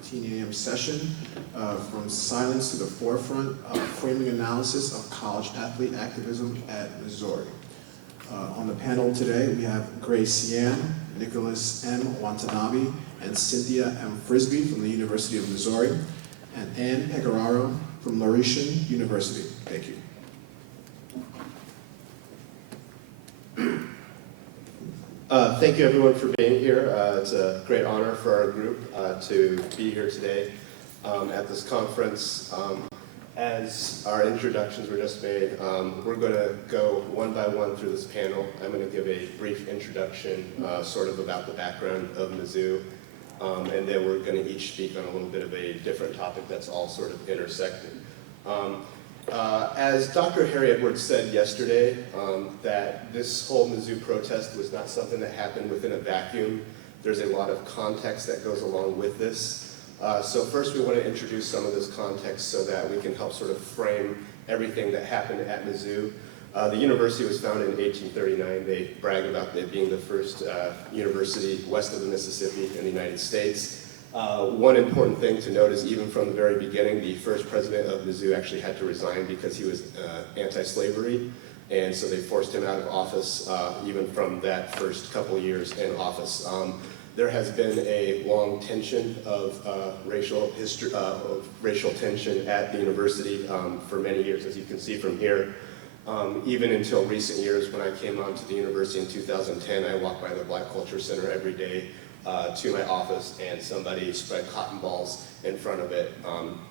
9:15 a.m. session from Silence to the Forefront, Framing Analysis of College Athlete Activism at Missouri. On the panel today, we have Grace Yan, Nicholas M. Watanabe, and Cynthia M. Frisbee from the University of Missouri, and Ann Pecoraro from Laurentian University. Thank you. Thank you everyone for being here. It's a great honor for our group to be here today at this conference. As our introductions were just made, we're going to go one by one through this panel. I'm going to give a brief introduction sort of about the background of Mizzou, and then we're going to each speak on a little bit of a different topic that's all sort of intersected. As Dr. Harry Edwards said yesterday, that this whole Mizzou protest was not something that happened within a vacuum. There's a lot of context that goes along with this. So first we want to introduce some of this context so that we can help sort of frame everything that happened at Mizzou. The university was founded in 1839. They brag about it being the first university west of the Mississippi in the United States. One important thing to note is even from the very beginning, the first president of Mizzou actually had to resign because he was anti-slavery, and so they forced him out of office even from that first couple years in office. There has been a long tension of racial tension at the university for many years, as you can see from here. Even until recent years, when I came onto the university in 2010, I walked by the Black Culture Center every day to my office, and somebody spread cotton balls in front of it.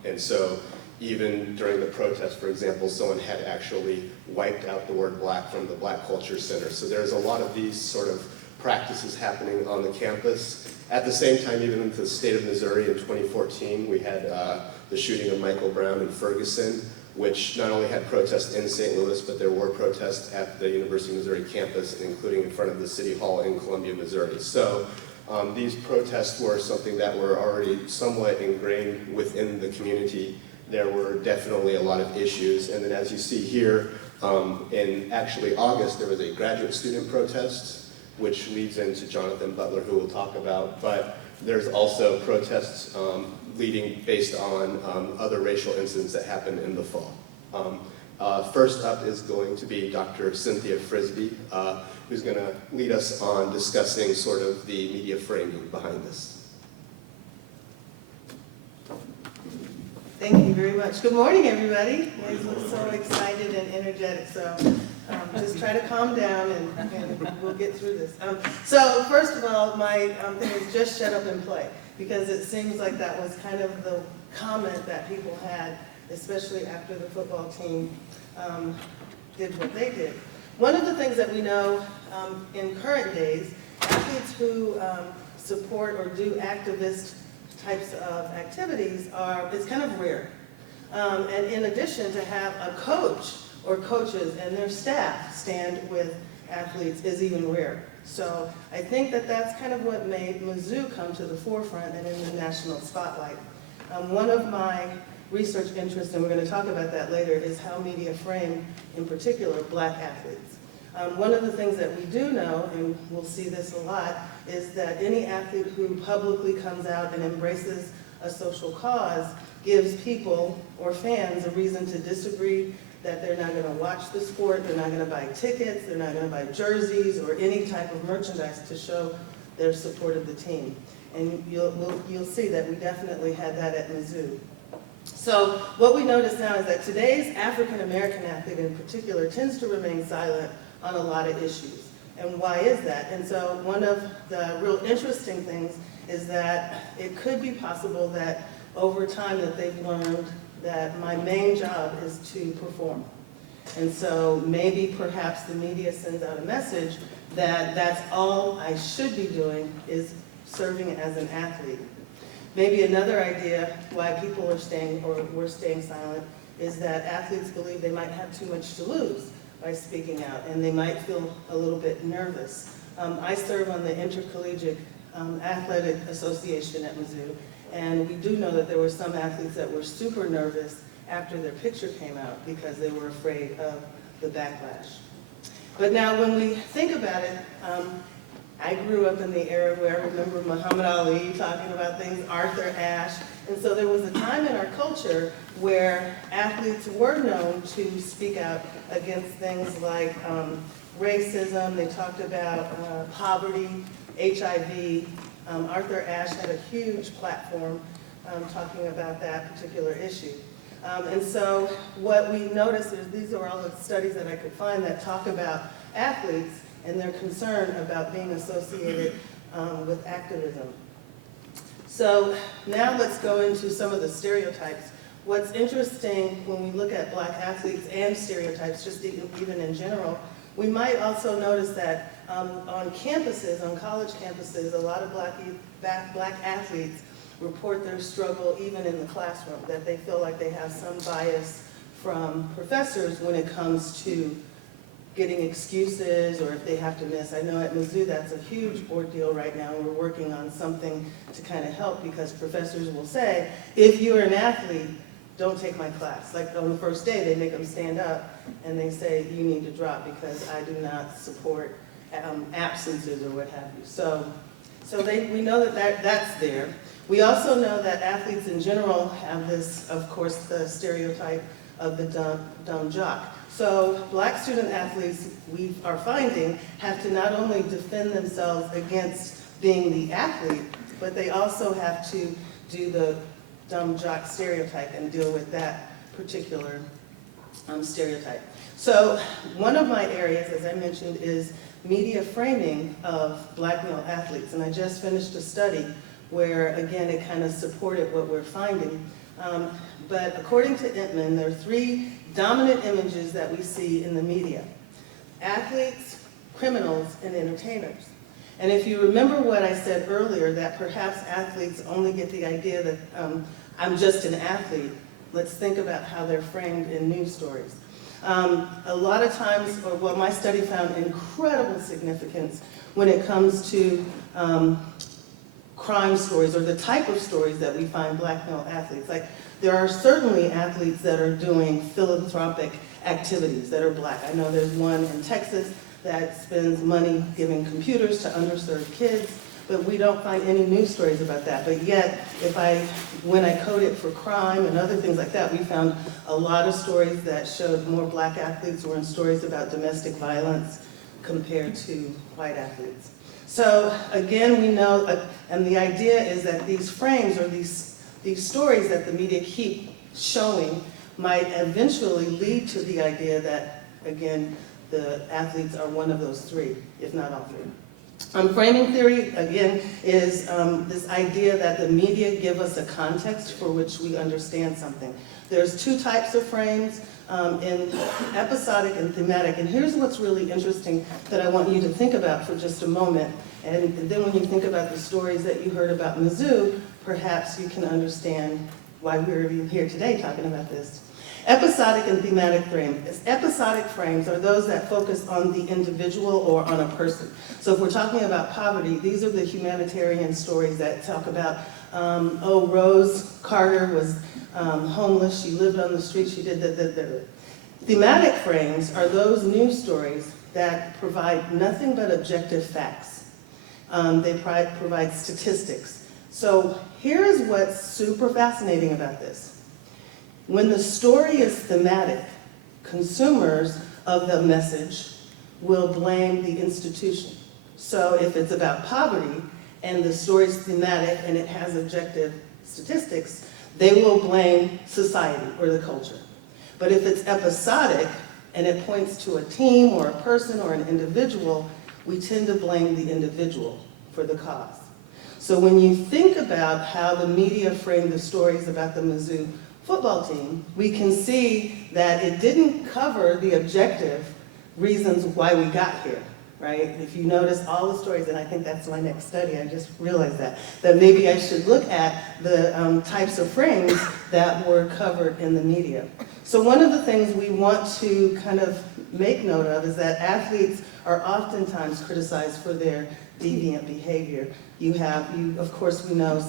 And so even during the protest, for example, someone had actually wiped out the word black from the Black Culture Center. So there's a lot of these sort of practices happening on the campus. At the same time, even in the state of Missouri in 2014, we had the shooting of Michael Brown in Ferguson, which not only had protests in St. Louis, but there were protests at the University of Missouri campus, including in front of the City Hall in Columbia, Missouri. So these protests were something that were already somewhat ingrained within the community. There were definitely a lot of issues. And then as you see here, in actually August, there was a graduate student protest, which leads into Jonathan Butler, who we'll talk about. But there's also protests leading based on other racial incidents that happened in the fall. First up is going to be Dr. Cynthia Frisbee, who's going to lead us on discussing sort of the media framing behind this. Thank you very much. Good morning, everybody. You guys look so excited and energetic, so just try to calm down and we'll get through this. So first of all, my thing is just shut up and play, because it seems like that was kind of the comment that people had, especially after the football team did what they did. One of the things that we know in current days, athletes who support or do activist types of activities is kind of rare. And in addition, to have a coach or coaches and their staff stand with athletes is even rare. So I think that that's kind of what made Mizzou come to the forefront and in the national spotlight. One of my research interests, and we're going to talk about that later, is how media frame, in particular, black athletes. One of the things that we do know, and we'll see this a lot, is that any athlete who publicly comes out and embraces a social cause gives people or fans a reason to disagree, that they're not going to watch the sport, they're not going to buy tickets, they're not going to buy jerseys or any type of merchandise to show their support of the team. And you'll see that we definitely had that at Mizzou. So what we notice now is that today's African American athlete in particular tends to remain silent on a lot of issues. And why is that? And so one of the real interesting things is that it could be possible that over time that they've learned that my main job is to perform. And so maybe perhaps the media sends out a message that that's all I should be doing is serving as an athlete. Maybe another idea why people are staying or were staying silent is that athletes believe they might have too much to lose by speaking out, and they might feel a little bit nervous. I serve on the Intercollegiate Athletic Association at Mizzou, and we do know that there were some athletes that were super nervous after their picture came out because they were afraid of the backlash. But now when we think about it, I grew up in the era where I remember Muhammad Ali talking about things, Arthur Ashe. And so there was a time in our culture where athletes were known to speak out against things like racism. They talked about poverty, HIV. Arthur Ashe had a huge platform talking about that particular issue. And so what we noticed is these are all the studies that I could find that talk about athletes and their concern about being associated with activism. So now let's go into some of the stereotypes. What's interesting when we look at black athletes and stereotypes, just even in general, we might also notice that on campuses, on college campuses, a lot of black athletes report their struggle even in the classroom, that they feel like they have some bias from professors when it comes to getting excuses or if they have to miss. I know at Mizzou that's a huge ordeal right now. We're working on something to kind of help because professors will say, if you're an athlete, don't take my class. Like on the first day, they make them stand up and they say, you need to drop because I do not support absences or what have you. So we know that that's there. We also know that athletes in general have this, of course, the stereotype of the dumb jock. So black student athletes, we are finding, have to not only defend themselves against being the athlete, but they also have to do the dumb jock stereotype and deal with that particular stereotype. So one of my areas, as I mentioned, is media framing of black male athletes. And I just finished a study where, again, it kind of supported what we're finding. But according to Entman, there are 3 dominant images that we see in the media: athletes, criminals, and entertainers. And if you remember what I said earlier, that perhaps athletes only get the idea that I'm just an athlete, let's think about how they're framed in news stories. A lot of times, or my study found incredible significance when it comes to crime stories or the type of stories that we find black male athletes. Like, there are certainly athletes that are doing philanthropic activities that are black. I know there's one in Texas that spends money giving computers to underserved kids, but we don't find any news stories about that. But yet, when I coded for crime and other things like that, we found a lot of stories that showed more black athletes were in stories about domestic violence compared to white athletes. So again, we know, and the idea is that these frames or these stories that the media keep showing might eventually lead to the idea that, again, the athletes are one of those 3, if not all 3. Framing theory, again, is this idea that the media give us a context for which we understand something. There's 2 types of frames, in episodic and thematic. And here's what's really interesting that I want you to think about for just a moment. And then when you think about the stories that you heard about Mizzou, perhaps you can understand why we're here today talking about this. Episodic and thematic frames. Episodic frames are those that focus on the individual or on a person. So if we're talking about poverty, these are the humanitarian stories that talk about, Rose Carter was homeless, she lived on the street, she did the. Thematic frames are those news stories that provide nothing but objective facts. They provide statistics. So here's what's super fascinating about this. When the story is thematic, consumers of the message will blame the institution. So if it's about poverty and the story's thematic and it has objective statistics, they will blame society or the culture. But if it's episodic and it points to a team or a person or an individual, we tend to blame the individual for the cause. So when you think about how the media framed the stories about the Mizzou football team, we can see that it didn't cover the objective reasons why we got here, right? If you notice all the stories, and I think that's my next study, I just realized that maybe I should look at the types of frames that were covered in the media. So one of the things we want to kind of make note of is that athletes are oftentimes criticized for their deviant behavior. Of course, we know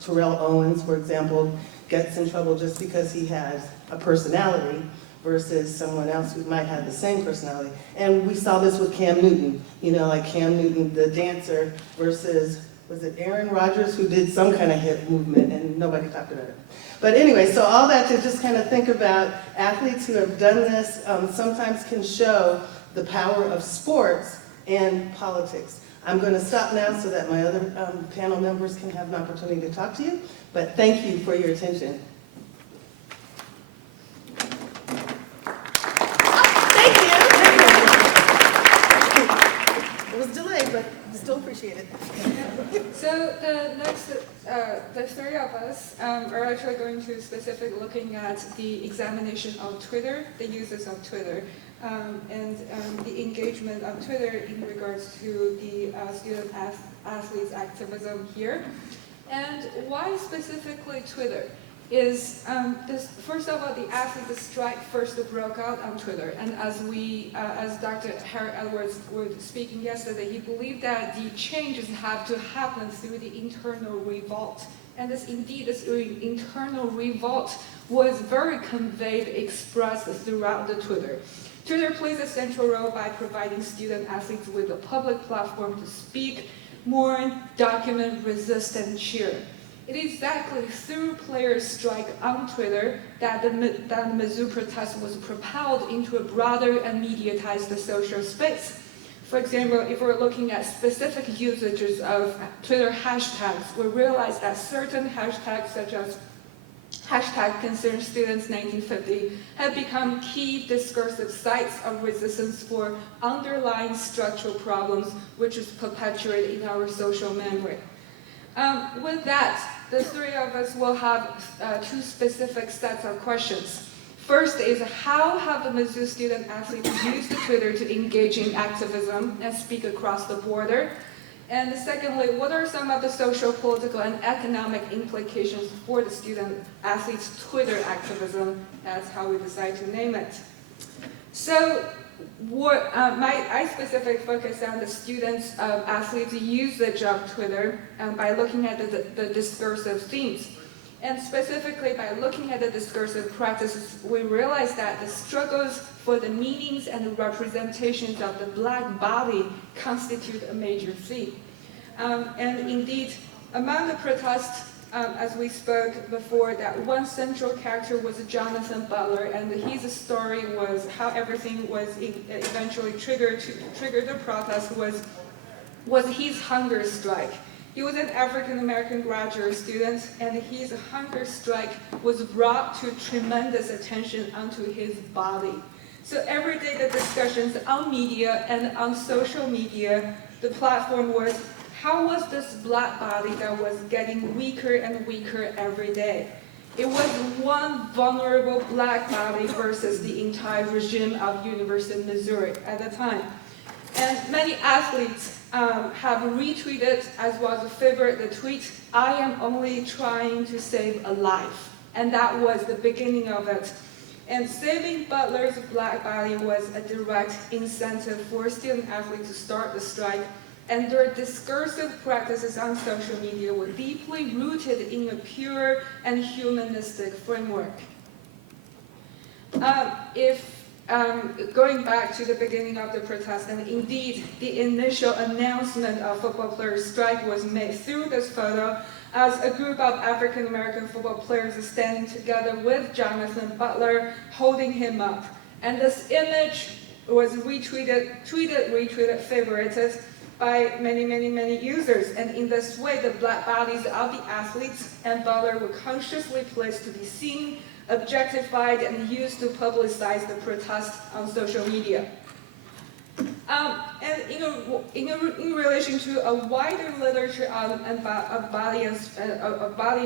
Terrell Owens, for example, gets in trouble just because he has a personality, versus someone else who might have the same personality. And we saw this with Cam Newton, like Cam Newton, the dancer, versus, was it Aaron Rodgers, who did some kind of hip movement and nobody talked about it. But anyway, so all that to just kind of think about athletes who have done this sometimes can show the power of sports and politics. I'm going to stop now so that my other panel members can have an opportunity to talk to you, but thank you for your attention. Thank you. It was delayed, but still appreciate it. So the three of us are actually going to specifically looking at the examination of Twitter, the uses of Twitter, and the engagement of Twitter in regards to the student athletes activism here. And why specifically Twitter? Is first of all, the athlete strike first broke out on Twitter, and as Dr. Harry Edwards was speaking yesterday, he believed that the changes have to happen through the internal revolt, and this internal revolt was very conveyed, expressed throughout the Twitter. Twitter plays a central role by providing student athletes with a public platform to speak, mourn, document, resist, and cheer. It is exactly through players' strike on Twitter that the Mizzou protest was propelled into a broader and mediatized social space. For example, if we're looking at specific usages of Twitter hashtags, we realize that certain hashtags, such as #ConcernStudents1950, have become key discursive sites of resistance for underlying structural problems, which is perpetuated in our social memory. With that, the three of us will have two specific sets of questions. First is, how have the Mizzou student athletes used Twitter to engage in activism and speak across the border? And secondly, what are some of the social, political, and economic implications for the student athletes' Twitter activism? That's how we decide to name it. So, I specifically focus on the students' athletes' usage of Twitter by looking at the discursive themes. And specifically by looking at the discursive practices, we realize that the struggles for the meanings and the representations of the Black body constitute a major theme. And indeed, among the protests, as we spoke before, that one central character was Jonathan Butler, and his story was how everything was eventually triggered the protest was his hunger strike. He was an African-American graduate student, and his hunger strike was brought to tremendous attention onto his body. So every day the discussions on media and on social media, the platform was, how was this Black body that was getting weaker and weaker every day? It was one vulnerable Black body versus the entire regime of University of Missouri at the time. And many athletes have retweeted, as was a favorite, the tweet, "I am only trying to save a life." And that was the beginning of it. And saving Butler's Black body was a direct incentive for student athletes to start the strike. And their discursive practices on social media were deeply rooted in a pure and humanistic framework. Going back to the beginning of the protest, and indeed the initial announcement of football players' strike was made through this photo as a group of African American football players standing together with Jonathan Butler, holding him up. And this image was retweeted, favorited by many users. And in this way, the Black bodies of the athletes and Butler were consciously placed to be seen, objectified, and used to publicize the protest on social media. And in relation to a wider literature of body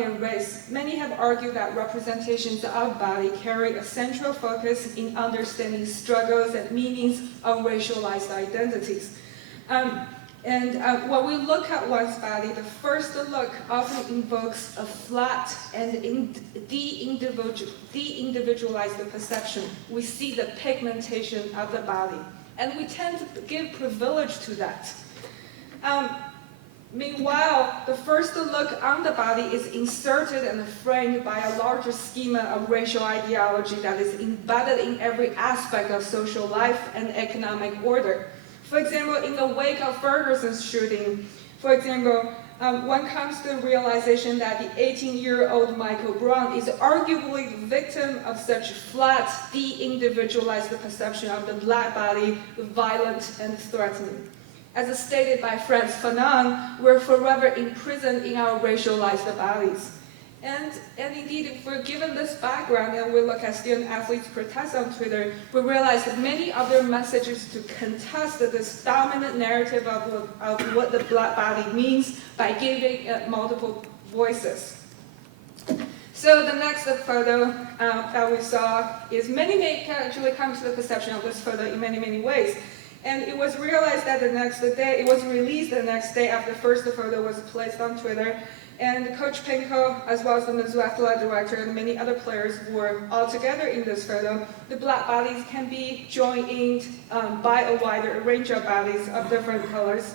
and race, many have argued that representations of body carry a central focus in understanding struggles and meanings of racialized identities. When we look at one's body, the first look often invokes a flat and de-individualized perception. We see the pigmentation of the body, and we tend to give privilege to that. Meanwhile, the first look on the body is inserted and framed by a larger schema of racial ideology that is embedded in every aspect of social life and economic order. For example, in the wake of Ferguson's shooting, for example, one comes to the realization that the 18-year-old Michael Brown is arguably the victim of such flat, de-individualized perception of the black body, violent and threatening. As stated by Frantz Fanon, we're forever imprisoned in our racialized bodies. And indeed, if we're given this background and we look at student athletes' protests on Twitter, we realize that many of their messages to contest this dominant narrative of what the black body means by giving it multiple voices. So the next photo that we saw is many can actually come to the perception of this photo in many ways. And it was realized that it was released the next day after the first photo was placed on Twitter. And Coach Pinko, as well as the Mizzou athletic director and many other players were all together in this photo. The black bodies can be joined by a wider range of bodies of different colors.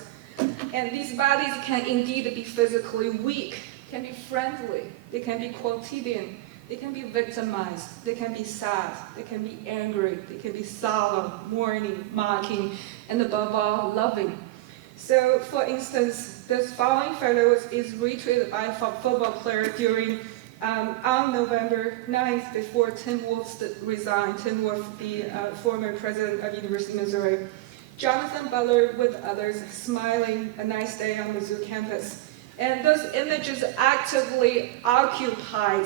And these bodies can indeed be physically weak, can be friendly, they can be quotidian, they can be victimized, they can be sad, they can be angry, they can be solemn, mourning, mocking, and above all, loving. So, for instance, this following photo is retweeted by a football player during, on November 9th, before Tim Wolf resigned. Tim Wolf, the former president of University of Missouri. Jonathan Butler with others smiling a nice day on Mizzou campus. And those images actively occupied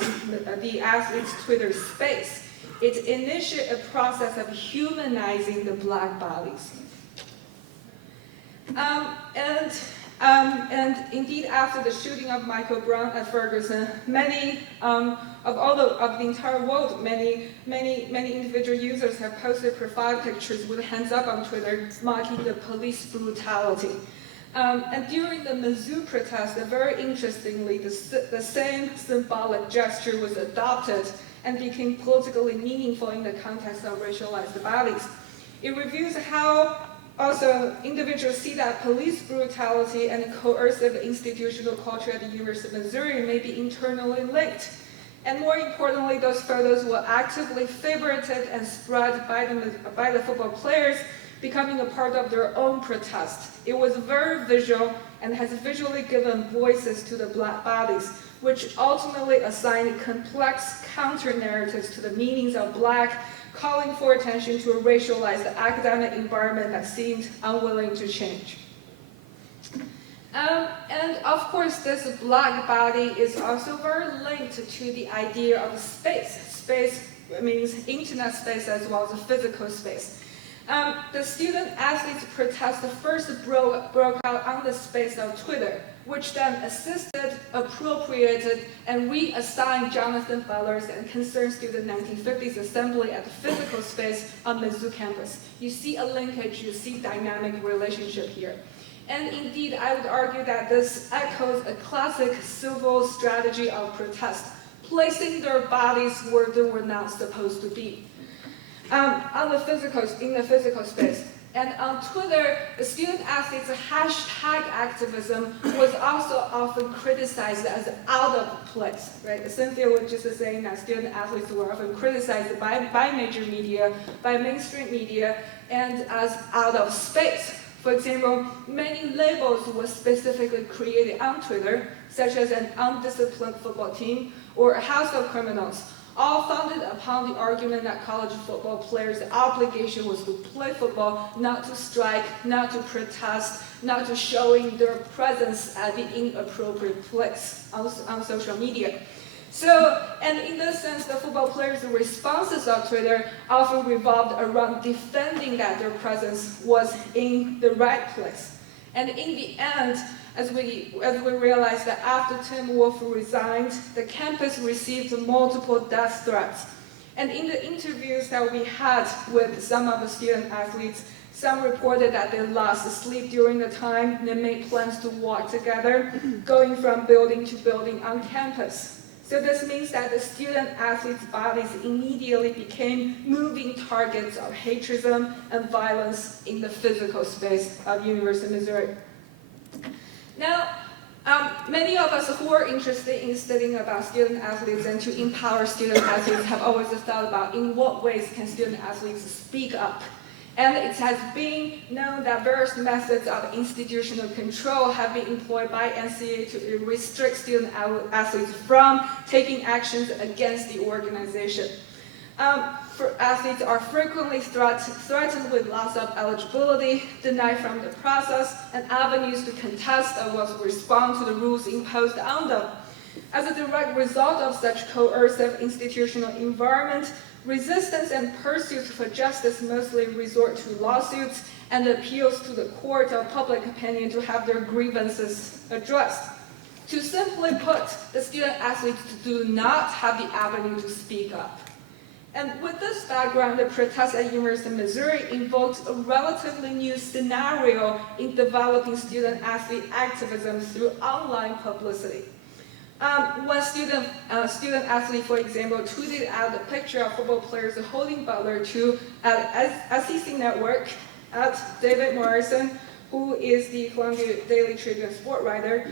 the athlete's Twitter space. It initiated a process of humanizing the black bodies. And indeed, after the shooting of Michael Brown at Ferguson, many of the entire world, many individual users have posted profile pictures with hands up on Twitter, mocking the police brutality. And during the Mizzou protest, very interestingly, the same symbolic gesture was adopted and became politically meaningful in the context of racialized bodies. It reviews how also individuals see that police brutality and coercive institutional culture at the University of Missouri may be internally linked. And more importantly, those photos were actively favorited and spread by the football players, becoming a part of their own protest. It was very visual and has visually given voices to the black bodies, which ultimately assigned complex counter-narratives to the meanings of black, calling for attention to a racialized academic environment that seemed unwilling to change. And of course, this black body is also very linked to the idea of space. Space means internet space as well as a physical space. The student-athletes protest first broke out on the space of Twitter, which then assisted, appropriated, and reassigned Jonathan Butler's and Concerned Student 1950s assembly at the physical space on Mizzou campus. You see a linkage, you see dynamic relationship here. And indeed, I would argue that this echoes a classic civil strategy of protest, placing their bodies where they were not supposed to be. In the physical space. And on Twitter, the student-athletes' hashtag activism was also often criticized as out of place, right? Cynthia was just saying that student-athletes were often criticized by major media, by mainstream media, and as out of space. For example, many labels were specifically created on Twitter, such as an undisciplined football team or a house of criminals, all founded upon the argument that college football players' obligation was to play football, not to strike, not to protest, not to showing their presence at the inappropriate place on social media. So, and in this sense, the football players' responses on Twitter often revolved around defending that their presence was in the right place. And in the end, as we realized that after Tim Wolf resigned, the campus received multiple death threats. And in the interviews that we had with some of the student athletes, some reported that they lost sleep during the time. They made plans to walk together, going from building to building on campus. So this means that the student athletes' bodies immediately became moving targets of hatredism and violence in the physical space of University of Missouri. Now, many of us who are interested in studying about student athletes and to empower student athletes have always thought about in what ways can student athletes speak up. And it has been known that various methods of institutional control have been employed by NCAA to restrict student athletes from taking actions against the organization. Athletes are frequently threatened with loss of eligibility, denied from the process, and avenues to contest or respond to the rules imposed on them. As a direct result of such coercive institutional environment, resistance and pursuits for justice mostly resort to lawsuits and appeals to the court of public opinion to have their grievances addressed. To simply put, the student athletes do not have the avenue to speak up. And with this background, the protest at University of Missouri invoked a relatively new scenario in developing student-athlete activism through online publicity. One student athlete, for example, tweeted out a picture of football players holding Butler to SEC Network at David Morrison, who is the Columbia Daily Tribune sport writer,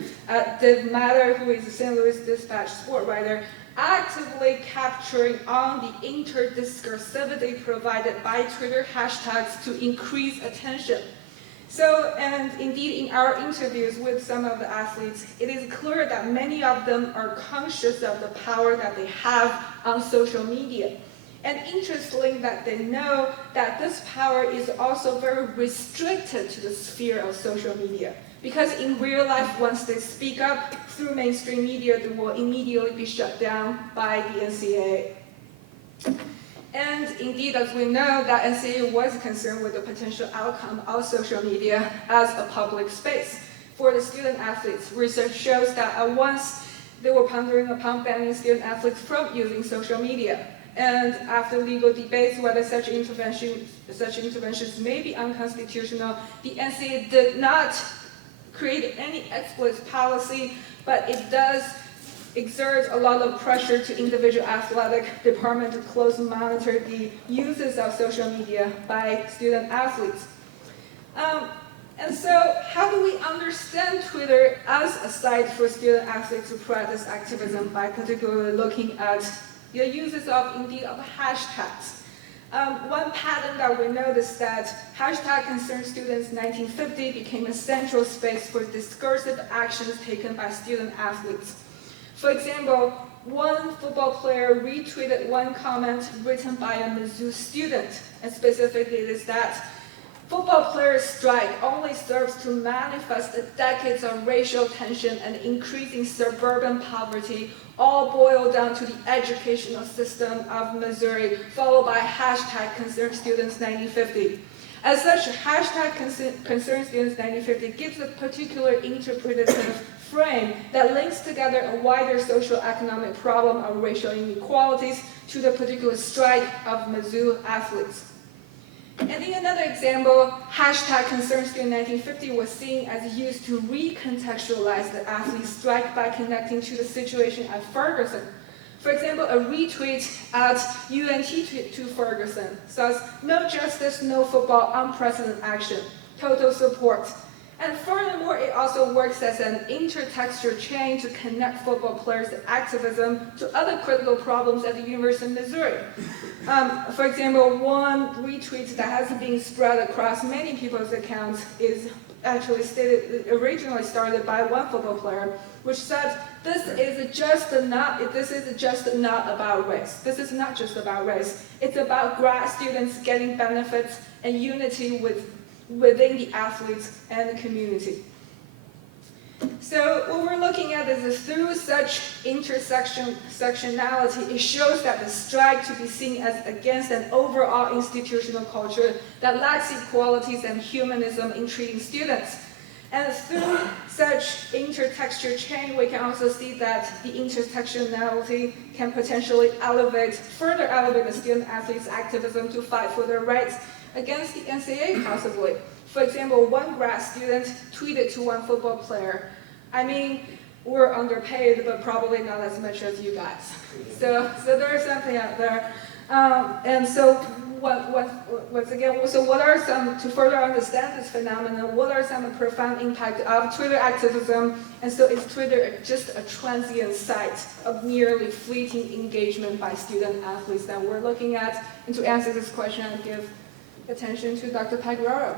Dave Matter, who is the St. Louis Dispatch sport writer, actively capturing on the interdiscursivity provided by Twitter hashtags to increase attention. So, and indeed in our interviews with some of the athletes, it is clear that many of them are conscious of the power that they have on social media. And interestingly, that they know that this power is also very restricted to the sphere of social media. Because in real life, once they speak up through mainstream media, they will immediately be shut down by the NCAA. And indeed, as we know, that NCAA was concerned with the potential outcome of social media as a public space for the student athletes. Research shows that at once they were pondering upon banning student athletes from using social media. And after legal debates whether such interventions may be unconstitutional, the NCAA did not create any explicit policy, but it does exert a lot of pressure to individual athletic department to closely monitor the uses of social media by student athletes. And so how do we understand Twitter as a site for student athletes to practice activism by particularly looking at the uses of hashtags? One pattern that we noticed that hashtag Concerned Students 1950 became a central space for discursive actions taken by student athletes. For example, one football player retweeted one comment written by a Mizzou student, and specifically it is that football players' strike only serves to manifest the decades of racial tension and increasing suburban poverty, all boiled down to the educational system of Missouri, followed by hashtag Concerned Students 1950. As such, hashtag Concerned Students 1950 gives a particular interpretative frame that links together a wider social-economic problem of racial inequalities to the particular strike of Mizzou athletes. And in another example, hashtag Concerned Student 1950 was seen as used to recontextualize the athlete's strike by connecting to the situation at Ferguson. For example, a retweet at UNT to Ferguson says, "No justice, no football, unprecedented action, total support." And furthermore, it also works as an intertextual chain to connect football players' activism to other critical problems at the University of Missouri. For example, one retweet that has been spread across many people's accounts is actually originally started by one football player, which said, this is just not about race. This is not just about race. It's about grad students getting benefits and unity within the athletes and the community. So what we're looking at is through such intersectionality, it shows that the strike to be seen as against an overall institutional culture that lacks equalities and humanism in treating students. And through such intertextual chain, we can also see that the intersectionality can potentially further elevate the student athletes' activism to fight for their rights against the NCAA possibly. For example, one grad student tweeted to one football player, we're underpaid, but probably not as much as you guys. So there's something out there. And so what are some, to further understand this phenomenon, what are some profound impacts of Twitter activism? And so is Twitter just a transient site of merely fleeting engagement by student athletes that we're looking at? And to answer this question, I'll give attention to Dr. Pagliaro.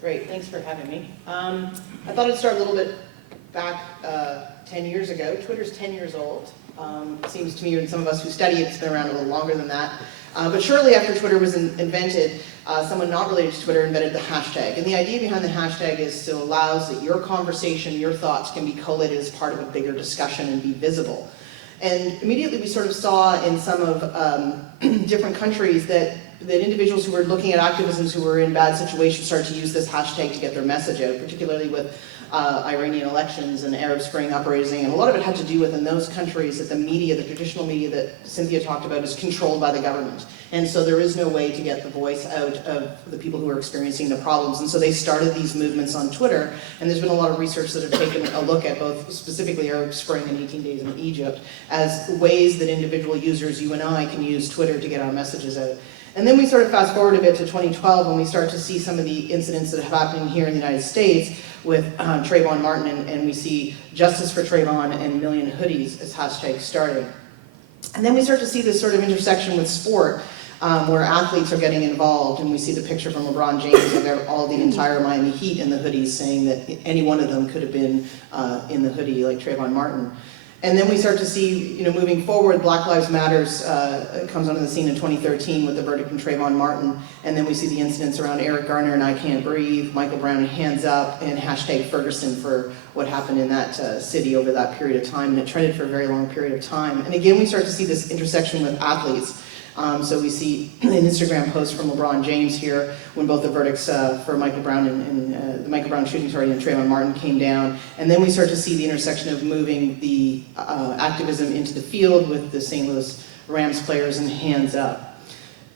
Great, thanks for having me. I thought I'd start a little bit back 10 years ago. Twitter's 10 years old. Seems to me, and some of us who study it, it's been around a little longer than that. But shortly after Twitter was invented, someone not related to Twitter invented the hashtag. And the idea behind the hashtag is to allow that your conversation, your thoughts can be collated as part of a bigger discussion and be visible. And immediately we sort of saw in some of different countries that individuals who were looking at activisms who were in bad situations started to use this hashtag to get their message out, particularly with Iranian elections and Arab Spring uprising. And a lot of it had to do with, in those countries, that the media, the traditional media that Cynthia talked about, is controlled by the government. And so there is no way to get the voice out of the people who are experiencing the problems. And so they started these movements on Twitter. And there's been a lot of research that have taken a look at both specifically Arab Spring and 18 Days in Egypt as ways that individual users, you and I, can use Twitter to get our messages out. And then we sort of fast forward a bit to 2012 when we start to see some of the incidents that have happened here in the United States with Trayvon Martin, and we see Justice for Trayvon and Million Hoodies as hashtags starting. And then we start to see this sort of intersection with sport, where athletes are getting involved, and we see the picture from LeBron James of all the entire Miami Heat in the hoodies, saying that any one of them could have been in the hoodie like Trayvon Martin. And then we start to see, moving forward, Black Lives Matters comes onto the scene in 2013 with the verdict in Trayvon Martin, and then we see the incidents around Eric Garner and I Can't Breathe, Michael Brown and Hands Up, and hashtag Ferguson for what happened in that city over that period of time, and it trended for a very long period of time. And again, we start to see this intersection with athletes. So we see an Instagram post from LeBron James here when both the verdicts for Michael Brown and the Michael Brown shooting, and Trayvon Martin came down. And then we start to see the intersection of moving the activism into the field with the St. Louis Rams players and Hands Up.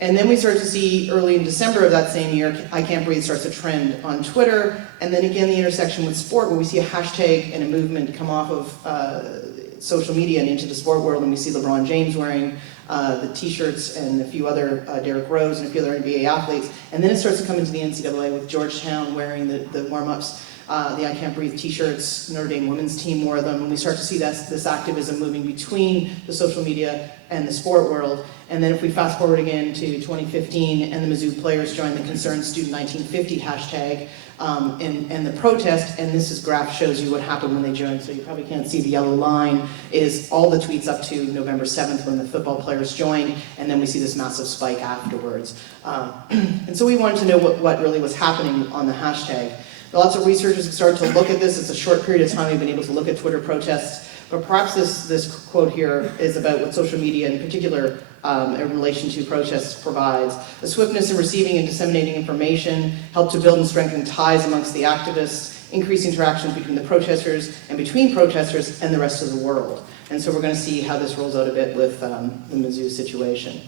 And then we start to see early in December of that same year, I Can't Breathe starts a trend on Twitter. And then again, the intersection with sport, where we see a hashtag and a movement come off of social media and into the sport world, and we see LeBron James wearing the t-shirts and a few other, Derrick Rose and a few other NBA athletes. And then it starts to come into the NCAA with Georgetown wearing the warm-ups, the I Can't Breathe t-shirts. Notre Dame women's team wore them, and we start to see this activism moving between the social media and the sport world. And then if we fast forward again to 2015, and the Mizzou players joined the Concerned Student 1950 hashtag, and the protest, and this graph shows you what happened when they joined, so you probably can't see the yellow line, is all the tweets up to November 7th when the football players joined, and then we see this massive spike afterwards. And so we wanted to know what really was happening on the hashtag. Lots of researchers have started to look at this. It's a short period of time we've been able to look at Twitter protests, but perhaps this quote here is about what social media in particular in relation to protests provides. The swiftness in receiving and disseminating information help to build and strengthen ties amongst the activists, increase interactions between the protesters and between protesters and the rest of the world. And so we're going to see how this rolls out a bit with the Mizzou situation.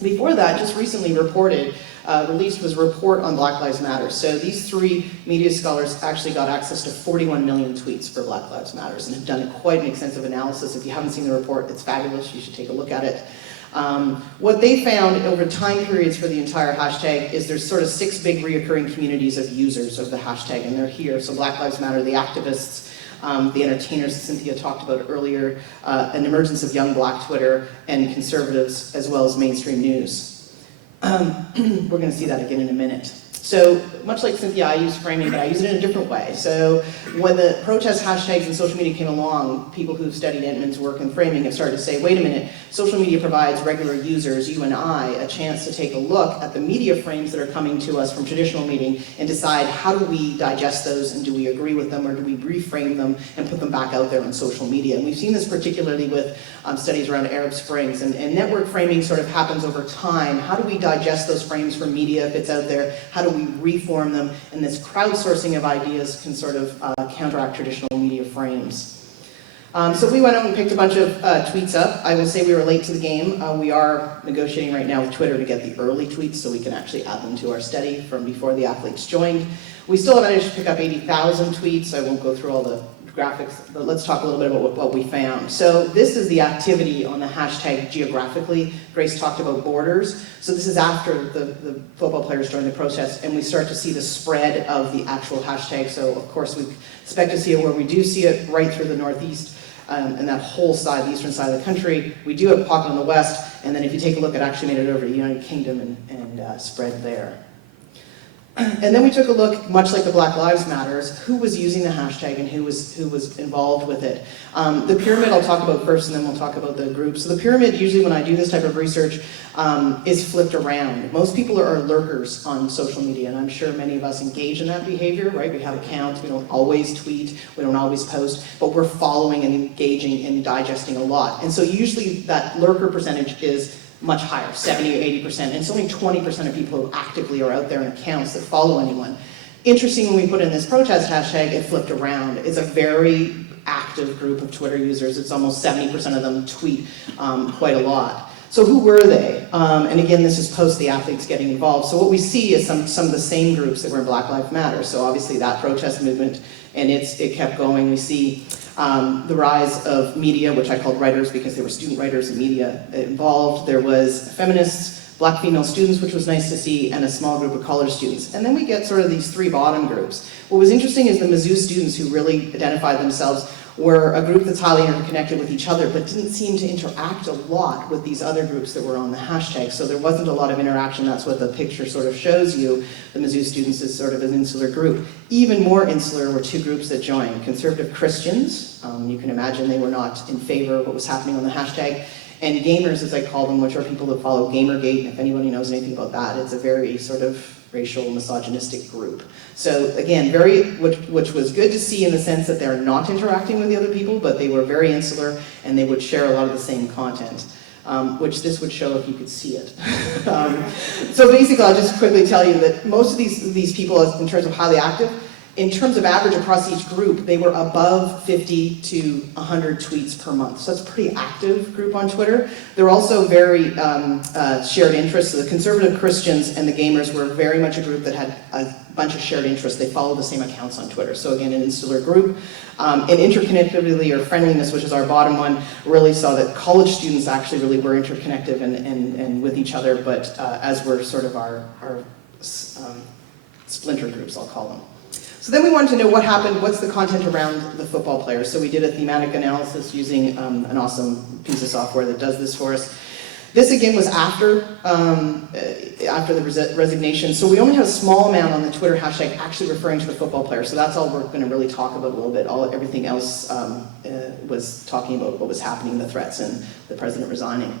Before that, just recently released was a report on Black Lives Matter. So these three media scholars actually got access to 41 million tweets for Black Lives Matter and have done quite an extensive analysis. If you haven't seen the report, it's fabulous. You should take a look at it. What they found over time periods for the entire hashtag is there's sort of 6 big reoccurring communities of users of the hashtag, and they're here. So Black Lives Matter, the activists, the entertainers that Cynthia talked about earlier, an emergence of young Black Twitter, and conservatives, as well as mainstream news. We're going to see that again in a minute. So much like Cynthia, I use framing, but I use it in a different way. So when the protest hashtags and social media came along, people who've studied Entman's work in framing have started to say, wait a minute, social media provides regular users, you and I, a chance to take a look at the media frames that are coming to us from traditional media and decide how do we digest those, and do we agree with them, or do we reframe them and put them back out there on social media. And we've seen this particularly with studies around Arab Springs, and network framing sort of happens over time. How do we digest those frames from media if it's out there? How do we reform them? And this crowdsourcing of ideas can sort of counteract traditional media frames. So we went out and picked a bunch of tweets up. I will say we were late to the game. We are negotiating right now with Twitter to get the early tweets so we can actually add them to our study from before the athletes joined. We still have managed to pick up 80,000 tweets. I won't go through all the graphics, but let's talk a little bit about what we found. So this is the activity on the hashtag geographically. Grace talked about borders. So this is after the football players joined the protest, and we start to see the spread of the actual hashtag. So of course we expect to see it where we do see it right through the Northeast and that whole side, the eastern side of the country. We do have a pocket on the west, and then if you take a look, it actually made it over to the United Kingdom and spread there. And then we took a look, much like the Black Lives Matters, who was using the hashtag and who was involved with it. The pyramid I'll talk about first, and then we'll talk about the group. So the pyramid, usually when I do this type of research, is flipped around. Most people are lurkers on social media, and I'm sure many of us engage in that behavior, right? We have accounts, we don't always tweet, we don't always post, but we're following and engaging and digesting a lot. And so usually that lurker percentage is much higher, 70 or 80%, and it's only 20% of people who actively are out there in accounts that follow anyone. Interesting, when we put in this protest hashtag, it flipped around. It's a very active group of Twitter users. It's almost 70% of them tweet quite a lot. So who were they? And again, this is post the athletes getting involved. So what we see is some of the same groups that were in Black Lives Matter. So obviously that protest movement, and it kept going. We see the rise of media, which I called writers because there were student writers and media involved. There was feminists, black female students, which was nice to see, and a small group of college students. And then we get sort of these three bottom groups. What was interesting is the Mizzou students, who really identified themselves, were a group that's highly interconnected with each other, but didn't seem to interact a lot with these other groups that were on the hashtag. So there wasn't a lot of interaction. That's what the picture sort of shows you. The Mizzou students is sort of an insular group. Even more insular were two groups that joined. Conservative Christians, you can imagine they were not in favor of what was happening on the hashtag, and gamers, as I call them, which are people that follow Gamergate. And if anybody knows anything about that, it's a very sort of racial, misogynistic group. So again, which was good to see in the sense that they're not interacting with the other people, but they were very insular, and they would share a lot of the same content, which this would show if you could see it. So basically, I'll just quickly tell you that most of these people, in terms of highly active, in terms of average across each group, they were above 50 to 100 tweets per month. So that's a pretty active group on Twitter. They're also very shared interests. So the conservative Christians and the gamers were very much a group that had a bunch of shared interests. They followed the same accounts on Twitter. So again, an insular group. And interconnectivity or friendliness, which is our bottom one, really saw that college students actually really were interconnected and with each other, but as were sort of our splinter groups, I'll call them. So then we wanted to know what happened, what's the content around the football players. So we did a thematic analysis using an awesome piece of software that does this for us. This again was after the resignation. So we only have a small amount on the Twitter hashtag actually referring to the football players. So that's all we're going to really talk about a little bit. Everything else was talking about what was happening, the threats, and the president resigning.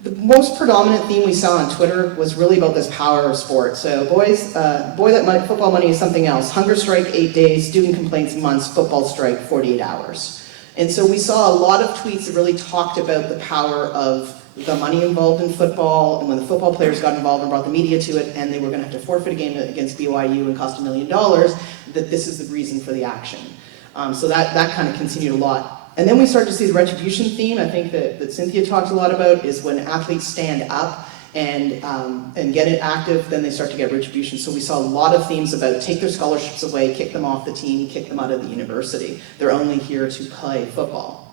The most predominant theme we saw on Twitter was really about this power of sport. So boys, boy that money, football money is something else. Hunger strike 8 days, student complaints months, football strike 48 hours. And so we saw a lot of tweets that really talked about the power of the money involved in football, and when the football players got involved and brought the media to it, and they were going to have to forfeit a game against BYU and cost $1 million, that this is the reason for the action. So that kind of continued a lot. And then we started to see the retribution theme, I think that Cynthia talked a lot about, is when athletes stand up and get it active, then they start to get retribution. So we saw a lot of themes about take their scholarships away, kick them off the team, kick them out of the university. They're only here to play football.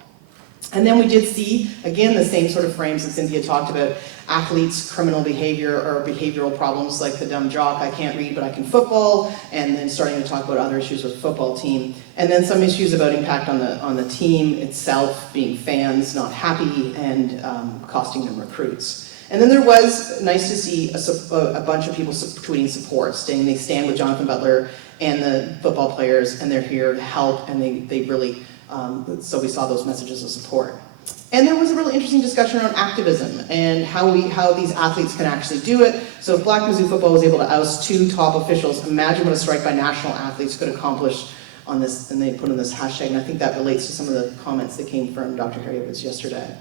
And then we did see, again, the same sort of frames that Cynthia talked about, athletes' criminal behavior or behavioral problems like the dumb jock, I can't read but I can football, and then starting to talk about other issues with the football team. And then some issues about impact on the team itself, being fans not happy, and costing them recruits. And then there was, nice to see, a bunch of people tweeting support, saying they stand with Jonathan Butler and the football players, and they're here to help, and they really, so we saw those messages of support. And there was a really interesting discussion around activism and how these athletes can actually do it. So if Black Mizzou football was able to oust 2 top officials, imagine what a strike by national athletes could accomplish on this, and they put in this hashtag, and I think that relates to some of the comments that came from Dr. Harriowitz yesterday.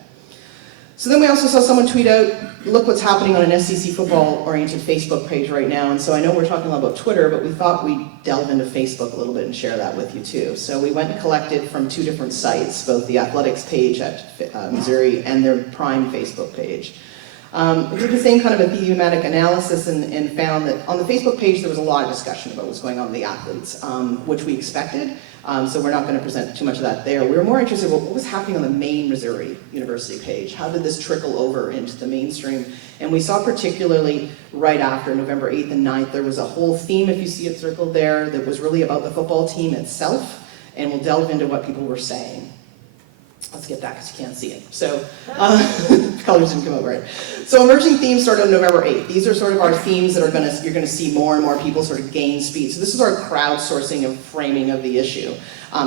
So then we also saw someone tweet out, look what's happening on an SEC football-oriented Facebook page right now. And so I know we're talking a lot about Twitter, but we thought we'd delve into Facebook a little bit and share that with you too. So we went and collected from 2 different sites, both the athletics page at Missouri and their Prime Facebook page. We did the same kind of a thematic analysis and found that on the Facebook page there was a lot of discussion about what's going on with the athletes, which we expected. So we're not going to present too much of that there. We were more interested in what was happening on the main Missouri University page. How did this trickle over into the mainstream? And we saw particularly right after November 8th and 9th, there was a whole theme, if you see it circled there, that was really about the football team itself. And we'll delve into what people were saying. Let's get that because you can't see it. So, colors didn't come out right. So emerging themes started on November 8th. These are sort of our themes that you're gonna see more and more people sort of gain speed. So this is our crowdsourcing and framing of the issue.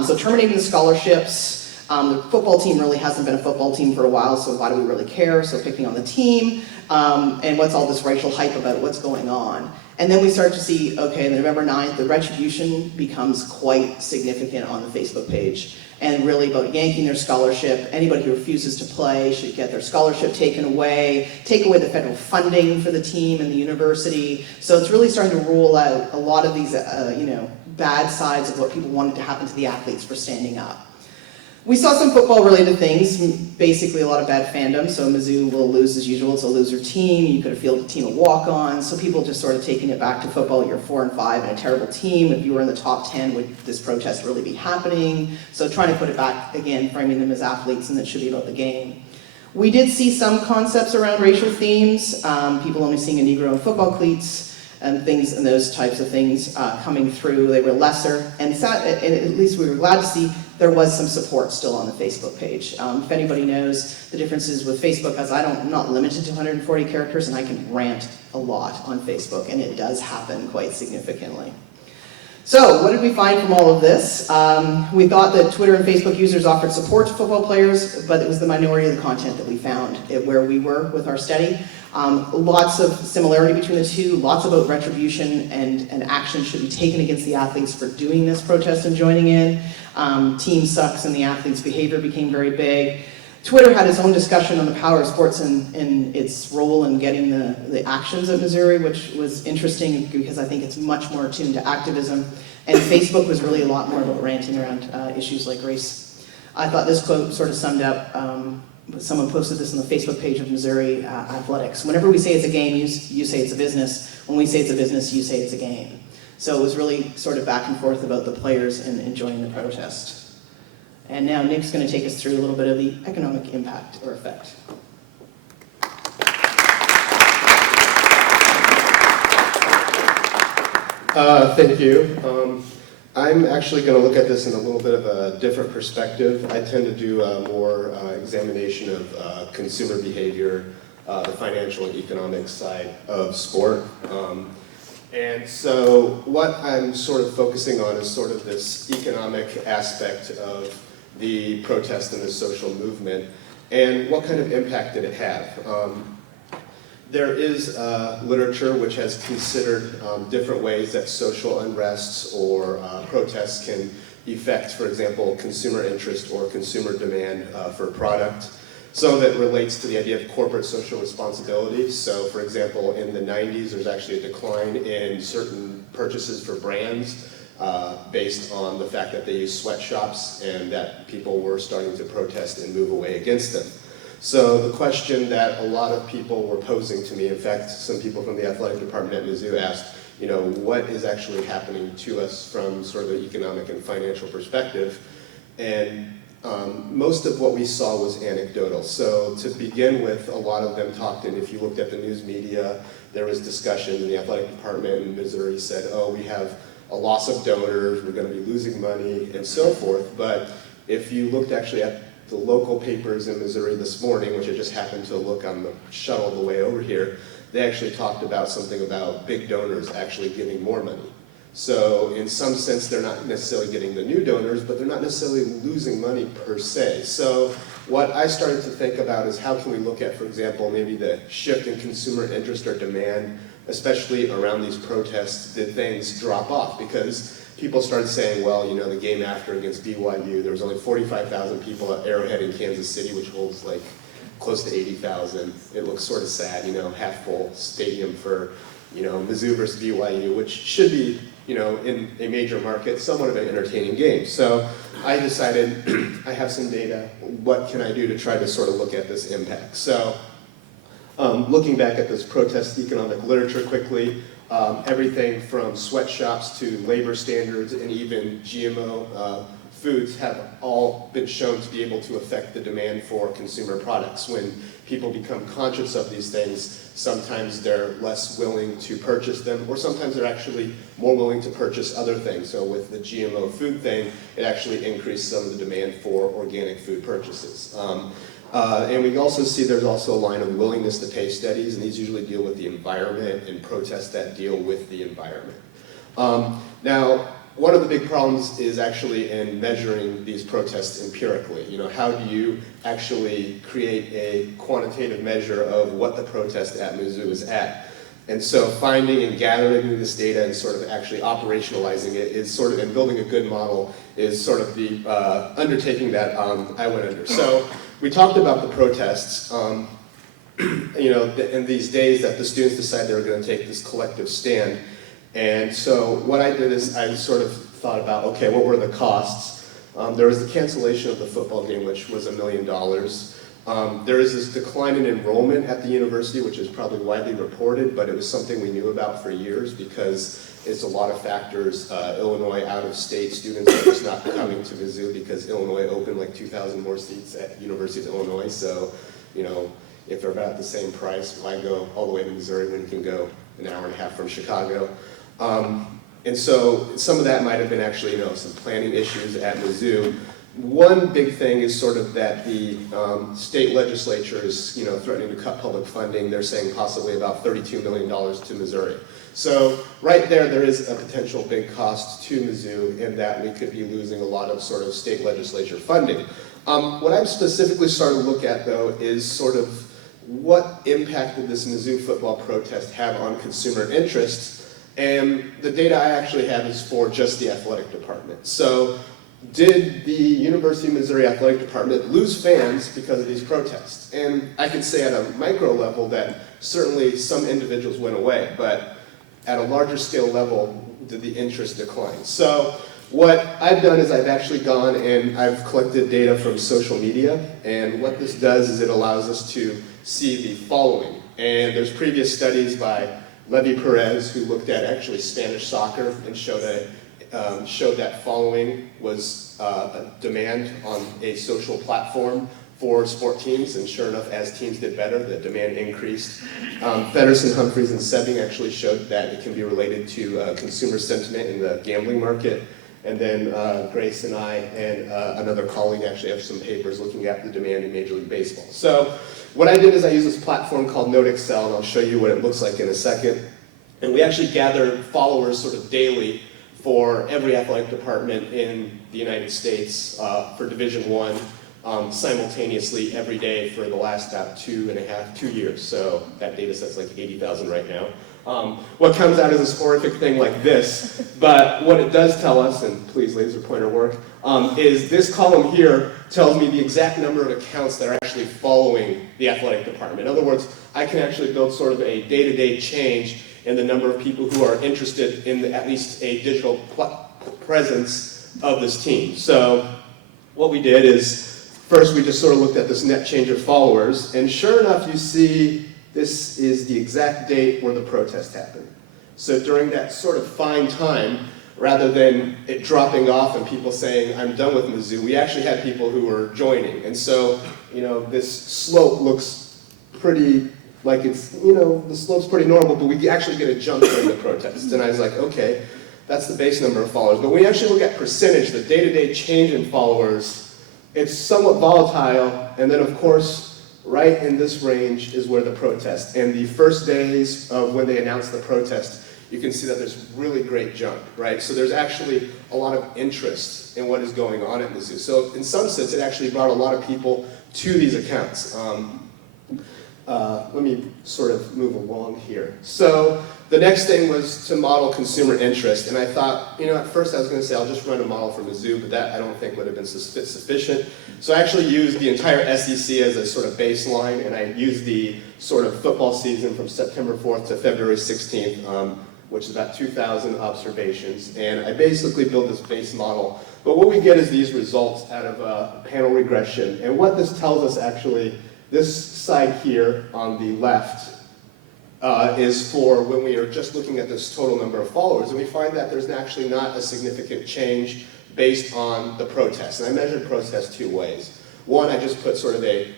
So terminating the scholarships. The football team really hasn't been a football team for a while, so why do we really care? So picking on the team, and what's all this racial hype about what's going on. And then we start to see, okay, November 9th, the retribution becomes quite significant on the Facebook page. And really about yanking their scholarship. Anybody who refuses to play should get their scholarship taken away, take away the federal funding for the team and the university. So it's really starting to rule out a lot of these, bad sides of what people wanted to happen to the athletes for standing up. We saw some football-related things, basically a lot of bad fandom. So Mizzou will lose as usual, it's a loser team. You could have fielded a team of walk-ons. So people just sort of taking it back to football. You're 4 and 5 and a terrible team. If you were in the top 10, would this protest really be happening? So trying to put it back again, framing them as athletes, and it should be about the game. We did see some concepts around racial themes. People only seeing a Negro in football cleats and things and those types of things coming through. They were lesser, and at least we were glad to see there was some support still on the Facebook page. If anybody knows the differences with Facebook, as I'm not limited to 140 characters, and I can rant a lot on Facebook, and it does happen quite significantly. So, what did we find from all of this? We thought that Twitter and Facebook users offered support to football players, but it was the minority of the content that we found where we were with our study. Lots of similarity between the two, lots about retribution and action should be taken against the athletes for doing this protest and joining in. Team sucks and the athletes' behavior became very big. Twitter had its own discussion on the power of sports and its role in getting the actions at Missouri, which was interesting because I think it's much more attuned to activism. And Facebook was really a lot more about ranting around issues like race. I thought this quote sort of summed up, someone posted this on the Facebook page of Missouri Athletics. Whenever we say it's a game, you say it's a business. When we say it's a business, you say it's a game. So it was really sort of back and forth about the players and enjoying the protest. And now Nick's going to take us through a little bit of the economic impact or effect. Thank you. I'm actually going to look at this in a little bit of a different perspective. I tend to do more examination of consumer behavior, the financial and economic side of sport. And so what I'm sort of focusing on is sort of this economic aspect of the protest and the social movement, and what kind of impact did it have? There is literature which has considered different ways that social unrests or protests can affect, for example, consumer interest or consumer demand for a product. Some of it relates to the idea of corporate social responsibility. So, for example, in the 90s, there's actually a decline in certain purchases for brands based on the fact that they use sweatshops and that people were starting to protest and move away against them. So the question that a lot of people were posing to me, in fact, some people from the athletic department at Mizzou asked, what is actually happening to us from sort of an economic and financial perspective? And most of what we saw was anecdotal. So to begin with, a lot of them talked, and if you looked at the news media, there was discussion in the athletic department in Missouri said, oh, we have a loss of donors, we're going to be losing money, and so forth. But if you looked actually at the local papers in Missouri this morning, which I just happened to look on the shuttle the way over here, they actually talked about something about big donors actually giving more money. So in some sense, they're not necessarily getting the new donors, but they're not necessarily losing money per se. So what I started to think about is how can we look at, for example, maybe the shift in consumer interest or demand, especially around these protests, did things drop off? Because people started saying, well, the game after against BYU, there was only 45,000 people at Arrowhead in Kansas City, which holds like close to 80,000. It looks sort of sad, you know, half full stadium for, you know, Mizzou versus BYU, which should be, you know, in a major market, somewhat of an entertaining game. So I decided I have some data, what can I do to try to sort of look at this impact? So looking back at this protest economic literature quickly, everything from sweatshops to labor standards and even GMO foods have all been shown to be able to affect the demand for consumer products. When people become conscious of these things, sometimes they're less willing to purchase them, or sometimes they're actually more willing to purchase other things. So with the GMO food thing, it actually increased some of the demand for organic food purchases. And we also see there's also a line of willingness to pay studies, and these usually deal with the environment and protests that deal with the environment. Now, one of the big problems is actually in measuring these protests empirically. You know, how do you actually create a quantitative measure of what the protest at Mizzou is at? And so finding and gathering this data and sort of actually operationalizing it is sort of, and building a good model is sort of the undertaking that I went under. So we talked about the protests, you know, in these days that the students decided they were going to take this collective stand. And so what I did is I sort of thought about, okay, what were the costs? There was the cancellation of the football game, which was $1 million. There is this decline in enrollment at the university, which is probably widely reported, but it was something we knew about for years because it's a lot of factors. Illinois out-of-state students are just not coming to Mizzou because Illinois opened like 2,000 more seats at University of Illinois. So, you know, if they're about the same price, why go all the way to Missouri when you can go an hour and a half from Chicago? And so some of that might have been actually, you know, some planning issues at Mizzou. One big thing is sort of that the state legislature is, you know, threatening to cut public funding. They're saying possibly about $32 million to Missouri. So right there is a potential big cost to Mizzou in that we could be losing a lot of sort of state legislature funding. What I've specifically started to look at, though, is sort of what impact did this Mizzou football protest have on consumer interests? And the data I actually have is for just the athletic department. So did the University of Missouri Athletic Department lose fans because of these protests? And I could say at a micro level that certainly some individuals went away, but at a larger scale level, did the interest decline? So what I've done is I've actually gone and I've collected data from social media, and what this does is it allows us to see the following. And there's previous studies by Levy Perez, who looked at actually Spanish soccer and showed that following was a demand on a social platform for sport teams, and sure enough, as teams did better, the demand increased. Feddersen, Humphreys, and Sebing actually showed that it can be related to consumer sentiment in the gambling market. And then Grace and I and another colleague actually have some papers looking at the demand in Major League Baseball. So what I did is I used this platform called NoteXcel, and I'll show you what it looks like in a second. And we actually gather followers sort of daily for every athletic department in the United States for Division I, simultaneously every day for the last about 2 years. So that data set's like 80,000 right now. What comes out is this horrific thing like this, but what it does tell us, and please laser pointer work, is this column here tells me the exact number of accounts that are actually following the athletic department. In other words, I can actually build sort of a day-to-day change in the number of people who are interested in at least a digital presence of this team. So what we did is, first we just sort of looked at this net change of followers, and sure enough you see this is the exact date where the protest happened. So during that sort of fine time, rather than it dropping off and people saying, I'm done with Mizzou, we actually had people who were joining. And so, you know, this slope looks pretty, like it's, you know, the slope's pretty normal, but we actually get a jump during the protest. And I was like, okay, that's the base number of followers. But when we actually look at percentage, the day-to-day change in followers, it's somewhat volatile. And then, of course, right in this range is where the protest. And the first days of when they announced the protest, you can see that there's really great jump, right? So there's actually a lot of interest in what is going on at Mizzou. So in some sense, it actually brought a lot of people to these accounts. Let me sort of move along here. So the next thing was to model consumer interest, and I thought, at first I was going to say I'll just run a model for Mizzou, but that I don't think would have been sufficient. So I actually used the entire SEC as a sort of baseline, and I used the sort of football season from September 4th to February 16th, which is about 2,000 observations, and I basically built this base model. But what we get is these results out of a panel regression, and what this tells us actually, this side here on the left, is for when we are just looking at this total number of followers, and we find that there's actually not a significant change based on the protest. And I measured protests two ways. One, I just put sort of a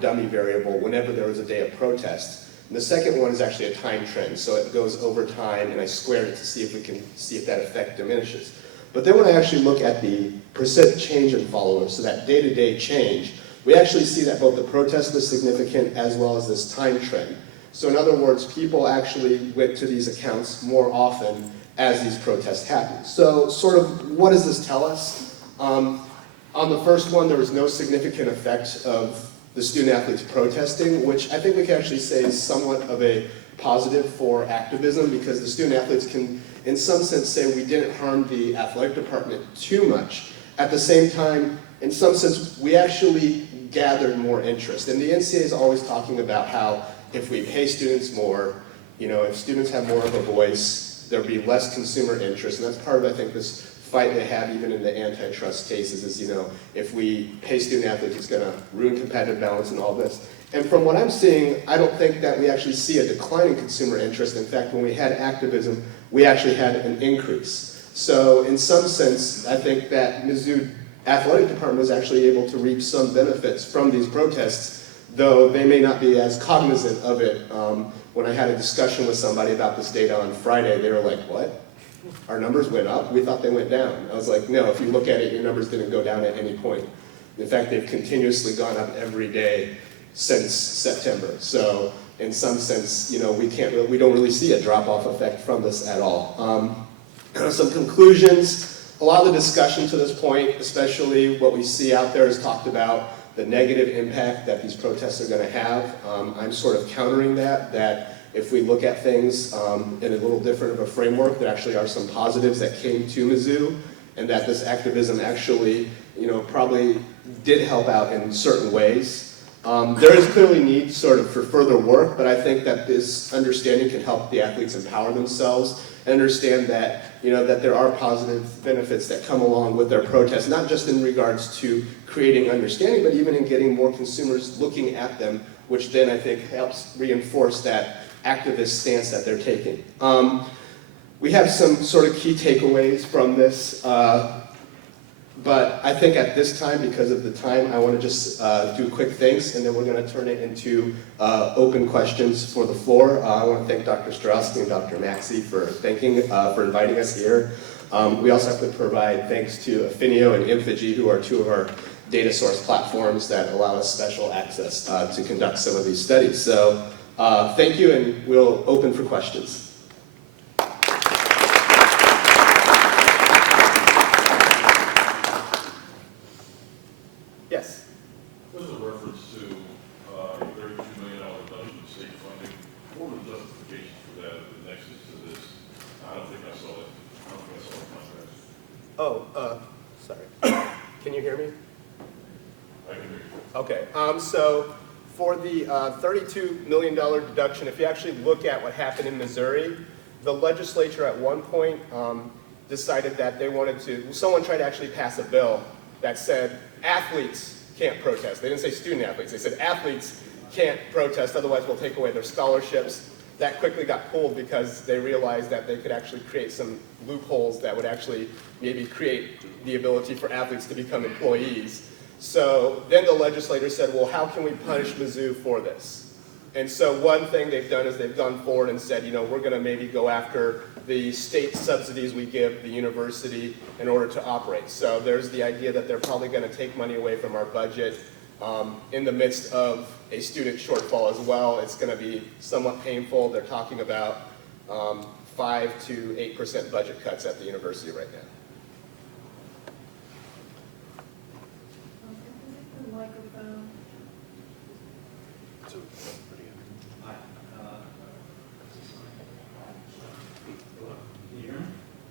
dummy variable whenever there was a day of protest. And the second one is actually a time trend, so it goes over time, and I squared it to see if we can see if that effect diminishes. But then when I actually look at the percent change in followers, so that day-to-day change, we actually see that both the protest was significant as well as this time trend. So in other words, people actually went to these accounts more often as these protests happened. So sort of what does this tell us? On the first one, there was no significant effect of the student athletes protesting, which I think we can actually say is somewhat of a positive for activism, because the student athletes can, in some sense, say we didn't harm the athletic department too much. At the same time, in some sense, we actually gathered more interest. And the NCAA is always talking about how if we pay students more, if students have more of a voice, there'll be less consumer interest. And that's part of, I think, this fight they have even in the antitrust cases is, if we pay student athletes, it's going to ruin competitive balance and all this. And from what I'm seeing, I don't think that we actually see a decline in consumer interest. In fact, when we had activism, we actually had an increase. So in some sense, I think that Mizzou athletic department was actually able to reap some benefits from these protests, though they may not be as cognizant of it. When I had a discussion with somebody about this data on Friday, they were like, what? Our numbers went up? We thought they went down. I was like, no, if you look at it, your numbers didn't go down at any point. In fact, they've continuously gone up every day since September. So in some sense, we don't really see a drop-off effect from this at all. Some conclusions. A lot of the discussion to this point, especially what we see out there, is talked about the negative impact that these protests are going to have. I'm sort of countering that if we look at things in a little different of a framework, there actually are some positives that came to Mizzou, and that this activism actually, probably did help out in certain ways. There is clearly need sort of for further work, but I think that this understanding can help the athletes empower themselves and understand that, that there are positive benefits that come along with their protests, not just in regards to creating understanding, but even in getting more consumers looking at them, which then I think helps reinforce that activist stance that they're taking. We have some sort of key takeaways from this, but I think at this time, because of the time, I want to just do quick things, and then we're going to turn it into open questions for the floor. I want to thank Dr. Straussky and Dr. Maxey for inviting us here. We also have to provide thanks to Affinio and Infigi, who are two of our data source platforms that allow us special access to conduct some of these studies. So thank you, and we'll open for questions. Yes? This is a reference to a $32 million reduction in state funding. What were the justifications for that, the nexus to this? I don't think I saw it. I don't think I saw the contrast. Oh, sorry. Can you hear me? I can hear you. Okay, so for the $32 million deduction, if you actually look at what happened in Missouri, the legislature at one point decided that they wanted to, someone tried to actually pass a bill that said athletes can't protest. They didn't say student athletes, they said athletes can't protest, otherwise we'll take away their scholarships. That quickly got pulled because they realized that they could actually create some loopholes that would actually maybe create the ability for athletes to become employees. So then the legislator said, well, how can we punish Mizzou for this? And so one thing they've done is they've gone forward and said, we're going to maybe go after the state subsidies we give the university in order to operate. So there's the idea that they're probably going to take money away from our budget in the midst of a student shortfall as well. It's going to be somewhat painful. They're talking about 5 to 8% budget cuts at the university right now.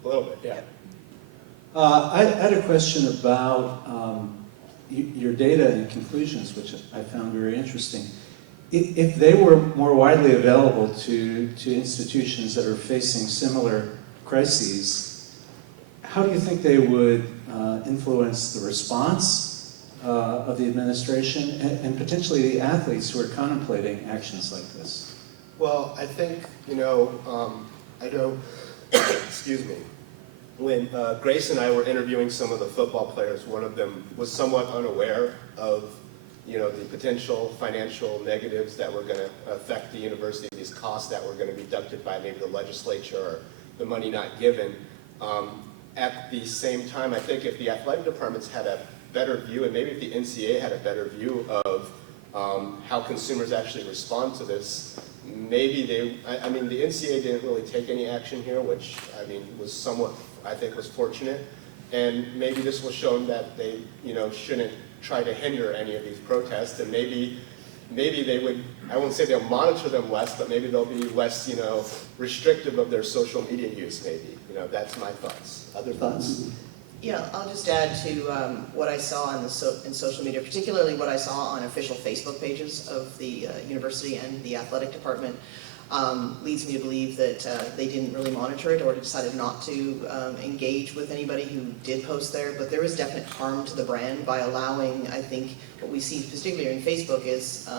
A little bit, yeah. I had a question about your data and conclusions, which I found very interesting. If they were more widely available to institutions that are facing similar crises, how do you think they would influence the response of the administration and potentially the athletes who are contemplating actions like this? Well, I think, I know, excuse me, when Grace and I were interviewing some of the football players, one of them was somewhat unaware of, the potential financial negatives that were going to affect the university, these costs that were going to be deducted by maybe the legislature or the money not given. At the same time, I think if the athletic departments had a better view, and maybe if the NCAA had a better view of how consumers actually respond to this, maybe the NCAA didn't really take any action here, which, was somewhat, I think, was fortunate. And maybe this will show them that they, shouldn't try to hinder any of these protests, and maybe they would, I won't say they'll monitor them less, but maybe they'll be less, restrictive of their social media use, maybe. That's my thoughts. Other thoughts? Yeah, I'll just add to what I saw in social media, particularly what I saw on official Facebook pages of the university and the athletic department. Leads me to believe that they didn't really monitor it or decided not to engage with anybody who did post there. But there is definite harm to the brand by allowing, I think, what we see particularly in Facebook is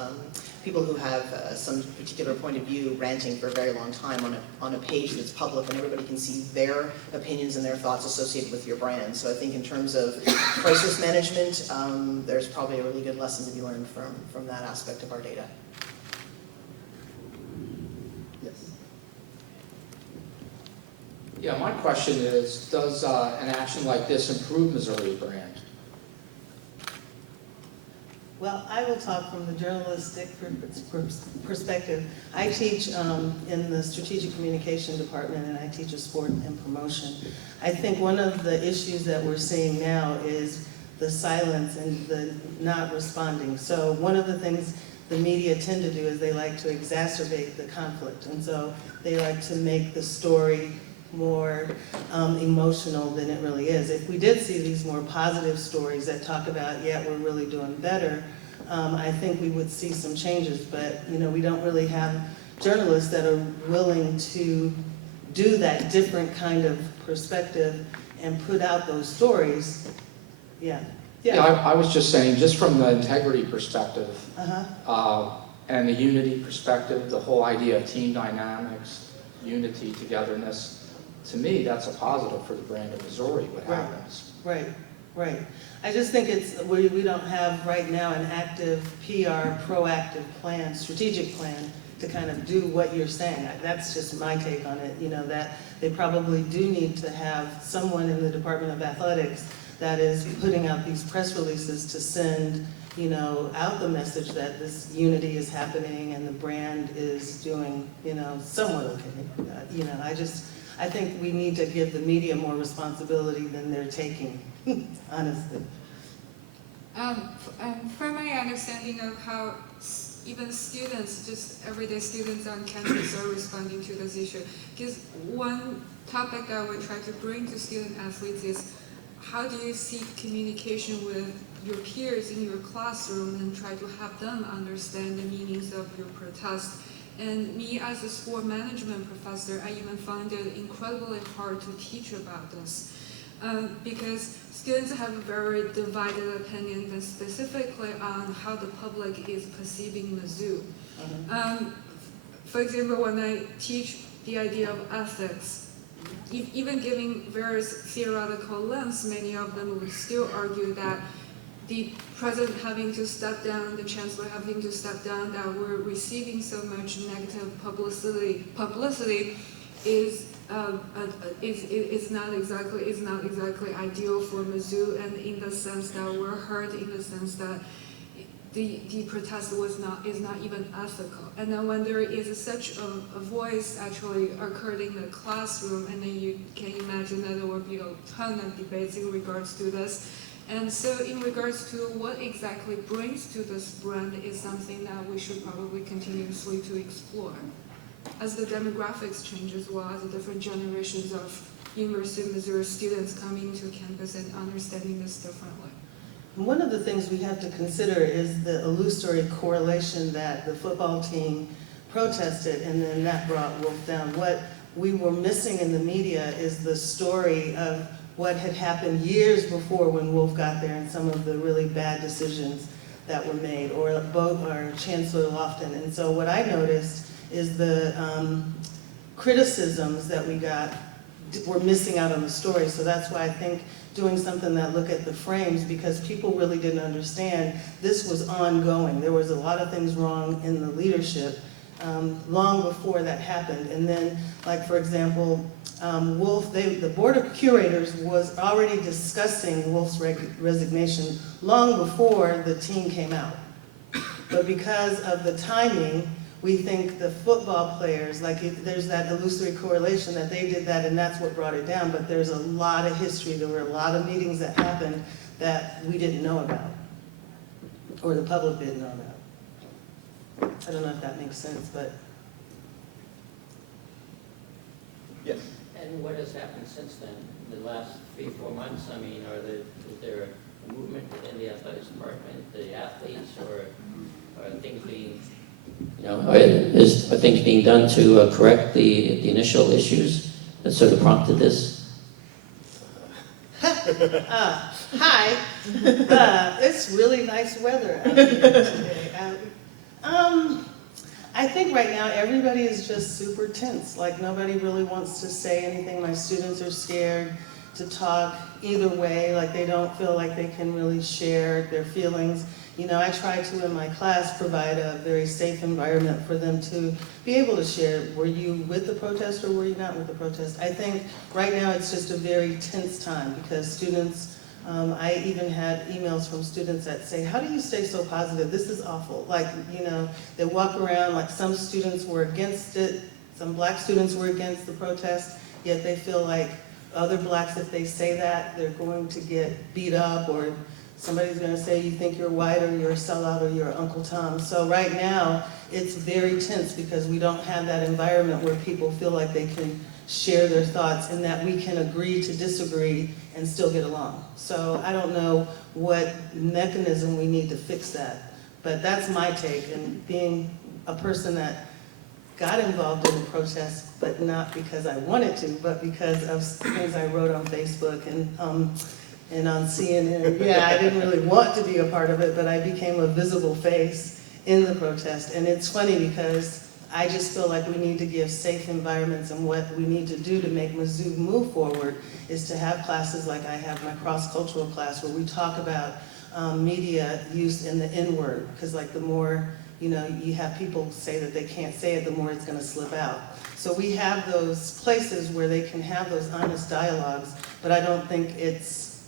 people who have some particular point of view ranting for a very long time on a page that's public, and everybody can see their opinions and their thoughts associated with your brand. So I think in terms of crisis management, there's probably a really good lesson to be learned from that aspect of our data. Yeah, my question is, does an action like this improve Missouri brand? Well, I will talk from the journalistic perspective. I teach in the strategic communication department, and I teach a sport and promotion. I think one of the issues that we're seeing now is the silence and the not responding. So one of the things the media tend to do is they like to exacerbate the conflict, and so they like to make the story more emotional than it really is. If we did see these more positive stories that talk about, yeah, we're really doing better, I think we would see some changes. But we don't really have journalists that are willing to do that different kind of perspective and put out those stories. Yeah. Yeah, I was just saying, just from the integrity perspective and the unity perspective, the whole idea of team dynamics, unity, togetherness, to me, that's a positive for the brand of Missouri, what happens. Right. I just think we don't have right now an active PR, proactive plan, strategic plan to kind of do what you're saying. That's just my take on it, that they probably do need to have someone in the Department of Athletics that is putting out these press releases to send, out the message that this unity is happening and the brand is doing, somewhat okay. I think we need to give the media more responsibility than they're taking, honestly. From my understanding of how even students, just everyday students on campus are responding to this issue, because one topic I would try to bring to student athletes is how do you seek communication with your peers in your classroom and try to have them understand the meanings of your protest. And me as a sport management professor, I even find it incredibly hard to teach about this because students have a very divided opinion, and specifically on how the public is perceiving Mizzou. For example, when I teach the idea of ethics, even giving various theoretical lens, many of them would still argue that the president having to step down, the chancellor having to step down, that we're receiving so much negative publicity is not exactly ideal for Mizzou, and in the sense that we're hurt, in the sense that the protest is not even ethical. And then when there is such a voice actually occurred in the classroom, and then you can imagine that there will be a ton of debates in regards to this. And so in regards to what exactly brings to this brand is something that we should probably continuously to explore. As the demographics change as well, as the different generations of University of Missouri students coming to campus and understanding this differently. One of the things we have to consider is the illusory correlation that the football team protested and then that brought Wolf down. What we were missing in the media is the story of what had happened years before when Wolf got there and some of the really bad decisions that were made, or both our Chancellor Lofton. And so what I noticed is the criticisms that we got were missing out on the story. So that's why I think doing something that look at the frames, because people really didn't understand this was ongoing. There was a lot of things wrong in the leadership long before that happened. And then, like for example, Wolf, the Board of Curators was already discussing Wolf's resignation long before the team came out. But because of the timing, we think the football players, there's that illusory correlation that they did that and that's what brought it down, but there's a lot of history. There were a lot of meetings that happened that we didn't know about, or the public didn't know about. I don't know if that makes sense, but. Yes. And what has happened since then, the last 3-4 months? I mean, is there a movement within the athletics department, the athletes, or are things being, are things being done to correct the initial issues that sort of prompted this? Hi. It's really nice weather out here today. I think right now everybody is just super tense. Like nobody really wants to say anything. My students are scared to talk either way. Like they don't feel like they can really share their feelings. You know, I try to, in my class, provide a very safe environment for them to be able to share. Were you with the protest or were you not with the protest? I think right now it's just a very tense time because students, I even had emails from students that say, how do you stay so positive? This is awful. Like, you know, they walk around like some students were against it, some black students were against the protest, yet they feel like other blacks, if they say that, they're going to get beat up or somebody's going to say you think you're white or you're a sellout or you're Uncle Tom. So right now, it's very tense because we don't have that environment where people feel like they can share their thoughts and that we can agree to disagree and still get along. So I don't know what mechanism we need to fix that, but that's my take. And being a person that got involved in the protest, but not because I wanted to, but because of things I wrote on Facebook and on CNN. Yeah, I didn't really want to be a part of it, but I became a visible face in the protest. And it's funny because I just feel like we need to give safe environments, and what we need to do to make Mizzou move forward is to have classes like I have my cross-cultural class where we talk about media use in the N-word, because like the more, you know, you have people say that they can't say it, the more it's going to slip out. So we have those places where they can have those honest dialogues, but I don't think it's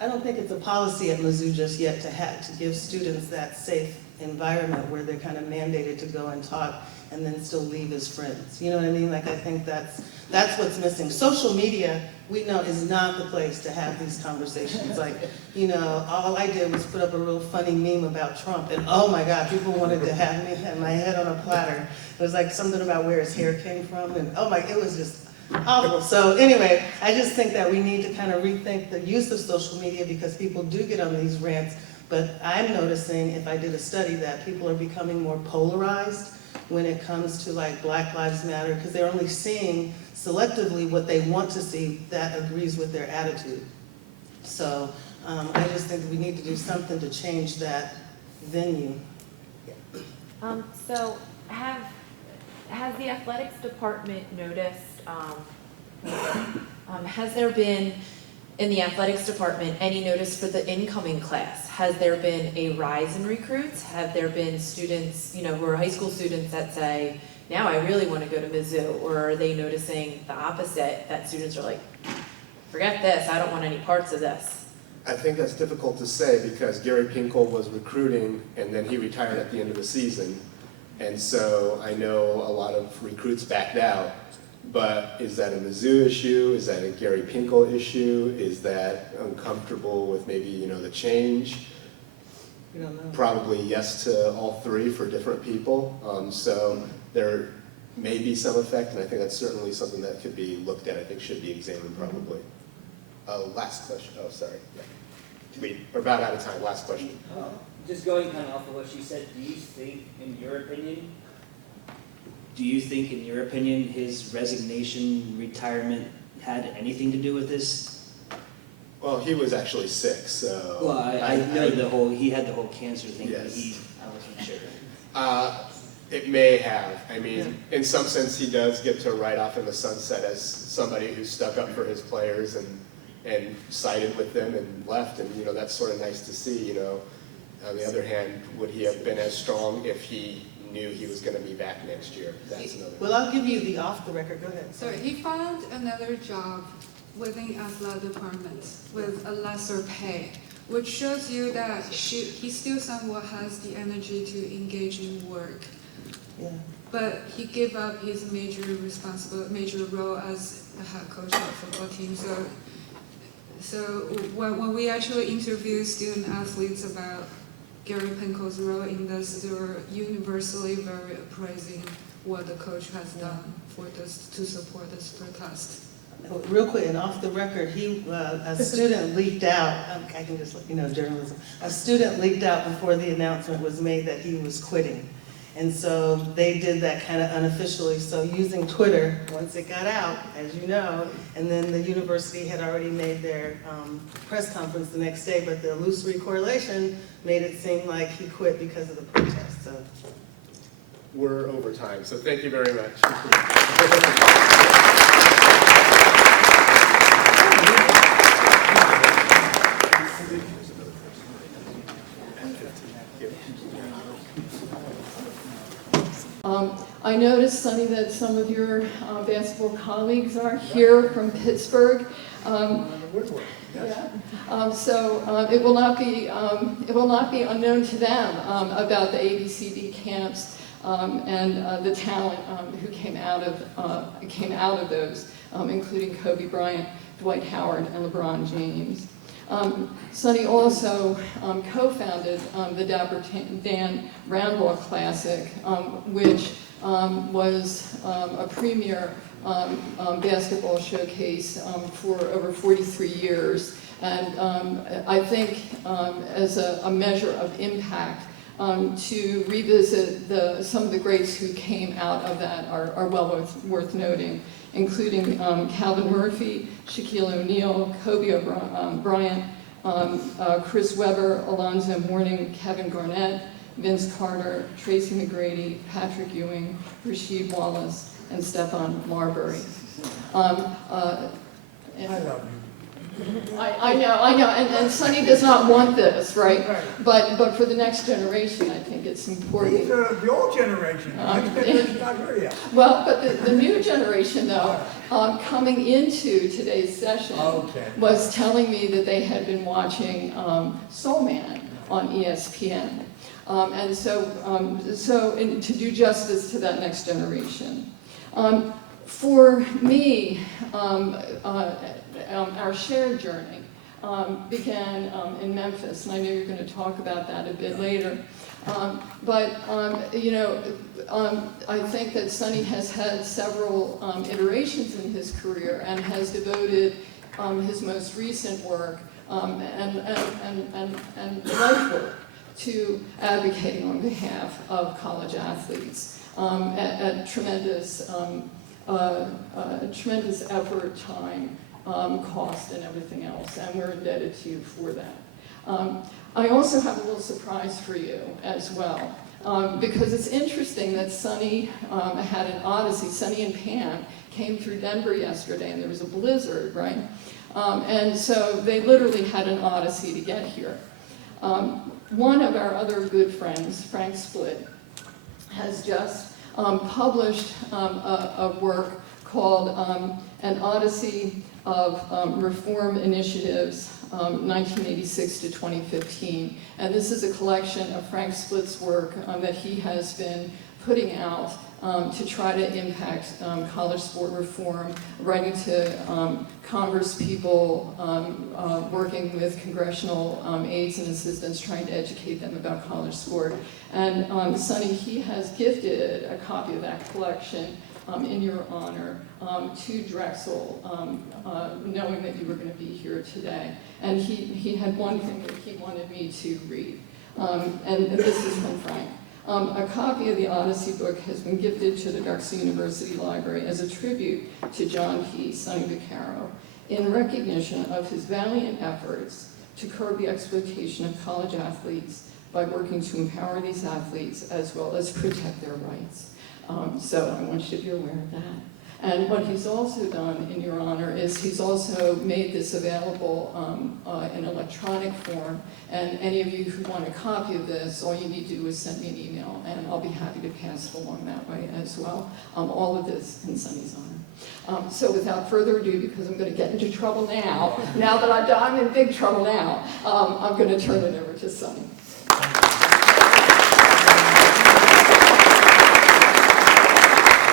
a policy at Mizzou just yet to give students that safe environment where they're kind of mandated to go and talk and then still leave as friends. You know what I mean? Like I think that's what's missing. Social media, we know, is not the place to have these conversations. Like, you know, all I did was put up a real funny meme about Trump and oh my God, people wanted to have me have my head on a platter. It was like something about where his hair came from and oh my, it was just awful. So anyway, I just think that we need to kind of rethink the use of social media because people do get on these rants, but I'm noticing, if I did a study, that people are becoming more polarized when it comes to like Black Lives Matter because they're only seeing selectively what they want to see that agrees with their attitude. So I just think we need to do something to change that venue. So has the athletics department noticed, has there been in the athletics department any notice for the incoming class? Has there been a rise in recruits? Have there been students, you know, who are high school students that say, now I really want to go to Mizzou? Or are they noticing the opposite, that students are like, forget this, I don't want any parts of this? I think that's difficult to say because Gary Pinkel was recruiting and then he retired at the end of the season. And so I know a lot of recruits backed out. But is that a Mizzou issue? Is that a Gary Pinkel issue? Is that uncomfortable with maybe, you know, the change? We don't know. Probably yes to all three for different people. So there may be some effect, and I think that's certainly something that could be looked at, I think should be examined probably. Last question, oh, sorry. Yeah. We're about out of time, last question. Just going kind of off of what she said, do you think, in your opinion, his resignation, retirement had anything to do with this? Well, he was actually sick, so. Well, I know he had the whole cancer thing, but Yes. I wasn't sure. It may have. I mean, in some sense, he does get to ride off in the sunset as somebody who stuck up for his players and sided with them and left, and that's sort of nice to see. On the other hand, would he have been as strong if he knew he was going to be back next year? That's another. Well, I'll give you the off the record, go ahead. So he found another job within athletic department with a lesser pay, which shows you that he still somewhat has the energy to engage in work. Yeah. But he gave up his major role as the head coach of the football team. So when we actually interview student athletes about Gary Pinkel's role in this, they were universally very appraising what the coach has done for this to support this protest. Real quick, and off the record, a student leaked out, I can just let you know, journalism. A student leaked out before the announcement was made that he was quitting. And so they did that kind of unofficially, so using Twitter, once it got out, as you know, and then the university had already made their press conference the next day, but the illusory correlation made it seem like he quit because of the protest, so. We're over time, so thank you very much. I noticed, Sonny, that some of your basketball colleagues are here from Pittsburgh. So it will not be unknown to them about the ABCD camps and the talent who came out of those, including Kobe Bryant, Dwight Howard, and LeBron James. Sonny also co-founded the Dapper Dan Randall Classic, which was a premier basketball showcase for over 43 years. And I think as a measure of impact, to revisit some of the greats who came out of that are well worth noting, including Calvin Murphy, Shaquille O'Neal, Kobe Bryant, Chris Webber, Alonzo Mourning, Kevin Garnett, Vince Carter, Tracy McGrady, Patrick Ewing, Rasheed Wallace, and Stephon Marbury. I love you. I know, and Sonny does not want this, right? But for the next generation, I think it's important. These are the old generation. The next generation's not here yet. Well, but the new generation, though, coming into today's session, was telling me that they had been watching Soul Man on ESPN. And so to do justice to that next generation. For me, our shared journey began in Memphis, and I know you're going to talk about that a bit later. But I think that Sonny has had several iterations in his career and has devoted his most recent work and life work to advocating on behalf of college athletes at tremendous effort, time, cost, and everything else, and we're indebted to you for that. I also have a little surprise for you as well, because it's interesting that Sonny had an odyssey. Sonny and Pam came through Denver yesterday, and there was a blizzard, right? And so they literally had an odyssey to get here. One of our other good friends, Frank Split, has just published a work called An Odyssey of Reform Initiatives, 1986 to 2015. And this is a collection of Frank Split's work that he has been putting out to try to impact college sport reform, writing to Congress people, working with congressional aides and assistants, trying to educate them about college sport. And Sonny, he has gifted a copy of that collection in your honor to Drexel, knowing that you were going to be here today. And he had one thing that he wanted me to read, and this is from Frank. A copy of the Odyssey book has been gifted to the Drexel University Library as a tribute to John P. Sonny Vaccaro in recognition of his valiant efforts to curb the exploitation of college athletes by working to empower these athletes as well as protect their rights. So I want you to be aware of that. And what he's also done in your honor is he's also made this available in electronic form. And any of you who want a copy of this, all you need to do is send me an email, and I'll be happy to pass it along that way as well. All of this in Sonny's honor. So without further ado, because I'm going to get into trouble now that I'm in big trouble now, I'm going to turn it over to Sonny.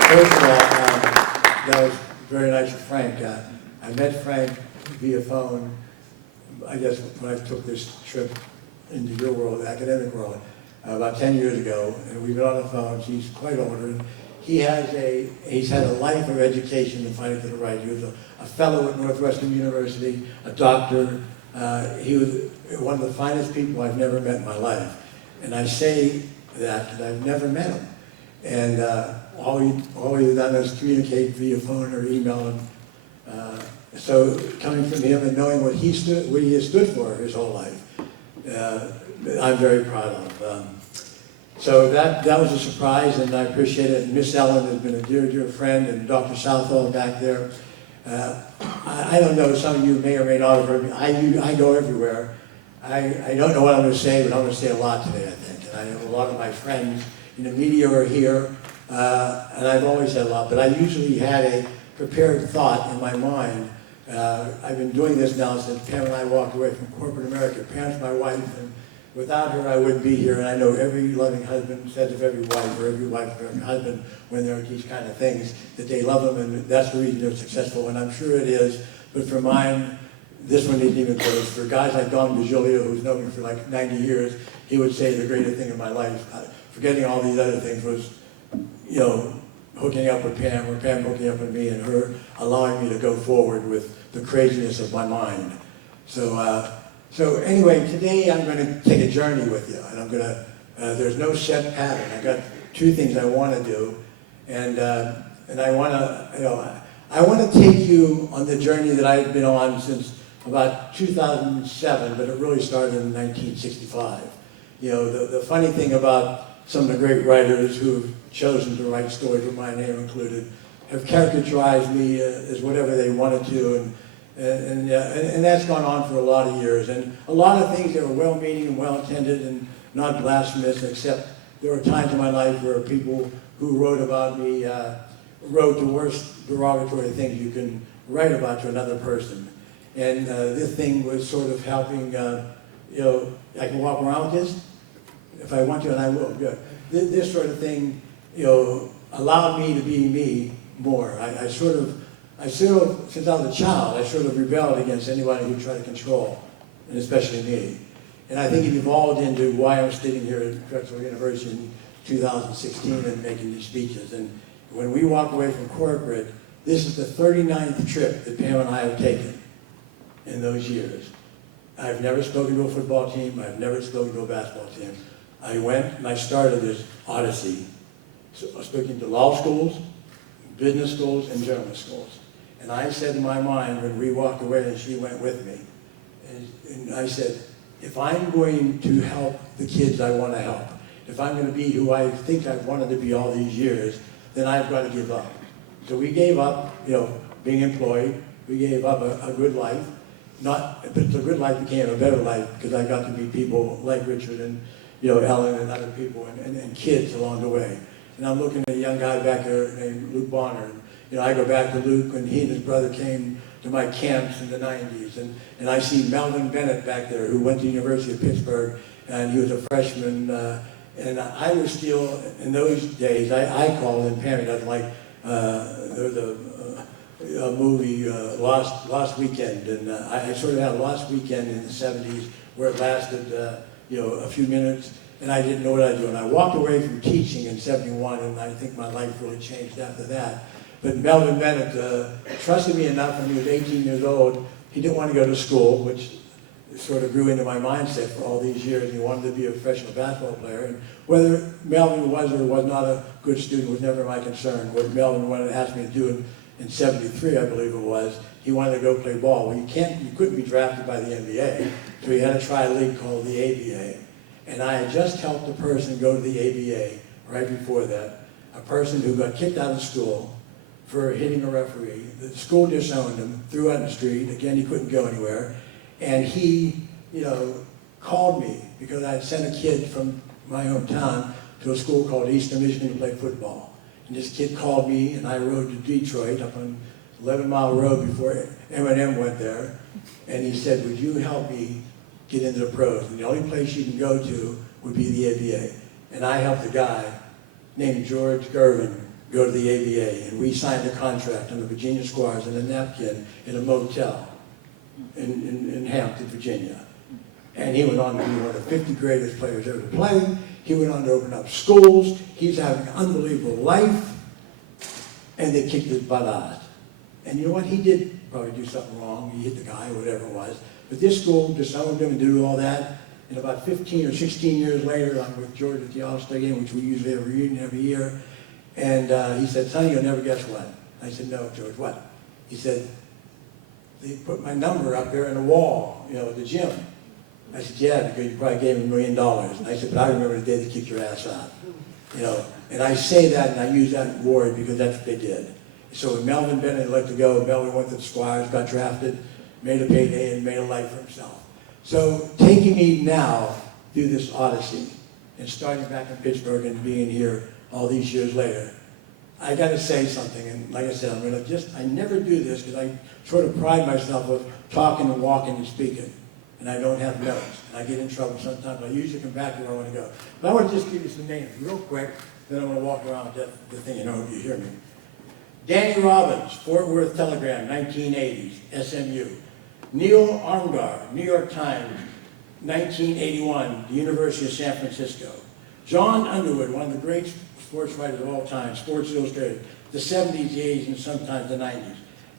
First of all, that was very nice of Frank. I met Frank via phone, I guess, when I took this trip into your world, the academic world, about 10 years ago, and we've been on the phone. He's quite older, and he's had a life of education and fighting for the right. He was a fellow at Northwestern University, a doctor. He was one of the finest people I've never met in my life. And I say that because I've never met him. And all he's done is communicate via phone or email. So coming from him and knowing what he has stood for his whole life, I'm very proud of. So that was a surprise, and I appreciate it. And Miss Ellen has been a dear, dear friend, and Dr. Southall back there. I don't know, some of you may or may not have heard me. I go everywhere. I don't know what I'm going to say, but I'm going to say a lot today, I think. And I know a lot of my friends in the media are here, and I've always said a lot, but I usually had a prepared thought in my mind. I've been doing this now since Pam and I walked away from corporate America. Pam's my wife, and without her I wouldn't be here. And I know every loving husband says of every wife or every wife of every husband when there are these kind of things that they love them, and that's the reason they're successful, and I'm sure it is. But for mine, this one isn't even close. For guys like Don DeGiulio, who's known me for like 90 years, he would say the greatest thing in my life, forgetting all these other things, was, hooking up with Pam, or Pam hooking up with me, and her allowing me to go forward with the craziness of my mind. So anyway, today I'm going to take a journey with you, and I'm going to, there's no set pattern. I got two things I want to do, and I want to take you on the journey that I've been on since about 2007, but it really started in 1965. The funny thing about some of the great writers who've chosen to write stories with my name included have characterized me as whatever they wanted to, and that's gone on for a lot of years. And a lot of things that were well-meaning and well-intended and not blasphemous, except there were times in my life where people who wrote about me wrote the worst derogatory things you can write about to another person. And this thing was sort of helping, I can walk around with this if I want to, and I will. Yeah. This sort of thing, allowed me to be me more. I sort of, since I was a child, I sort of rebelled against anybody who tried to control, and especially me. And I think it evolved into why I'm sitting here at Drexel University in 2016 and making these speeches. And when we walk away from corporate, this is the 39th trip that Pam and I have taken in those years. I've never spoken to a football team. I've never spoken to a basketball team. I went and I started this odyssey, speaking to law schools, business schools, and journalism schools. And I said in my mind when we walked away, and she went with me, and I said, if I'm going to help the kids I want to help, if I'm going to be who I think I've wanted to be all these years, then I've got to give up. So we gave up, being employed. We gave up a good life. But the good life became a better life because I got to meet people like Richard and Ellen and other people and kids along the way. And I'm looking at a young guy back there named Luke Bonner. And, I go back to Luke when he and his brother came to my camps in the 90s. And I see Melvin Bennett back there who went to the University of Pittsburgh, and he was a freshman And I was still, in those days, I called, and Pammy doesn't like, there was a movie, Lost Weekend, and I sort of had a Lost Weekend in the 70s where it lasted, a few minutes, and I didn't know what I'd do. And I walked away from teaching in 71, and I think my life really changed after that. But Melvin Bennett trusted me enough when he was 18 years old. He didn't want to go to school, which sort of grew into my mindset for all these years. He wanted to be a professional basketball player. And whether Melvin was or was not a good student was never my concern. What Melvin wanted to ask me to do in 73, I believe it was, he wanted to go play ball. Well, you couldn't be drafted by the NBA, so he had to try a league called the ABA. And I had just helped a person go to the ABA right before that, a person who got kicked out of school for hitting a referee. The school disowned him, threw out in the street. Again, he couldn't go anywhere. And he, called me because I had sent a kid from my hometown to a school called Eastern Michigan to play football. And this kid called me, and I rode to Detroit up on 11 Mile Road before Eminem went there. And he said, would you help me get into the pros? And the only place you can go to would be the ABA. And I helped a guy named George Gervin go to the ABA. And we signed a contract on the Virginia Squires in a napkin in a motel in Hampton, Virginia. And he went on to be one of the 50 greatest players ever to play. He went on to open up schools. He's having an unbelievable life. And they kicked his butt out. And you know what? He did probably do something wrong. He hit the guy, whatever it was. But this school disowned him and did all that. And about 15 or 16 years later, I'm with George at the All-Star game, which we usually have a reunion every year. And he said, Sonny, you'll never guess what. I said, no, George, what? He said, they put my number up there in the wall, at the gym. I said, yeah, because you probably gave him $1 million. And I said, but I remember the day they kicked your ass out. And I say that and I use that in glory because that's what they did. So when Melvin Bennett let to go, Melvin went to the Squires, got drafted, made a payday, and made a life for himself. So taking me now through this odyssey and starting back in Pittsburgh and being here all these years later, I got to say something. And like I said, I never do this because I sort of pride myself of talking and walking and speaking. And I don't have notes. And I get in trouble sometimes. I usually come back to where I want to go. But I want to just give you some names real quick. Then I'm going to walk around the thing and hope you hear me. Danny Robbins, Fort Worth Telegram, 1980s, SMU. Neil Armgar, New York Times, 1981, the University of San Francisco. John Underwood, one of the great sports writers of all time, Sports Illustrated, the 70s, the 80s, and sometimes the 90s.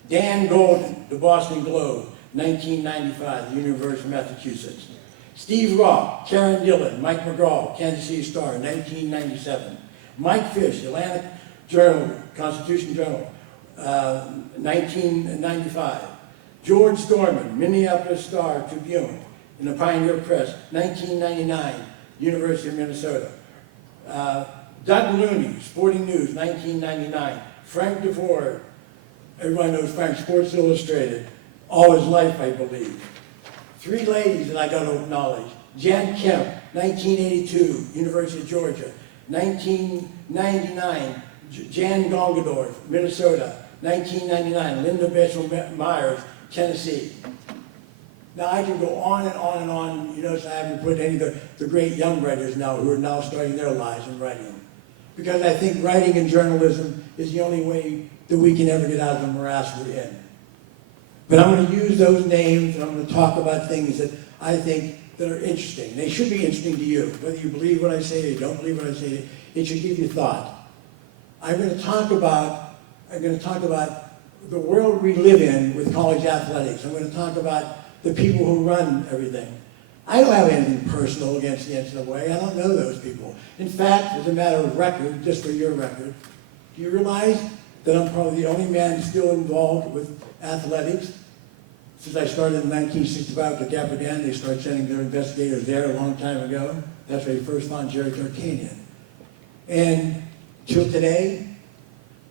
Dan Golden, the Boston Globe, 1995, the University of Massachusetts. Steve Rock, Karen Dillon, Mike McGraw, Kansas City Star, 1997. Mike Fish, Atlantic Journal, Constitution Journal, 1995. George Thorman, Minneapolis Star Tribune, in the Pioneer Press, 1999, University of Minnesota. Doug Looney, Sporting News, 1999. Frank DeVore, everyone knows Frank, Sports Illustrated, all his life, I believe. Three ladies that I got to acknowledge. Jan Kemp, 1982, University of Georgia. 1999, Jan Gongadorf, Minnesota. 1999, Linda Betchel Myers, Tennessee. Now I can go on and on and on. You notice I haven't put any of the great young writers now who are now starting their lives in writing. Because I think writing and journalism is the only way that we can ever get out of the morass we're in. But I'm going to use those names and I'm going to talk about things that I think that are interesting. They should be interesting to you. Whether you believe what I say or you don't believe what I say, it should give you thought. I'm going to talk about the world we live in with college athletics. I'm going to talk about the people who run everything. I don't have anything personal against the NCAA. I don't know those people. In fact, as a matter of record, just for your record, do you realize that I'm probably the only man still involved with athletics? Since I started in 1965 with the Dapper Dan, they started sending their investigators there a long time ago. That's where they first found Jerry Tarkanian. And till today,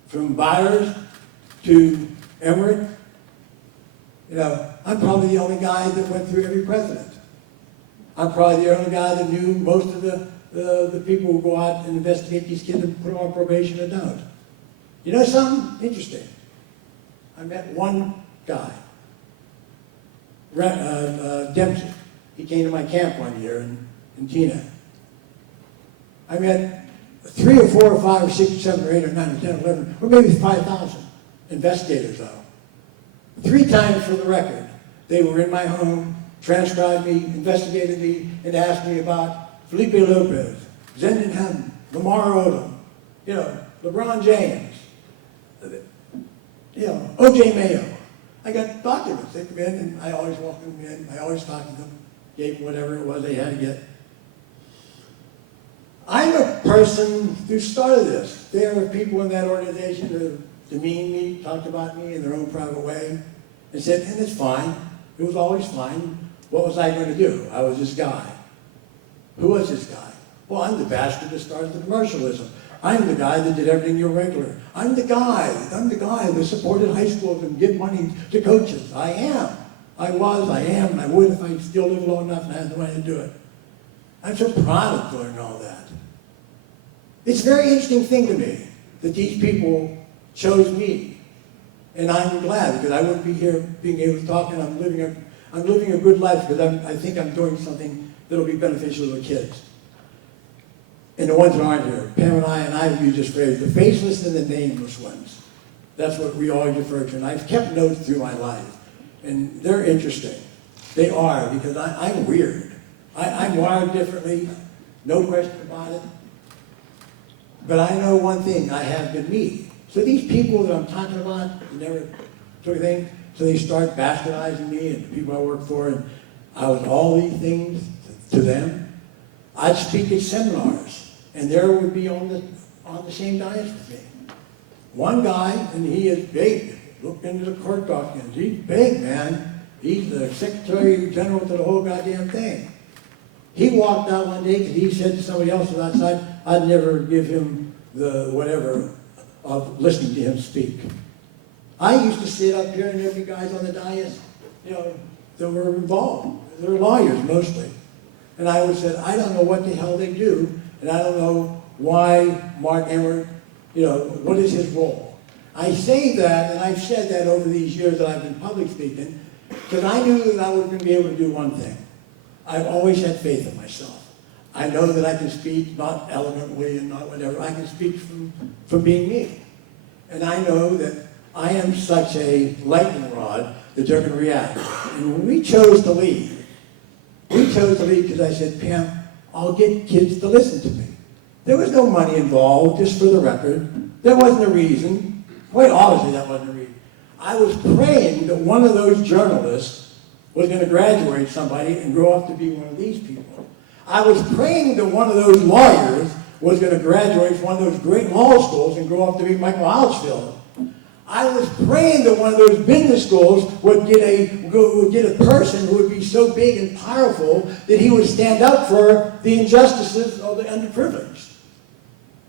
from Byers to Emmerich, I'm probably the only guy that went through every president. I'm probably the only guy that knew most of the people who go out and investigate these kids and put them on probation or don't. You know something interesting? I met one guy, Dempsey. He came to my camp one year in Tina. I met 3 or 4 or 5 or 6 or 7 or 8 or 9 or 10 or 11, or maybe 5,000 investigators though. 3 times for the record. They were in my home, transcribed me, investigated me, and asked me about Felipe Lopez, Zendon Ham, Lamar Odom, you know, LeBron James, you know, O.J. Mayo. I got documents. They come in, and I always welcome them in. I always talk to them, gave them whatever it was they had to get. I'm a person who started this. There are people in that organization who demeaned me, talked about me in their own private way, and said, and it's fine. It was always fine. What was I going to do? I was this guy. Who was this guy? Well, I'm the bastard that started the commercialism. I'm the guy that did everything irregular. I'm the guy that supported high schools and give money to coaches. I am. I was, I am, and I would if I still lived long enough and had the money to do it. I'm so proud of doing all that. It's a very interesting thing to me that these people chose me. And I'm glad, because I wouldn't be here being able to talk, and I'm living a good life, because I think I'm doing something that'll be beneficial to the kids. And the ones that aren't here, Pam and I've used this phrase, the faceless and the nameless ones. That's what we always refer to, and I've kept notes through my life. And they're interesting. They are, because I'm weird. I'm wired differently, no question about it. But I know one thing, I have been me. So these people that I'm talking about, never took a thing, so they start bastardizing me and the people I work for, and I was all these things to them. I'd speak at seminars, and there would be on the same dais with me. One guy, and he is big, look into the court documents, he's big, man. He's the Secretary General to the whole goddamn thing. He walked out one day because he said to somebody else outside, I'd never give him the whatever of listening to him speak. I used to sit up here and there'd be guys on the dais, you know, that were involved. They were lawyers mostly. And I would say, I don't know what the hell they do, and I don't know why Mark Emmert, you know, what is his role? I say that, and I've said that over these years that I've been public speaking, because I knew that I was going to be able to do one thing. I've always had faith in myself. I know that I can speak, not eloquently and not whatever, I can speak from being me. And I know that I am such a lightning rod that they're going to react. And when we chose to leave because I said, Pam, I'll get kids to listen to me. There was no money involved, just for the record. There wasn't a reason. Quite obviously that wasn't a reason. I was praying that one of those journalists was going to graduate somebody and grow up to be one of these people. I was praying that one of those lawyers was going to graduate from one of those great law schools and grow up to be Michael Alsfield. I was praying that one of those business schools would get a person who would be so big and powerful that he would stand up for the injustices of the underprivileged.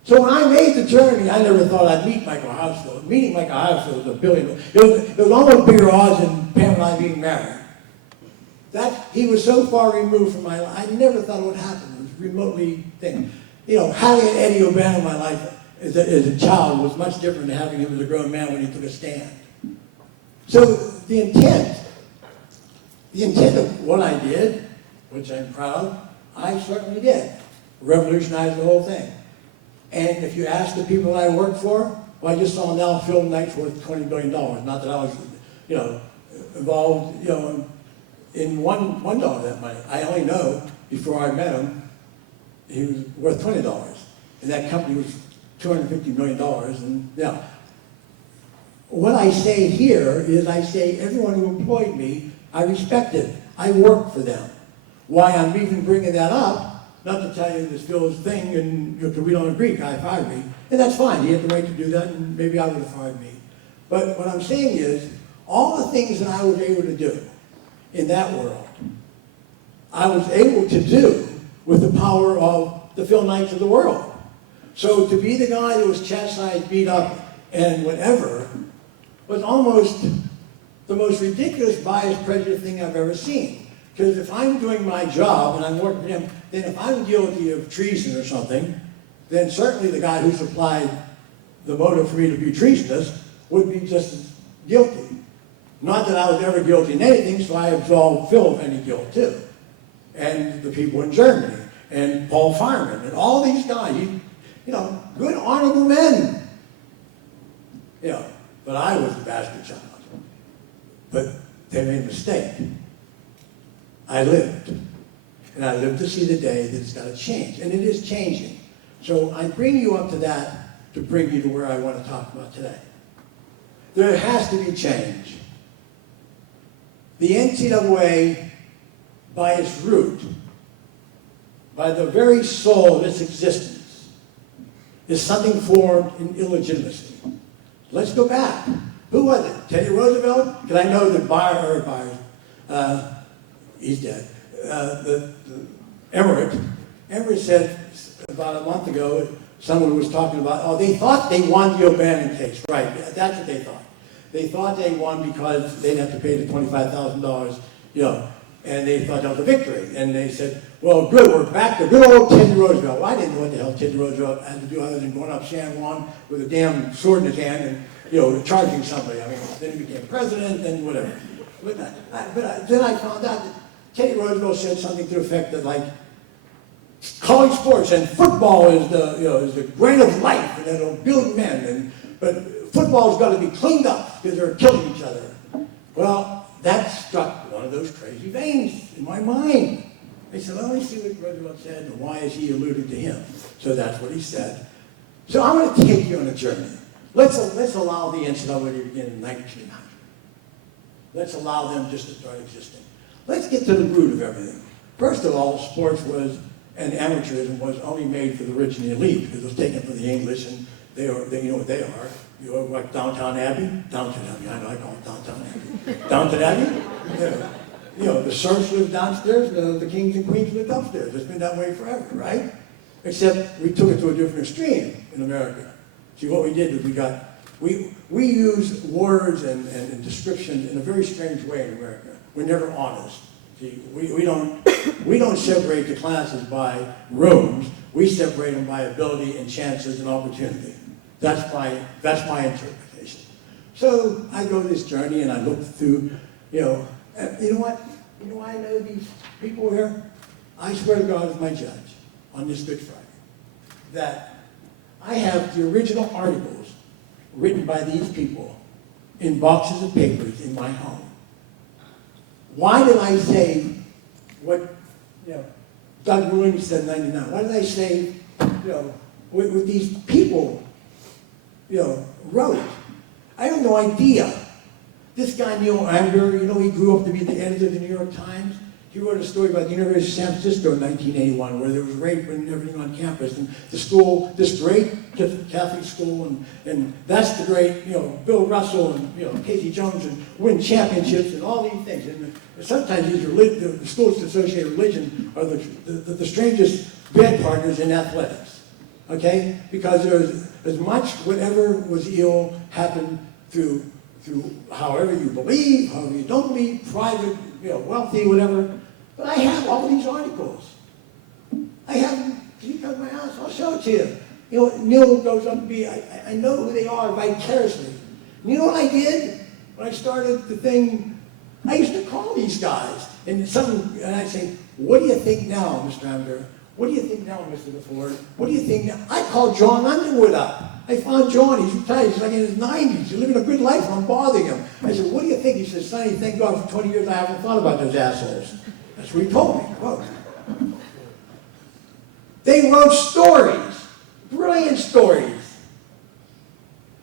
So when I made the journey, I never thought I'd meet Michael Alsfield. Meeting Michael Alsfield was a billion. It was almost bigger odds than Pam and I being married. He was so far removed from my life, I never thought it would happen. It was remotely thing. You know, having Eddie O'Bannon in my life as a child was much different than having him as a grown man when he took a stand. So the intent of what I did, which I'm proud, I certainly did. Revolutionized the whole thing. And if you ask the people that I work for, well, I just saw now Phil Knight's worth $20 billion. Not that I was, you know, involved, you know, in one dollar of that money. I only know, before I met him, he was worth $20. And that company was $250 million. And now, what I say here is I say everyone who employed me, I respected. I worked for them. Why I'm even bringing that up, not to tell you this Phil's thing, and because we don't agree, Guy fired me. And that's fine, he had the right to do that, and maybe I would have fired me. But what I'm saying is, all the things that I was able to do in that world, I was able to do with the power of the Phil Knights of the world. So to be the guy that was chastised, beat up, and whatever, was almost the most ridiculous, biased, prejudiced thing I've ever seen. Because if I'm doing my job and I'm working for him, then if I'm guilty of treason or something, then certainly the guy who supplied the motive for me to be treasonous would be just as guilty. Not that I was ever guilty in anything, so I absolved Phil of any guilt too. And the people in Germany. and Paul Fireman, and all these guys, you know, good, honorable men. You know, but I was the bastard child. But they made a mistake. I lived. And I lived to see the day that it's got to change. And it is changing. So I bring you up to that to bring you to where I want to talk about today. There has to be change. The NCAA, by its root, by the very soul of its existence, is something formed in illegitimacy. Let's go back. Who was it? Teddy Roosevelt? Because I know that Byers, he's dead. Everett said about a month ago, someone was talking about, oh, they thought they won the O'Bannon case. Right, that's what they thought. They thought they won because they didn't have to pay the $25,000, you know, and they thought that was a victory. And they said, well, good, we're back to good old Teddy Roosevelt. Well, I didn't know what the hell Teddy Roosevelt had to do other than going up San Juan with a damn sword in his hand and, you know, charging somebody. I mean, then he became president and whatever. But then I found out that Teddy Roosevelt said something to the effect that, like, college sports and football is the, you know, is the grain of life, and it'll build men. But football's got to be cleaned up because they're killing each other. Well, that struck one of those crazy veins in my mind. I said, well, let me see what Roosevelt said and why is he alluding to him. So that's what he said. So I'm going to take you on a journey. Let's allow the NCAA to begin in 1900. Let's allow them just to start existing. Let's get to the root of everything. First of all, sports was, and amateurism was only made for the rich and the elite because it was taken from the English, and they you know what they are. You know, like Downton Abbey? Downton Abbey, I know, I call it Downton Abbey. Downton Abbey? Yeah. You know, the serfs live downstairs, the kings and queens live upstairs. It's been that way forever, right? Except we took it to a different extreme in America. See, what we did was we use words and descriptions in a very strange way in America. We're never honest. See, we don't separate the classes by rooms. We separate them by ability and chances and opportunity. That's my interpretation. So I go this journey and I look through, you know what? You know why I know these people here? I swear to God as my judge on this Good Friday that I have the original articles written by these people in boxes of papers in my home. Why did I say what, you know, Doug Williams said in '99? Why did I say, you know, what these people, you know, wrote? I have no idea. This guy, Neil Amber, you know, he grew up to be the editor of the New York Times. He wrote a story about the University of San Francisco in 1981 where there was rape and everything on campus. And the school, this great Catholic school, and that's the great, you know, Bill Russell and, you know, Casey Jones and win championships and all these things. And sometimes these the schools associated with religion are the strangest bed partners in athletics, okay? Because there's as much whatever was ill happened through however you believe, however you don't believe, private, you know, wealthy, whatever. But I have all these articles. I have them. Can you come to my house? I'll show it to you. You know, Neil goes up to me. I know who they are vicariously. You know what I did when I started the thing? I used to call these guys, and I'd say, "What do you think now, Mr. Amber? What do you think now, Mr. DeFord? What do you think now?" I called John Underwood up. I found John, he's retired, he's like in his 90s, he's living a good life, I'm bothering him. I said, "What do you think?" He said, "Sonny, thank God for 20 years I haven't thought about those assholes." That's what he told me, quote. They wrote stories, brilliant stories,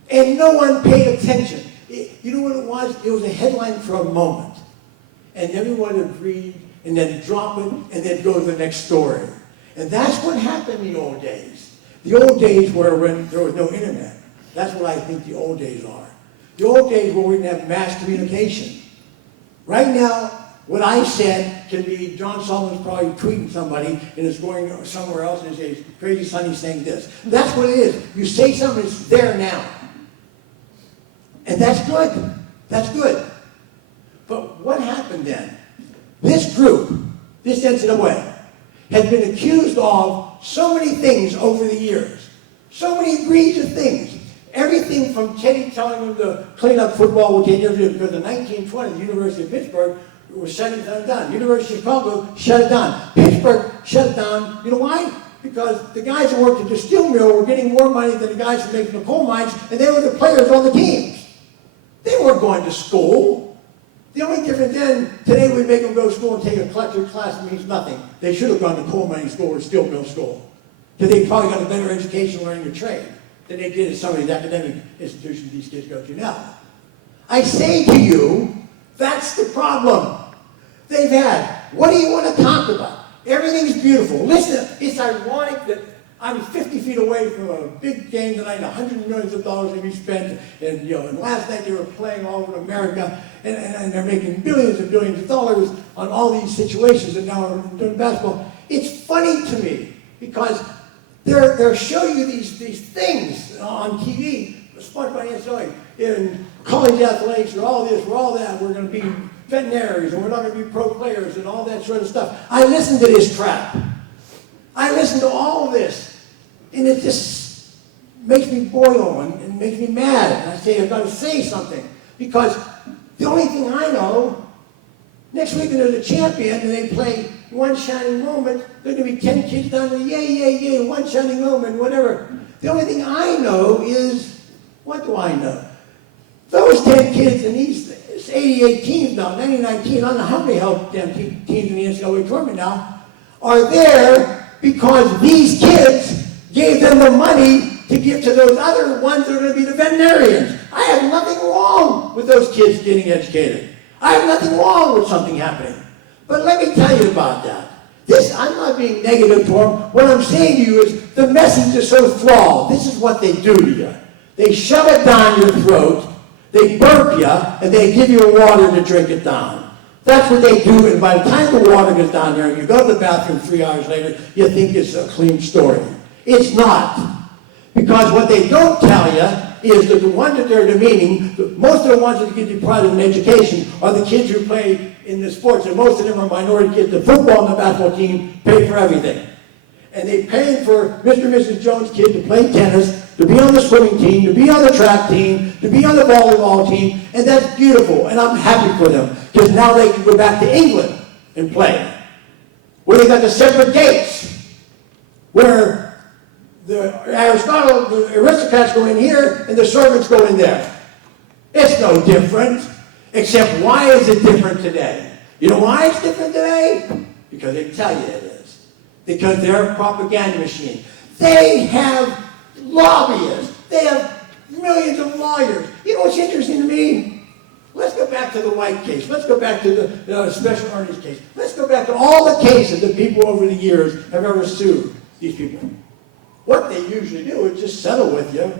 and no one paid attention. You know what it was? It was a headline for a moment, and everyone would read, and then drop it, and then go to the next story. And that's what happened in the old days. The old days were when there was no internet. That's what I think the old days are. The old days where we didn't have mass communication. Right now, what I said can be, John Solomon's probably tweeting somebody and it's going somewhere else and says, "Crazy Sonny's saying this." That's what it is. You say something, it's there now. And that's good. That's good. But what happened then? This group, this NCAA, has been accused of so many things over the years. So many egregious things. Everything from Teddy telling them to clean up football, which they never did, because in 1920, the University of Pittsburgh was shutting them down. University of Chicago shut it down. Pittsburgh shut it down. You know why? Because the guys who worked at the steel mill were getting more money than the guys who making the coal mines, and they were the players on the teams. They weren't going to school. The only difference then, today we make them go to school and take a collective class means nothing. They should have gone to coal mining school or steel mill school. Because they probably got a better education learning a trade than they did at some of these academic institutions these kids go to now. I say to you, that's the problem they've had. What do you want to talk about? Everything's beautiful. Listen, it's ironic that I'm 50 feet away from a big game tonight, $100 million to be spent, and last night they were playing all over America, and they're making billions and billions of dollars on all these situations, and now we're doing basketball. It's funny to me, because they're showing you these things on TV, SpongeBob and Zoe, in college athletics, or all this, or all that, we're going to be veterinaries, and we're not going to be pro players, and all that sort of stuff. I listen to this crap. I listen to all of this, and it just makes me boil and makes me mad. And I say, I've got to say something, because the only thing I know, next week there's a champion, and they play One Shining Moment, there's going to be 10 kids down there, yay, yay, yay, One Shining Moment, whatever. The only thing I know is, what do I know? Those 10 kids in these 88 teams now, 99 teams, I don't know how many help them teams in the NCAA tournament now, are there because these kids gave them the money to give to those other ones that are going to be the veterinarians. I have nothing wrong with those kids getting educated. I have nothing wrong with something happening. But let me tell you about that. I'm not being negative to them. What I'm saying to you is the message is so flawed. This is what they do to you. They shove it down your throat, they burp you, and they give you water to drink it down. That's what they do, and by the time the water goes down there and you go to the bathroom 3 hours later, you think it's a clean story. It's not. Because what they don't tell you is that the ones that they're demeaning, most of the ones that get deprived of an education are the kids who play in the sports, and most of them are minority kids. The football and the basketball team pay for everything. And they pay for Mr. and Mrs. Jones' kid to play tennis, to be on the swimming team, to be on the track team, to be on the volleyball team, and that's beautiful, and I'm happy for them, because now they can go back to England and play, where they got the separate gates, where the Aristotle, the aristocrats go in here, and the servants go in there. It's no different, except why is it different today? You know why it's different today? Because they tell you it is. Because they're a propaganda machine. They have lobbyists. They have millions of lawyers. You know what's interesting to me? Let's go back to the White case. Let's go back to the Special Earnings case. Let's go back to all the cases that people over the years have ever sued these people. What they usually do is just settle with you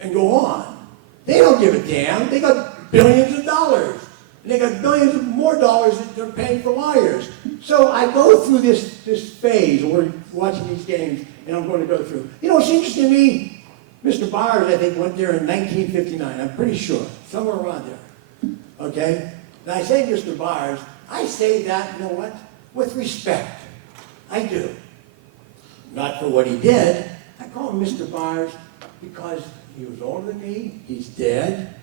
and go on. They don't give a damn. They got billions of dollars. And they got billions of more dollars that they're paying for lawyers. So I go through this phase where we're watching these games, and I'm going to go through. You know what's interesting to me? Mr. Byers, I think, went there in 1959. I'm pretty sure. Somewhere around there. Okay? And I say Mr. Byers, I say that, you know what? With respect. I do. Not for what he did. I call him Mr. Byers because he was older than me, he's dead,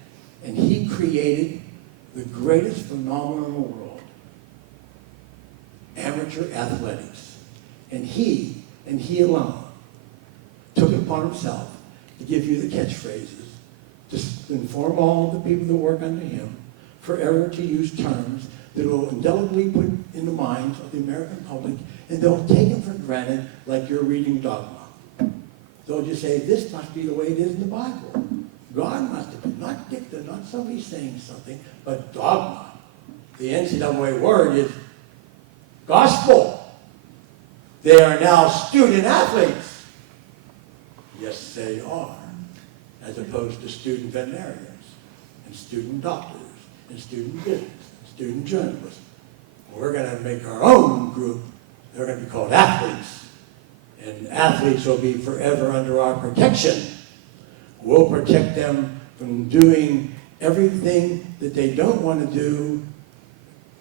and he created the greatest phenomenon in the world. Amateur athletics. And he alone, took it upon himself to give you the catchphrases, to inform all the people that work under him, forever to use terms that will indelibly put in the minds of the American public, and they'll take them for granted like you're reading dogma. They'll just say, this must be the way it is in the Bible. God must have been, not dicta, not somebody saying something, but dogma. The NCAA word is gospel. They are now student athletes. Yes, they are. As opposed to student veterinarians, and student doctors, and student business, and student journalists. We're going to make our own group. They're going to be called athletes. And athletes will be forever under our protection. We'll protect them from doing everything that they don't want to do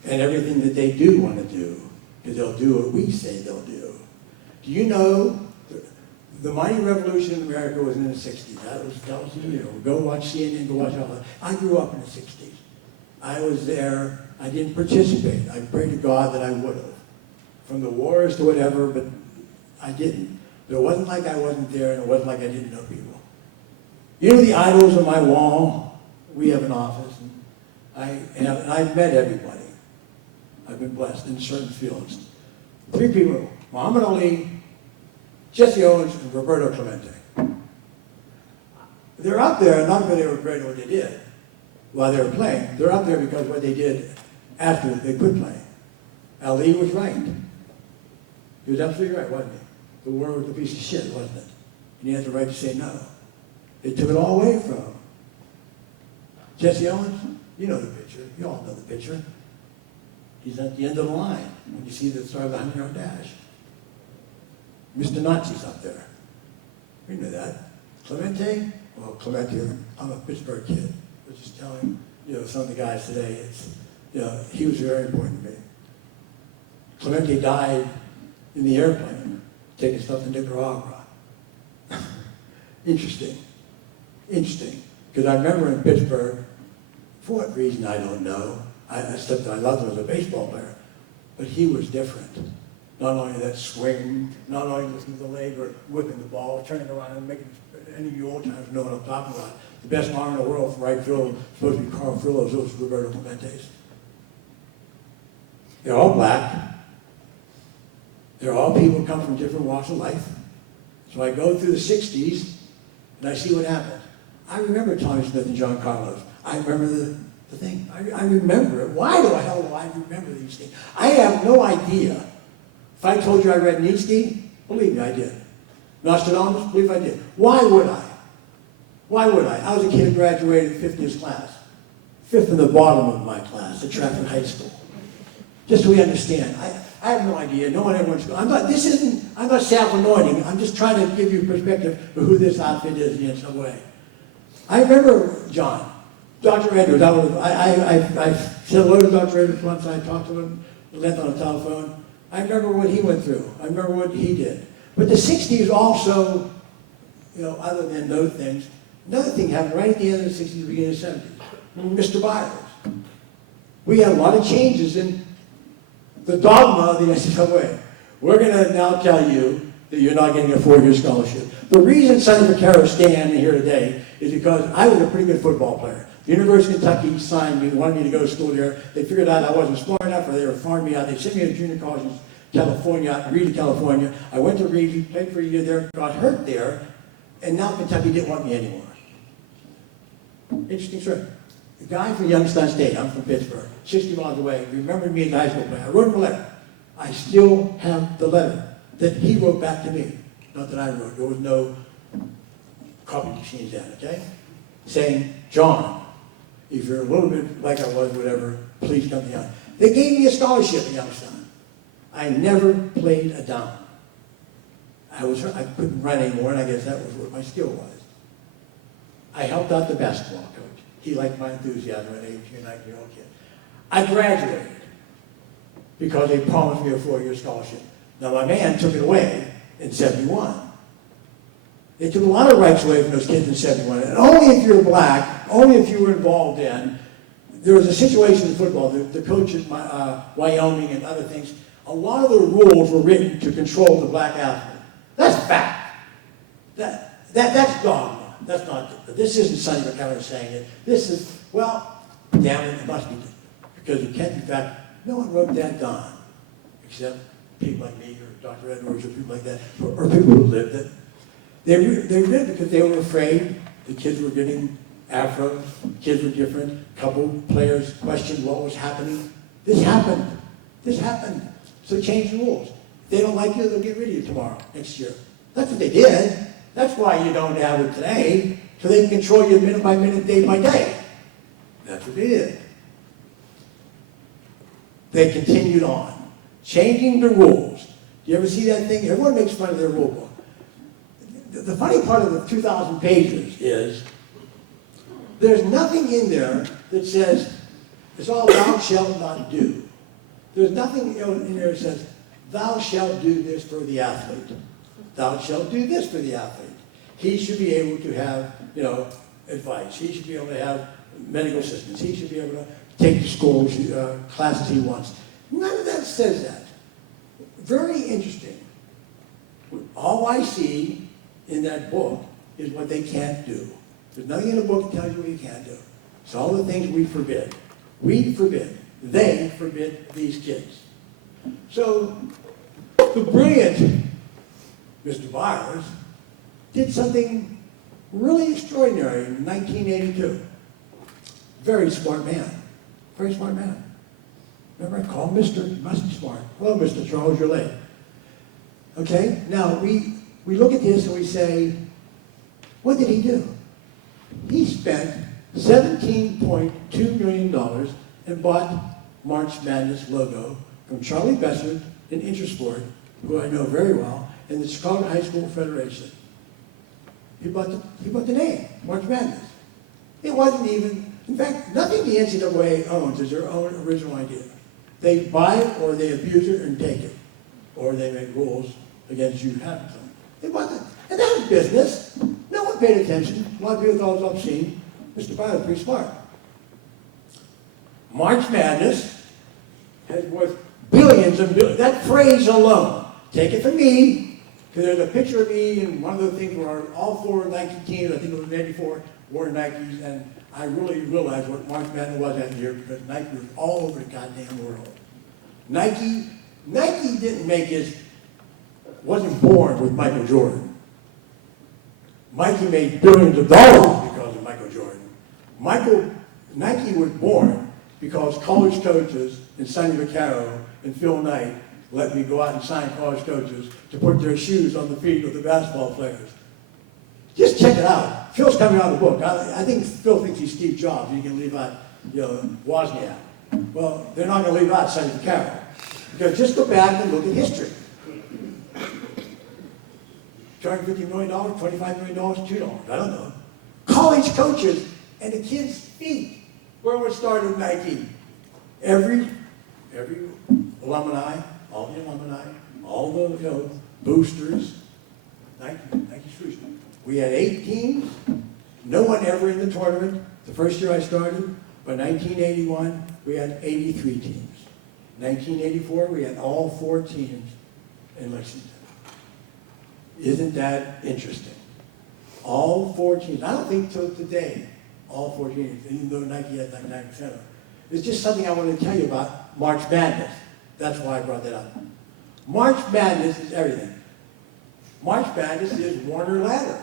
and everything that they do want to do, because they'll do what we say they'll do. Do you know the mighty revolution in America was in the 60s? That was the year. Go watch CNN, go watch all that. I grew up in the 60s. I was there, I didn't participate. I prayed to God that I would have. From the wars to whatever, but I didn't. But it wasn't like I wasn't there, and it wasn't like I didn't know people. You know the idols on my wall? We have an office, and I've met everybody. I've been blessed in certain fields. 3 people, Muhammad Ali, Jesse Owens, and Roberto Clemente. They're up there not because they were great at what they did while they were playing. They're up there because of what they did after they quit playing. Ali was right. He was absolutely right, wasn't he? The war was a piece of shit, wasn't it? And he had the right to say no. They took it all away from him. Jesse Owens, you know the picture. You all know the picture. He's at the end of the line when you see the start of the 100-yard dash. Mr. Nazi's up there. We knew that. Clemente, well, Clemente, I'm a Pittsburgh kid. I was just telling, some of the guys today, he was very important to me. Clemente died in the airplane, taking stuff to Nicaragua. Interesting. Because I remember in Pittsburgh, for what reason I don't know, I loved him as a baseball player, but he was different. Not only that swing, not only listening to the leg or whipping the ball, turning around and making, any of you old timers know what I'm talking about. The best arm in the world for right field, supposed to be Carl Frillo's, those Roberto Clemente's. They're all black. They're all people who come from different walks of life. So I go through the 60s and I see what happened. I remember Tommy Smith and John Carlos. I remember the thing. I remember it. Why do I remember these things? I have no idea. If I told you I read Nietzsche, believe me, I did. Nostradamus, believe I did. Why would I? I was a kid who graduated 50th class. 5th in the bottom of my class at Trafford High School. Just so we understand. I have no idea. No one ever wants to go. I'm not self-anointing. I'm just trying to give you a perspective of who this outfit is in some way. I remember John, Dr. Edwards. I said hello to Dr. Edwards once. I talked to him at length on the telephone. I remember what he went through. I remember what he did. But the 60s also, other than those things, another thing happened right at the end of the 60s, beginning of the 70s. Mr. Byers. We had a lot of changes in the dogma of the NCAA. We're going to now tell you that you're not getting a 4-year scholarship. The reason Sonny Vaccaro standing here today is because I was a pretty good football player. The University of Kentucky signed me, wanted me to go to school there. They figured out I wasn't smart enough, or they were farming me out. They sent me to junior college in California, Reed, California. I went to Reed, played for a year there, got hurt there, and now Kentucky didn't want me anymore. Interesting story. The guy from Youngstown State, I'm from Pittsburgh, 60 miles away, remembered me as a high school player. I wrote him a letter. I still have the letter that he wrote back to me. Not that I wrote. There was no copy machines then, okay? Saying, John, if you're a little bit like I was, whatever, please come down. They gave me a scholarship in Youngstown. I never played a down. I couldn't run anymore, and I guess that was what my skill was. I helped out the basketball coach. He liked my enthusiasm, an 18 or 19-year-old kid. I graduated because they promised me a 4-year scholarship. Now, my man took it away in 71. They took a lot of rights away from those kids in 71. And only if you're black, only if you were involved in, there was a situation in football, the coach at Wyoming and other things, a lot of the rules were written to control the black athlete. That's fact. That's dogma. That's not, this isn't Sonny Vaccaro saying it. This is, well, damn it must be, because it can't be fact. No one wrote that down, except people like me or Dr. Edwards or people like that, or people who lived it. They lived because they were afraid. The kids were getting afros, kids were different. A couple players questioned what was happening. This happened. So change the rules. If they don't like you, they'll get rid of you tomorrow, next year. That's what they did. That's why you don't have it today, so they can control you minute by minute, day by day. That's what they did. They continued on, changing the rules. Do you ever see that thing? Everyone makes fun of their rule book. The funny part of the 2,000 pages is there's nothing in there that says, it's all thou shalt not do. There's nothing in there that says, thou shalt do this for the athlete. Thou shalt do this for the athlete. He should be able to have, advice. He should be able to have medical assistance. He should be able to take the school, classes he wants. None of that says that. Very interesting. All I see in that book is what they can't do. There's nothing in the book that tells you what you can't do. It's all the things we forbid. We forbid. They forbid these kids. So the brilliant Mr. Byers did something really extraordinary in 1982. Very smart man. Very smart man. Remember, I called Mr. He must be smart. Hello, Mr. Charles, you're late. Okay, now we look at this and we say, what did he do? He spent $17.2 million and bought March Madness logo from Charlie Besser in Intersport, who I know very well, and the Chicago High School Federation. He bought the name, March Madness. It wasn't even, in fact, nothing the NCAA owns is their own original idea. They buy it or they abuse it and take it, or they make rules against you having some. They bought it, and that was business. No one paid attention. A lot of people thought it was obscene. Mr. Byers was pretty smart. March Madness has worth billions and billions. That phrase alone, take it from me, because there's a picture of me in one of the things where all 4 Nike teams, I think it was 84, wore Nikes, and I really realized what March Madness was that year because Nike was all over the goddamn world. Nike didn't make wasn't born with Michael Jordan. Nike made billions of dollars because of Michael Jordan. Nike was born because college coaches and Sonny Vaccaro and Phil Knight let me go out and sign college coaches to put their shoes on the feet of the basketball players. Just check it out. Phil's coming out of the book. I think Phil thinks he's Steve Jobs. He can leave out, Wozniak. Well, they're not going to leave out Sonny Vaccaro. Because just go back and look at history. $250 million, $25 million, $2. I don't know. College coaches and the kids' feet. Where would start with Nike? Every alumni, all the boosters, Nike shoes. We had 8 teams. No one ever in the tournament. The first year I started, by 1981, we had 83 teams. 1984, we had all 4 teams in Lexington. Isn't that interesting? All 4 teams. I don't think till today, all 4 teams, even though Nike had like 9% of it. It's just something I wanted to tell you about March Madness. That's why I brought that up. March Madness is everything. March Madness is Warner Ladder.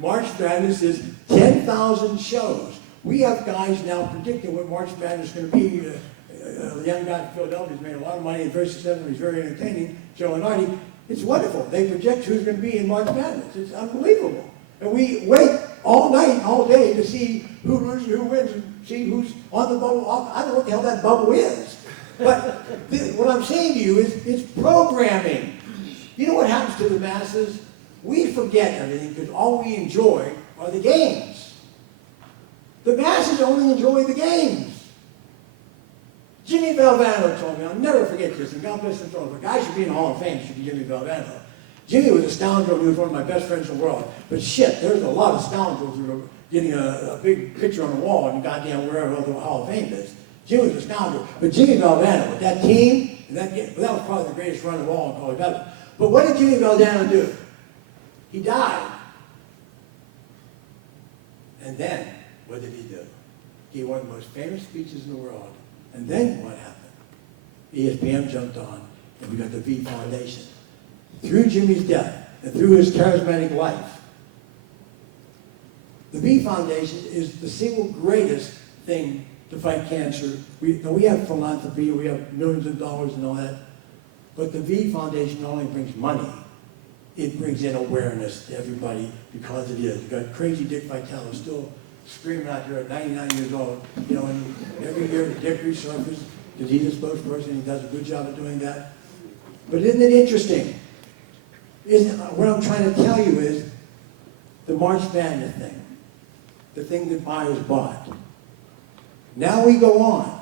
March Madness is 10,000 shows. We have guys now predicting what March Madness is going to be. A young guy in Philadelphia has made a lot of money, and very successful, he's very entertaining, Joe Lenardi. It's wonderful. They project who's going to be in March Madness. It's unbelievable. And we wait all night, all day to see who loses, who wins, and see who's on the bubble. I don't know what the hell that bubble is. But what I'm saying to you is it's programming. You know what happens to the masses? We forget everything because all we enjoy are the games. The masses only enjoy the games. Jimmy Valvano told me, I'll never forget this, and God bless him, told me, a guy should be in the Hall of Fame, should be Jimmy Valvano. Jimmy was a scoundrel, he was one of my best friends in the world. But shit, there's a lot of scoundrels who are getting a big picture on the wall and goddamn wherever the Hall of Fame is. Jimmy was a scoundrel. But Jimmy Valvano, with that team, and that was probably the greatest run of all in college basketball. But what did Jimmy Valvano do? He died. And then, what did he do? He gave one of the most famous speeches in the world. And then what happened? ESPN jumped on, and we got the V Foundation. Through Jimmy's death, and through his charismatic life, the V Foundation is the single greatest thing to fight cancer. We have philanthropy, we have millions of dollars and all that, but the V Foundation not only brings money, it brings in awareness to everybody because it is. You've got crazy Dick Vitale still screaming out there at 99 years old, and every year the Dick resurfaces because he's a spokesperson, he does a good job of doing that. But isn't it interesting? What I'm trying to tell you is the March Madness thing, the thing that Byers bought. Now we go on,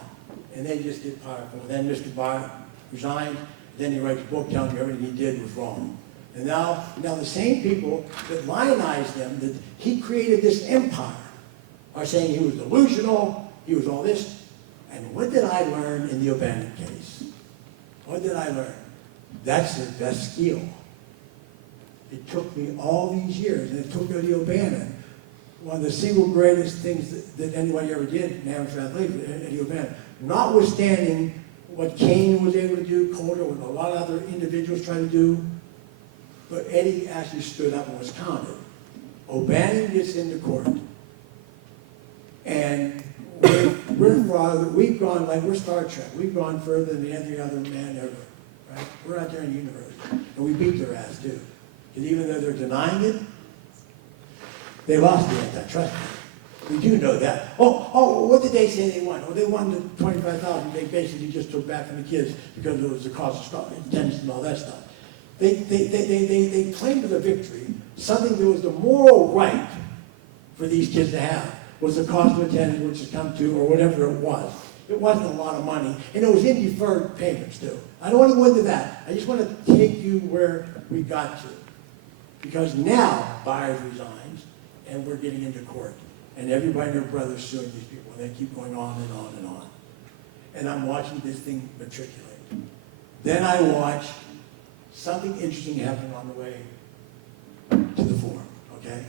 and they just get powerful. Then Mr. Byers resigned, then he writes a book telling you everything he did was wrong. And now the same people that lionized him, that he created this empire, are saying he was delusional, he was all this. And what did I learn in the O'Bannon case? What did I learn? That's their best skill. It took me all these years, and it took Eddie O'Bannon. One of the single greatest things that anybody ever did in amateur athletics was Eddie O'Bannon. Notwithstanding what Kane was able to do, Calder, what a lot of other individuals tried to do, but Eddie actually stood up and was counted. O'Bannon gets into court, and we're farther, we've gone, like we're Star Trek, we've gone further than every other man ever, right? We're out there in the universe, and we beat their ass too. Because even though they're denying it, they lost the antitrust. We do know that. Oh, what did they say they won? Oh, they won the $25,000 they basically just took back from the kids because it was the cost of attendance and all that stuff. They claimed the victory, something that was the moral right for these kids to have, was the cost of attendance, which has come to, or whatever it was. It wasn't a lot of money, and it was in deferred payments too. I don't want to go into that. I just want to take you where we got to. Because now Byers resigns, and we're getting into court. And everybody and their brother's suing these people, and they keep going on and on and on. And I'm watching this thing matriculate. Then I watch something interesting happen on the way to the forum, okay?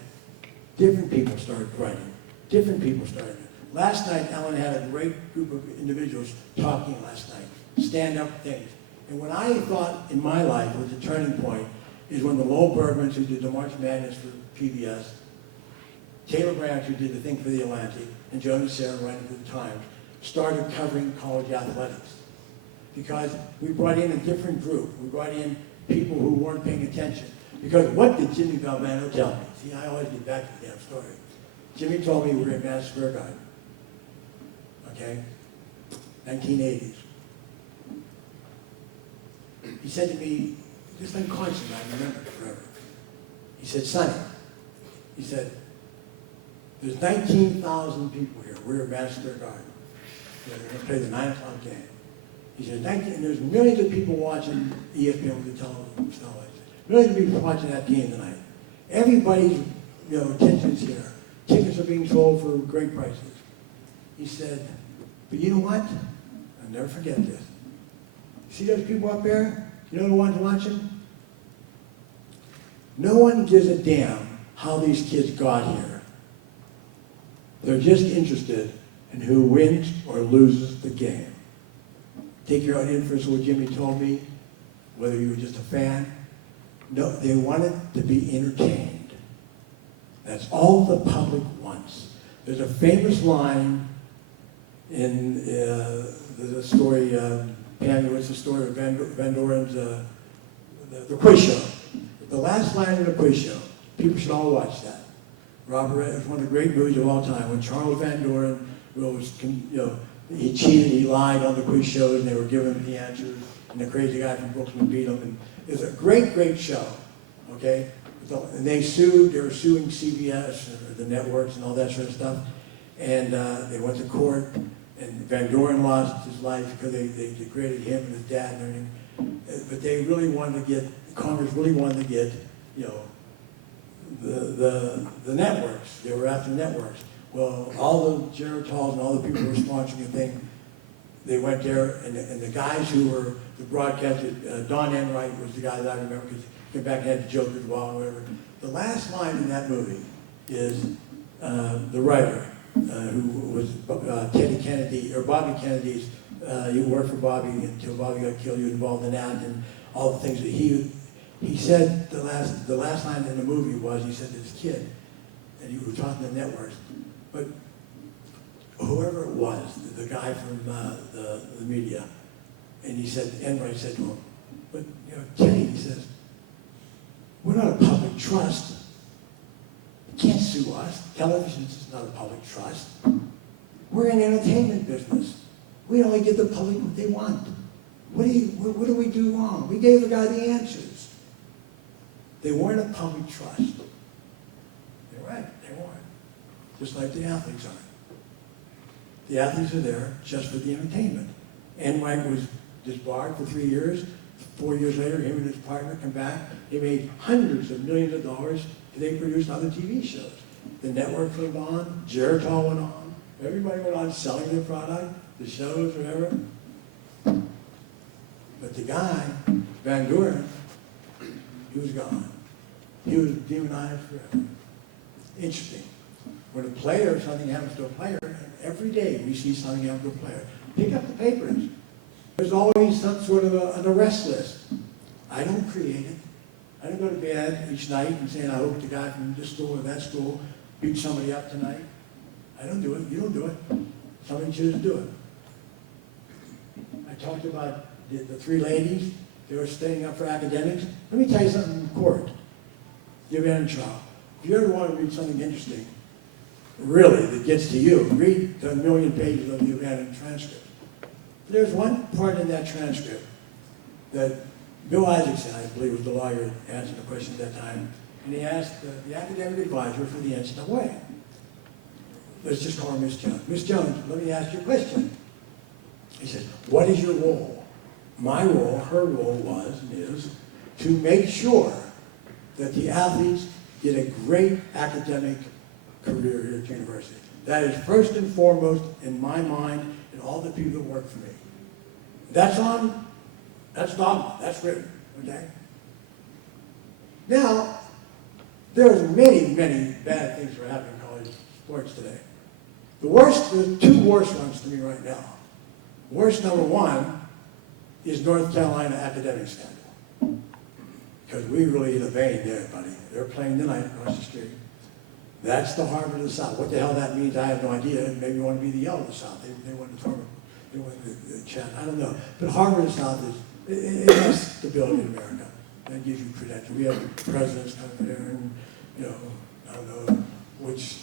Different people started writing. Different people started. Last night, Ellen had a great group of individuals talking last night, stand-up things. And what I thought in my life was a turning point is when the Lowell Bergmans, who did the March Madness for PBS, Taylor Branch, who did the thing for the Atlantic, and Joe Nocera, writing for the Times, started covering college athletics. Because we brought in a different group. We brought in people who weren't paying attention. Because what did Jimmy Valvano tell me? See, I always get back to the damn story. Jimmy told me we were in Madison Square Garden. Okay? 1980s. He said to me, just unconsciously, I remember it forever. He said, Sonny, he said, there's 19,000 people here. We're at Madison Square Garden. They're going to play the 9 o'clock game. He said, and there's millions of people watching ESPN with the television. Millions of people watching that game tonight. Everybody's attention's here. Tickets are being sold for great prices. He said, but you know what? I'll never forget this. See those people up there? You know the ones watching? No one gives a damn how these kids got here. They're just interested in who wins or loses the game. Take your own inference of what Jimmy told me, whether you were just a fan. No, they wanted to be entertained. That's all the public wants. There's a famous line in the story, Pam, what's the story of Van Doren's, the quiz show. The last line in the quiz show, people should all watch that. Robert, it was one of the great movies of all time, when Charles Van Doren was, he cheated, he lied on the quiz shows, and they were giving him the answers, and the crazy guy from Brooklyn beat him, and it was a great, great show, okay? And they were suing CBS, or the networks, and all that sort of stuff, and they went to court, and Van Doren lost his life because they degraded him and his dad and everything. But they really wanted to get, Congress really wanted to get, the networks. They were after networks. Well, all the Geritol's and all the people who were sponsoring the thing, they went there, and the guys who were the broadcasters, Don Enright was the guy that I remember, because he came back and had the Joker's ball or whatever. The last line in that movie is the writer, who was Teddy Kennedy, or Bobby Kennedy's, he worked for Bobby until Bobby got killed, he was involved in that, and all the things that he said, the last line in the movie was, he said to this kid, and he was talking to networks, but whoever it was, the guy from the media, and he said, Enright said to him, but Teddy, he says, we're not a public trust. You can't sue us. Television is not a public trust. We're in entertainment business. We only give the public what they want. What do we do wrong? We gave the guy the answers. They weren't a public trust. They're right, they weren't. Just like the athletes aren't. The athletes are there just for the entertainment. Enright was disbarred for 3 years. 4 years later, him and his partner come back. They made hundreds of millions of dollars, and they produced other TV shows. The network went on, Geritol went on, everybody went on selling their product, the shows, whatever. But the guy, Van Doren, he was gone. He was demonized forever. Interesting. When a player, something happens to a player, and every day we see something happen to a player, pick up the papers. There's always some sort of an arrest list. I don't create it. I don't go to bed each night and saying, I hope the guy from this school or that school beat somebody up tonight. I don't do it. You don't do it. Somebody chooses to do it. I talked about the three ladies. They were staying up for academics. Let me tell you something in court. The O'Bannon trial. If you ever want to read something interesting, really, that gets to you, read the 1,000,000 pages of the O'Bannon transcript. There's one part in that transcript that Bill Isaacson, I believe, was the lawyer that answered the question at that time, and he asked the academic advisor for the NCAA. Let's just call her Miss Jones. Miss Jones, let me ask you a question. He said, what is your role? My role, her role was and is to make sure that the athletes get a great academic career here at the university. That is first and foremost in my mind and all the people that work for me. That's dogma, that's written, okay? Now, there's many, many bad things that are happening in college sports today. The two worst ones to me right now. Worst number one is North Carolina academic scandal. Because we really hit a vein there, buddy. They're playing tonight across the street. That's the Harvard of the South. What the hell that means, I have no idea. Maybe you want to be the Yale of the South. They want to Harvard. They want the chat. I don't know. But Harvard of the South it has stability in America. That gives you credentials. We have presidents come there and, I don't know which,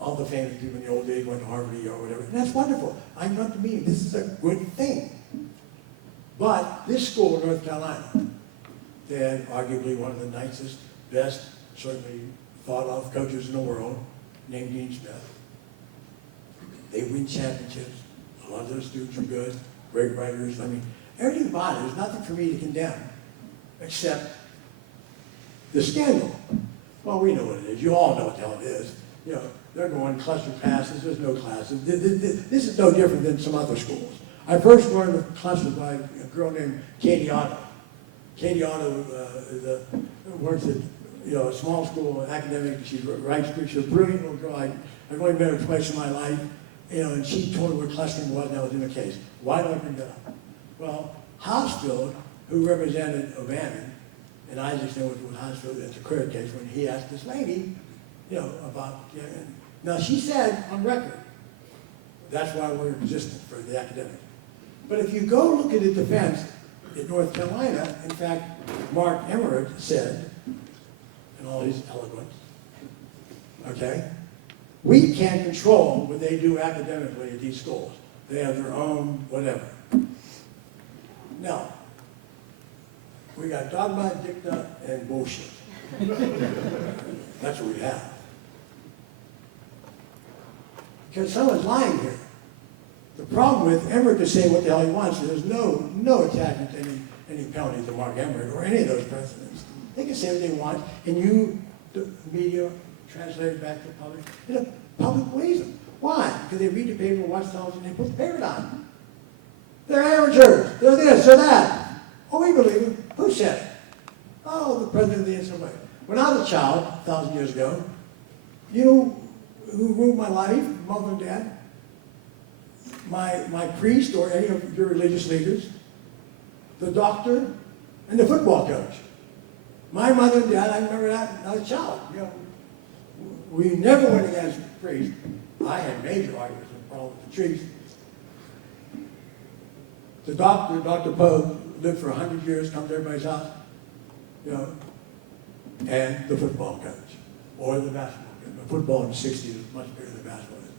all the famous people in the old days went to Harvard or whatever. And that's wonderful. I'm not demeaning. This is a good thing. But this school in North Carolina, they had arguably one of the nicest, best, certainly thought of coaches in the world, named Dean Smith. They win championships. A lot of those students are good, great writers. I mean, everything about it, there's nothing for me to condemn, except the scandal. Well, we know what it is. You all know what the hell it is. They're going cluster passes. There's no classes. This is no different than some other schools. I first learned of clusters by a girl named Katie Otto. Katie Otto works at a small school academic. She writes. She's a brilliant little girl. I've only met her twice in my life. And she told me what clustering was, and that was in the case. Why do I bring that up? Well, Hosfield, who represented O'Bannon, and Isaacson was with Hosfield at the Craig case when he asked this lady, about. Now she said on record, that's why we're resistant for the academic. But if you go look at the defense in North Carolina, in fact, Mark Emmert said, in all his eloquence, okay, we can't control what they do academically at these schools. They have their own whatever. Now, we got dogma, dicta, and bullshit. That's what we have. Because someone's lying here. The problem with Emmert to say what the hell he wants, there's no attachment to any penalty to Mark Emmert or any of those presidents. They can say what they want, and you, the media, translate it back to the public. The public believes them. Why? Because they read the paper, watch television, and they put the paper down. They're amateurs. They're this, they're that. Oh, we believe them. Who said it? Oh, the president of the NCAA. When I was a child, 1,000 years ago, you know who ruled my life, mom and dad? My priest or any of your religious leaders, the doctor, and the football coach. My mother and dad, I remember that when I was a child. We never went against the priest. I had major arguments and problems with the chief. The doctor, Dr. Poe, lived for 100 years, come to everybody's house, and the football coach, or the basketball coach. The football in the 60s was much bigger than basketball is.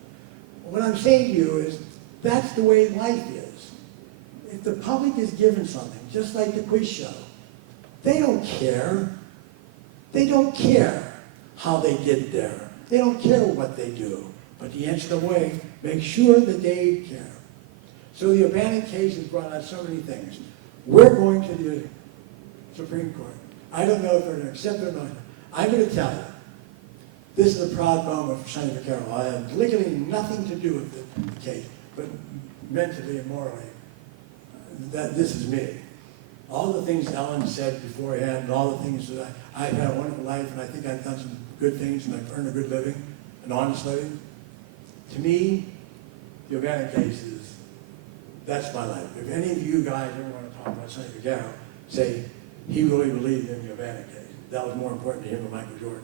What I'm saying to you is, that's the way life is. If the public is given something, just like the quiz show, they don't care. They don't care how they get there. They don't care what they do. But the NCAA makes sure that they care. So the O'Bannon case has brought out so many things. We're going to the Supreme Court. I don't know if they're going to accept it or not. I'm going to tell you, this is a proud moment for Senator Carroll. I have literally nothing to do with the case. but mentally and morally, that this is me. All the things Ellen said beforehand, and all the things that I've had a wonderful life, and I think I've done some good things, and I've earned a good living, an honest living. To me, the O'Bannon case is, that's my life. If any of you guys ever want to talk about Sonny Vaccaro, say he really believed in the O'Bannon case. That was more important to him than Michael Jordan.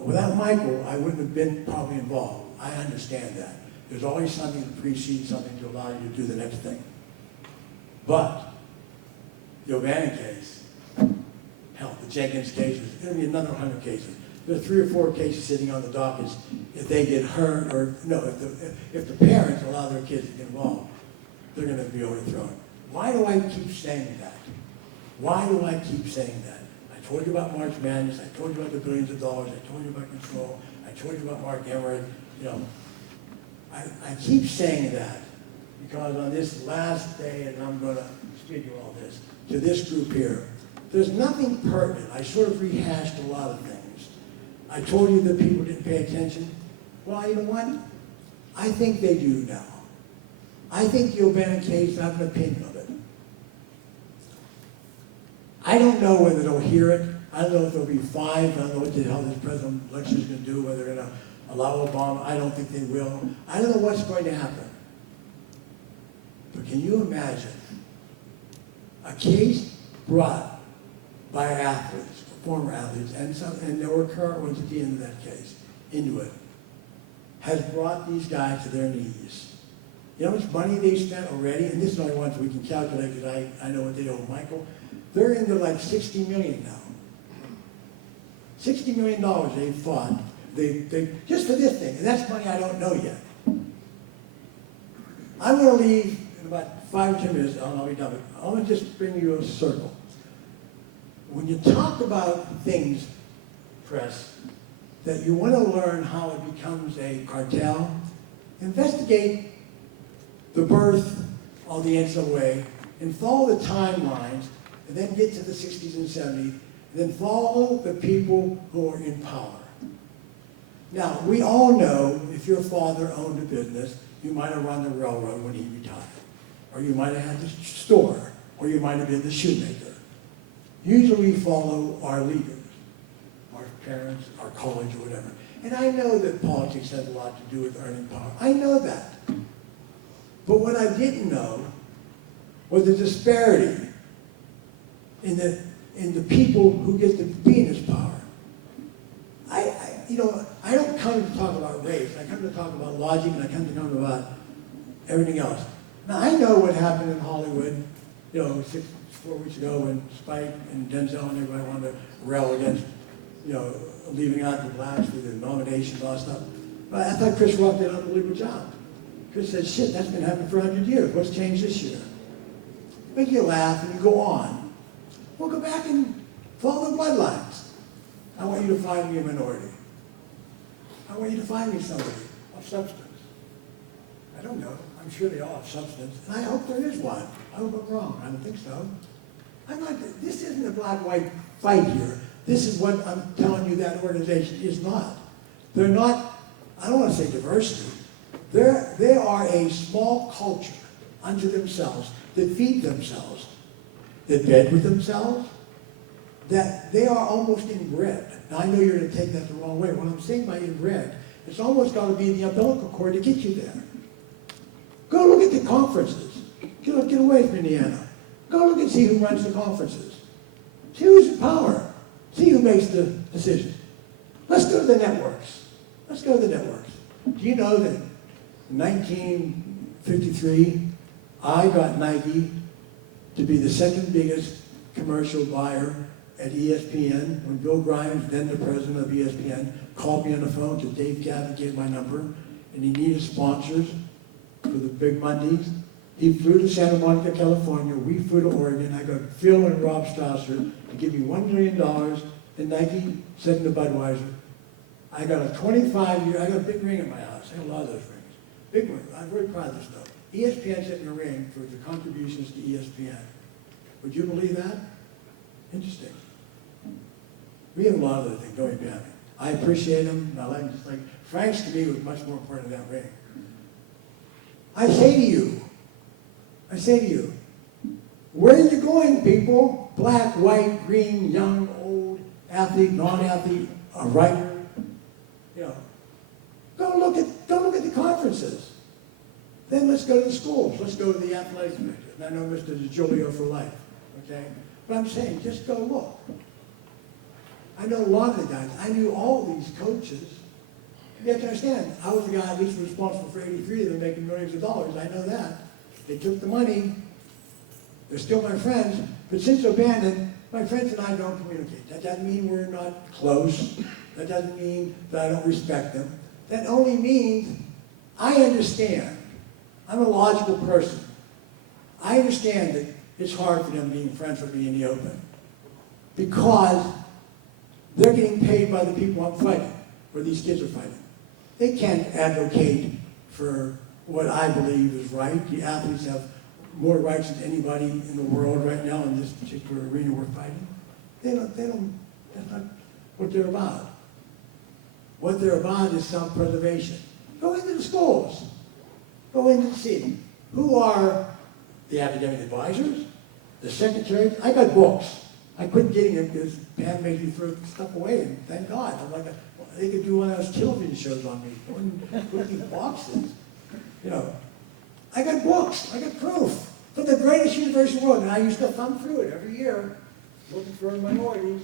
Without Michael, I wouldn't have been probably involved. I understand that. There's always something to precede something to allow you to do the next thing. But the O'Bannon case, hell, the Jenkins cases, there'll be another 100 cases. There are 3 or 4 cases sitting on the dockets. If they get hurt, or no, if the parents allow their kids to get involved, they're going to be overthrown. Why do I keep saying that? Why do I keep saying that? I told you about March Madness. I told you about the billions of dollars. I told you about control. I told you about Mark Emmert. You know, I keep saying that because on this last day, and I'm going to speak of all this, to this group here, there's nothing pertinent. I sort of rehashed a lot of things. I told you that people didn't pay attention. Well, you know what? I think they do now. I think the O'Bannon case, I have an opinion of it. I don't know whether they'll hear it. I don't know if there'll be 5. I don't know what the hell this president election is going to do, whether they're going to allow Obama. I don't think they will. I don't know what's going to happen. But can you imagine a case brought by athletes, former athletes, and there were current ones at the end of that case, into it, has brought these guys to their knees. You know how much money they spent already? And this is the only ones we can calculate because I know what they owe Michael. They're into like $60 million now. $60 million they fought. They just for this thing. And that's money I don't know yet. I'm going to leave in about 5 or 10 minutes. I'll be done. But I want to just bring you a circle. When you talk about things, press, that you want to learn how it becomes a cartel, investigate the birth of the NCAA and follow the timelines and then get to the 60s and 70s and then follow the people who are in power. Now, we all know if your father owned a business, you might have run the railroad when he retired, or you might have had the store, or you might have been the shoemaker. Usually we follow our leaders, our parents, our college, or whatever. And I know that politics has a lot to do with earning power. I know that. But what I didn't know was the disparity in the people who get to be in this power. I don't come to talk about race. I come to talk about logic, and I come to talk about everything else. Now, I know what happened in Hollywood, 4 weeks ago when Spike and Denzel and everybody wanted to rail against, leaving out the blacks for the nominations, all that stuff. But I thought Chris Rock did an unbelievable job. Chris said, shit, that's been happening for 100 years. What's changed this year? Make you laugh and you go on. Well, go back and follow the bloodlines. I want you to find me a minority. I want you to find me somebody of substance. I don't know. I'm sure they all have substance. And I hope there is one. I hope I'm wrong. I don't think so. This isn't a black-white fight here. This is what I'm telling you that organization is not. They're not, I don't want to say diversity. They are a small culture unto themselves that feed themselves, that bed with themselves, that they are almost inbred. Now, I know you're going to take that the wrong way. What I'm saying by inbred, it's almost got to be the umbilical cord to get you there. Go look at the conferences. Get away from Indiana. Go look and see who runs the conferences. See who's in power. See who makes the decisions. Let's go to the networks. Let's go to the networks. Do you know that in 1953, I got Nike to be the second biggest commercial buyer at ESPN when Bill Grimes, then the president of ESPN, called me on the phone to Dave Gavin, gave my number, and he needed sponsors for the Big Mondays. He flew to Santa Monica, California. We flew to Oregon. I got Phil and Rob Strasser to give me $1 million, and Nike said to Budweiser, I got a 25-year, I got a big ring in my house. I have a lot of those rings. Big ring. I'm very proud of this stuff. ESPN sent me a ring for the contributions to ESPN. Would you believe that? Interesting. We have a lot of other things, don't we, Pam? I appreciate them. I like Frank's to me was much more important than that ring. I say to you, where are you going, people? Black, white, green, young, old, athlete, non-athlete, a writer, you know. Go look at the conferences. Then let's go to the schools. Let's go to the athletics director. And I know Mr. DiGiulio for life, okay? But I'm saying, just go look. I know a lot of the guys. I knew all these coaches. You have to understand, I was the guy at least responsible for 83 of them making millions of dollars. I know that. They took the money. They're still my friends. But since O'Bannon, my friends and I don't communicate. That doesn't mean we're not close. That doesn't mean that I don't respect them. That only means I understand. I'm a logical person. I understand that it's hard for them being friends with me in the open because they're getting paid by the people I'm fighting, or these kids are fighting. They can't advocate for what I believe is right. The athletes have more rights than anybody in the world right now in this particular arena we're fighting. That's not what they're about. What they're about is self-preservation. Go into the schools. Go into the city. Who are the academic advisors? The secretaries? I got books. I quit getting them because Pam made me throw stuff away, and thank God. I'm like, they could do one of those television shows on me. Put these boxes. You know, I got books. I got proof. From the greatest university in the world, and I used to thumb through it every year, looking for minorities.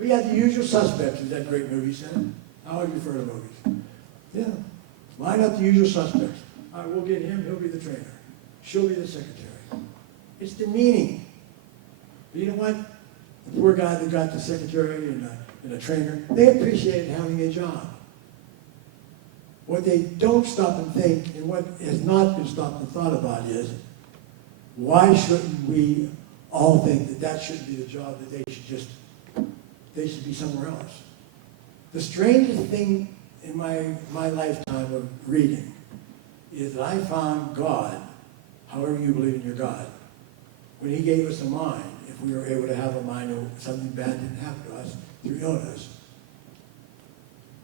We had The Usual Suspects, is that great movie said. I always refer to movies. Yeah. Line up The Usual Suspects. All right, we'll get him, he'll be the trainer. She'll be the secretary. It's demeaning. But you know what? The poor guy that got the secretary and a trainer, they appreciated having a job. What they don't stop and think, and what has not been stopped and thought about is, why shouldn't we all think that that shouldn't be the job, that they should be somewhere else? The strangest thing in my lifetime of reading is that I found God, however you believe in your God, when he gave us a mind, if we were able to have a mind or something bad didn't happen to us through illness,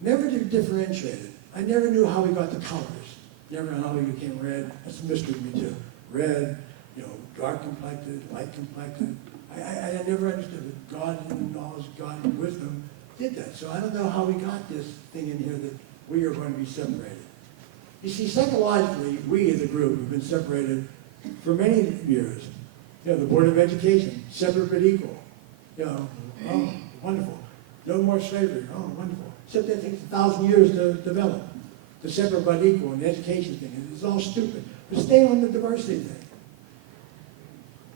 never differentiated. I never knew how we got the colors. Never knew how we became red. That's a mystery to me too. Red, you know, dark complected, light complected. I never understood it. God in knowledge, God in wisdom did that. So I don't know how we got this thing in here that we are going to be separated. You see, psychologically, we as a group have been separated for many years. You know, the Board of Education, separate but equal. You know, oh, wonderful. No more slavery, oh, wonderful. Except that takes 1,000 years to develop. The separate but equal and the education thing, it's all stupid. But stay on the diversity thing.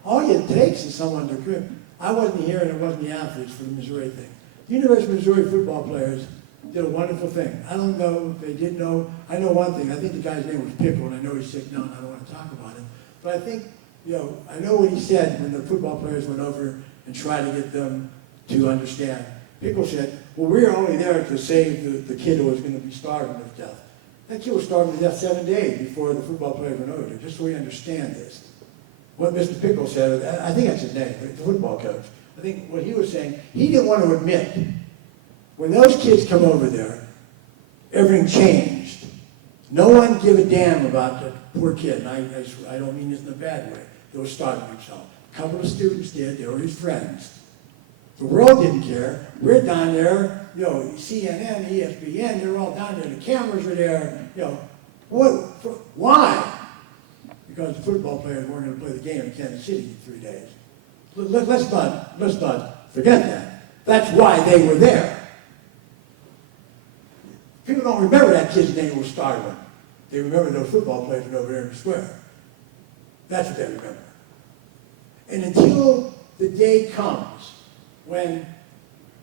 All it takes is someone to grip. I wasn't here and it wasn't the athletes for the Missouri thing. The University of Missouri football players did a wonderful thing. I don't know if they did know. I know one thing. I think the guy's name was Pickle, and I know he's sick now, and I don't want to talk about him. But I think, you know, I know what he said when the football players went over and tried to get them to understand. Pickle said, well, we were only there to save the kid who was going to be starving to death. That kid was starving to death 7 days before the football players went over there, just so we understand this. What Mr. Pickle said, I think that's his name, the football coach. I think what he was saying, he didn't want to admit, when those kids come over there, everything changed. No one gave a damn about the poor kid, and I don't mean this in a bad way. He was starving himself. A couple of students did, they were his friends. The world didn't care. We're down there, you know, CNN, ESPN, they're all down there, the cameras are there, you know. Why? Because the football players weren't going to play the game in Kansas City in 3 days. Let's not forget that. That's why they were there. People don't remember that kid's name was Starvin. They remember those football players went over there in the square. That's what they remember. And until the day comes when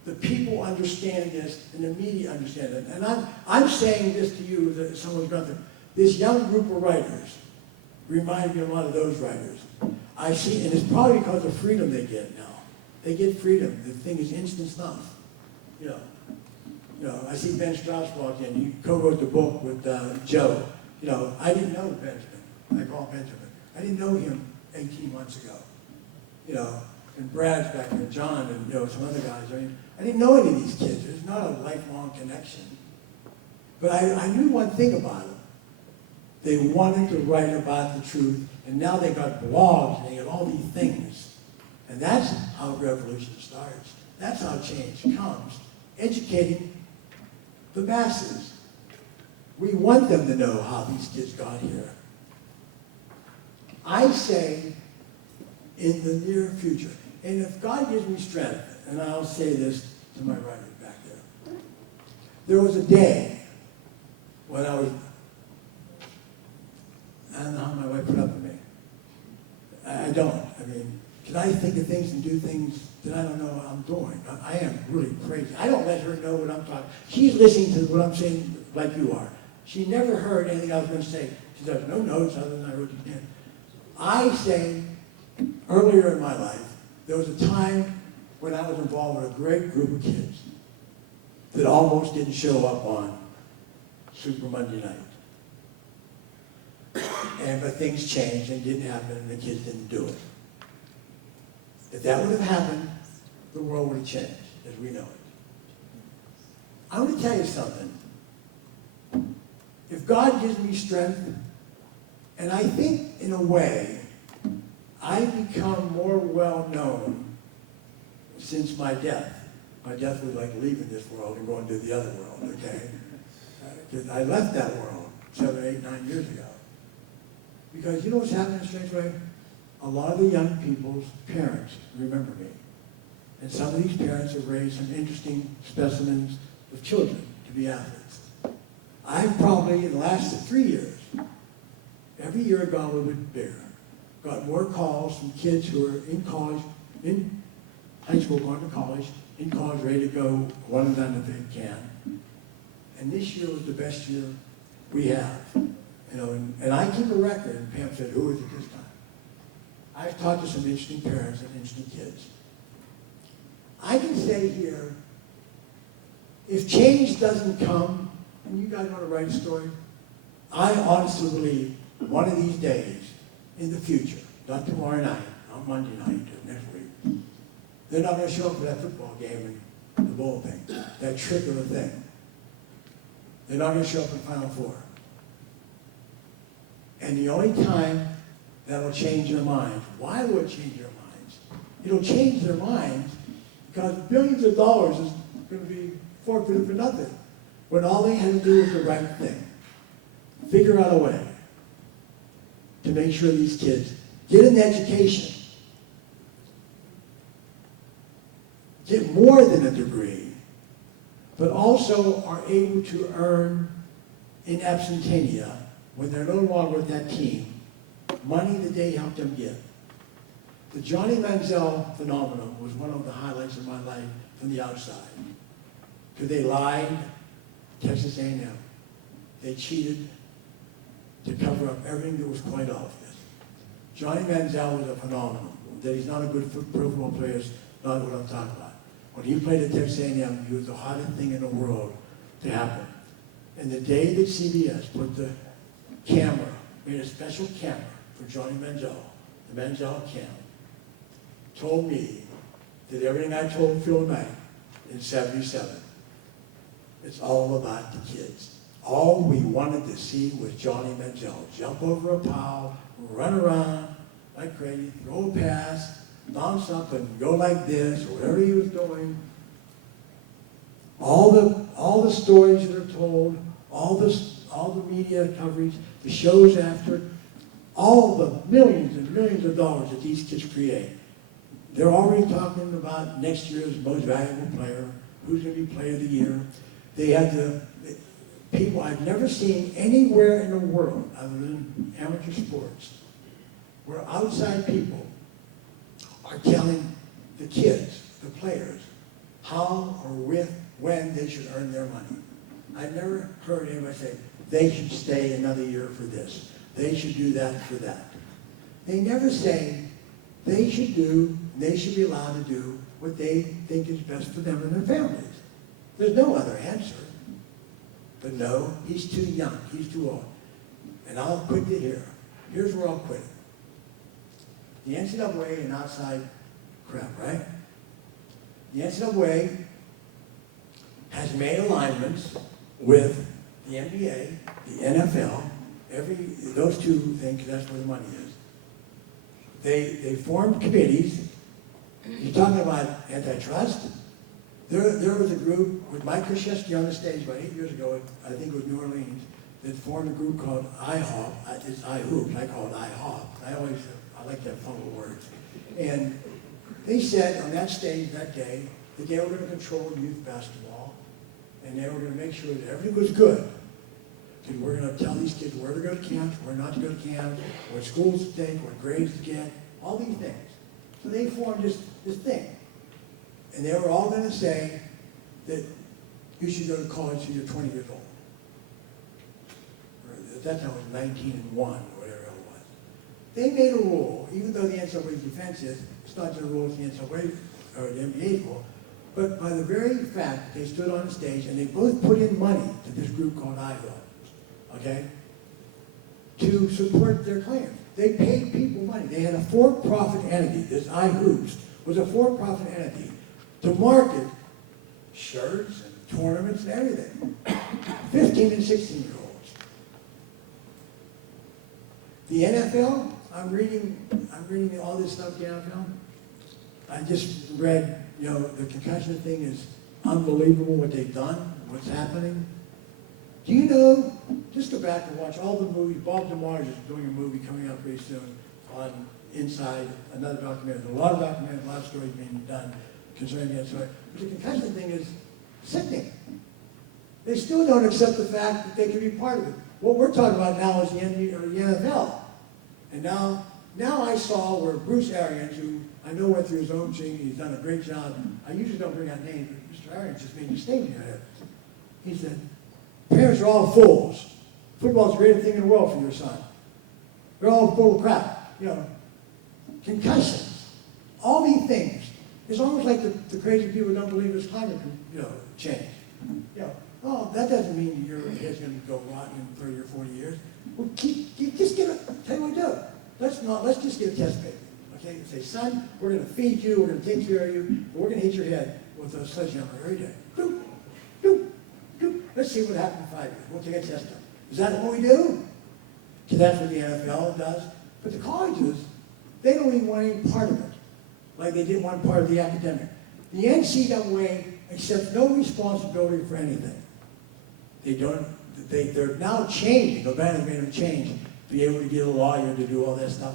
the people understand this and the media understand it, and I'm saying this to you as someone's gone through, this young group of writers remind me a lot of those writers. I see, and it's probably because of freedom they get now. They get freedom. The thing is instant stuff. You know, I see Ben Strauss walk in. He co-wrote the book with Joe. You know, I didn't know Benjamin. I call him Benjamin. I didn't know him 18 months ago. You know, and Brad's back there, John, and you know some other guys. I mean, I didn't know any of these kids. There's not a lifelong connection. But I knew one thing about them. They wanted to write about the truth, and now they got blogs and they got all these things. And that's how revolution starts. That's how change comes. Educating the masses. We want them to know how these kids got here. I say, in the near future, and if God gives me strength, and I'll say this to my writers back there. There was a day when I don't know how my wife put up with me. I don't. I mean, can I think of things and do things that I don't know what I'm doing? I am really crazy. I don't let her know what I'm talking. She's listening to what I'm saying like you are. She never heard anything I was going to say. She does no notes other than I wrote it in. I say, earlier in my life, there was a time when I was involved with a great group of kids that almost didn't show up on Super Monday night. But things changed and didn't happen and the kids didn't do it. If that would have happened, the world would have changed as we know it. I want to tell you something. If God gives me strength, and I think in a way, I've become more well known since my death. My death was like leaving this world and going to the other world, okay? Because I left that world 7, 8, 9 years ago. Because you know what's happening in a strange way? A lot of the young people's parents remember me. And some of these parents have raised some interesting specimens of children to be athletes. I've probably, in the last 3 years, every year gone a little bit bigger, got more calls from kids who are in college, in high school, going to college, in college, ready to go one and done if they can. And this year was the best year we have. You know, and I keep a record, and Pam said, who is it this time? I've talked to some interesting parents and interesting kids. I can say here, if change doesn't come, and you guys want to write a story, I honestly believe one of these days, in the future, not tomorrow night, on Monday night, or next week, they're not going to show up for that football game and the bowl thing, that trick of a thing. They're not going to show up in Final Four. And the only time that'll change their minds, why will it change their minds? It'll change their minds because billions of dollars is going to be forfeited for nothing, when all they had to do was the right thing. Figure out a way to make sure these kids get an education, get more than a degree, but also are able to earn in absentia, when they're no longer with that team, money that they helped them get. The Johnny Manziel phenomenon was one of the highlights of my life from the outside. Because they lied, Texas A&M. They cheated to cover up everything that was quite obvious. Johnny Manziel was a phenomenon. That he's not a good football player is not what I'm talking about. When he played at Texas A&M, he was the hottest thing in the world to happen. And the day that CBS put the camera, made a special camera for Johnny Manziel, the Manziel cam, told me that everything I told Phil Knight in '77, it's all about the kids. All we wanted to see was Johnny Manziel jump over a pile, run around like crazy, throw a pass, bounce up and go like this, or whatever he was doing. All the stories that are told, all the media coverage, the shows after, all the millions and millions of dollars that these kids create. They're already talking about next year's most valuable player, who's going to be player of the year. They have the people I've never seen anywhere in the world other than amateur sports, where outside people are telling the kids, the players, how or when they should earn their money. I've never heard anybody say, they should stay another year for this. They should do that for that. They never say they should be allowed to do what they think is best for them and their families. There's no other answer. But no, he's too young, he's too old. And I'll quit it here. Here's where I'll quit it. The NCAA and outside crap, right? The NCAA has made alignments with the NBA, the NFL, those two things, that's where the money is. They formed committees. You're talking about antitrust? There was a group with Mike Krzyzewski on the stage about 8 years ago, I think it was New Orleans, that formed a group called IHOP. It's IHOOP, I call it IHOP. I like that fun of words. And they said on that stage that day that they were going to control youth basketball, and they were going to make sure that everything was good. And we're going to tell these kids where to go to camp, where not to go to camp, what schools to take, what grades to get, all these things. So they formed this thing. And they were all going to say that you should go to college till you're 20 years old. Or at that time it was 19 and 1, or whatever it was. They made a rule, even though the NCAA's defense is, it's not the rule of the NCAA or the NBA's rule, but by the very fact that they stood on the stage and they both put in money to this group called IHOP, okay, to support their claims. They paid people money. They had a for-profit entity. This IHOOPS was a for-profit entity to market shirts and tournaments and everything. 15 and 16-year-olds. The NFL, I'm reading all this stuff, the NFL. I just read, the concussion thing is unbelievable what they've done, what's happening. Do you know, just go back and watch all the movies. Bob DeMars is doing a movie coming out pretty soon on Inside, another documentary. A lot of stories being done concerning that story. But the concussion thing is sickening. They still don't accept the fact that they can be part of it. What we're talking about now is the NFL. And now I saw where Bruce Arians, who I know went through his own thing, he's done a great job. I usually don't bring out names, but Mr. Arians just made a statement here. He said, parents are all fools. Football's the greatest thing in the world for your son. They're all full of crap. Concussions, all these things. It's almost like the crazy people don't believe it's climate change. Oh, that doesn't mean that your head's going to go rotten in 30 or 40 years. Well, just tell you what to do. Let's just get a test paper. Okay, say, son, we're going to feed you, we're going to take care of you, but we're going to hit your head with a sledgehammer every day. Doop, doop, doop. Let's see what happens in 5 years. We'll take a test on. Is that what we do? Because that's what the NFL does. But the colleges, they don't even want any part of it, like they didn't want part of the academic. The NCAA accepts no responsibility for anything. They're now changing. Obama's made them change to be able to get a lawyer to do all that stuff.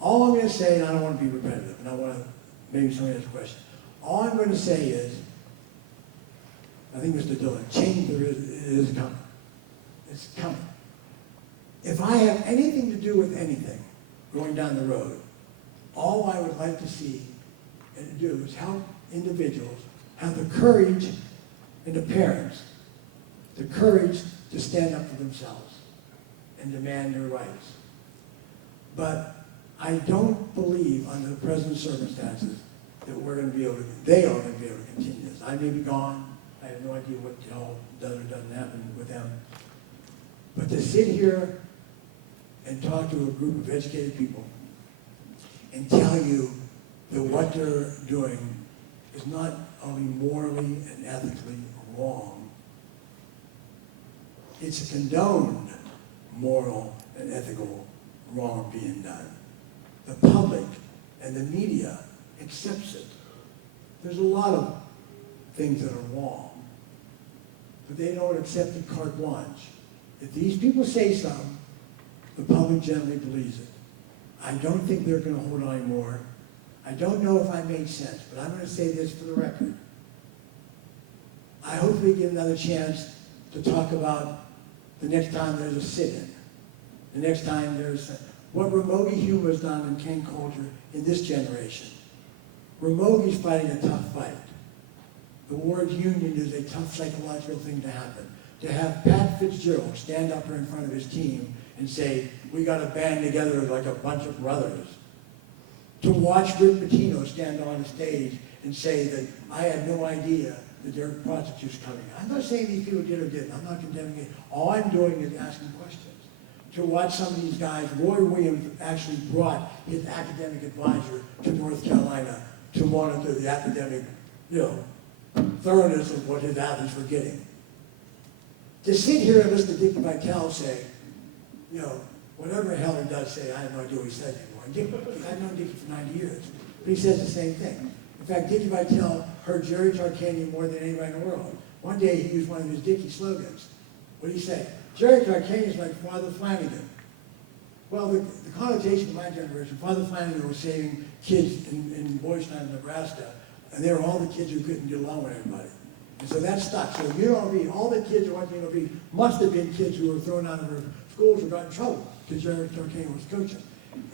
All I'm going to say, and I don't want to be repetitive, and I want to, maybe somebody has a question. All I'm going to say is, I think Mr. Dillon, change is coming. It's coming. If I have anything to do with anything going down the road, all I would like to see and do is help individuals have the courage, and the parents, the courage to stand up for themselves and demand their rights. But I don't believe under the present circumstances that they are going to be able to continue this. I may be gone. I have no idea what the hell does or doesn't happen with them. But to sit here and talk to a group of educated people and tell you that what they're doing is not only morally and ethically wrong, it's a condoned moral and ethical wrong being done. The public and the media accepts it. There's a lot of things that are wrong, but they don't accept it carte blanche. If these people say something, the public generally believes it. I don't think they're going to hold on anymore. I don't know if I made sense, but I'm going to say this for the record. I hopefully get another chance to talk about the next time there's a sit-in, the next time there's what Ramogi Hume has done in cane culture in this generation. Ramogi's fighting a tough fight. The word union is a tough psychological thing to happen. To have Pat Fitzgerald stand up here in front of his team and say, we got to band together like a bunch of brothers. To watch Rick Pitino stand on the stage and say that I had no idea that there were prostitutes coming. I'm not saying these people did or didn't. I'm not condemning it. All I'm doing is asking questions. To watch some of these guys, Roy Williams actually brought his academic advisor to North Carolina to monitor the academic, thoroughness of what his athletes were getting. To sit here and listen to Dick Vitale say, you know, whatever the hell he does say, I have no idea what he said anymore. And Dick, I've known Dickie for 90 years, but he says the same thing. In fact, Dickie Vitale heard Jerry Tarkanian more than anybody in the world. One day he used one of his Dickie slogans. What did he say? Jerry Tarkanian is like Father Flanagan. Well, the connotation of my generation, Father Flanagan was saving kids in Boys Town, Nebraska, and they were all the kids who couldn't get along with everybody. And so that stuck. So UNLV, all the kids who went to UNLV must have been kids who were thrown out of their schools or got in trouble because Jerry Tarkanian was coaching.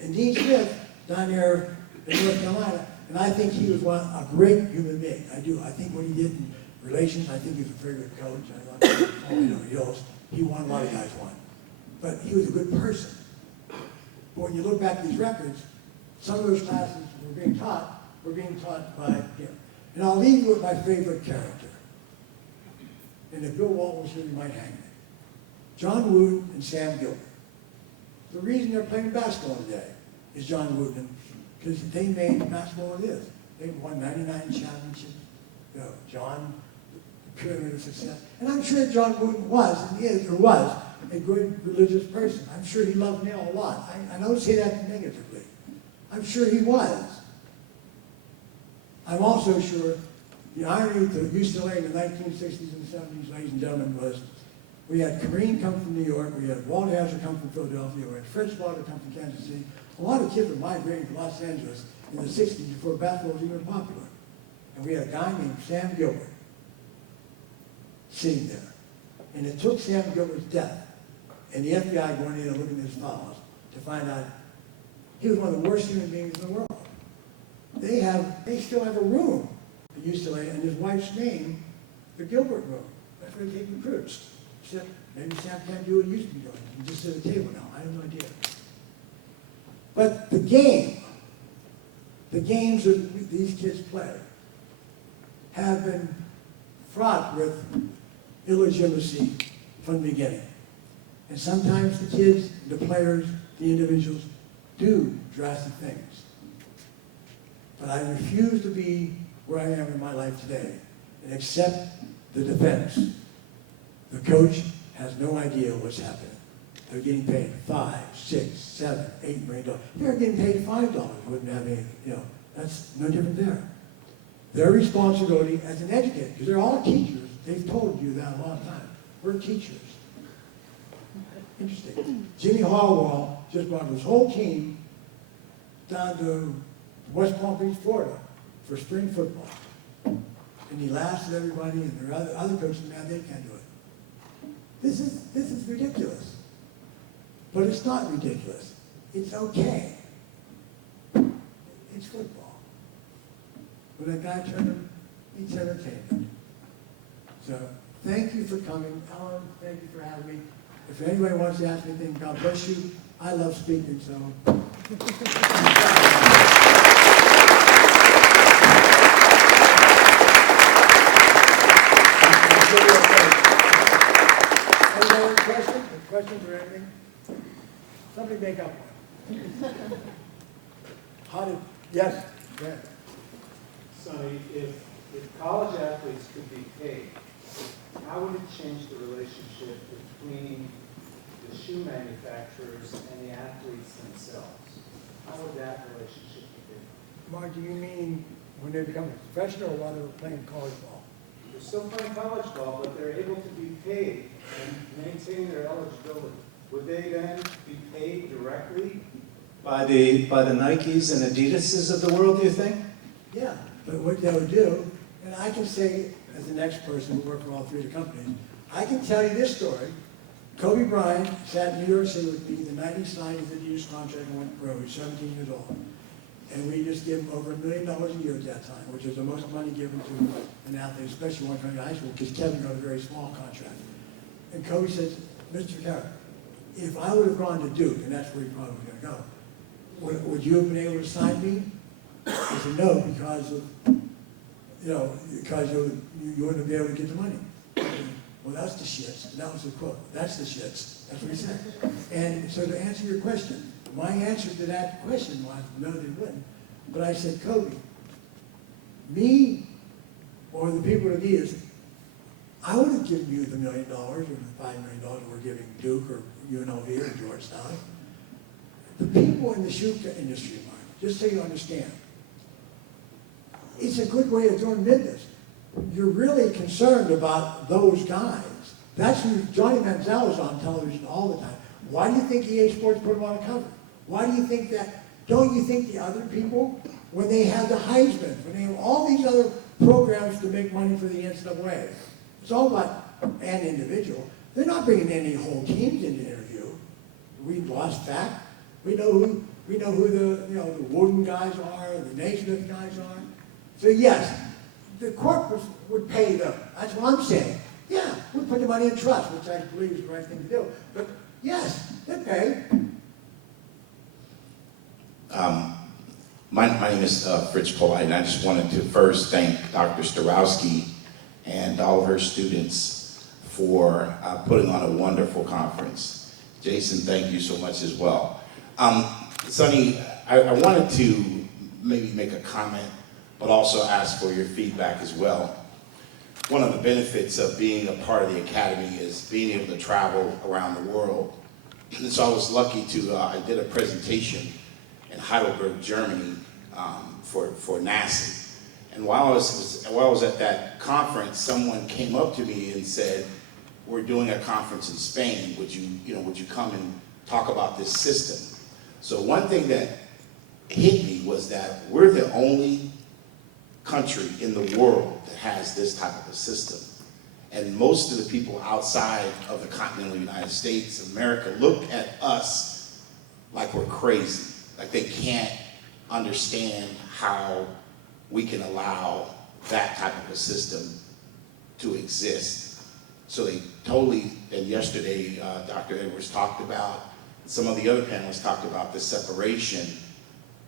And Dean Smith, down there in North Carolina, and I think he was a great human being. I do. I think what he did in relations, I think he was a very good coach. I thought, he won, a lot of guys won. But he was a good person. But when you look back at these records, some of those classes were being taught by him. And I'll leave you with my favorite character. And if Bill Walton was here, he might hang me. John Wooden and Sam Gilbert. The reason they're playing basketball today is John Wooden, because they made basketball what it is. They won 99 championships. You know, John, the pyramid of success. And I'm sure John Wooden was a good religious person. I'm sure he loved Neil a lot. I don't say that negatively. I'm sure he was. I'm also sure the irony to UCLA in the 1960s and 70s, ladies and gentlemen, was we had Kareem come from New York, we had Walt Hazzard come from Philadelphia, we had Fritz Walker come from Kansas City. A lot of kids were migrating to Los Angeles in the 60s before basketball was even popular. And we had a guy named Sam Gilbert sitting there. And it took Sam Gilbert's death and the FBI going in and looking at his files to find out he was one of the worst human beings in the world. They still have a room at UCLA and his wife's name, the Gilbert Room. That's where they take recruits. Except maybe Sam can't do what he used to be doing. He just sit at a table now. I have no idea. But the games that these kids play have been fraught with illegitimacy from the beginning. And sometimes the kids, the players, the individuals do drastic things. But I refuse to be where I am in my life today and accept the defense. The coach has no idea what's happening. They're getting paid $5, $6, $7, $8 million. They're getting paid $5. Wouldn't have any, that's no different there. Their responsibility as an educator, because they're all teachers. They've told you that a long time. We're teachers. Interesting. Jimmy Harwell just brought his whole team down to West Palm Beach, Florida for spring football. And he laughs at everybody, and there are other coaches, man, they can't do it. This is ridiculous. But it's not ridiculous. It's okay. It's football. When that guy turned him, it's entertainment. So thank you for coming. Alan, thank you for having me. If anybody wants to ask anything, God bless you. I love speaking, so. Any more questions? Questions or anything? Somebody make up one. Yes? Yeah. Sonny, if college athletes could be paid, how would it change the relationship between the shoe manufacturers and the athletes themselves? How would that relationship be? Mark, do you mean when they become a professional or while they're playing college ball? They're still playing college ball, but they're able to be paid and maintain their eligibility. Would they then be paid directly? By the Nikes and Adidases of the world, do you think? Yeah, but what they would do, and I can say, as the next person who worked for all three of the companies, I can tell you this story. Kobe Bryant sat in New York City with me the night he signed his Adidas contract and went pro. He was 17 years old. And we just gave him over $1 million a year at that time, which is the most money given to an athlete, especially one coming to high school, because Kevin got a very small contract. And Kobe said, Mr. Carrick, if I would have gone to Duke, and that's where he probably was going to go, would you have been able to sign me? I said, no, because you wouldn't be able to get the money. Well, that's the shits. That was the quote. That's the shits. That's what he said. And so to answer your question, my answer to that question was, no, they wouldn't. But I said, Kobe, me or the people at Adidas, I would have given you the $1 million or the $5 million we're giving Duke or UNLV or Georgetown. The people in the shoe industry, Mark, just so you understand, it's a good way of doing business. You're really concerned about those guys. That's who Johnny Manziel is on television all the time. Why do you think EA Sports put him on a cover? Why do you think that? Don't you think the other people, when they have the Heisman, when they have all these other programs to make money for the NCAA, it's all about an individual. They're not bringing any whole teams into interview. We lost fact. We know who the Wooden guys are, the Naismith guys are. So yes, the corporates would pay them. That's what I'm saying. Yeah, we put the money in trust, which I believe is the right thing to do. But yes, they pay. My name is Fritz Polite, and I just wanted to first thank Dr. Starowski and all of her students for putting on a wonderful conference. Jason, thank you so much as well. Sonny, I wanted to maybe make a comment, but also ask for your feedback as well. One of the benefits of being a part of the Academy is being able to travel around the world. And so I was lucky to, I did a presentation in Heidelberg, Germany, for NASA. And while I was at that conference, someone came up to me and said, "We're doing a conference in Spain. Would you come and talk about this system?" So one thing that hit me was that we're the only country in the world that has this type of a system. And most of the people outside of the continental United States, America, look at us like we're crazy. Like they can't understand how we can allow that type of a system to exist. So they totally, and yesterday Dr. Edwards talked about, some of the other panelists talked about the separation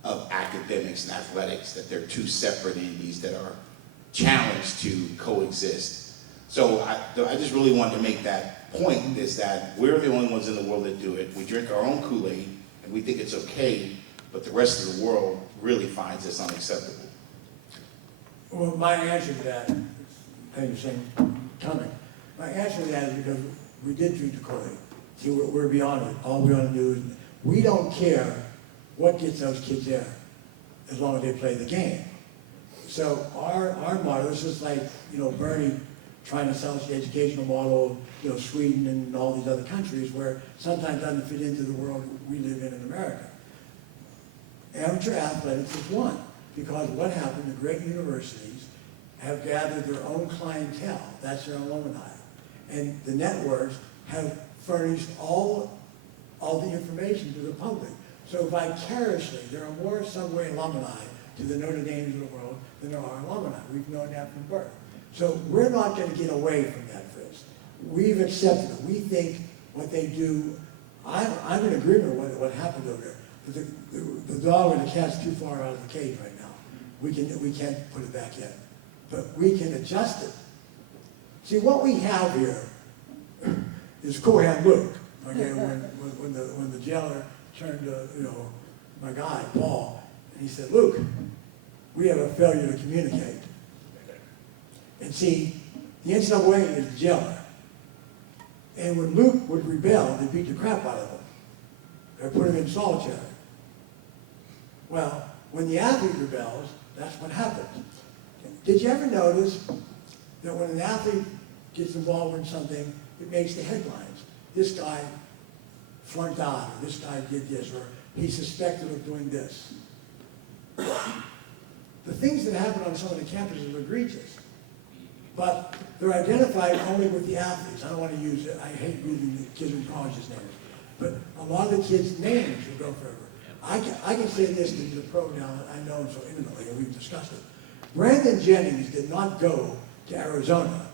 of academics and athletics, that they're two separate entities that are challenged to coexist. So I just really wanted to make that point, is that we're the only ones in the world that do it. We drink our own Kool-Aid and we think it's okay, but the rest of the world really finds this unacceptable. Well, my answer to that, thank you for saying coming. My answer to that is because we did drink the Kool-Aid. See, we're beyond it. All we want to do is, we don't care what gets those kids there, as long as they play the game. So our model is just like, Bernie trying to sell us the educational model of, Sweden and all these other countries, where sometimes doesn't fit into the world we live in America. Amateur athletics is one, because what happened, the great universities have gathered their own clientele, that's their alumni. And the networks have furnished all the information to the public. So vicariously, there are more Subway alumni to the Notre Dames of the world than there are alumni. We've known that from birth. So we're not going to get away from that, Fritz. We've accepted it. We think what they do, I'm in agreement with what happened over there. The dog and the cat's too far out of the cage right now. We can't put it back in. But we can adjust it. See, what we have here is Kohan Luke. Okay, when the jailer turned to, my guy, Paul, and he said, "Luke, we have a failure to communicate." And see, the NCAA is the jailer. And when Luke would rebel, they beat the crap out of him. They put him in solitary. Well, when the athlete rebels, that's what happens. Did you ever notice that when an athlete gets involved in something, it makes the headlines? This guy flunked out, or this guy did this, or he's suspected of doing this. The things that happen on some of the campuses are egregious, but they're identified only with the athletes. I don't want to use it. I hate using the kids in college's names, but a lot of the kids' names will go forever. I can say this because he's a pro now, I know him so intimately, and we've discussed it. Brandon Jennings did not go to Arizona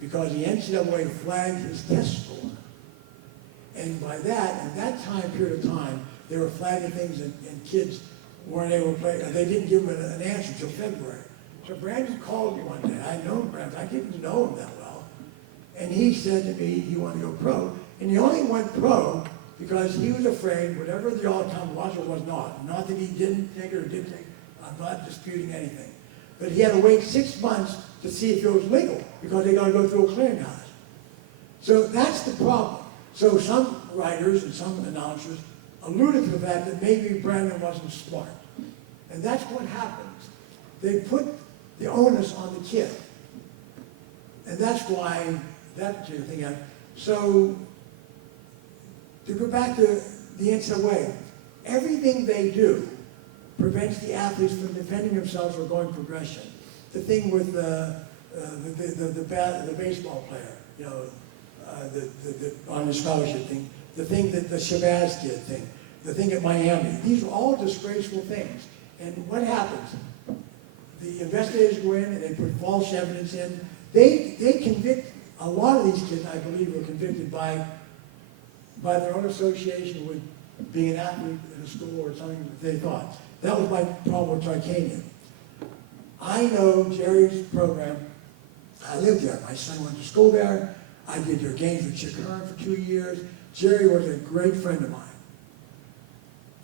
because the NCAA flagged his test score. And by that, in that time period of time, they were flagging things and kids weren't able to play. They didn't give him an answer until February. So Brandon called me one day. I had known Brandon. I didn't know him that well. And he said to me he wanted to go pro. And he only went pro because he was afraid whatever the outcome was or was not. Not that he didn't take it or did take it. I'm not disputing anything. But he had to wait 6 months to see if it was legal, because they're gonna go through a clearinghouse. So that's the problem. So some writers and some announcers alluded to the fact that maybe Brandon wasn't smart. And that's what happens. They put the onus on the kid. And that's why that particular thing happened. So, to go back to the NCAA, everything they do prevents the athletes from defending themselves or going progression. The thing with the baseball player, you know, on the scholarship thing, the thing that the Shabazz kid thing, the thing at Miami, these are all disgraceful things. And what happens? The investigators go in and they put false evidence in. They convict, a lot of these kids, I believe, were convicted by their own association with being an athlete in a school or something that they thought. That was my problem with Tarkanian. I know Jerry's program. I lived there. My son went to school there. I did their games with Chick Hearn for 2 years. Jerry was a great friend of mine.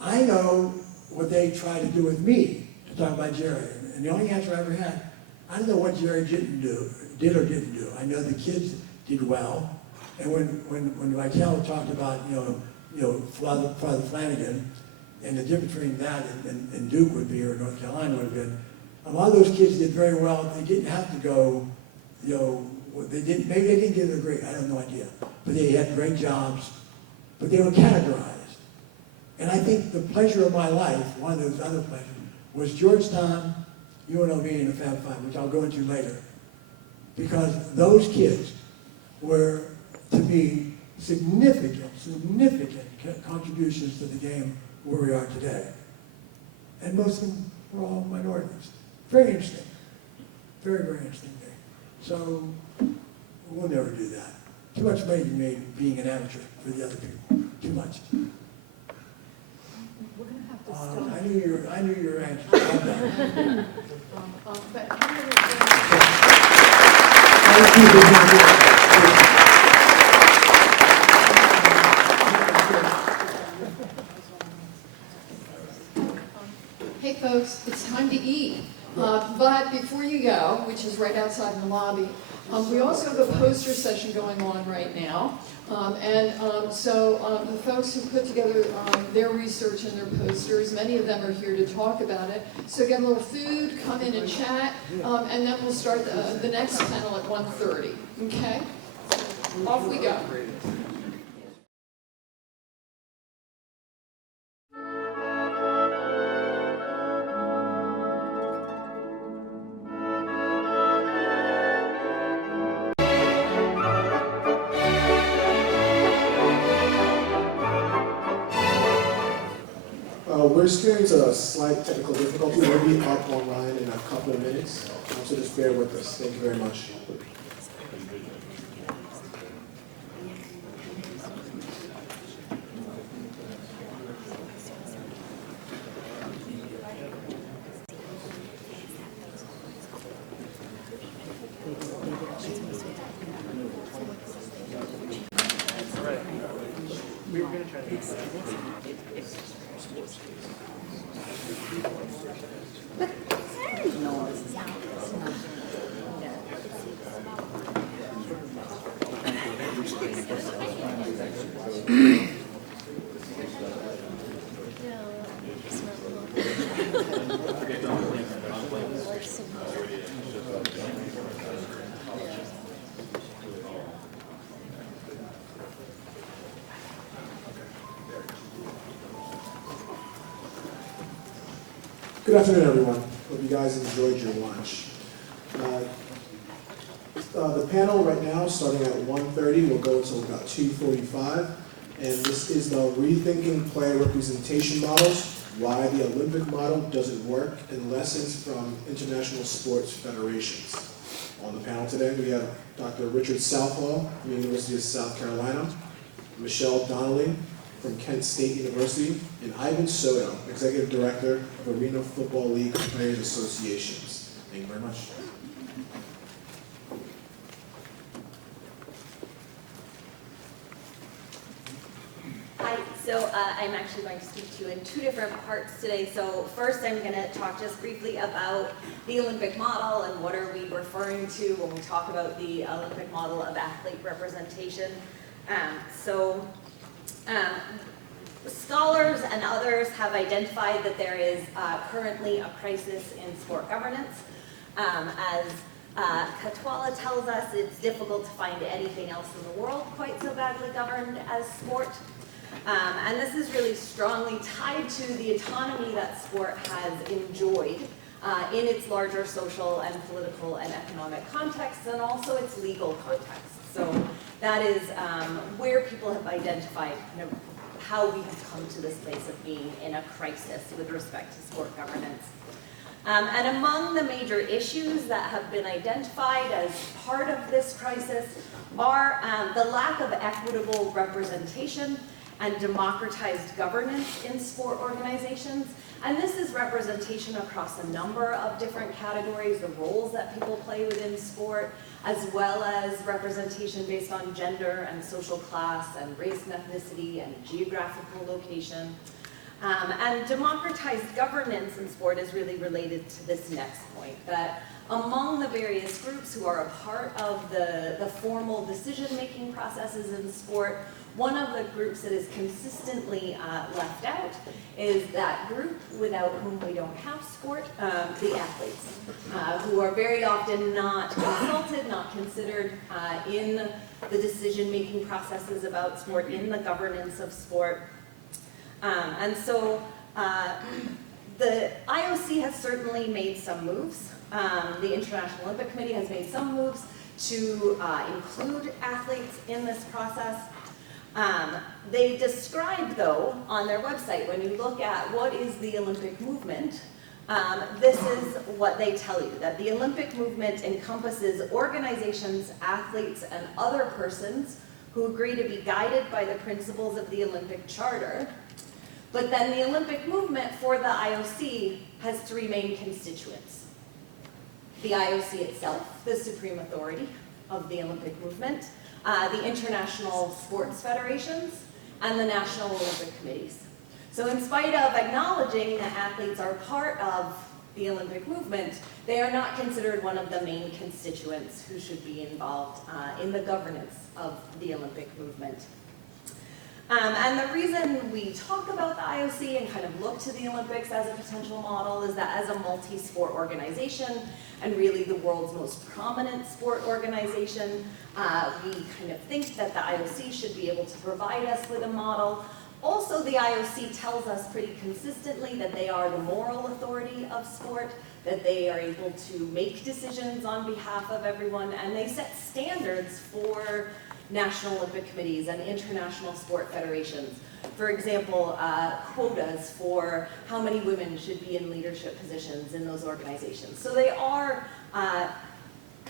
I know what they tried to do with me to talk about Jerry. And the only answer I ever had, I don't know what Jerry did or didn't do. I know the kids did well. And when Vitale talked about, Father Flanagan, and the difference between that and Duke would be, or North Carolina would have been, a lot of those kids did very well. They didn't have to go, maybe they didn't get a degree, I have no idea. But they had great jobs, but they were categorized. And I think the pleasure of my life, one of those other pleasures, was Georgetown, UNLV, and the Fab Five, which I'll go into later. Because those kids were, to me, significant contributions to the game where we are today. And most of them were all minorities. Very interesting. Very, very interesting thing. So we'll never do that. Too much money to be made being an amateur for the other people. Too much. We're going to have to stop. I knew your answer. I'm done. Thank you for being here. Hey folks, it's time to eat. But before you go, which is right outside in the lobby, we also have a poster session going on right now. So the folks who put together their research and their posters, many of them are here to talk about it. So get a little food, come in and chat, and then we'll start the next panel at 1:30. Okay? Off we go. We're experiencing a slight technical difficulty. We'll be up online in a couple of minutes, so just bear with us. Thank you very much. Good afternoon, everyone. Hope you guys enjoyed your lunch. The panel right now, starting at 1:30, will go until about 2:45. And this is the Rethinking Player Representation Models, Why the Olympic Model Doesn't Work, and Lessons from International Sports Federations. On the panel today, we have Dr. Richard Southall from the University of South Carolina, Michelle Donnelly from Kent State University, and Ivan Soto, Executive Director of Arena Football League Players Associations. Thank you very much. Hi, so So I'm actually going to speak to you in two different parts today. So first I'm going to talk just briefly about the Olympic model and what are we referring to when we talk about the Olympic model of athlete representation. Scholars and others have identified that there is currently a crisis in sport governance. As Katwala tells us, it's difficult to find anything else in the world quite so badly governed as sport. And this is really strongly tied to the autonomy that sport has enjoyed in its larger social and political and economic contexts, and also its legal context. So that is where people have identified kind of how we have come to this place of being in a crisis with respect to sport governance. And among the major issues that have been identified as part of this crisis are the lack of equitable representation and democratized governance in sport organizations. And this is representation across a number of different categories, the roles that people play within sport, as well as representation based on gender and social class and race and ethnicity and geographical location. And democratized governance in sport is really related to this next point, that among the various groups who are a part of the formal decision-making processes in sport, one of the groups that is consistently left out is that group without whom we don't have sport, the athletes, who are very often not consulted, not considered in the decision-making processes about sport, in the governance of sport. And so the IOC has certainly made some moves. The International Olympic Committee has made some moves to include athletes in this process. They describe, though, on their website, when you look at what is the Olympic movement, this is what they tell you, that the Olympic movement encompasses organizations, athletes, and other persons who agree to be guided by the principles of the Olympic Charter. But then the Olympic movement for the IOC has three main constituents. The IOC itself, the supreme authority of the Olympic movement, the international sports federations, and the national Olympic committees. So in spite of acknowledging that athletes are part of the Olympic movement, they are not considered one of the main constituents who should be involved in the governance of the Olympic movement. And the reason we talk about the IOC and kind of look to the Olympics as a potential model is that as a multi-sport organization, and really the world's most prominent sport organization, we kind of think that the IOC should be able to provide us with a model. Also, the IOC tells us pretty consistently that they are the moral authority of sport, that they are able to make decisions on behalf of everyone, and they set standards for national Olympic committees and international sport federations. For example, quotas for how many women should be in leadership positions in those organizations. So they are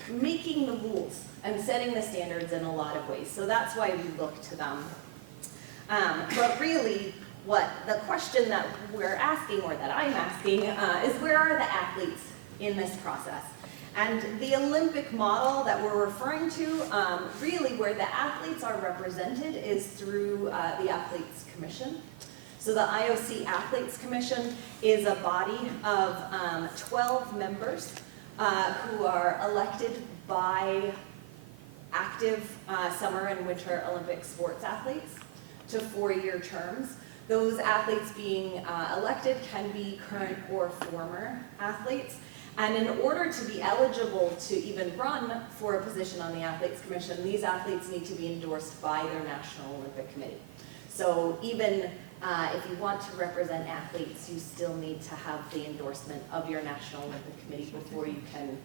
making the rules and setting the standards in a lot of ways. So that's why we look to them. But really, what the question that we're asking, or that I'm asking, is where are the athletes in this process? And the Olympic model that we're referring to, really where the athletes are represented is through the Athletes Commission. So the IOC Athletes Commission is a body of 12 members who are elected by active summer and winter Olympic sports athletes to 4-year terms. Those athletes being elected can be current or former athletes. And in order to be eligible to even run for a position on the Athletes Commission, these athletes need to be endorsed by their National Olympic Committee. So even if you want to represent athletes, you still need to have the endorsement of your National Olympic Committee before you can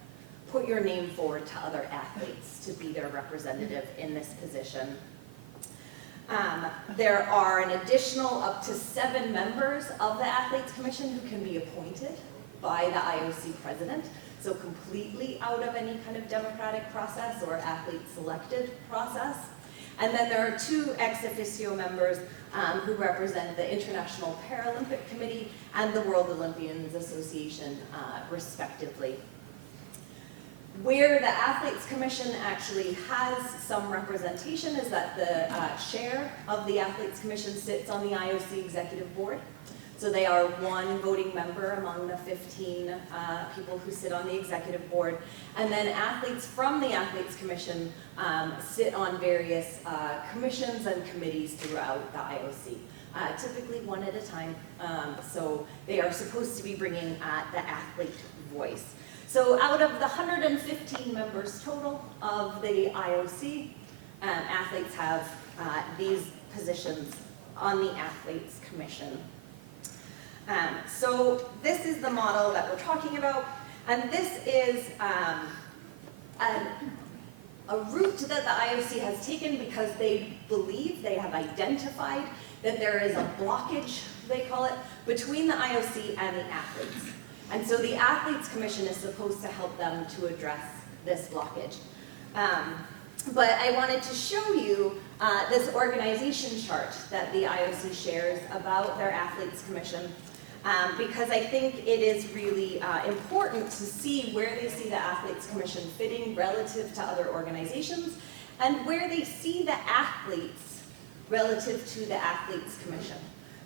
put your name forward to other athletes to be their representative in this position. There are an additional up to 7 members of the Athletes Commission who can be appointed by the IOC president, so completely out of any kind of democratic process or athlete selected process. And then there are 2 ex officio members who represent the International Paralympic Committee and the World Olympians Association, respectively. Where the Athletes Commission actually has some representation is that the chair of the Athletes Commission sits on the IOC Executive Board. So they are one voting member among the 15 people who sit on the executive board. And then athletes from the Athletes Commission sit on various commissions and committees throughout the IOC, typically one at a time. So they are supposed to be bringing the athlete voice. So out of the 115 members total of the IOC, athletes have these positions on the Athletes Commission. So this is the model that we're talking about, and this is a route that the IOC has taken because they believe, they have identified that there is a blockage, they call it, between the IOC and the athletes. And so the Athletes Commission is supposed to help them to address this blockage. But I wanted to show you this organization chart that the IOC shares about their Athletes Commission, because I think it is really important to see where they see the Athletes Commission fitting relative to other organizations, and where they see the athletes relative to the Athletes Commission.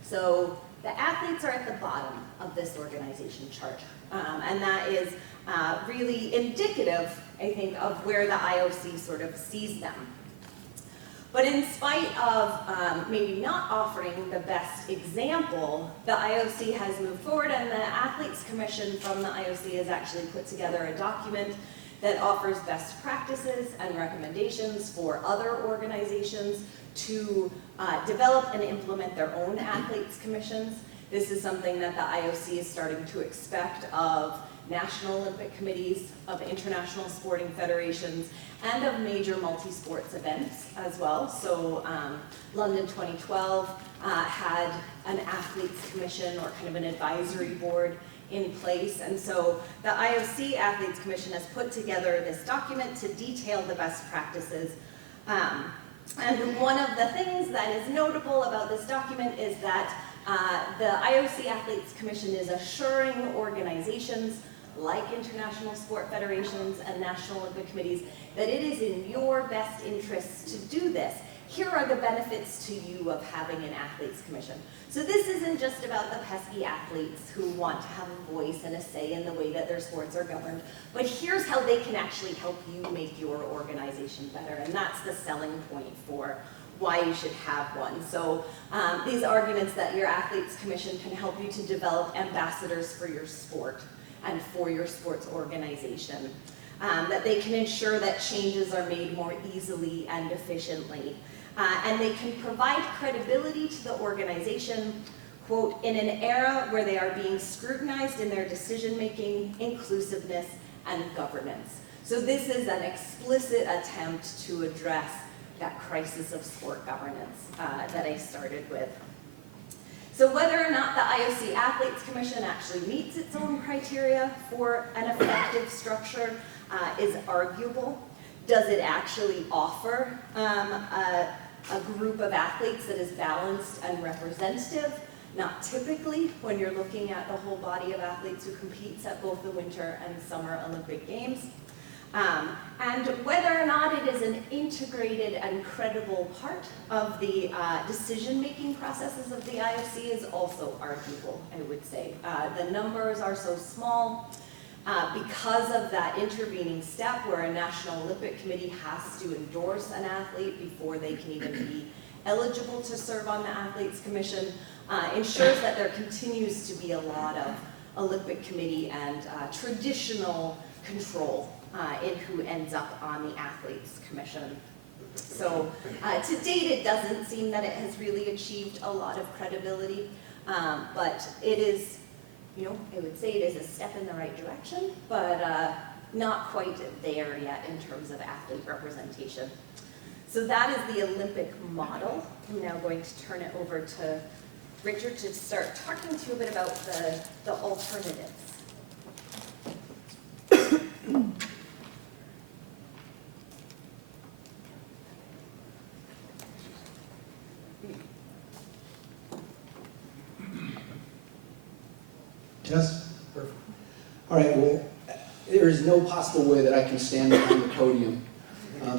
So the athletes are at the bottom of this organization chart, and that is really indicative, I think, of where the IOC sort of sees them. But in spite of maybe not offering the best example, the IOC has moved forward, and the Athletes Commission from the IOC has actually put together a document that offers best practices and recommendations for other organizations to develop and implement their own Athletes Commissions. This is something that the IOC is starting to expect of National Olympic Committees, of international sporting federations, and of major multi-sports events as well. So London 2012 had an Athletes Commission, or kind of an advisory board, in place. And so the IOC Athletes Commission has put together this document to detail the best practices. And one of the things that is notable about this document is that the IOC Athletes Commission is assuring organizations like international sport federations and National Olympic Committees that it is in your best interest to do this. Here are the benefits to you of having an Athletes Commission. So this isn't just about the pesky athletes who want to have a voice and a say in the way that their sports are governed, but here's how they can actually help you make your organization better, and that's the selling point for why you should have one. So these arguments that your Athletes Commission can help you to develop ambassadors for your sport and for your sports organization, that they can ensure that changes are made more easily and efficiently, and they can provide credibility to the organization, quote, in an era where they are being scrutinized in their decision-making, inclusiveness, and governance. So this is an explicit attempt to address that crisis of sport governance that I started with. So whether or not the IOC Athletes Commission actually meets its own criteria for an effective structure is arguable. Does it actually offer a group of athletes that is balanced and representative? Not typically, when you're looking at the whole body of athletes who competes at both the Winter and Summer Olympic Games. And whether or not it is an integrated and credible part of the decision-making processes of the IOC is also arguable, I would say. The numbers are so small because of that intervening step where a National Olympic Committee has to endorse an athlete before they can even be eligible to serve on the Athletes Commission, ensures that there continues to be a lot of Olympic Committee and traditional control in who ends up on the Athletes Commission. So to date, it doesn't seem that it has really achieved a lot of credibility, but it is, you know, I would say it is a step in the right direction, but not quite there yet in terms of athlete representation. So that is the Olympic model. I'm now going to turn it over to Richard to start talking to you a bit about the alternatives. Yes? Perfect. All right, well, there is no possible way that I can stand behind the podium.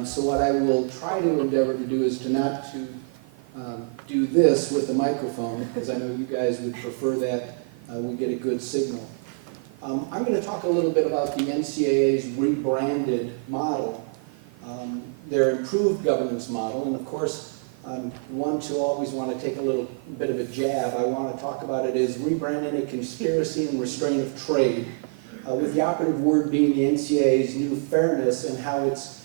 So what I will try to endeavor to do is to not to do this with the microphone, because I know you guys would prefer that we get a good signal. I'm going to talk a little bit about the NCAA's rebranded model, their improved governance model, and of course, one to always want to take a little bit of a jab. I want to talk about it as rebranding a conspiracy and restraint of trade, with the operative word being the NCAA's new fairness and how it's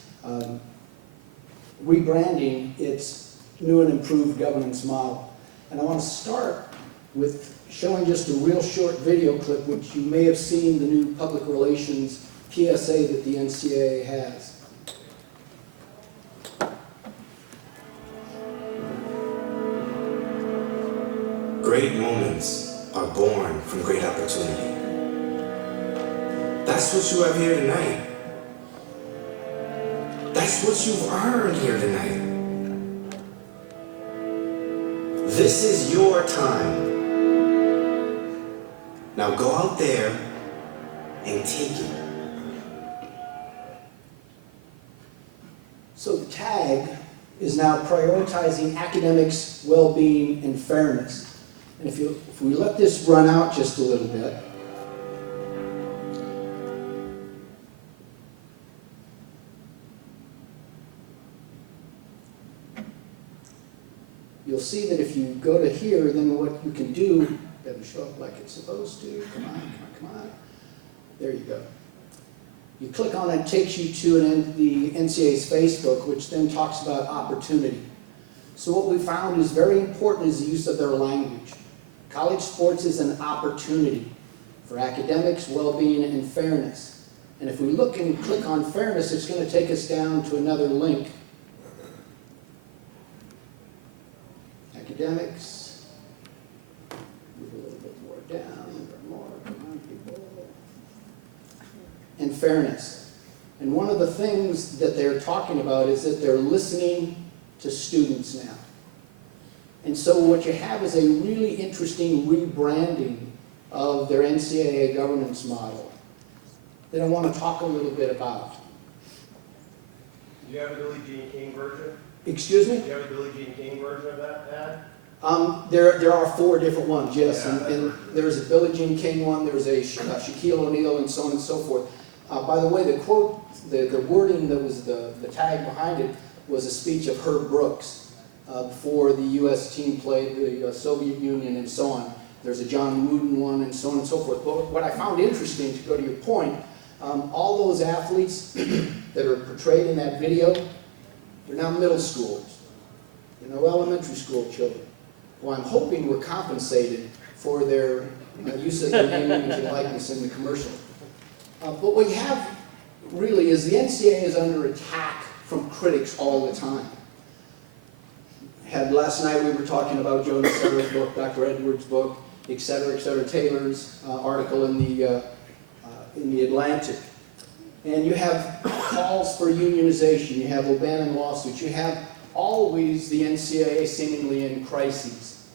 rebranding its new and improved governance model. And I want to start with showing just a real short video clip, which you may have seen the new public relations PSA that the NCAA has. Great moments are born from great opportunity. That's what you have here tonight. That's what you've earned here tonight. This is your time. Now go out there and take it. So the tag is now prioritizing academics, well-being, and fairness. And if we let this run out just a little bit, you'll see that if you go to here, then what you can do, doesn't show up like it's supposed to. Come on, come on, come on. There you go. You click on it, it takes you to the NCAA's Facebook, which then talks about opportunity. So what we found is very important is the use of their language. College sports is an opportunity for academics, well-being, and fairness. And if we look and click on fairness, it's going to take us down to another link. Academics. Move a little bit more down, more, come on, people. And fairness. And one of the things that they're talking about is that they're listening to students now. And so what you have is a really interesting rebranding of their NCAA governance model that I want to talk a little bit about. Do you have a Billie Jean King version? Excuse me? Do you have a Billie Jean King version of that ad? There are 4 different ones, yes. Yeah, and there's a Billie Jean King one, there's a Shaquille O'Neal, and so on and so forth. By the way, the quote, the wording that was the tag behind it was a speech of Herb Brooks before the U.S. team played the Soviet Union and so on. There's a John Wooden one and so on and so forth. But what I found interesting, to go to your point, all those athletes that are portrayed in that video, they're now middle schoolers. They're no elementary school children. Well, I'm hoping we're compensated for their use of their name, image, and likeness in the commercial. But what you have really is the NCAA is under attack from critics all the time. Last night we were talking about Joe Nocera's book, Dr. Edwards' book, et cetera, Taylor's article in the Atlantic. And you have calls for unionization, you have O'Bannon lawsuits, you have always the NCAA seemingly in crises.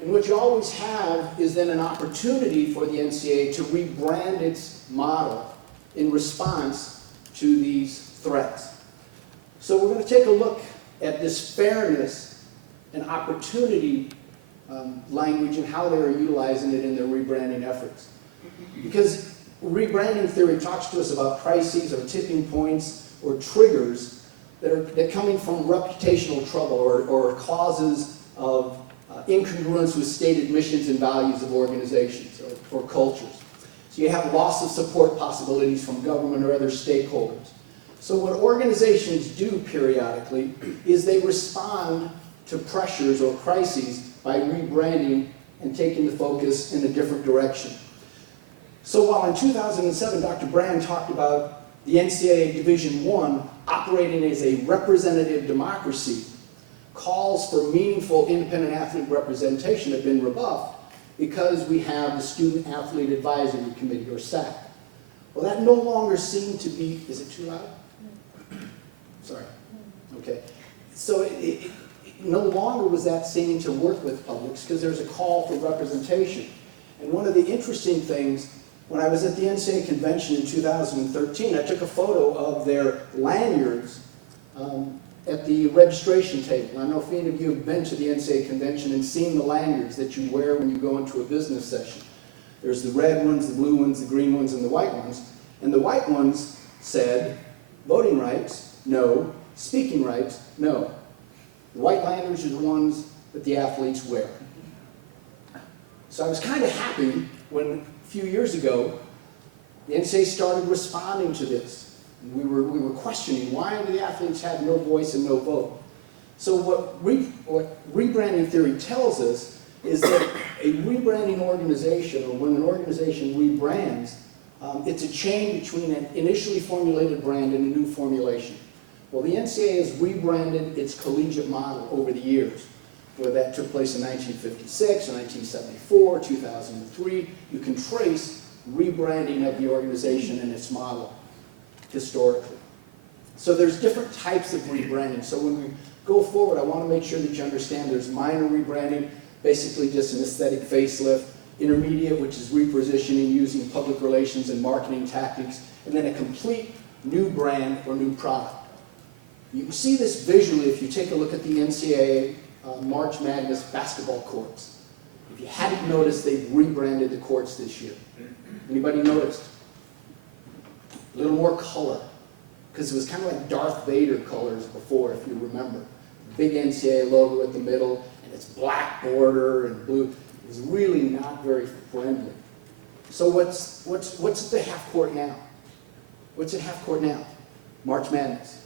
And what you always have is then an opportunity for the NCAA to rebrand its model in response to these threats. So we're going to take a look at this fairness and opportunity language and how they're utilizing it in their rebranding efforts. Because rebranding theory talks to us about crises or tipping points or triggers that are coming from reputational trouble or causes of incongruence with stated missions and values of organizations or cultures. So you have loss of support possibilities from government or other stakeholders. So what organizations do periodically is they respond to pressures or crises by rebranding and taking the focus in a different direction. So while in 2007 Dr. Brand talked about the NCAA Division I operating as a representative democracy, calls for meaningful independent athlete representation have been rebuffed because we have the Student Athlete Advisory Committee, or SAC. Well, that no longer seemed to be, is it too loud? Sorry. Okay. So it no longer was that seeming to work with publics because there's a call for representation. And one of the interesting things When I was at the NCAA convention in 2013, I took a photo of their lanyards at the registration table. I don't know if any of you have been to the NCAA convention and seen the lanyards that you wear when you go into a business session. There's the red ones, the blue ones, the green ones, and the white ones. And the white ones said, voting rights, no. Speaking rights, no. The white lanyards are the ones that the athletes wear. So I was kind of happy when a few years ago, the NCAA started responding to this. We were questioning, why do the athletes have no voice and no vote? So what rebranding theory tells us is that a rebranding organization, or when an organization rebrands, it's a chain between an initially formulated brand and a new formulation. Well, the NCAA has rebranded its collegiate model over the years, whether that took place in 1956, or 1974, 2003. You can trace rebranding of the organization and its model historically. So there's different types of rebranding. So when we go forward, I want to make sure that you understand there's minor rebranding, basically just an aesthetic facelift, intermediate, which is repositioning using public relations and marketing tactics, and then a complete new brand or new product. You can see this visually if you take a look at the NCAA March Madness basketball courts. If you hadn't noticed, they've rebranded the courts this year. Anybody noticed? A little more color, because it was kind of like Darth Vader colors before, if you remember. Big NCAA logo at the middle, and it's black border and blue. It was really not very friendly. So what's at the half court now? What's at half court now? March Madness.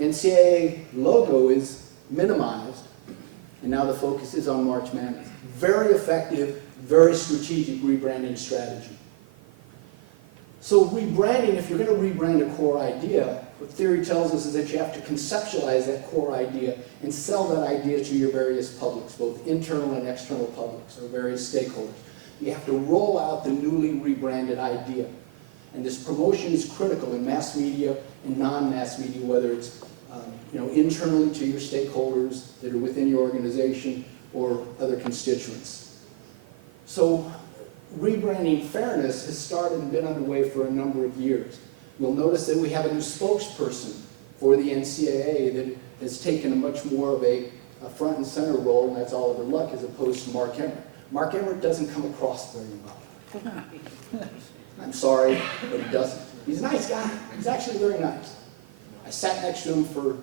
NCAA logo is minimized, and now the focus is on March Madness. Very effective, very strategic rebranding strategy. So rebranding, if you're going to rebrand a core idea, what theory tells us is that you have to conceptualize that core idea and sell that idea to your various publics, both internal and external publics, or various stakeholders. You have to roll out the newly rebranded idea. And this promotion is critical in mass media and non-mass media, whether it's internally to your stakeholders that are within your organization or other constituents. So rebranding fairness has started and been underway for a number of years. You'll notice that we have a new spokesperson for the NCAA that has taken a much more of a front and center role, and that's Oliver Luck, as opposed to Mark Emmert. Mark Emmert doesn't come across very well. I'm sorry, but he doesn't. He's a nice guy. He's actually very nice. I sat next to him for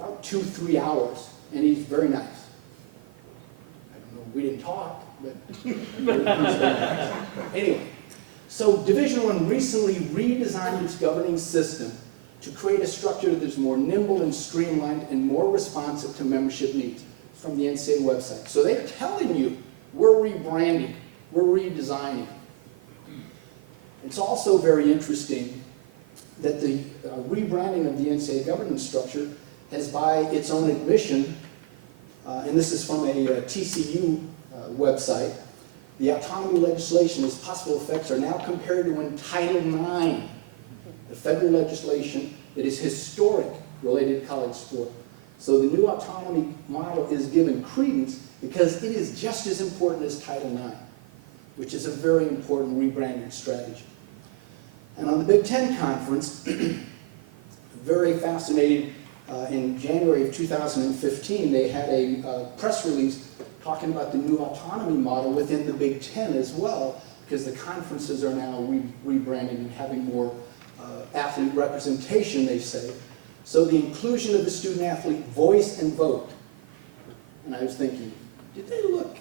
about 2-3 hours, and he's very nice. I don't know, we didn't talk, but anyway. So Division I recently redesigned its governing system to create a structure that is more nimble and streamlined and more responsive to membership needs. It's from the NCAA website. So they're telling you, we're rebranding, we're redesigning. It's also very interesting that the rebranding of the NCAA governance structure has, by its own admission, and this is from a TCU website, the autonomy legislation, its possible effects are now compared to when Title IX, the federal legislation that is historic related to college sport. So the new autonomy model is given credence because it is just as important as Title IX, which is a very important rebranding strategy. And on the Big Ten Conference, very fascinating, in January of 2015, they had a press release talking about the new autonomy model within the Big Ten as well, because the conferences are now rebranding and having more athlete representation, they say. So the inclusion of the student-athlete voice and vote. And I was thinking, did they look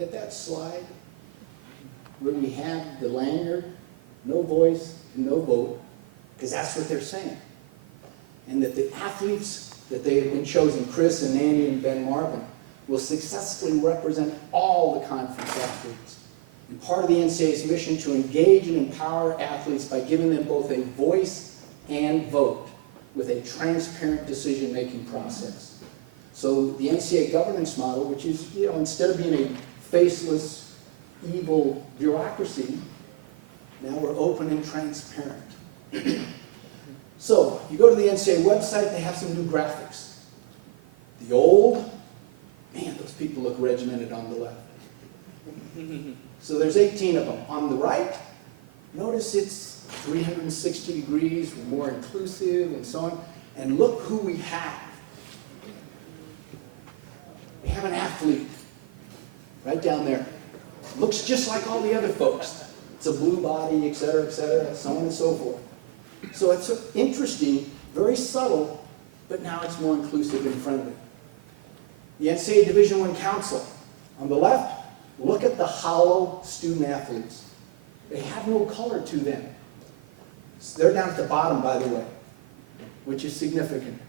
at that slide where we had the lanyard, no voice, no vote, because that's what they're saying. And that the athletes that they have been chosen, Chris and Andy and Ben Marvin, will successfully represent all the conference athletes. And part of the NCAA's mission to engage and empower athletes by giving them both a voice and vote with a transparent decision-making process. So the NCAA governance model, which is, instead of being a faceless, evil bureaucracy, now we're open and transparent. So, you go to the NCAA website, they have some new graphics. The old, man, those people look regimented on the left. So there's 18 of them. On the right, Notice it's 360 degrees, we're more inclusive and so on. And look who we have. We have an athlete right down there. Looks just like all the other folks. It's a blue body, et cetera, so on and so forth. So it's interesting, very subtle, but now it's more inclusive and friendly. The NCAA Division I Council. On the left, look at the hollow student athletes. They have no color to them. They're down at the bottom, by the way, which is significant.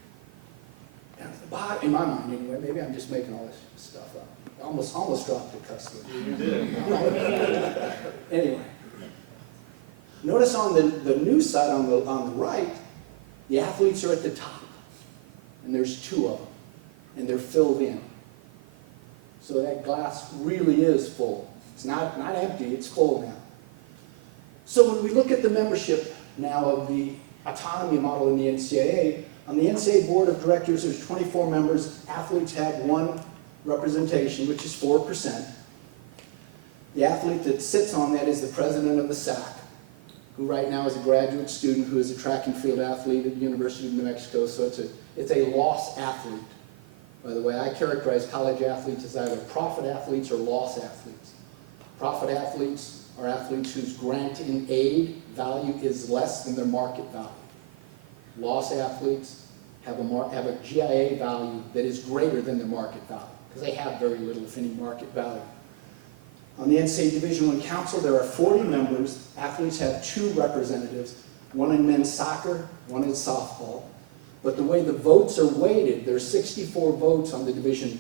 Down at the bottom, in my mind anyway, maybe I'm just making all this stuff up. Almost dropped the cuss word. You did. Anyway. Notice on the news side on the right, the athletes are at the top. And there's 2 of them. And they're filled in. So that glass really is full. It's not empty, it's full now. So when we look at the membership now of the autonomy model in the NCAA, on the NCAA board of directors, there's 24 members. Athletes have 1 representation, which is 4%. The athlete that sits on that is the president of the SAC, who right now is a graduate student who is a track and field athlete at the University of New Mexico. So it's a loss athlete. By the way, I characterize college athletes as either profit athletes or loss athletes. Profit athletes are athletes whose grant in aid value is less than their market value. Loss athletes have a GIA value that is greater than their market value, because they have very little, if any, market value. On the NCAA Division I Council, there are 40 members. Athletes have 2 representatives, 1 in men's soccer, 1 in softball. But the way the votes are weighted, there are 64 votes on the Division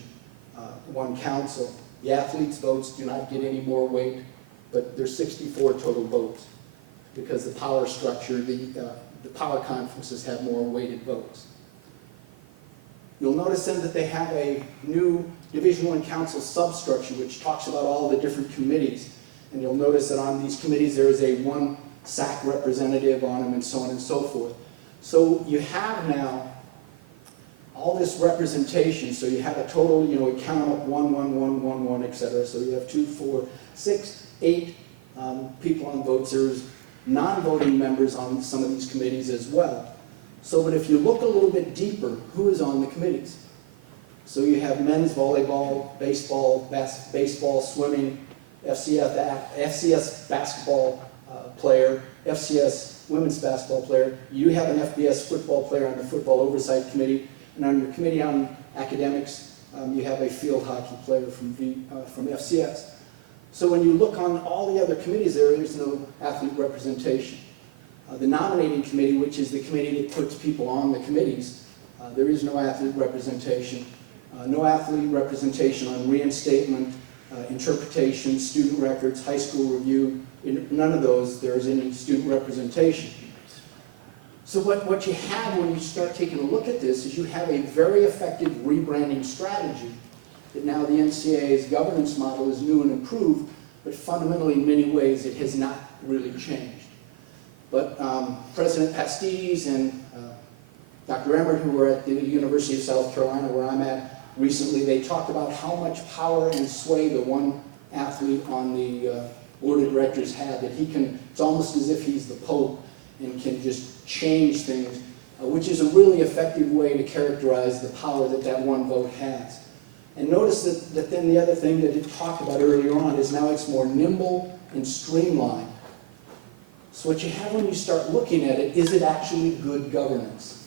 I Council. The athletes' votes do not get any more weight, but there's 64 total votes, because the power structure, the power conferences have more weighted votes. You'll notice then that they have a new Division I Council substructure, which talks about all the different committees. And you'll notice that on these committees there is a 1 SAC representative on them, and so on and so forth. So you have now all this representation. So you have a total, we count them up 1, 1, 1, 1, 1, etc. So you have 2, 4, 6, 8 people on votes. There's non-voting members on some of these committees as well. So, but if you look a little bit deeper, who is on the committees? So you have men's volleyball, baseball, swimming, FCS basketball player, FCS women's basketball player. You have an FBS football player on the football oversight committee, and on your committee on academics, you have a field hockey player from FCS. So when you look on all the other committees, there is no athlete representation. The nominating committee, which is the committee that puts people on the committees, there is no athlete representation. No athlete representation on reinstatement, interpretation, student records, high school review. In none of those, there is any student representation. So what you have when you start taking a look at this is you have a very effective rebranding strategy that now the NCAA's governance model is new and improved, but fundamentally in many ways it has not really changed. But President Pastis and Dr. Emmert, who were at the University of South Carolina, where I'm at recently, they talked about how much power and sway the 1 athlete on the board of directors had, that he can, it's almost as if he's the Pope and can just change things, which is a really effective way to characterize the power that that 1 vote has. And notice that then the other thing that it talked about earlier on is now it's more nimble and streamlined. So what you have when you start looking at it, is it actually good governance?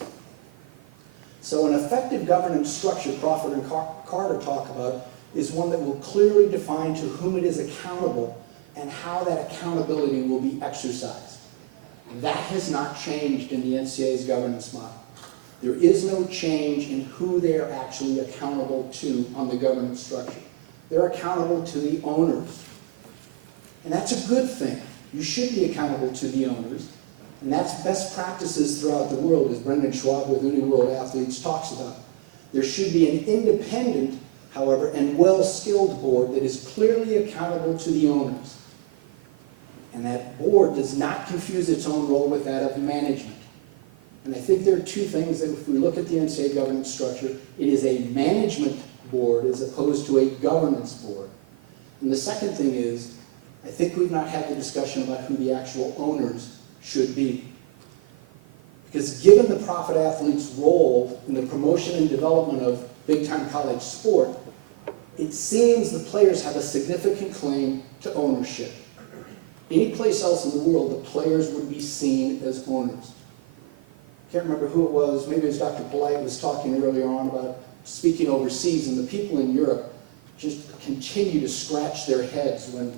So an effective governance structure, Crawford and Carter talk about, is one that will clearly define to whom it is accountable and how that accountability will be exercised. That has not changed in the NCAA's governance model. There is no change in who they are actually accountable to on the governance structure. They're accountable to the owners. And that's a good thing. You should be accountable to the owners. And that's best practices throughout the world, as Brendan Schwab with Uni World Athletes talks about. There should be an independent, however, and well-skilled board that is clearly accountable to the owners. And that board does not confuse its own role with that of management. And I think there are 2 things that if we look at the NCAA governance structure, it is a management board as opposed to a governance board. And the second thing is, I think we've not had the discussion about who the actual owners should be. Because given the profit athlete's role in the promotion and development of big-time college sport, it seems the players have a significant claim to ownership. Any place else in the world, the players would be seen as owners. Can't remember who it was, maybe it was Dr. Polite was talking earlier on about speaking overseas, and the people in Europe just continue to scratch their heads when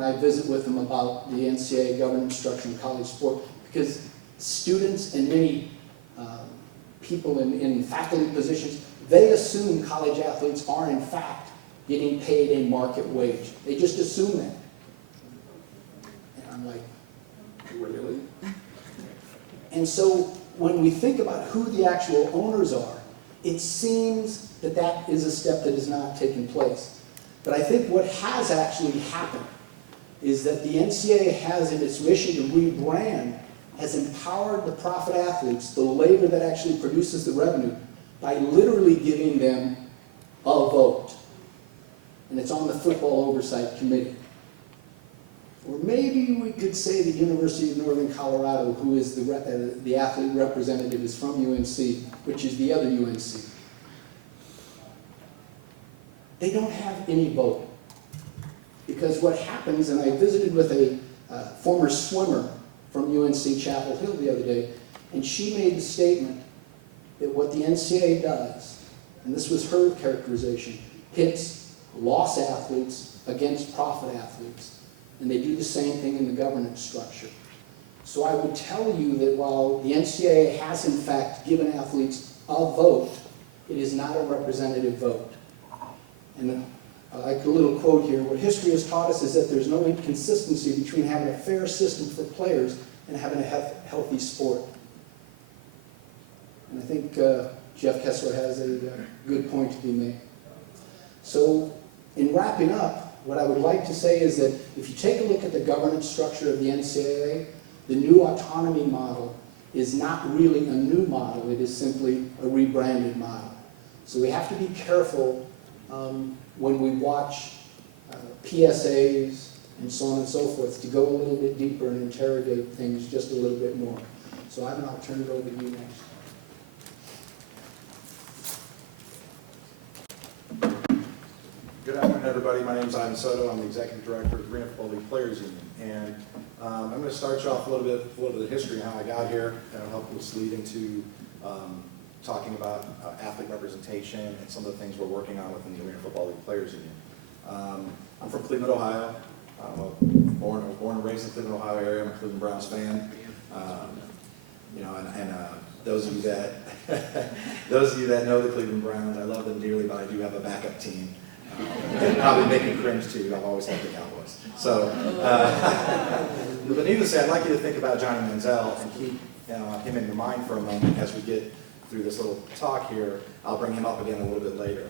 I visit with them about the NCAA governance structure in college sport, because students and many people in faculty positions, they assume college athletes are in fact getting paid a market wage. They just assume that. And I'm like, really? And so when we think about who the actual owners are, it seems that that is a step that is not taking place. But I think what has actually happened is that the NCAA has in its mission to rebrand, has empowered the profit athletes, the labor that actually produces the revenue, by literally giving them a vote. And it's on the Football Oversight Committee. Or maybe we could say the University of Northern Colorado, who is the athlete representative, is from UNC, which is the other UNC. They don't have any vote. Because what happens, and I visited with a former swimmer from UNC Chapel Hill the other day, and she made the statement that what the NCAA does, and this was her characterization, pits loss athletes against profit athletes. And they do the same thing in the governance structure. So I would tell you that while the NCAA has in fact given athletes a vote, it is not a representative vote. And I like a little quote here. What history has taught us is that there's no inconsistency between having a fair system for players and having a healthy sport. And I think Jeff Kessler has a good point to be made. So in wrapping up, what I would like to say is that if you take a look at the governance structure of the NCAA, the new autonomy model is not really a new model. It is simply a rebranded model. So we have to be careful when we watch PSAs and so on and so forth to go a little bit deeper and interrogate things just a little bit more. So Ivan, I'll turn it over to you next. Good afternoon, everybody. My name is Ivan Soto. I'm the Executive Director of the Arena Football League Players Union. And I'm going to start you off a little bit of history and how I got here, and it'll help us lead into talking about athlete representation and some of the things we're working on within the Arena Football League Players Union. I'm from Cleveland, Ohio. I was born and raised in the Cleveland, Ohio area. I'm a Cleveland Browns fan. Those of you that know the Cleveland Browns, I love them dearly, but I do have a backup team. Probably make me cringe too. I've always had the Cowboys. So, but needless to say, I'd like you to think about Johnny Manziel and keep him in your mind for a moment as we get through this little talk here. I'll bring him up again a little bit later.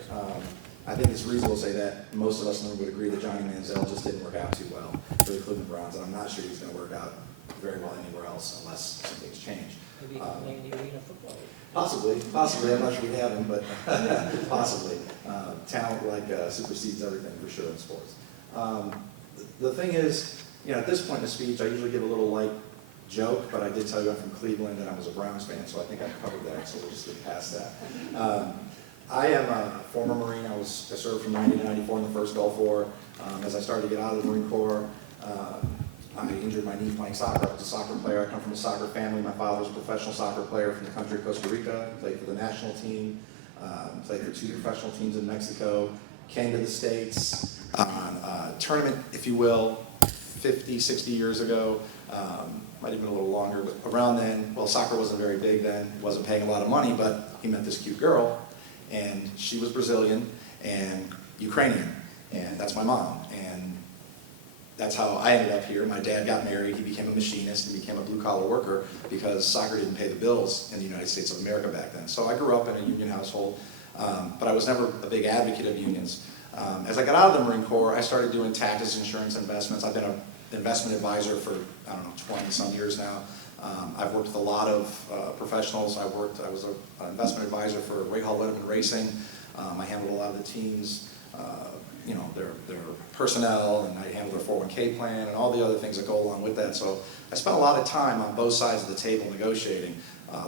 I think it's reasonable to say that most of us in the room would agree that Johnny Manziel just didn't work out too well for the Cleveland Browns, and I'm not sure he's going to work out very well anywhere else unless something's changed. Maybe he can play in the Arena Football League. Possibly. I'm not sure we have him, but possibly. Talent supersedes everything for sure in sports. The thing is, at this point in the speech, I usually give a little light joke, but I did tell you I'm from Cleveland and I was a Browns fan, so I think I've covered that, so we'll just get past that. I am a former Marine. I served from 90 to 94 in the first Gulf War. As I started to get out of the Marine Corps, I injured my knee playing soccer. I was a soccer player. I come from a soccer family. My father was a professional soccer player from the country of Costa Rica. He played for the national team, played for 2 professional teams in Mexico, came to the States on a tournament, if you will, 50, 60 years ago. Might have been a little longer, but around then, well, soccer wasn't very big then, wasn't paying a lot of money, but he met this cute girl, and she was Brazilian and Ukrainian, and that's my mom. And that's how I ended up here. My dad got married, he became a machinist, and became a blue-collar worker because soccer didn't pay the bills in the United States of America back then. So I grew up in a union household, but I was never a big advocate of unions. As I got out of the Marine Corps, I started doing taxes, insurance, investments. I've been an investment advisor for, 20-some years now. I've worked with a lot of professionals. I was an investment advisor for Ray Hall Letterman Racing. I handled a lot of the teams, you know, their personnel, and I handle their 401k plan and all the other things that go along with that. So I spent a lot of time on both sides of the table negotiating.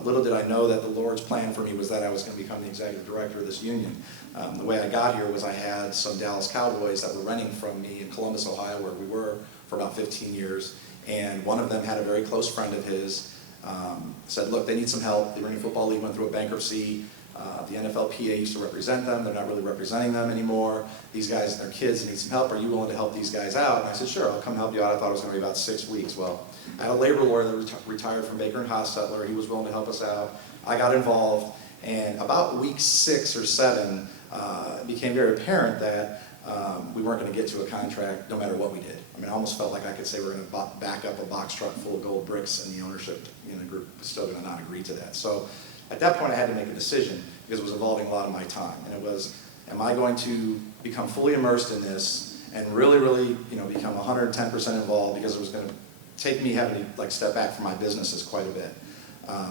Little did I know that the Lord's plan for me was that I was going to become the executive director of this union. The way I got here was I had some Dallas Cowboys that were renting from me in Columbus, Ohio, where we were for about 15 years. And one of them had a very close friend of his, said, look, they need some help. The Arena Football League went through a bankruptcy. The NFLPA used to represent them. They're not really representing them anymore. These guys and their kids need some help. Are you willing to help these guys out? And I said, sure, I'll come help you out. I thought it was going to be about 6 weeks. Well, I had a labor lawyer that retired from Baker and Hostetler. He was willing to help us out. I got involved. And about week 6 or 7, it became very apparent that we weren't going to get to a contract no matter what we did. I mean, I almost felt like I could say we're going to back up a box truck full of gold bricks, and the ownership in the group was still going to not agree to that. So at that point, I had to make a decision because it was involving a lot of my time. And it was, am I going to become fully immersed in this and really, really, you know, become 110% involved, because it was going to take me having to like step back from my businesses quite a bit.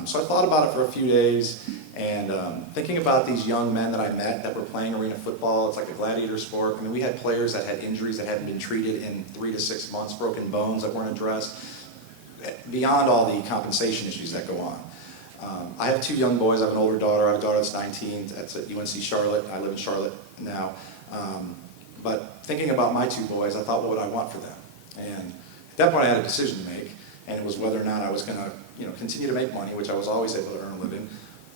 So I thought about it for a few days, and thinking about these young men that I met that were playing arena football. It's like a gladiator sport. I mean, we had players that had injuries that hadn't been treated in 3 to 6 months, broken bones that weren't addressed, beyond all the compensation issues that go on. I have 2 young boys. I have an older daughter. I have a daughter that's 19. That's at UNC Charlotte. I live in Charlotte now. But thinking about my 2 boys, I thought, what would I want for them? And at that point, I had a decision to make, and it was whether or not I was going to, you know, continue to make money, which I was always able to earn a living,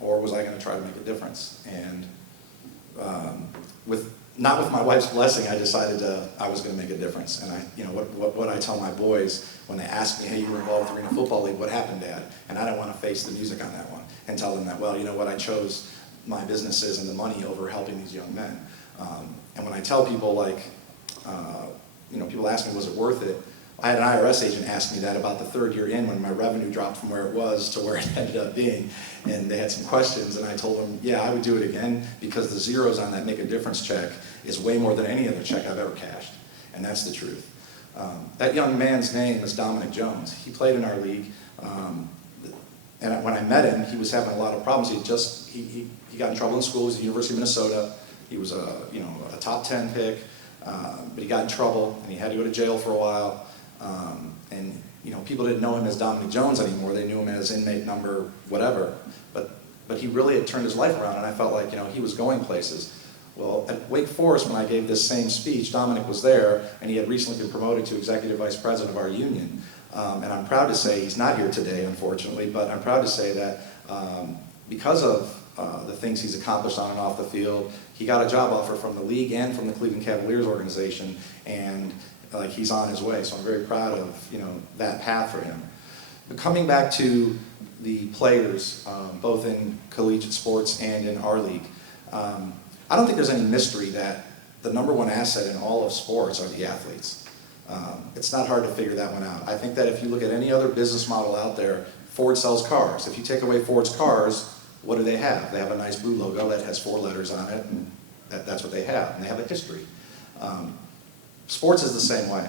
or was I going to try to make a difference? And not with my wife's blessing, I decided I was going to make a difference. And what I tell my boys when they ask me, hey, you were involved with the Arena Football League, what happened, Dad? And I don't want to face the music on that one and tell them that, well, you know what, I chose my businesses and the money over helping these young men. And when I tell people, like, people ask me, was it worth it? I had an IRS agent ask me that about the 3rd year in, when my revenue dropped from where it was to where it ended up being. And they had some questions, and I told them, yeah, I would do it again, because the zeros on that Make a Difference check is way more than any other check I've ever cashed. And that's the truth. That young man's name is Dominic Jones. He played in our league. And when I met him, he was having a lot of problems. He got in trouble in school. He was at the University of Minnesota. He was a top 10 pick, but he got in trouble, and he had to go to jail for a while. And people didn't know him as Dominic Jones anymore. They knew him as inmate number whatever. But he really had turned his life around, and I felt like he was going places. Well, at Wake Forest, when I gave this same speech, Dominic was there, and he had recently been promoted to executive vice president of our union. And I'm proud to say, he's not here today, unfortunately, but I'm proud to say that because of the things he's accomplished on and off the field, he got a job offer from the league and from the Cleveland Cavaliers organization, and he's on his way. So I'm very proud of that path for him. But coming back to the players, both in collegiate sports and in our league, I don't think there's any mystery that the #1 asset in all of sports are the athletes. It's not hard to figure that one out. I think that if you look at any other business model out there, Ford sells cars. If you take away Ford's cars, what do they have? They have a nice blue logo that has 4 letters on it, and that's what they have. And they have a history. Sports is the same way.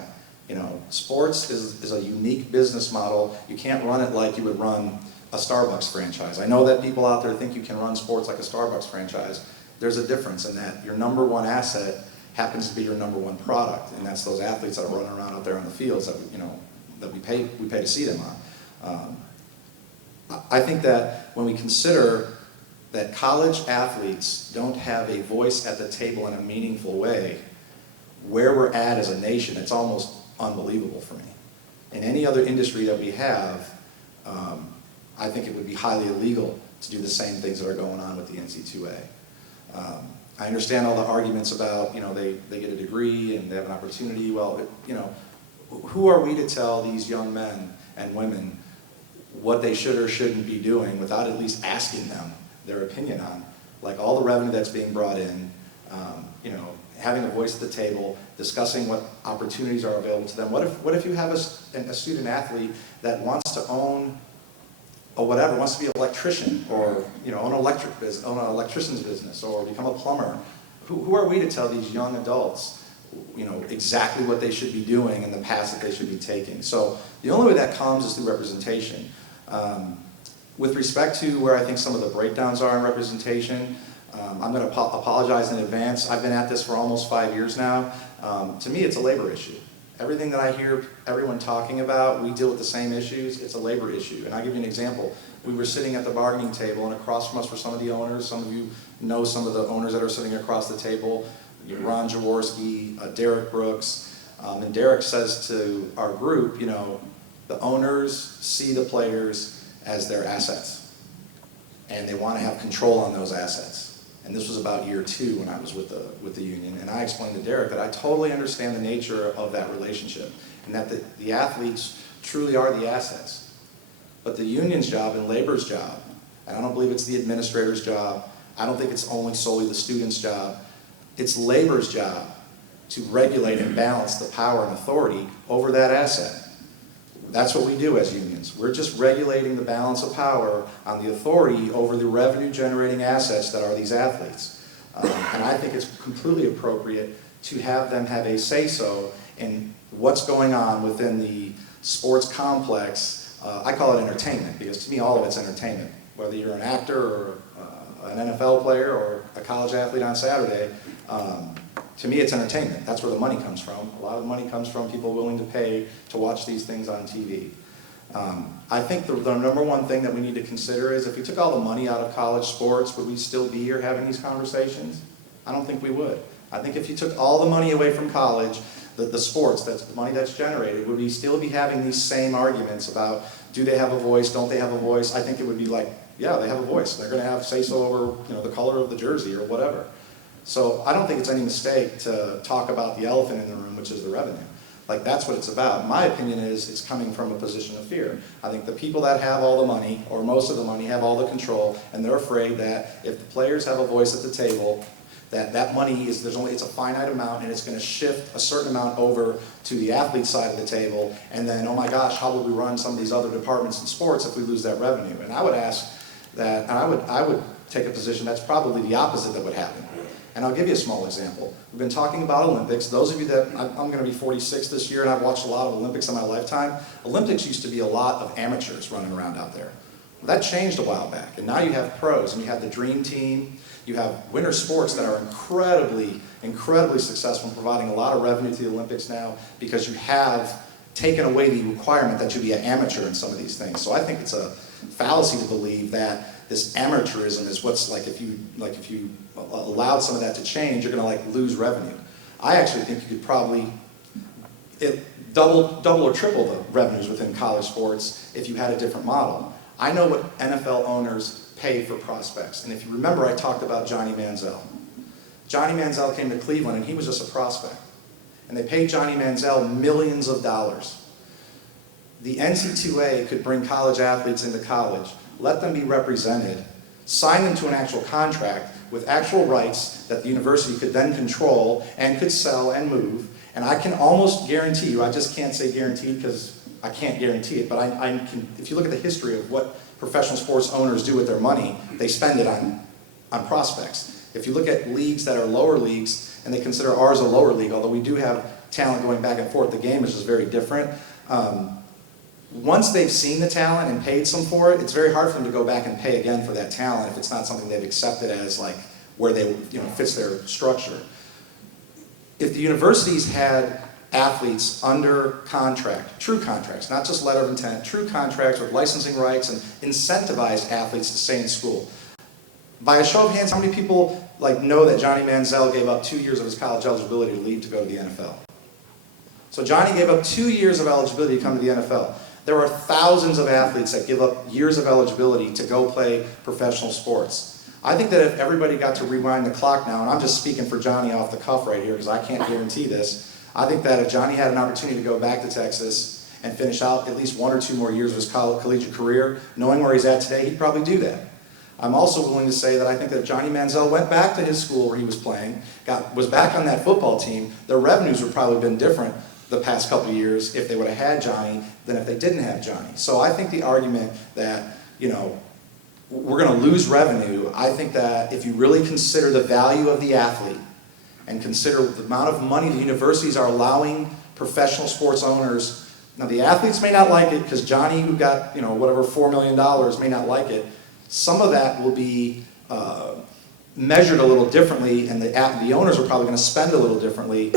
Sports is a unique business model. You can't run it like you would run a Starbucks franchise. I know that people out there think you can run sports like a Starbucks franchise. There's a difference in that your #1 asset happens to be your #1 product, and that's those athletes that are running around out there on the fields that we pay to see them on. I think that when we consider that college athletes don't have a voice at the table in a meaningful way, where we're at as a nation, it's almost unbelievable for me. In any other industry that we have, I think it would be highly illegal to do the same things that are going on with the NC2A. I understand all the arguments about, they get a degree and they have an opportunity. Well, who are we to tell these young men and women what they should or shouldn't be doing without at least asking them their opinion on, all the revenue that's being brought in, having a voice at the table, discussing what opportunities are available to them. What if you have a student athlete that wants to own wants to be an electrician, or own an electrician's business, or become a plumber? Who are we to tell these young adults exactly what they should be doing and the paths that they should be taking? So the only way that comes is through representation. With respect to where I think some of the breakdowns are in representation, I'm going to apologize in advance. I've been at this for almost 5 years now. To me, it's a labor issue. Everything that I hear everyone talking about, we deal with the same issues. It's a labor issue. And I'll give you an example. We were sitting at the bargaining table, and across from us were some of the owners. Some of you know some of the owners that are sitting across the table. Ron Jaworski, Derek Brooks. And Derek says to our group, you know, the owners see the players as their assets, and they want to have control on those assets. And this was about year 2 when I was with the union. And I explained to Derek that I totally understand the nature of that relationship, and that the athletes truly are the assets. But the union's job and labor's job, and I don't believe it's the administrator's job, I don't think it's only solely the student's job, it's labor's job to regulate and balance the power and authority over that asset. That's what we do as unions. We're just regulating the balance of power on the authority over the revenue-generating assets that are these athletes. And I think it's completely appropriate to have them have a say-so in what's going on within the sports complex. I call it entertainment, because to me all of it's entertainment. Whether you're an actor or an NFL player or a college athlete on Saturday, to me it's entertainment. That's where the money comes from. A lot of the money comes from people willing to pay to watch these things on TV. I think the number one thing that we need to consider is if we took all the money out of college sports, would we still be here having these conversations? I don't think we would. I think if you took all the money away from college, the sports, that's the money that's generated, would we still be having these same arguments about do they have a voice, don't they have a voice? I think it would be like, yeah, they have a voice. They're going to have say-so over, you know, the color of the jersey or whatever. So I don't think it's any mistake to talk about the elephant in the room, which is the revenue. Like, that's what it's about. My opinion is it's coming from a position of fear. I think the people that have all the money, or most of the money, have all the control, and they're afraid that if the players have a voice at the table, that money is, it's a finite amount, and it's going to shift a certain amount over to the athlete side of the table, and then, oh my gosh, how will we run some of these other departments in sports if we lose that revenue? And I would ask that, and I would take a position that's probably the opposite that would happen. And I'll give you a small example. We've been talking about Olympics. Those of you that, I'm going to be 46 this year, and I've watched a lot of Olympics in my lifetime. Olympics used to be a lot of amateurs running around out there. That changed a while back, and now you have pros, and you have the dream team. You have winter sports that are incredibly, incredibly successful in providing a lot of revenue to the Olympics now, because you have taken away the requirement that you be an amateur in some of these things. So I think it's a fallacy to believe that this amateurism is what's like if you allowed some of that to change, you're going to lose revenue. I actually think you could probably double or triple the revenues within college sports if you had a different model. I know what NFL owners pay for prospects, and if you remember, I talked about Johnny Manziel. Johnny Manziel came to Cleveland, and he was just a prospect, and they paid Johnny Manziel millions of dollars. The NCAA could bring college athletes into college, let them be represented, sign them to an actual contract with actual rights that the university could then control and could sell and move. And I can almost guarantee you, I just can't say guaranteed because I can't guarantee it, but I can, if you look at the history of what professional sports owners do with their money, they spend it on prospects. If you look at leagues that are lower leagues, and they consider ours a lower league, although we do have talent going back and forth, the game is just very different. Once they've seen the talent and paid some for it, it's very hard for them to go back and pay again for that talent if it's not something they've accepted as like where they, fits their structure. If the universities had athletes under contract, true contracts, not just letter of intent, true contracts with licensing rights and incentivized athletes to stay in school. By a show of hands, how many people know that Johnny Manziel gave up 2 years of his college eligibility to leave to go to the NFL? So Johnny gave up 2 years of eligibility to come to the NFL. There are thousands of athletes that give up years of eligibility to go play professional sports. I think that if everybody got to rewind the clock now, and I'm just speaking for Johnny off the cuff right here because I can't guarantee this, I think that if Johnny had an opportunity to go back to Texas and finish out at least 1 or 2 more years of his collegiate career, knowing where he's at today, he'd probably do that. I'm also willing to say that I think that if Johnny Manziel went back to his school where he was playing, was back on that football team, their revenues would probably have been different the past couple of years if they would have had Johnny than if they didn't have Johnny. So I think the argument that, we're going to lose revenue, I think that if you really consider the value of the athlete and consider the amount of money the universities are allowing professional sports owners, now the athletes may not like it because Johnny, who got, whatever $4 million may not like it. Some of that will be measured a little differently, and the owners are probably going to spend a little differently.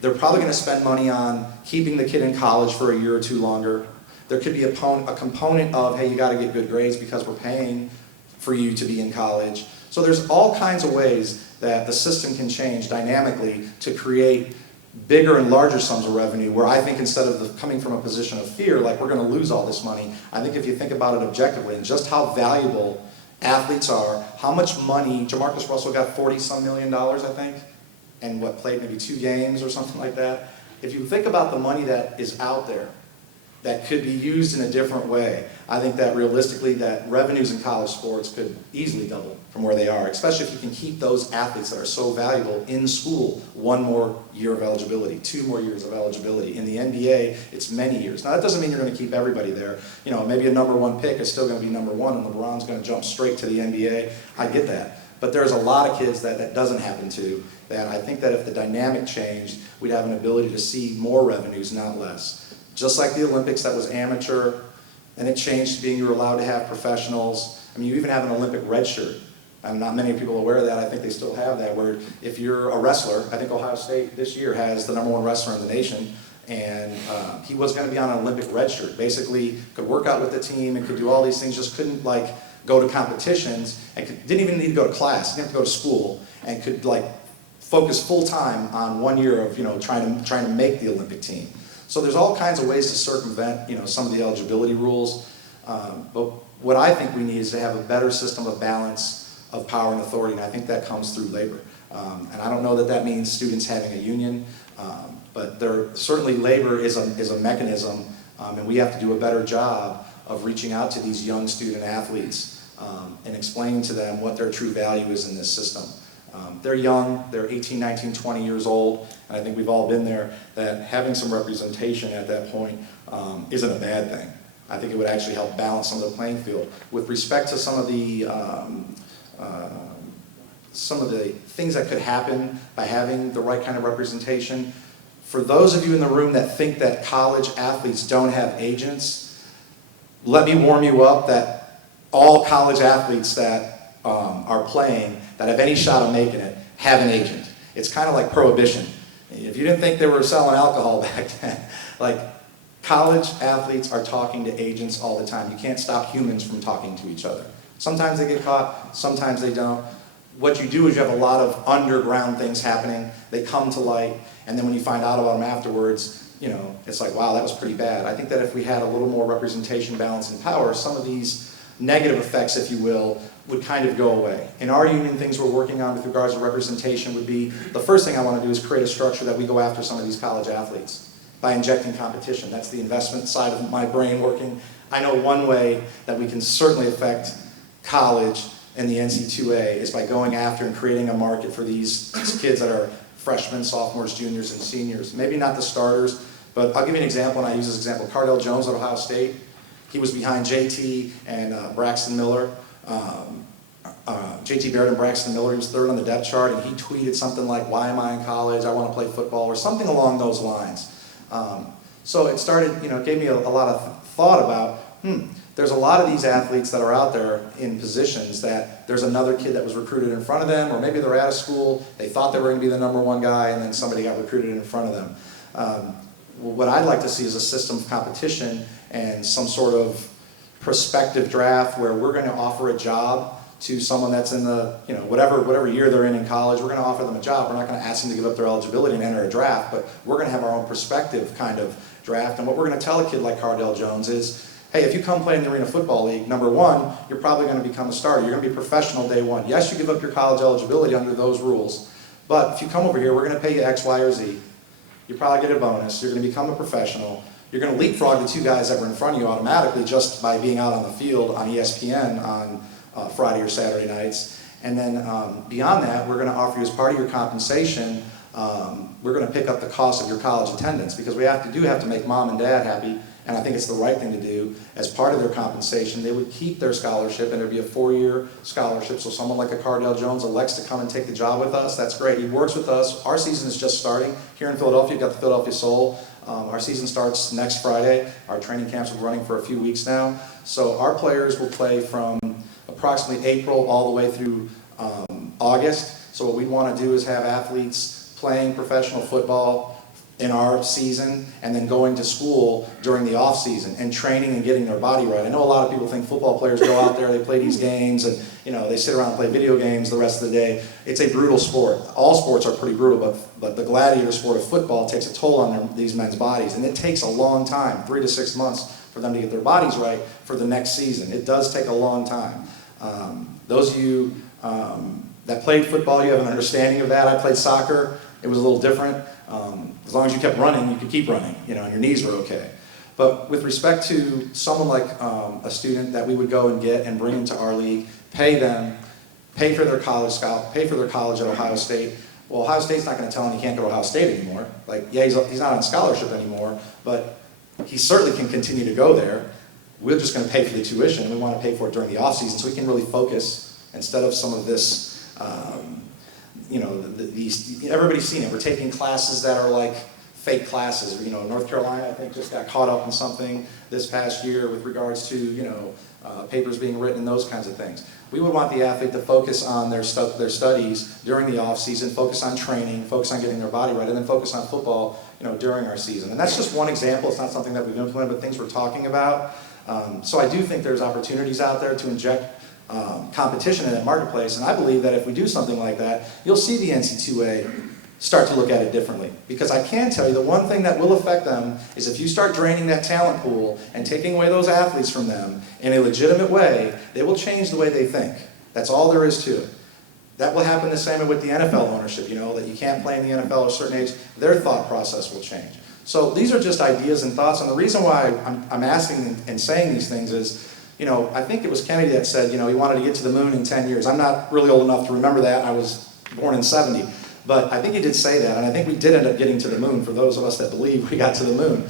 They're probably going to spend money on keeping the kid in college for a year or two longer. There could be a component of, hey, you got to get good grades because we're paying for you to be in college. So there's all kinds of ways that the system can change dynamically to create bigger and larger sums of revenue, where I think instead of coming from a position of fear, like we're going to lose all this money, I think if you think about it objectively and just how valuable athletes are, how much money, Jamarcus Russell got $40-some million, I think, and what, played maybe 2 games or something like that. If you think about the money that is out there that could be used in a different way, I think that realistically that revenues in college sports could easily double from where they are, especially if you can keep those athletes that are so valuable in school 1 more year of eligibility, 2 more years of eligibility. In the NBA, it's many years. Now that doesn't mean you're going to keep everybody there. You know, maybe a #1 pick is still going to be #1 and LeBron's going to jump straight to the NBA. I get that. But there's a lot of kids that doesn't happen to, that I think that if the dynamic changed, we'd have an ability to see more revenues, not less. Just like the Olympics, that was amateur, and it changed to being you were allowed to have professionals. I mean, you even have an Olympic red shirt. Not many people are aware of that. I think they still have that, where if you're a wrestler, I think Ohio State this year has the #1 wrestler in the nation, and he was going to be on an Olympic red shirt. Basically, could work out with the team and could do all these things, just couldn't like go to competitions, and didn't even need to go to class, didn't have to go to school, and could like focus full time on 1 year of trying to make the Olympic team. So there's all kinds of ways to circumvent some of the eligibility rules. But what I think we need is to have a better system of balance of power and authority, and I think that comes through labor. And I don't know that that means students having a union, but certainly labor is a mechanism, and we have to do a better job of reaching out to these young student athletes and explaining to them what their true value is in this system. They're young, they're 18, 19, 20 years old, and I think we've all been there, that having some representation at that point isn't a bad thing. I think it would actually help balance some of the playing field. With respect to some of the things that could happen by having the right kind of representation, for those of you in the room that think that college athletes don't have agents, let me warm you up that all college athletes that are playing, that have any shot of making it, have an agent. It's kind of like prohibition. If you didn't think they were selling alcohol back then, like college athletes are talking to agents all the time. You can't stop humans from talking to each other. Sometimes they get caught, sometimes they don't. What you do is you have a lot of underground things happening. They come to light, and then when you find out about them afterwards, it's like, wow, that was pretty bad. I think that if we had a little more representation, balance, and power, some of these negative effects, if you will, would kind of go away. In our union, things we're working on with regards to representation would be, the first thing I want to do is create a structure that we go after some of these college athletes by injecting competition. That's the investment side of my brain working. I know one way that we can certainly affect college and the NC2A is by going after and creating a market for these kids that are freshmen, sophomores, juniors, and seniors. Maybe not the starters, but I'll give you an example, and I use this example. Cardale Jones at Ohio State. He was behind JT and Braxton Miller. JT Barrett and Braxton Miller, he was 3rd on the depth chart, and he tweeted something like, "Why am I in college? I want to play football," or something along those lines. So it started, it gave me a lot of thought about, there's a lot of these athletes that are out there in positions that there's another kid that was recruited in front of them, or maybe they're out of school, they thought they were going to be the #1 guy, and then somebody got recruited in front of them. What I'd like to see is a system of competition and some sort of prospective draft where we're going to offer a job to someone that's in the, whatever year they're in college. We're going to offer them a job. We're not going to ask them to give up their eligibility and enter a draft, but we're going to have our own prospective kind of draft. And what we're going to tell a kid like Cardale Jones is, hey, if you come play in the Arena Football League, #1, you're probably going to become a starter. You're going to be professional day one. Yes, you give up your college eligibility under those rules, but if you come over here, we're going to pay you X, Y, or Z. You probably get a bonus. You're going to become a professional. You're going to leapfrog the 2 guys that were in front of you automatically just by being out on the field on ESPN on Friday or Saturday nights. And then beyond that, we're going to offer you as part of your compensation, we're going to pick up the cost of your college attendance, because we do have to make mom and dad happy, and I think it's the right thing to do. As part of their compensation, they would keep their scholarship, and there'd be a 4-year scholarship. So someone like a Cardale Jones elects to come and take the job with us. That's great. He works with us. Our season is just starting. Here in Philadelphia, you've got the Philadelphia Soul. Our season starts next Friday. Our training camps will be running for a few weeks now. So our players will play from approximately April all the way through August. So what we want to do is have athletes playing professional football in our season and then going to school during the off season and training and getting their body right. I know a lot of people think football players go out there, they play these games and they sit around and play video games the rest of the day. It's a brutal sport. All sports are pretty brutal, but the gladiator sport of football takes a toll on these men's bodies, and it takes a long time, 3 to 6 months, for them to get their bodies right for the next season. It does take a long time. Those of you that played football, you have an understanding of that. I played soccer. It was a little different. As long as you kept running, you could keep running, and your knees were okay. But with respect to someone like a student that we would go and get and bring into our league, pay them, pay for their college scout, pay for their college at Ohio State. Well, Ohio State's not going to tell him he can't go to Ohio State anymore. Like, yeah, he's not on scholarship anymore, but he certainly can continue to go there. We're just going to pay for the tuition, and we want to pay for it during the off season so we can really focus instead of some of this. Everybody's seen it. We're taking classes that are like fake classes. North Carolina, I think, just got caught up in something this past year with regards to, papers being written and those kinds of things. We would want the athlete to focus on their studies during the off season, focus on training, focus on getting their body right, and then focus on football, during our season. And that's just one example. It's not something that we've implemented, but things we're talking about. So I do think there's opportunities out there to inject competition in that marketplace, and I believe that if we do something like that, you'll see the NC2A start to look at it differently. Because I can tell you the one thing that will affect them is if you start draining that talent pool and taking away those athletes from them in a legitimate way, they will change the way they think. That's all there is to it. That will happen the same way with the NFL ownership, that you can't play in the NFL at a certain age. Their thought process will change. So these are just ideas and thoughts, and the reason why I'm asking and saying these things is, I think it was Kennedy that said, he wanted to get to the moon in 10 years. I'm not really old enough to remember that. I was born in 70. But I think he did say that, and I think we did end up getting to the moon, for those of us that believe we got to the moon.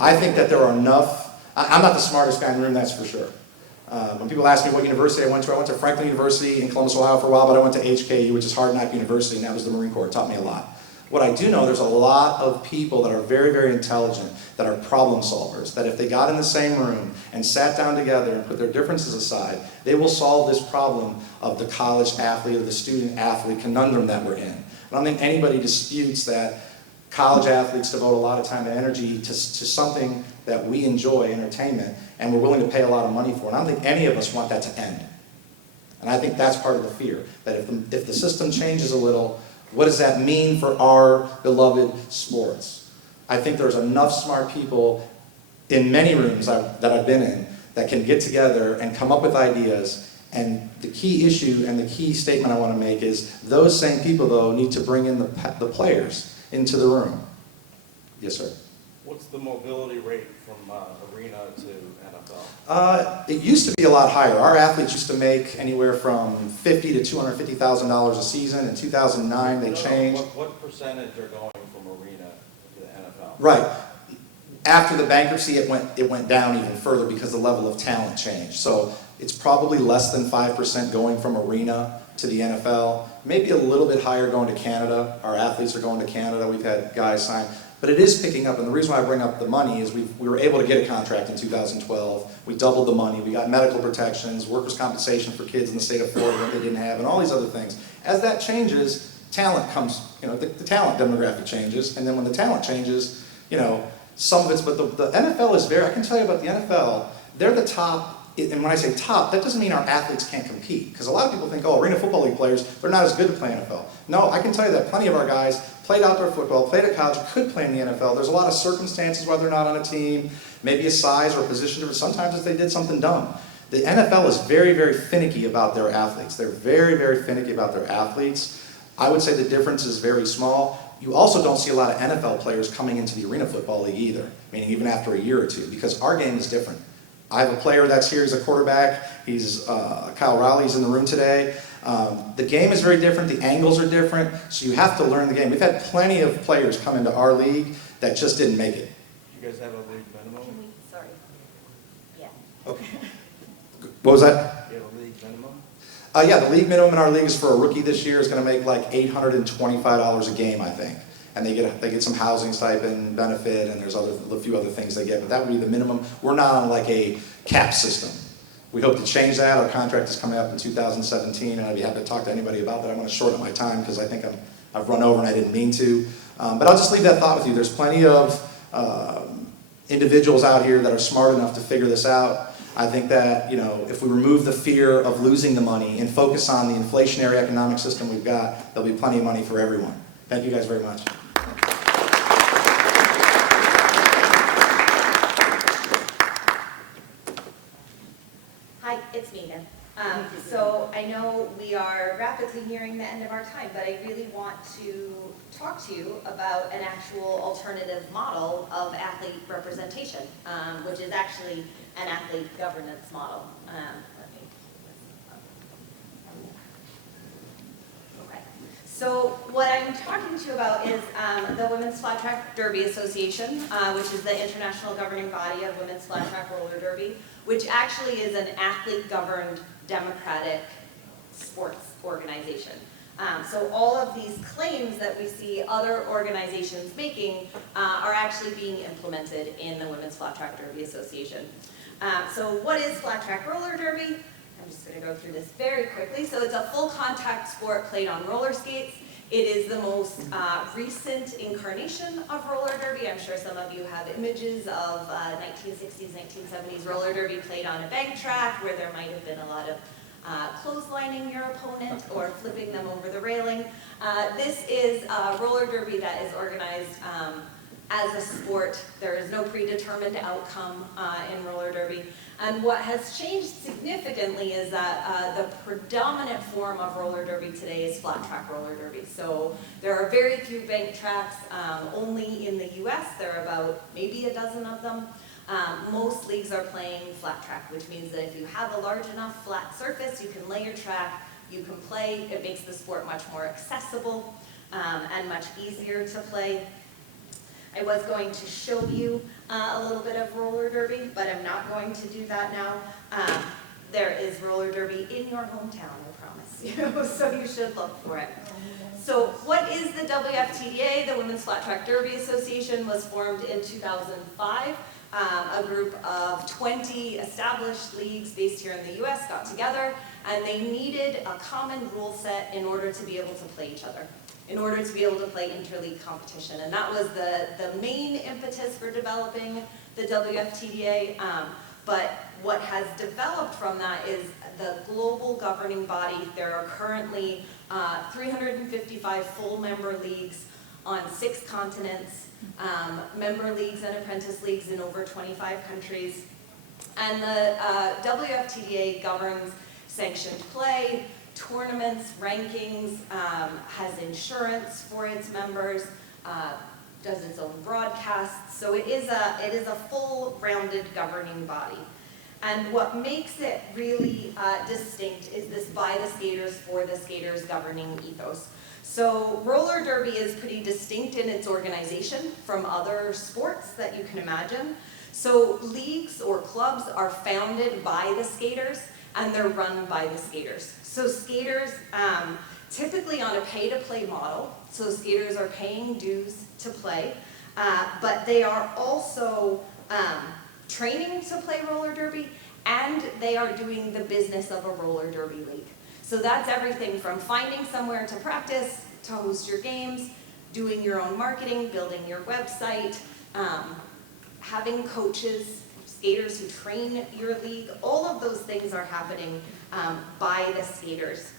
I think that there are enough, I'm not the smartest guy in the room, that's for sure. When people ask me what university I went to Franklin University in Columbus, Ohio for a while, but I went to HKU, which is Hard Knock University, and that was the Marine Corps. It taught me a lot. What I do know, there's a lot of people that are very, very intelligent, that are problem solvers, that if they got in the same room and sat down together and put their differences aside, they will solve this problem of the college athlete or the student athlete conundrum that we're in. I don't think anybody disputes that college athletes devote a lot of time and energy to something that we enjoy, entertainment, and we're willing to pay a lot of money for. And I don't think any of us want that to end. And I think that's part of the fear, that if the system changes a little, what does that mean for our beloved sports? I think there's enough smart people in many rooms that I've been in that can get together and come up with ideas. And the key issue and the key statement I want to make is those same people, though, need to bring in the players into the room. Yes, sir. What's the mobility rate from arena to NFL? It used to be a lot higher. Our athletes used to make anywhere from $50,000 to $250,000 a season. In 2009, they changed. What percentage are going from arena to the NFL? Right. After the bankruptcy, it went down even further because the level of talent changed. So it's probably less than 5% going from arena to the NFL. Maybe a little bit higher going to Canada. Our athletes are going to Canada. We've had guys sign. But it is picking up, and the reason why I bring up the money is we were able to get a contract in 2012. We doubled the money. We got medical protections, workers' compensation for kids in the state of Florida that they didn't have, and all these other things. As that changes, talent comes, the talent demographic changes, and then when the talent changes, some of it's, but the NFL is I can tell you about the NFL, they're the top. And when I say top, that doesn't mean our athletes can't compete. Because a lot of people think, Arena Football League players, they're not as good to play NFL. No, I can tell you that plenty of our guys played outdoor football, played at college, could play in the NFL. There's a lot of circumstances why they're not on a team, maybe a size or a position difference. Sometimes if they did something dumb. The NFL is very, very finicky about their athletes. They're very, very finicky about their athletes. I would say the difference is very small. You also don't see a lot of NFL players coming into the Arena Football League either, meaning even after a year or two, because our game is different. I have a player that's here, he's a quarterback, he's Kyle Rowley, he's in the room today. The game is very different, the angles are different, so you have to learn the game. We've had plenty of players come into our league that just didn't make it. You guys have a league minimum? Sorry. Yeah. Okay. What was that? You have a league minimum? Yeah, the league minimum in our league is for a rookie this year is going to make like $825 a game, I think. And they get some housing stipend benefit, and there's a few other things they get, but that would be the minimum. We're not on like a cap system. We hope to change that. Our contract is coming up in 2017, and I'd be happy to talk to anybody about that. I'm going to shorten my time because I think I've run over and I didn't mean to. But I'll just leave that thought with you. There's plenty of individuals out here that are smart enough to figure this out. I think that, you know, if we remove the fear of losing the money and focus on the inflationary economic system we've got, there'll be plenty of money for everyone. Thank you guys very much. Hi, it's Megan. So I know we are rapidly nearing the end of our time, but I really want to talk to you about an actual alternative model of athlete representation, which is actually an athlete governance model. Okay. So what I'm talking to you about is the Women's Flat Track Derby Association, which is the international governing body of women's flat track roller derby, which actually is an athlete-governed democratic sports organization. So all of these claims that we see other organizations making are actually being implemented in the Women's Flat Track Derby Association. So what is flat track roller derby? I'm just going to go through this very quickly. So it's a full contact sport played on roller skates. It is the most recent incarnation of roller derby. I'm sure some of you have images of 1960s, 1970s roller derby played on a bank track where there might have been a lot of clotheslining your opponent or flipping them over the railing. This is roller derby that is organized as a sport. There is no predetermined outcome in roller derby. And what has changed significantly is that the predominant form of roller derby today is flat track roller derby. So there are very few bank tracks, only in the US. There are about maybe a dozen of them. Most leagues are playing flat track, which means that if you have a large enough flat surface, you can lay your track, you can play. It makes the sport much more accessible and much easier to play. I was going to show you a little bit of roller derby, but I'm not going to do that now. There is roller derby in your hometown, I promise you, so you should look for it. So what is the WFTDA? The Women's Flat Track Derby Association was formed in 2005. A group of 20 established leagues based here in the US got together, and they needed a common rule set in order to be able to play each other, in order to be able to play interleague competition. And that was the main impetus for developing the WFTDA. But what has developed from that is the global governing body. There are currently 355 full member leagues on 6 continents, member leagues and apprentice leagues in over 25 countries. And the WFTDA governs sanctioned play, tournaments, rankings, has insurance for its members, does its own broadcasts. So it is a full-rounded governing body. And what makes it really distinct is this by the skaters, for the skaters governing ethos. So roller derby is pretty distinct in its organization from other sports that you can imagine. So leagues or clubs are founded by the skaters and they're run by the skaters. So skaters, typically on a pay-to-play model, so skaters are paying dues to play, but they are also training to play roller derby, and they are doing the business of a roller derby league. So that's everything from finding somewhere to practice, to host your games, doing your own marketing, building your website, having coaches, skaters who train your league. All of those things are happening by the skaters.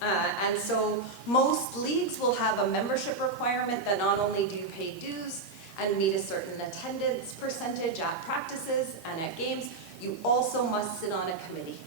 And so most leagues will have a membership requirement that not only do you pay dues and meet a certain attendance percentage at practices and at games, you also must sit on a committee.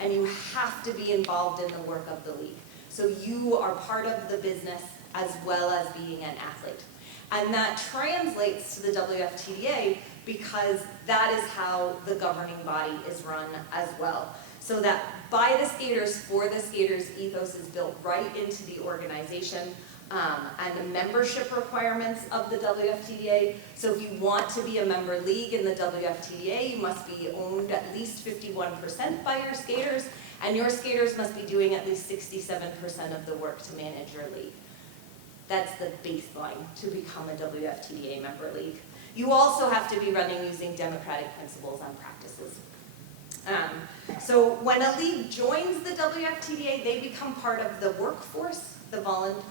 And you have to be involved in the work of the league. So you are part of the business as well as being an athlete. And that translates to the WFTDA because that is how the governing body is run as well. So that by the skaters, for the skaters ethos is built right into the organization. And the membership requirements of the WFTDA. So if you want to be a member league in the WFTDA, you must be owned at least 51% by your skaters, and your skaters must be doing at least 67% of the work to manage your league. That's the baseline to become a WFTDA member league. You also have to be running using democratic principles on practices. So when a league joins the WFTDA, they become part of the workforce, the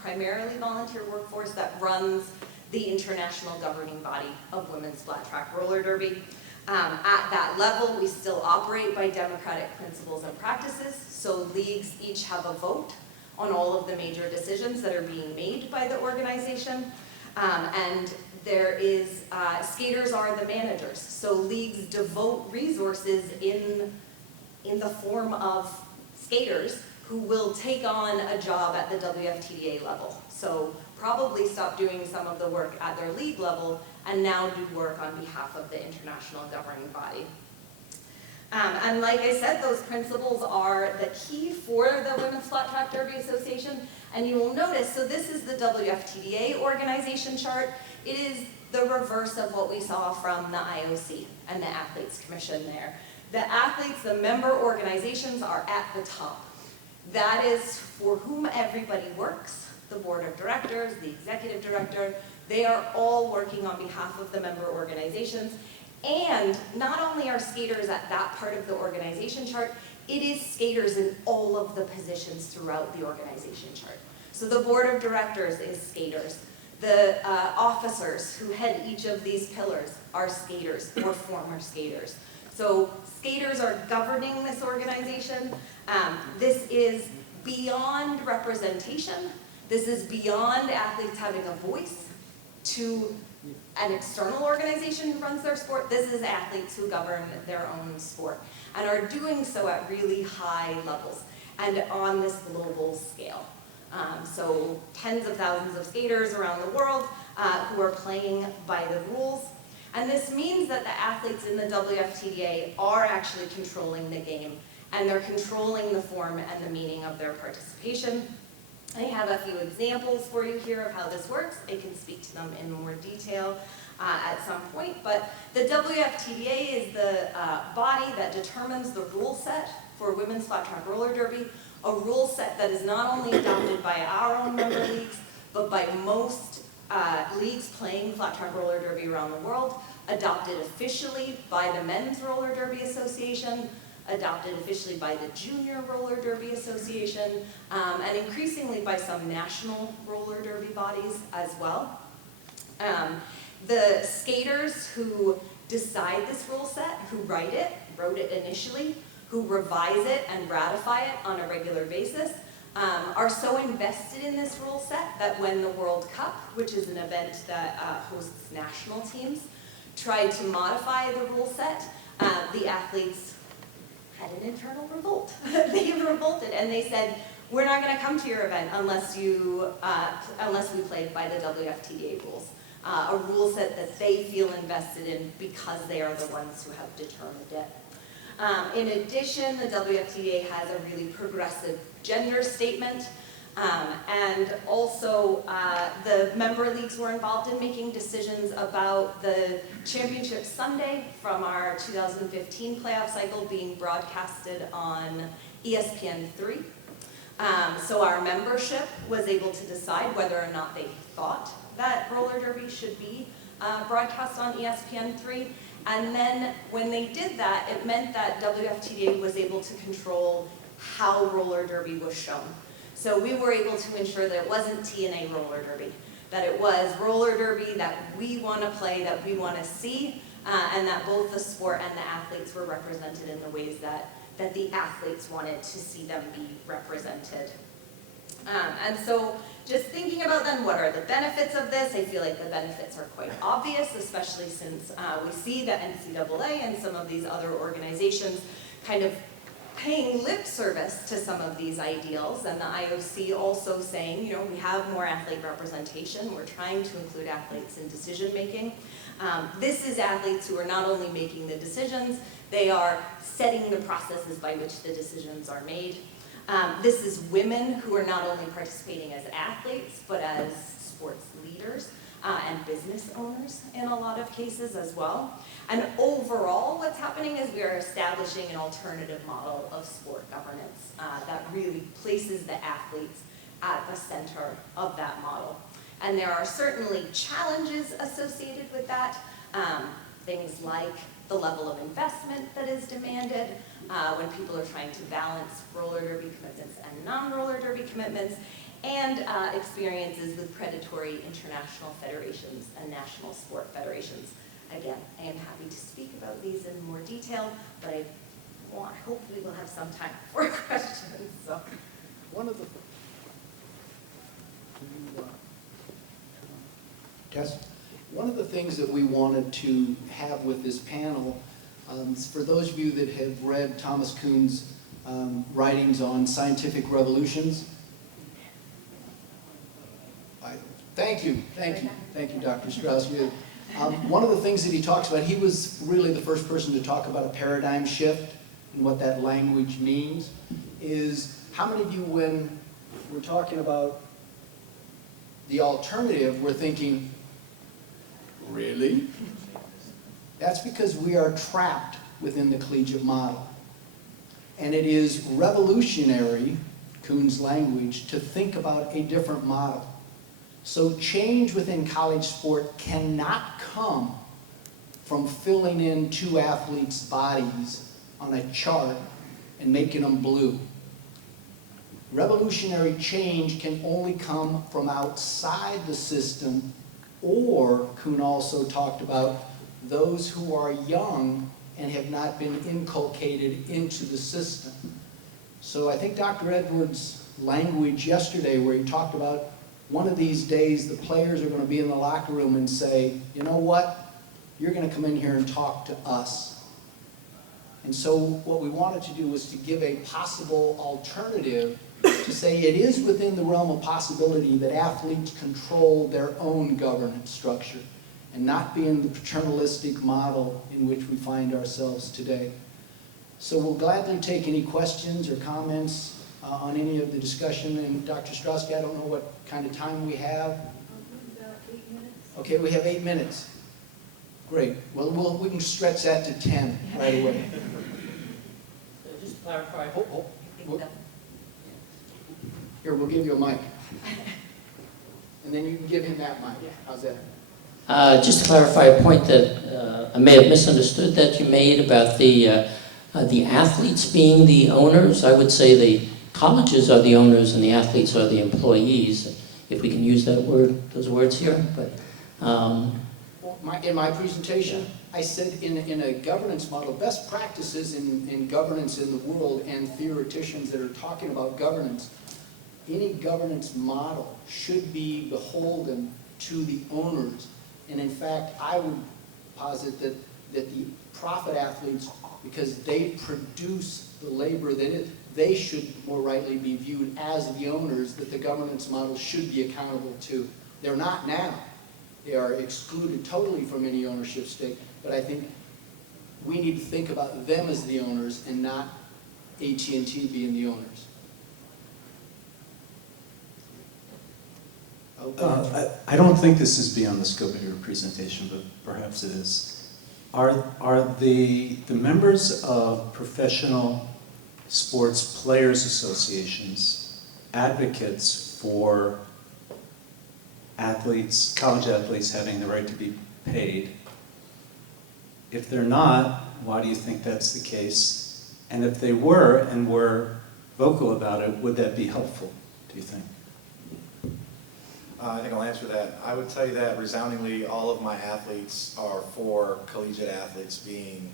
primarily volunteer workforce that runs the international governing body of women's flat track roller derby. At that level, we still operate by democratic principles and practices, so leagues each have a vote on all of the major decisions that are being made by the organization. And there is, skaters are the managers, so leagues devote resources in the form of skaters who will take on a job at the WFTDA level. So probably stop doing some of the work at their league level and now do work on behalf of the international governing body. And like I said, those principles are the key for the Women's Flat Track Derby Association. And you will notice, so this is the WFTDA organization chart. It is the reverse of what we saw from the IOC and the Athletes Commission there. The athletes, the member organizations are at the top. That is for whom everybody works, the board of directors, the executive director. They are all working on behalf of the member organizations. And not only are skaters at that part of the organization chart, it is skaters in all of the positions throughout the organization chart. So the board of directors is skaters. The officers who head each of these pillars are skaters or former skaters. So skaters are governing this organization. This is beyond representation. This is beyond athletes having a voice to an external organization who runs their sport. This is athletes who govern their own sport and are doing so at really high levels and on this global scale. So tens of thousands of skaters around the world who are playing by the rules. And this means that the athletes in the WFTDA are actually controlling the game, and they're controlling the form and the meaning of their participation. I have a few examples for you here of how this works. I can speak to them in more detail at some point, but the WFTDA is the body that determines the rule set for women's flat track roller derby, a rule set that is not only adopted by our own member leagues, but by most leagues playing flat track roller derby around the world, adopted officially by the Men's Roller Derby Association, adopted officially by the Junior Roller Derby Association, and increasingly by some national roller derby bodies as well. The skaters who decide this rule set, who wrote it initially, who revise it and ratify it on a regular basis, are so invested in this rule set that when the World Cup, which is an event that hosts national teams, tried to modify the rule set, the athletes had an internal revolt. They revolted and they said, we're not going to come to your event unless we play by the WFTDA rules. A rule set that they feel invested in because they are the ones who have determined it. In addition, the WFTDA has a really progressive gender statement, and also the member leagues were involved in making decisions about the championship Sunday from our 2015 playoff cycle being broadcasted on ESPN3. So our membership was able to decide whether or not they thought that roller derby should be broadcast on ESPN3. And then when they did that, it meant that WFTDA was able to control how roller derby was shown. So we were able to ensure that it wasn't TNA roller derby, that it was roller derby that we want to play, that we want to see, and that both the sport and the athletes were represented in the ways that the athletes wanted to see them be represented. And so just thinking about then what are the benefits of this, I feel like the benefits are quite obvious, especially since we see the NCAA and some of these other organizations kind of paying lip service to some of these ideals, and the IOC also saying, you know, we have more athlete representation, we're trying to include athletes in decision making. This is athletes who are not only making the decisions, they are setting the processes by which the decisions are made. This is women who are not only participating as athletes, but as sports leaders and business owners in a lot of cases as well. And overall, what's happening is we are establishing an alternative model of sport governance that really places the athletes at the center of that model. And there are certainly challenges associated with that, things like the level of investment that is demanded when people are trying to balance roller derby commitments and non-roller derby commitments, and experiences with predatory international federations and national sport federations. Again, I am happy to speak about these in more detail, but I hope we will have some time for questions. So, One of the, Tess? One of the things that we wanted to have with this panel, for those of you that have read Thomas Kuhn's writings on scientific revolutions, thank you, Dr. Strauss. One of the things that he talks about, he was really the first person to talk about a paradigm shift and what that language means, is how many of you, when we're talking about the alternative, we're thinking, really? That's because we are trapped within the collegiate model. And it is revolutionary, Kuhn's language, to think about a different model. So change within college sport cannot come from filling in two athletes' bodies on a chart and making them blue. Revolutionary change can only come from outside the system, or Kuhn also talked about those who are young and have not been inculcated into the system. So I think Dr. Edwards' language yesterday, where he talked about one of these days the players are going to be in the locker room and say, you know what, you're going to come in here and talk to us. And so what we wanted to do was to give a possible alternative to say it is within the realm of possibility that athletes control their own governance structure and not be in the paternalistic model in which we find ourselves today. So we'll gladly take any questions or comments on any of the discussion. And Dr. Strauss, I don't know what kind of time we have. About 8 minutes. Okay, we have 8 minutes. Great. Well, we can stretch that to 10 right away. So just to clarify. Here, we'll give you a mic. And then you can give him that mic. How's that? Just to clarify a point that I may have misunderstood that you made about the athletes being the owners. I would say the colleges are the owners and the athletes are the employees, if we can use that word, those words here. But in my presentation, I said in a governance model, best practices in governance in the world and theoreticians that are talking about governance, any governance model should be beholden to the owners. And in fact, I would posit that the profit athletes, because they produce the labor that they should more rightly be viewed as the owners that the governance model should be accountable to. They're not now. They are excluded totally from any ownership stake, but I think we need to think about them as the owners and not AT&T being the owners. I don't think this is beyond the scope of your presentation, but perhaps it is. Are the members of professional sports players associations advocates for athletes, college athletes having the right to be paid? If they're not, why do you think that's the case? And if they were and were vocal about it, would that be helpful, do you think? I think I'll answer that. I would tell you that resoundingly all of my athletes are for collegiate athletes being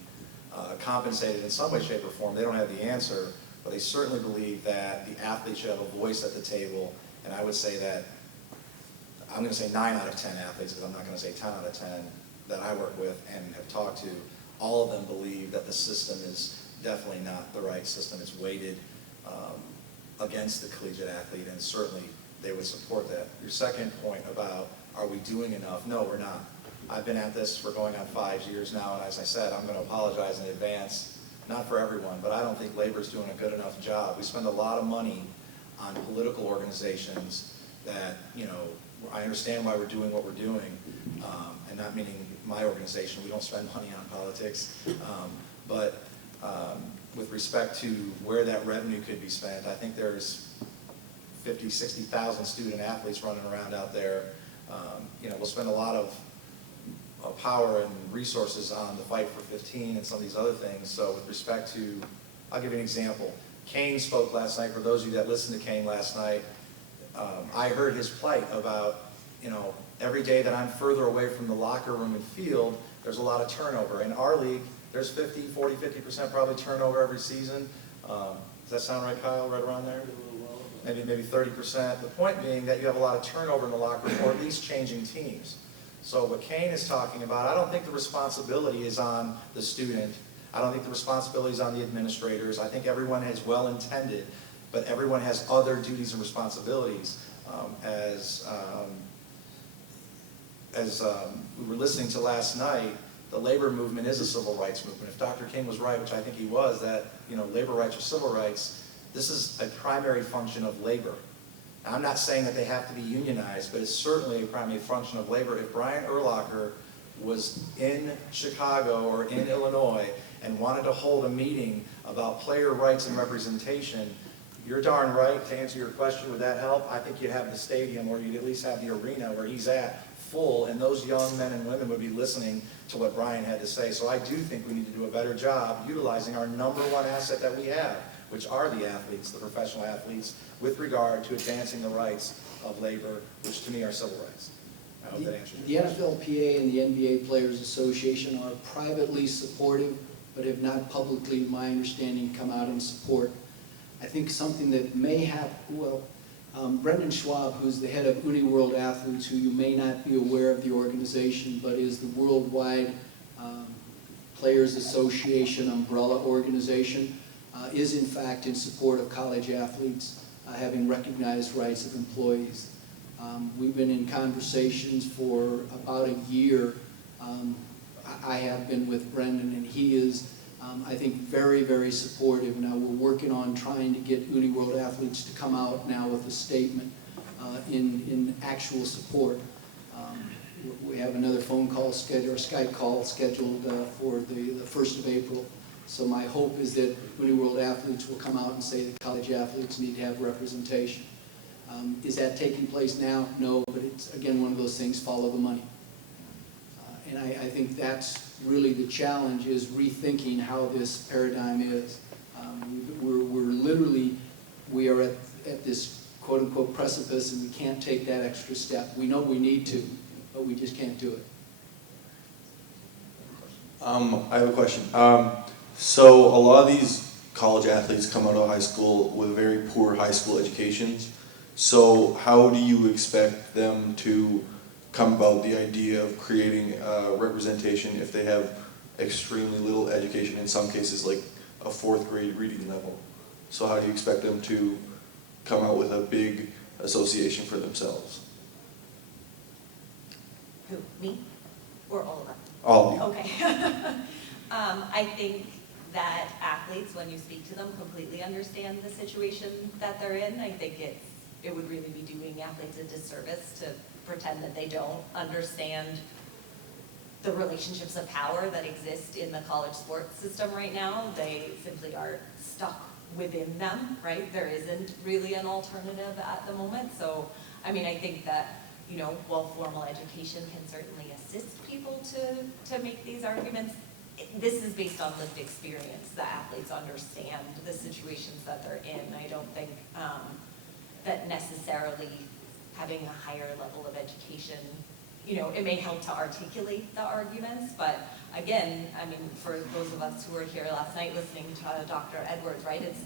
compensated in some way, shape, or form. They don't have the answer, but they certainly believe that the athlete should have a voice at the table. And I would say that, I'm going to say 9 out of 10 athletes, because I'm not going to say 10 out of 10 that I work with and have talked to, all of them believe that the system is definitely not the right system. It's weighted against the collegiate athlete, and certainly they would support that. Your second point about, are we doing enough? No, we're not. I've been at this for going on 5 years now, and as I said, I'm going to apologize in advance, not for everyone, but I don't think labor's doing a good enough job. We spend a lot of money on political organizations that, you know, I understand why we're doing what we're doing, and not meaning my organization, we don't spend money on politics, but with respect to where that revenue could be spent, I think there's 50, 60,000 student athletes running around out there. You know, we'll spend a lot of power and resources on the Fight for 15 and some of these other things. So with respect to, I'll give you an example. Kane spoke last night. For those of you that listened to Kane last night, I heard his plight about, every day that I'm further away from the locker room and field, there's a lot of turnover. In our league, there's 50% probably turnover every season. Does that sound right, Kyle, right around there? Maybe 30%. The point being that you have a lot of turnover in the locker room, or at least changing teams. So what Kane is talking about, I don't think the responsibility is on the student. I don't think the responsibility is on the administrators. I think everyone is well intended, but everyone has other duties and responsibilities. As we were listening to last night, the labor movement is a civil rights movement. If Dr. King was right, which I think he was, that labor rights are civil rights, this is a primary function of labor. Now, I'm not saying that they have to be unionized, but it's certainly a primary function of labor. If Brian Urlacher was in Chicago or in Illinois and wanted to hold a meeting about player rights and representation, you're darn right, to answer your question, would that help? I think you'd have the stadium, or you'd at least have the arena where he's at full, and those young men and women would be listening to what Brian had to say. So I do think we need to do a better job utilizing our number one asset that we have, which are the athletes, the professional athletes, with regard to advancing the rights of labor, which to me are civil rights. I hope that answers The your question. NFLPA and the NBA Players Association are privately supportive, but have not publicly, my understanding, come out in support. I think something that may have, Brendan Schwab, who's the head of Uni World Athletes, who you may not be aware of the organization, but is the worldwide Players Association umbrella organization, is in fact in support of college athletes having recognized rights of employees. We've been in conversations for about a year. I have been with Brendan, and he is, I think, very, very supportive. Now we're working on trying to get Uni World Athletes to come out now with a statement in actual support. We have another phone call scheduled, or Skype call scheduled for the 1st of April. So my hope is that Uni World Athletes will come out and say that college athletes need to have representation. Is that taking place now? No, but it's, again, one of those things, follow the money. And I think that's really the challenge, is rethinking how this paradigm is. We are at this quote-unquote precipice, and we can't take that extra step. We know we need to, but we just can't do it. I have a question. So a lot of these college athletes come out of high school with very poor high school educations. So how do you expect them to come about the idea of creating representation if they have extremely little education, in some cases like a 4th grade reading level? So how do you expect them to come out with a big association for themselves? Who, me, or all of us? All of you. Okay. I think that athletes, when you speak to them, completely understand the situation that they're in. I think it would really be doing athletes a disservice to pretend that they don't understand the relationships of power that exist in the college sports system right now. They simply are stuck within them, right? There isn't really an alternative at the moment. So, I mean, I think that, while formal education can certainly assist people to make these arguments, this is based on lived experience. The athletes understand the situations that they're in. I don't think that necessarily having a higher level of education, it may help to articulate the arguments, but again, I mean, for those of us who were here last night listening to Dr. Edwards, right, it's,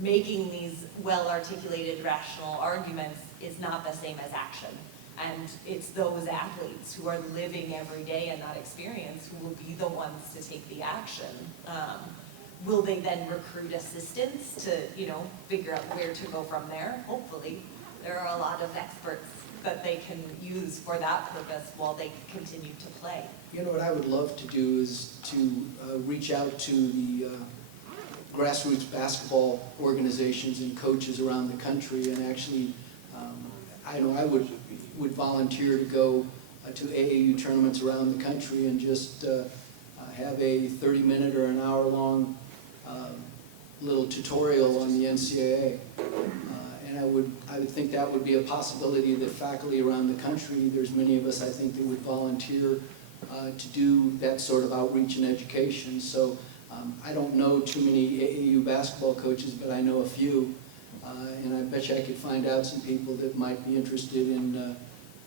making these well-articulated rational arguments is not the same as action. And it's those athletes who are living every day in that experience who will be the ones to take the action. Will they then recruit assistants to, figure out where to go from there? Hopefully. There are a lot of experts that they can use for that purpose while they continue to play. What I would love to do is to reach out to the grassroots basketball organizations and coaches around the country, and actually, I would volunteer to go to AAU tournaments around the country and just have a 30-minute or an hour-long little tutorial on the NCAA. And I would think that would be a possibility that faculty around the country, there's many of us, I think, that would volunteer to do that sort of outreach and education. So I don't know too many AAU basketball coaches, but I know a few. And I bet you I could find out some people that might be interested in,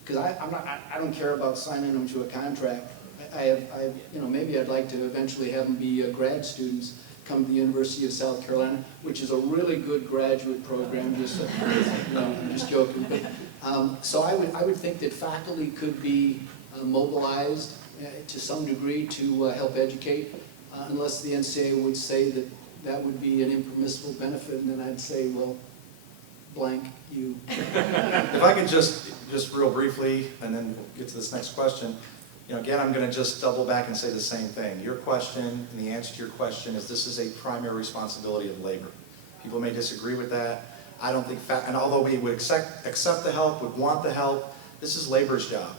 because I don't care about signing them to a contract. Maybe I'd like to eventually have them be grad students, come to the University of South Carolina, which is a really good graduate program. I'm just joking. But, so I would think that faculty could be mobilized to some degree to help educate, unless the NCAA would say that that would be an impermissible benefit, and then I'd say, well, blank you. If I could just real briefly, and then we'll get to this next question. Again, I'm going to just double back and say the same thing. Your question, and the answer to your question is this is a primary responsibility of labor. People may disagree with that. I don't think, and although we would accept the help, would want the help, this is labor's job.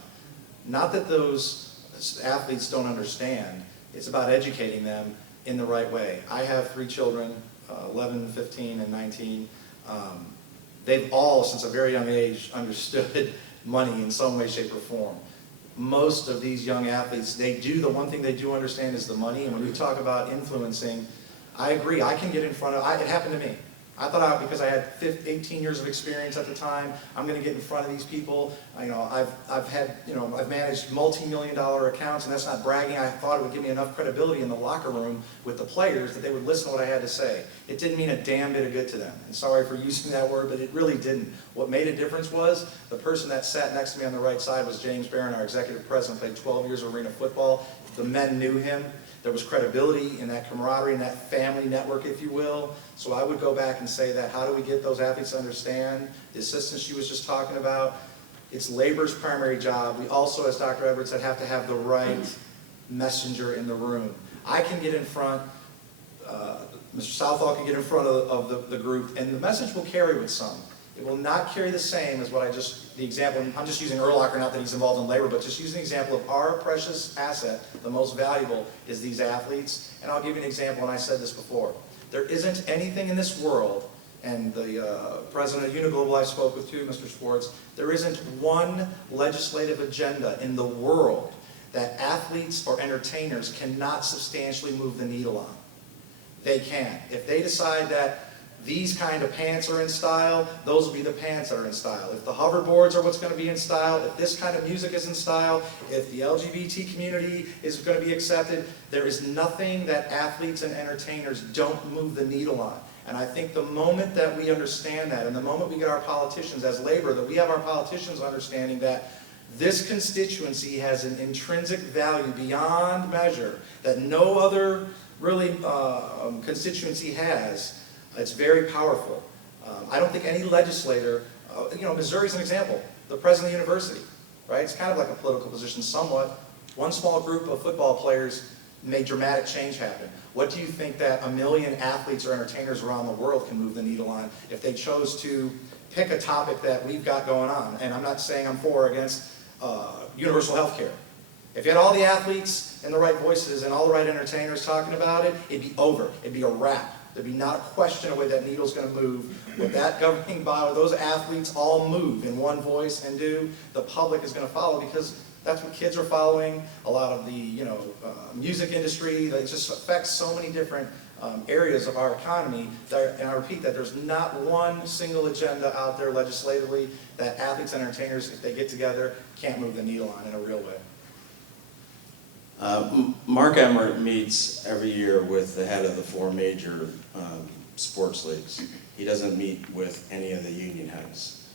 Not that those athletes don't understand. It's about educating them in the right way. I have 3 children, 11, 15, and 19. They've all, since a very young age, understood money in some way, shape, or form. Most of these young athletes, the one thing they do understand is the money. And when you talk about influencing, I agree, I can get in front of, it happened to me. I thought because I had 18 years of experience at the time, I'm going to get in front of these people. I've managed multi-million-dollar accounts, and that's not bragging. I thought it would give me enough credibility in the locker room with the players that they would listen to what I had to say. It didn't mean a damn bit of good to them. And sorry for using that word, but it really didn't. What made a difference was the person that sat next to me on the right side was James Barron, our executive president, played 12 years of arena football. The men knew him. There was credibility in that camaraderie, in that family network, if you will. So I would go back and say that, how do we get those athletes to understand the assistance she was just talking about? It's labor's primary job. We also, as Dr. Edwards said, have to have the right messenger in the room. I can get in front, Mr. Southall can get in front of the group, and the message will carry with some. It will not carry the same as the example, I'm just using Urlacher, not that he's involved in labor, but just using the example of our precious asset, the most valuable, is these athletes. And I'll give you an example, and I said this before. There isn't anything in this world, and the president of Uniglobal I spoke with too, Mr. Schwartz, there isn't one legislative agenda in the world that athletes or entertainers cannot substantially move the needle on. They can. If they decide that these kind of pants are in style, those will be the pants that are in style. If the hoverboards are what's going to be in style, if this kind of music is in style, if the LGBT community is going to be accepted, there is nothing that athletes and entertainers don't move the needle on. And I think the moment that we understand that, and the moment we get our politicians as labor, that we have our politicians understanding that this constituency has an intrinsic value beyond measure that no other really constituency has, it's very powerful. I don't think any legislator, Missouri's an example, the president of the university, right? It's kind of like a political position somewhat. One small group of football players made dramatic change happen. What do you think that 1 million athletes or entertainers around the world can move the needle on if they chose to pick a topic that we've got going on? And I'm not saying I'm for or against universal health care. If you had all the athletes and the right voices and all the right entertainers talking about it, it'd be over. It'd be a wrap. There'd be not a question of where that needle's going to move. What that governing body, those athletes all move in one voice and do, the public is going to follow because that's what kids are following. A lot of the music industry, that just affects so many different areas of our economy. And I repeat that there's not one single agenda out there legislatively that athletes and entertainers, if they get together, can't move the needle on in a real way. Mark Emmert meets every year with the head of the 4 major sports leagues. He doesn't meet with any of the union heads.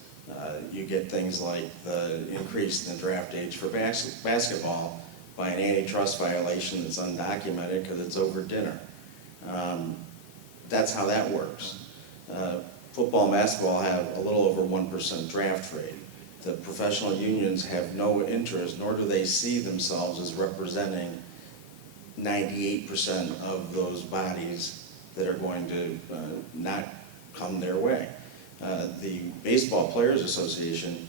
You get things like the increase in the draft age for basketball by an antitrust violation that's undocumented because it's over dinner. That's how that works. Football and basketball have a little over 1% draft rate. The professional unions have no interest, nor do they see themselves as representing 98% of those bodies that are going to not come their way. The Baseball Players Association,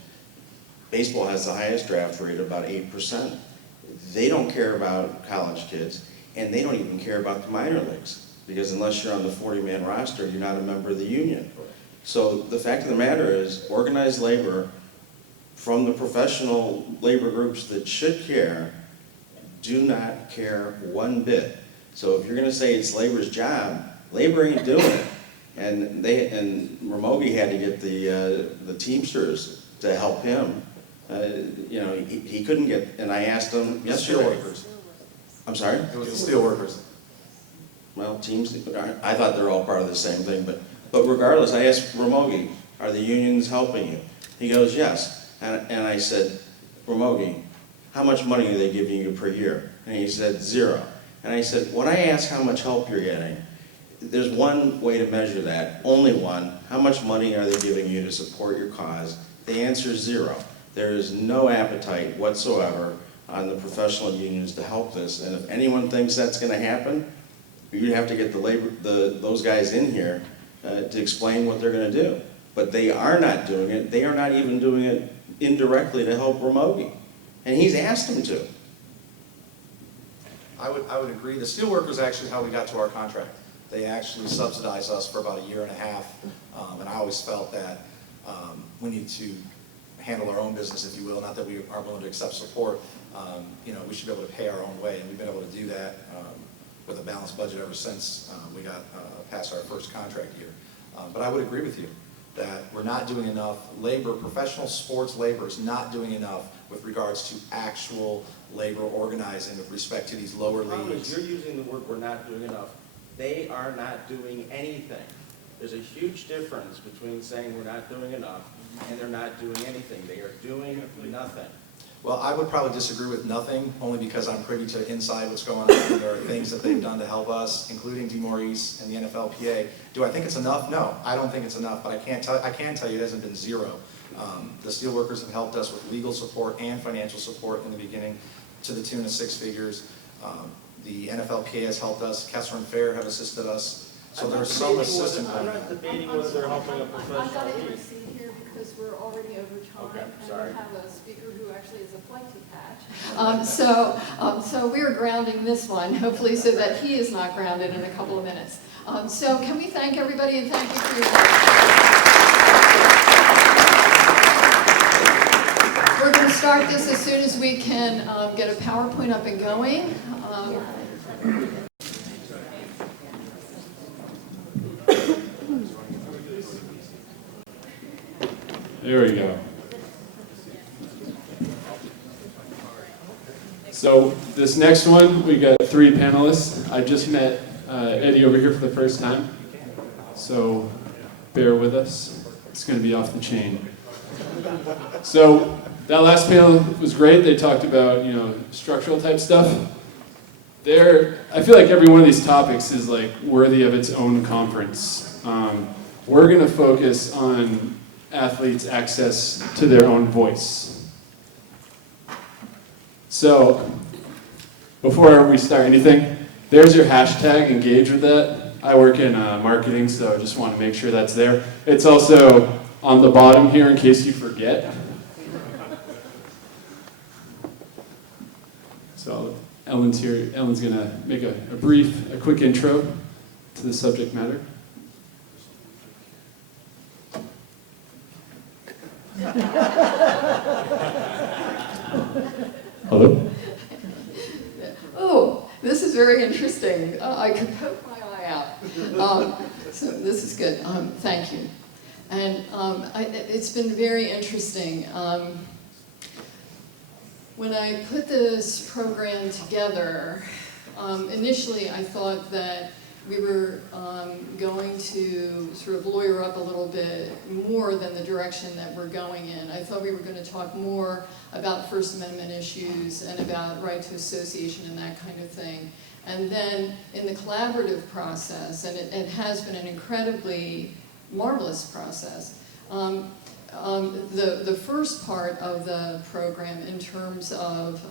baseball has the highest draft rate, about 8%. They don't care about college kids, and they don't even care about the minor leagues, because unless you're on the 40-man roster, you're not a member of the union. So the fact of the matter is, organized labor from the professional labor groups that should care do not care one bit. So if you're gonna say it's labor's job, labor ain't doing it. And Ramogi had to get the Teamsters to help him. You know, he couldn't get, and I asked him yesterday. Steelworkers. I'm sorry? It was the steelworkers. Well, teams, I thought they're all part of the same thing, but regardless, I asked Ramogi, are the unions helping you? He goes, yes. And I said, Ramogi, how much money are they giving you per year? And he said, 0. And I said, when I ask how much help you're getting, there's one way to measure that, only one. How much money are they giving you to support your cause? The answer is 0. There is no appetite whatsoever on the professional unions to help this. And if anyone thinks that's going to happen, you have to get those guys in here to explain what they're going to do. But they are not doing it. They are not even doing it indirectly to help Ramogi. And he's asked them to. I would agree. The steelworkers actually how we got to our contract. They actually subsidized us for about a year and a half. And I always felt that we need to handle our own business, if you will, not that we aren't willing to accept support. You know, we should be able to pay our own way, and we've been able to do that with a balanced budget ever since we got past our first contract year. But I would agree with you that we're not doing enough. Labor, professional sports labor is not doing enough with regards to actual labor organizing with respect to these lower leagues. You're using the word we're not doing enough. They are not doing anything. There's a huge difference between saying we're not doing enough and they're not doing anything. They are doing nothing. Well, I would probably disagree with nothing, only because I'm privy to inside what's going on. There are things that they've done to help us, including DeMaurice and the NFLPA. Do I think it's enough? No, I don't think it's enough, but I can tell you it hasn't been 0. The steelworkers have helped us with legal support and financial support in the beginning to the tune of 6 figures. The NFLPA has helped us. Kessler and Fair have assisted us. So there's some assistance. I'm not debating whether they're helping a I've got professional to league. intercede here because we're already over time. Okay, and sorry. we have a speaker who actually is a flight to catch. So we are grounding this one, hopefully so that he is not grounded in a couple of minutes. So can we thank everybody and thank you for your time. We're going to start this as soon as we can get a PowerPoint up and going. There we go. So this next one, we got 3 panelists. I just met Eddie over here for the first time, so bear with us. It's going to be off the chain. So that last panel was great. They talked about, you know, structural type stuff. I feel like every one of these topics is like worthy of its own conference. We're going to focus on athletes' access to their own voice. So, before we start anything, there's your hashtag, engage with that. I work in marketing, so I just want to make sure that's there. It's also on the bottom here in case you forget. So Ellen's here. Ellen's going to make a quick intro to the subject matter. Hello? Oh, this is very interesting. I could poke my eye out. So this is good. Thank you. And it's been very interesting. When I put this program together, initially I thought that we were going to sort of lawyer up a little bit more than the direction that we're going in. I thought we were going to talk more about First Amendment issues and about right to association and that kind of thing. And then in the collaborative process, and it has been an incredibly marvelous process, the first part of the program in terms of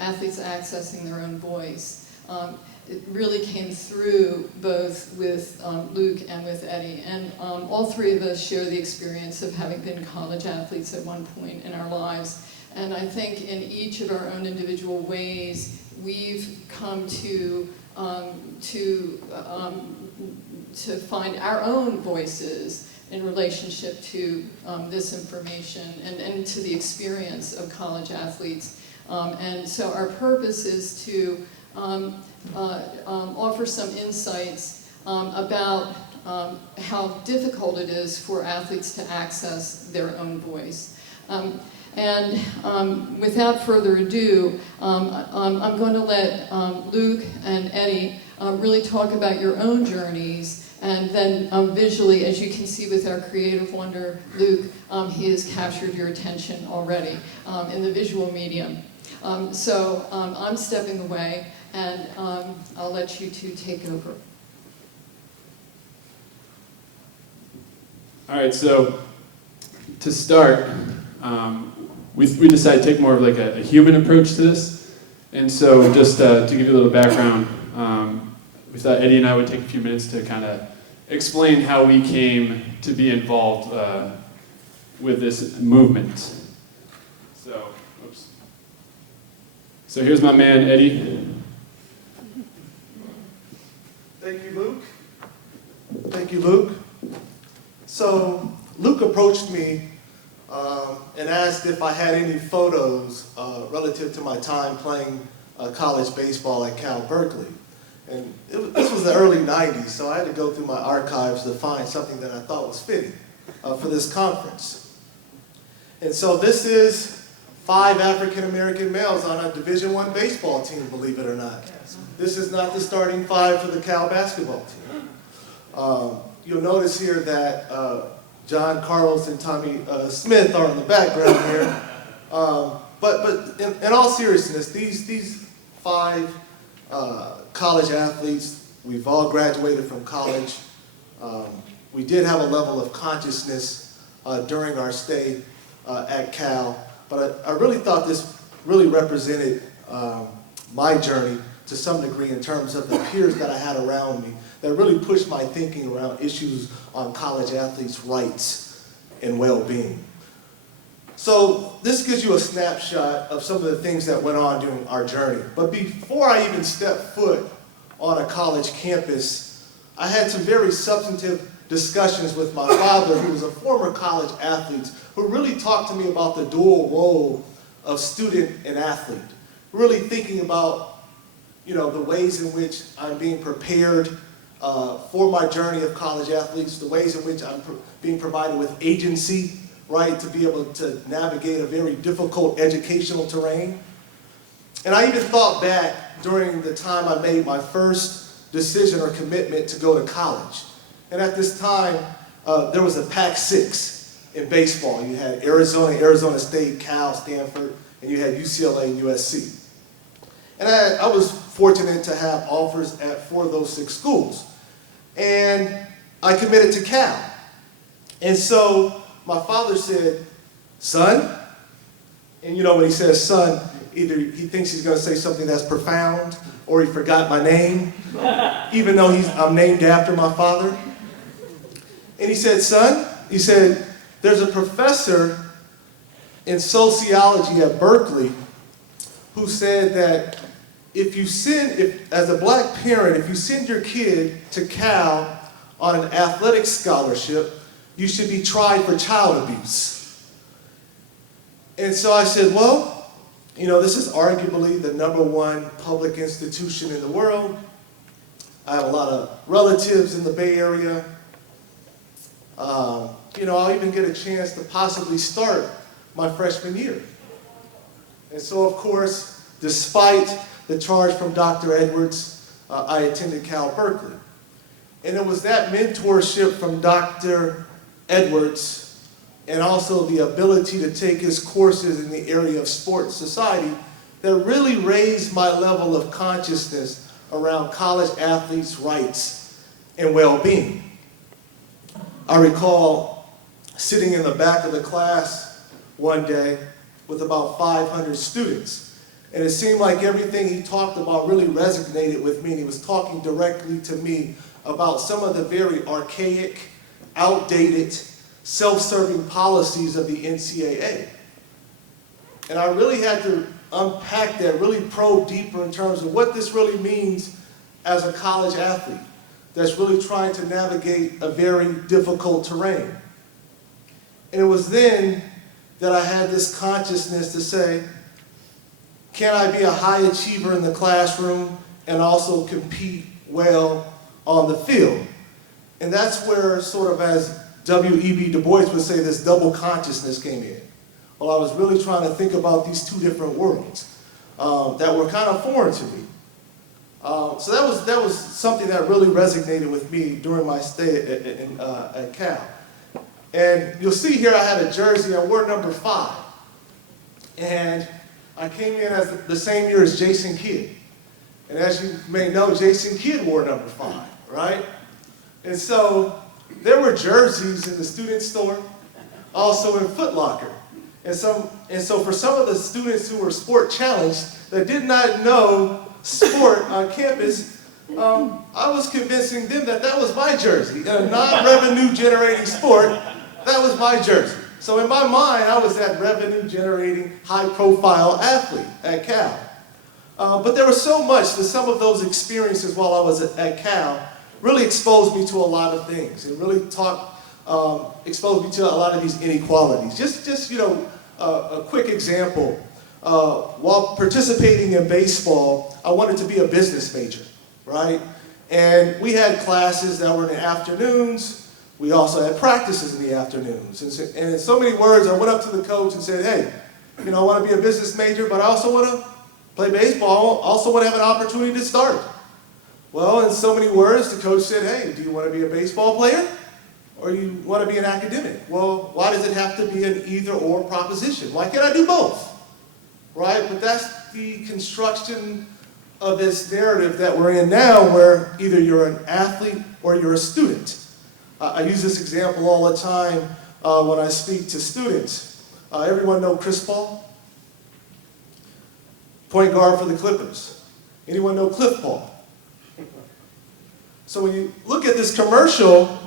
athletes accessing their own voice, it really came through both with Luke and with Eddie. And all 3 of us share the experience of having been college athletes at one point in our lives. And I think in each of our own individual ways, we've come to find our own voices in relationship to this information and to the experience of college athletes And so our purpose is to offer some insights about how difficult it is for athletes to access their own voice. And without further ado, I'm going to let Luke and Eddie really talk about your own journeys, and then visually, as you can see with our creative wonder, Luke, he has captured your attention already in the visual medium. So I'm stepping away, and I'll let you two take over. All right, so to start, we decided to take more of like a human approach to this. And so just to give you a little background, we thought Eddie and I would take a few minutes to kind of explain how we came to be involved with this movement. So, oops. So here's my man, Eddie. Thank you, Luke. Thank you, Luke. So Luke approached me and asked if I had any photos relative to my time playing college baseball at Cal Berkeley. And this was the early 90s, so I had to go through my archives to find something that I thought was fitting for this conference. And so this is 5 African-American males on a Division I baseball team, believe it or not. This is not the starting 5 for the Cal basketball team. You'll notice here that John Carlos and Tommy Smith are in the background here. But in all seriousness, these 5 college athletes, we've all graduated from college. We did have a level of consciousness during our stay at Cal, but I really thought this really represented my journey to some degree in terms of the peers that I had around me that really pushed my thinking around issues on college athletes' rights and well-being. So this gives you a snapshot of some of the things that went on during our journey. But before I even stepped foot on a college campus, I had some very substantive discussions with my father, who was a former college athlete, who really talked to me about the dual role of student and athlete, really thinking about the ways in which I'm being prepared for my journey of college athletes, the ways in which I'm being provided with agency, right, to be able to navigate a very difficult educational terrain. And I even thought back during the time I made my first decision or commitment to go to college. And at this time, there was a Pac-6 in baseball. You had Arizona, Arizona State, Cal, Stanford, and you had UCLA and USC. And I was fortunate to have offers at 4 of those 6 schools. And I committed to Cal. And so my father said, son, and when he says son, either he thinks he's going to say something that's profound, or he forgot my name, even though I'm named after my father. And he said, son, he said, there's a professor in sociology at Berkeley who said that as a black parent, if you send your kid to Cal on an athletic scholarship, you should be tried for child abuse. And so I said, well, this is arguably the #1 public institution in the world. I have a lot of relatives in the Bay Area. I'll even get a chance to possibly start my freshman year. And so, of course, despite the charge from Dr. Edwards, I attended Cal Berkeley. And it was that mentorship from Dr. Edwards and also the ability to take his courses in the area of sports society that really raised my level of consciousness around college athletes' rights and well-being. I recall sitting in the back of the class one day with about 500 students. And it seemed like everything he talked about really resonated with me. And he was talking directly to me about some of the very archaic, outdated, self-serving policies of the NCAA. And I really had to unpack that, really probe deeper in terms of what this really means as a college athlete that's really trying to navigate a very difficult terrain. And it was then that I had this consciousness to say, can I be a high achiever in the classroom and also compete well on the field? And that's where, sort of as W.E.B. Du Bois would say, this double consciousness came in. Well, I was really trying to think about these two different worlds that were kind of foreign to me. So that was something that really resonated with me during my stay at Cal. And you'll see here I had a jersey, I wore number 5. And I came in as the same year as Jason Kidd. And as you may know, Jason Kidd wore number 5, right? And so there were jerseys in the student store, also in Foot Locker. And so for some of the students who were sport challenged that did not know sport on campus, I was convincing them that that was my jersey. A non-revenue generating sport, that was my jersey. So in my mind, I was that revenue generating, high profile athlete at Cal. But there was so much that some of those experiences while I was at Cal really exposed me to a lot of things and really exposed me to a lot of these inequalities. Just you know, a quick example. While participating in baseball, I wanted to be a business major, right? And we had classes that were in the afternoons. We also had practices in the afternoons. And in so many words, I went up to the coach and said, hey, you know, I want to be a business major, but I also want to play baseball. I also want to have an opportunity to start. Well, in so many words, the coach said, hey, do you want to be a baseball player or you want to be an academic? Well, why does it have to be an either-or proposition? Why can't I do both? Right? But that's the construction of this narrative that we're in now where either you're an athlete or you're a student. I use this example all the time when I speak to students. Everyone know Chris Paul? Point guard for the Clippers. Anyone know Cliff Paul? So when you look at this commercial,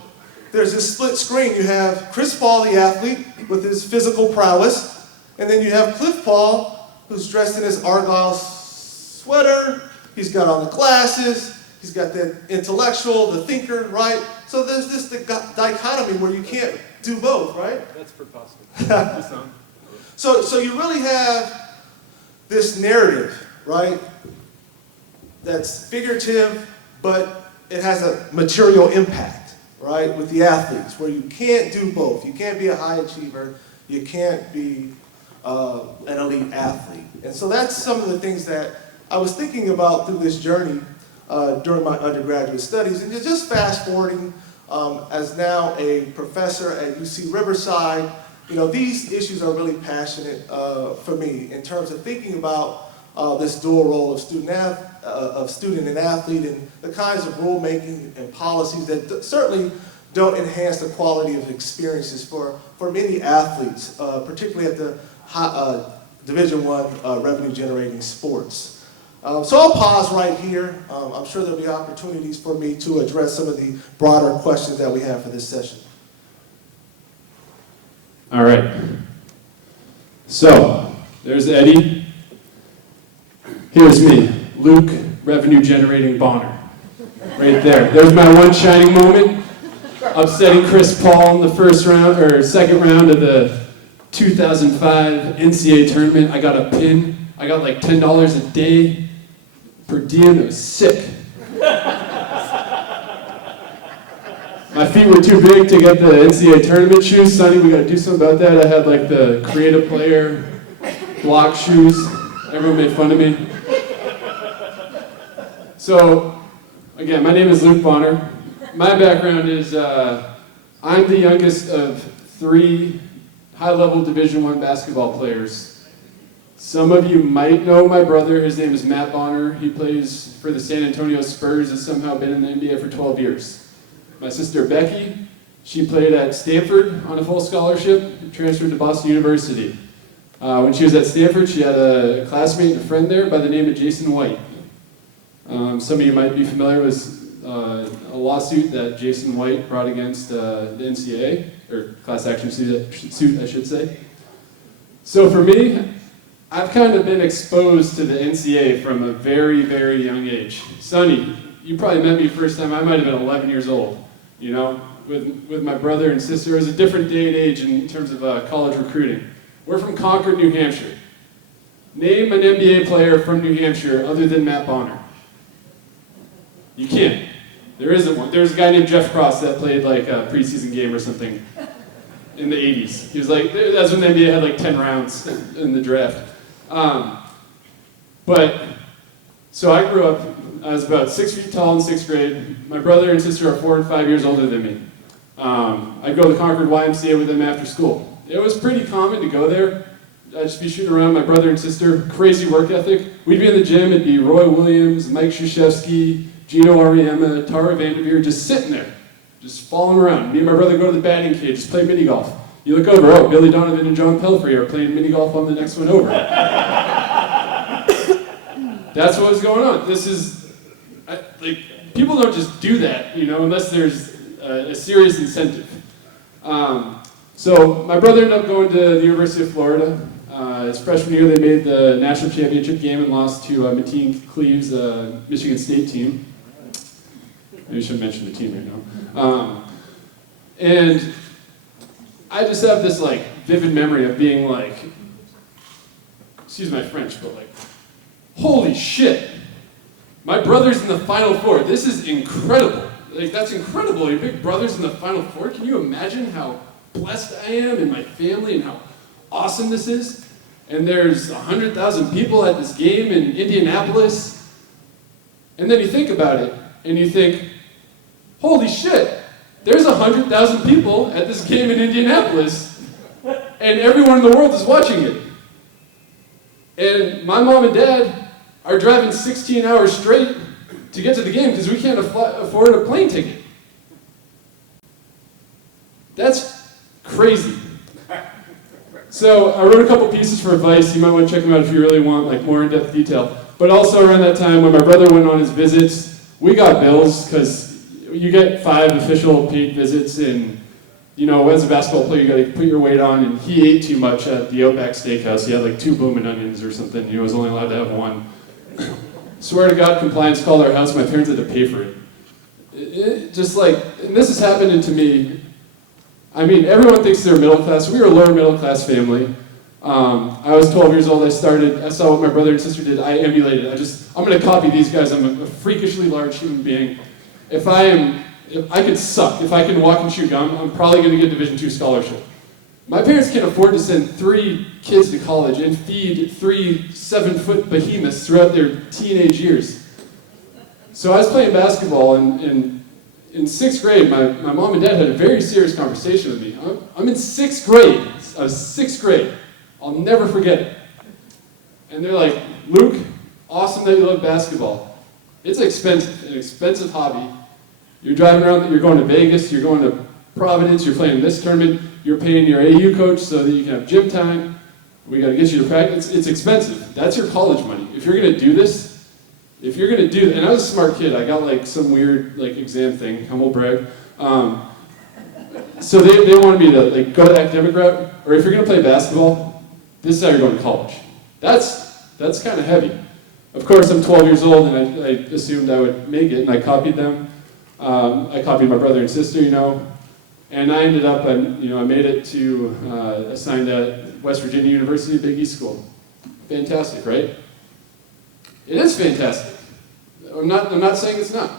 there's this split screen. You have Chris Paul, the athlete, with his physical prowess, and then you have Cliff Paul, who's dressed in his Argyle sweater. He's got on the glasses. He's got that intellectual, the thinker, right? So there's this dichotomy where you can't do both, right? That's possible. So you really have this narrative, right? That's figurative, but it has a material impact, right? With the athletes, where you can't do both. You can't be a high achiever. You can't be an elite athlete. And so that's some of the things that I was thinking about through this journey during my undergraduate studies. And just fast forwarding as now a professor at UC Riverside, you know, these issues are really passionate for me in terms of thinking about this dual role of student and athlete and the kinds of rulemaking and policies that certainly don't enhance the quality of experiences for many athletes, particularly at the Division I revenue generating sports. So I'll pause right here. I'm sure there'll be opportunities for me to address some of the broader questions that we have for this session. All right. So, there's Eddie. Here's me, Luke, revenue generating Bonner. Right there. There's my one shining moment. Upsetting Chris Paul in the first round, or second round of the 2005 NCAA tournament. I got a pin. I got like $10 a day per diem. It was sick. My feet were too big to get the NCAA tournament shoes. Sonny, we got to do something about that. I had like the creative player block shoes. Everyone made fun of me. So, again, my name is Luke Bonner. My background is I'm the youngest of 3 high-level Division I basketball players. Some of you might know my brother. His name is Matt Bonner. He plays for the San Antonio Spurs, has somehow been in the NBA for 12 years. My sister Becky, she played at Stanford on a full scholarship, transferred to Boston University. When she was at Stanford, she had a classmate and a friend there by the name of Jason White. Some of you might be familiar with a lawsuit that Jason White brought against the NCAA, or class action suit, I should say. So for me, I've kind of been exposed to the NCAA from a very, very young age. Sonny, you probably met me first time, I might have been 11 years old. You know, with my brother and sister. It was a different day and age in terms of college recruiting. We're from Concord, New Hampshire. Name an NBA player from New Hampshire other than Matt Bonner. You can't. There isn't one. There's a guy named Jeff Cross that played like a preseason game or something in the 80s. He was like, that's when the NBA had like 10 rounds in the draft. So I grew up, I was about 6 feet tall in 6th grade. My brother and sister are 4 and 5 years older than me. I'd go to the Concord YMCA with them after school. It was pretty common to go there. I'd just be shooting around, my brother and sister, crazy work ethic. We'd be in the gym, it'd be Roy Williams, Mike Krzyzewski, Gino Auriemma, Tara Vanderveer, just sitting there, just following around. Me and my brother go to the batting cage, just play mini golf. You look over, oh, Billy Donovan and John Pelfrey are playing mini golf on the next one over. That's what was going on. This is, like, people don't just do that, you know, unless there's a serious incentive. So my brother ended up going to the University of Florida. His freshman year, they made the national championship game and lost to Mateen Cleaves, Michigan State team. Maybe I shouldn't mention the team right now. And I just have this like vivid memory of being like, excuse my French, but like, holy shit, my brother's in the Final Four. This is incredible. Like, that's incredible. Your big brother's in the Final Four. Can you imagine how blessed I am and my family and how awesome this is? And there's 100,000 people at this game in Indianapolis. And then you think about it and you think, holy shit, there's 100,000 people at this game in Indianapolis and everyone in the world is watching it. And my mom and dad are driving 16 hours straight to get to the game because we can't afford a plane ticket. That's crazy. So I wrote a couple pieces for advice. You might want to check them out if you really want like more in-depth detail. But also around that time when my brother went on his visits, we got bills because you get 5 official paid visits, and you know, as a basketball player, you got to put your weight on. And he ate too much at the Outback Steakhouse. He had like 2 bloomin' onions or something. He was only allowed to have 1. Swear to God, compliance called our house. My parents had to pay for it. Just like, and this is happening to me. I mean, everyone thinks they're middle class. We were a lower middle class family. I was 12 years old. I saw what my brother and sister did. I emulated. I'm going to copy these guys. I'm a freakishly large human being. If I could suck, if I can walk and chew gum, I'm probably going to get a Division II scholarship. My parents can't afford to send 3 kids to college and feed 3 7-foot behemoths throughout their teenage years. So I was playing basketball, and in 6th grade, my mom and dad had a very serious conversation with me. I'm in 6th grade. I was 6th grade. I'll never forget it. And they're like, Luke, awesome that you love basketball. It's an expensive hobby. You're driving around, you're going to Vegas, you're going to Providence, you're playing this tournament, you're paying your AU coach so that you can have gym time. We got to get you to practice. It's expensive. That's your college money. If you're going to do this, and I was a smart kid. I got like some weird like exam thing, humble brag. So they wanted me to like go the academic route, or if you're going to play basketball, this is how you're going to college. That's kind of heavy. Of course, I'm 12 years old, and I assumed I would make it, and I copied them. I copied my brother and sister, you know, and I ended up, I made it to assigned at West Virginia University, Big East School. Fantastic, right? It is fantastic. I'm not saying it's not.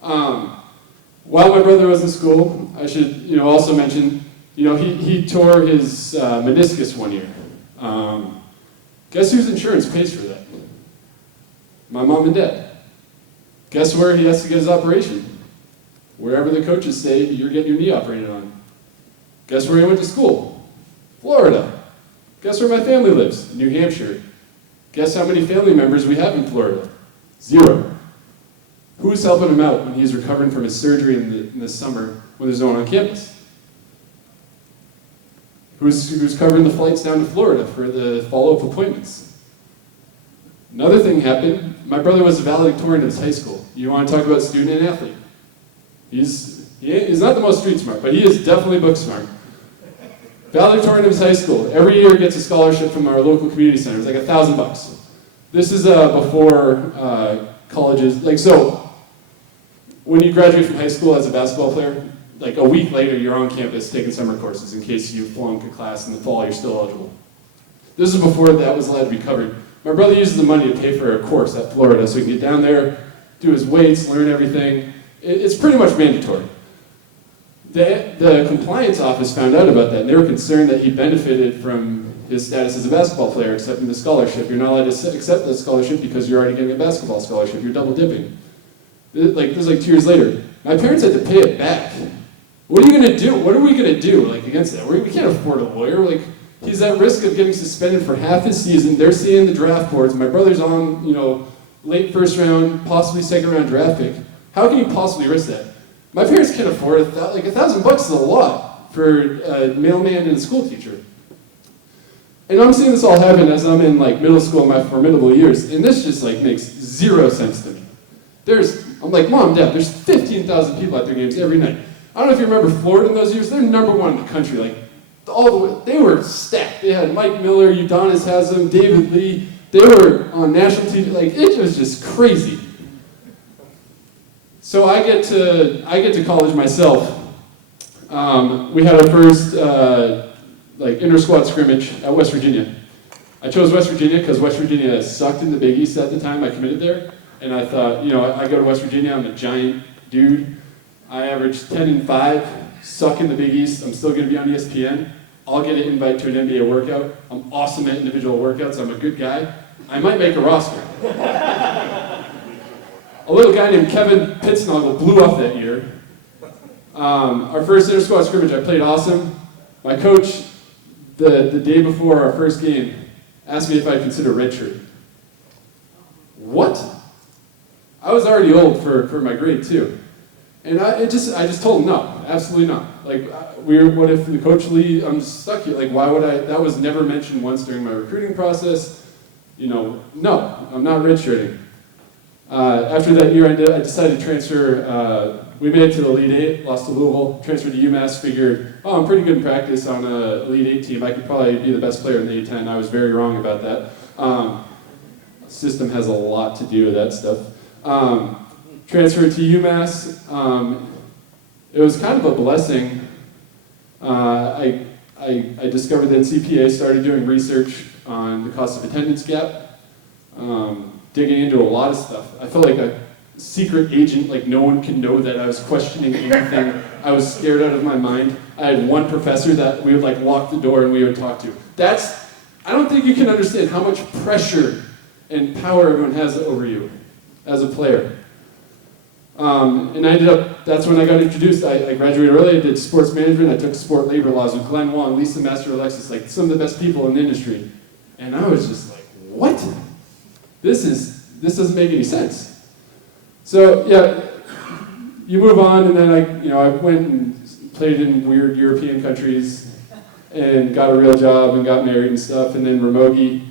While my brother was in school, I should, also mention, he tore his meniscus one year. Guess whose insurance pays for that? My mom and dad. Guess where he has to get his operation? Wherever the coaches say you're getting your knee operated on. Guess where he went to school? Florida. Guess where my family lives? New Hampshire. Guess how many family members we have in Florida? 0. Who's helping him out when he's recovering from his surgery in the summer when there's no one on campus? Who's covering the flights down to Florida for the follow-up appointments? Another thing happened. My brother was a valedictorian of his high school. You want to talk about student and athlete? He's not the most street smart, but he is definitely book smart. Valedictorian of his high school. Every year gets a scholarship from our local community center. It's like $1,000. This is before colleges. Like, so when you graduate from high school as a basketball player, like a week later, you're on campus taking summer courses in case you flunk a class in the fall, you're still eligible. This is before that was allowed to be covered. My brother uses the money to pay for a course at Florida so he can get down there, do his weights, learn everything. It's pretty much mandatory. The compliance office found out about that, and they were concerned that he benefited from his status as a basketball player, accepting the scholarship. You're not allowed to accept the scholarship because you're already getting a basketball scholarship. You're double dipping. This is like 2 years later. My parents had to pay it back. What are you going to do? What are we going to do against that? We can't afford a lawyer. He's at risk of getting suspended for half his season. They're seeing the draft boards. My brother's on, late first round, possibly second round draft pick. How can you possibly risk that? My parents can't afford it. $1,000 is a lot for a mailman and a school teacher. And I'm seeing this all happen as I'm in middle school in my formidable years, and this just makes zero sense to me. I'm like, Mom, Dad, there's 15,000 people at their games every night. I don't know if you remember Florida in those years. They're #1 in the country. All the way, they were stacked. They had Mike Miller, Udonis Haslem, David Lee. They were on national TV. It was just crazy. So I get to college myself. We had our first inter-squad scrimmage at West Virginia. I chose West Virginia because West Virginia sucked in the Big East at the time I committed there. And I thought, I go to West Virginia, I'm a giant dude. I averaged 10-5, suck in the Big East. I'm still going to be on ESPN. I'll get an invite to an NBA workout. I'm awesome at individual workouts. I'm a good guy. I might make a roster. A little guy named Kevin Pittsnoggle blew up that year. Our first inter-squad scrimmage, I played awesome. My coach, the day before our first game, asked me if I'd consider redshirt. What? I was already old for my grade too. And I just told him no, absolutely not. What if the coach Lee, I'm stuck here. Why would I? That was never mentioned once during my recruiting process. No, I'm not redshirting. After that year ended, I decided to transfer. We made it to the Elite Eight, lost to Louisville, transferred to UMass, figured, I'm pretty good in practice on an Elite Eight team. I could probably be the best player in the A-10. I was very wrong about that. System has a lot to do with that stuff. Transferred to UMass. It was kind of a blessing. I discovered that CPA, started doing research on the cost of attendance gap, digging into a lot of stuff. I felt like a secret agent, no one can know that I was questioning anything. I was scared out of my mind. I had one professor that we would lock the door and we would talk to. I don't think you can understand how much pressure and power everyone has over you as a player. And that's when I got introduced. I graduated early, I did sports management, I took sport labor laws with Glenn Wong, Lisa Master Alexis, some of the best people in the industry. And I was just what? This doesn't make any sense. So yeah, you move on, and then I went and played in weird European countries and got a real job and got married and stuff. And then Ramogi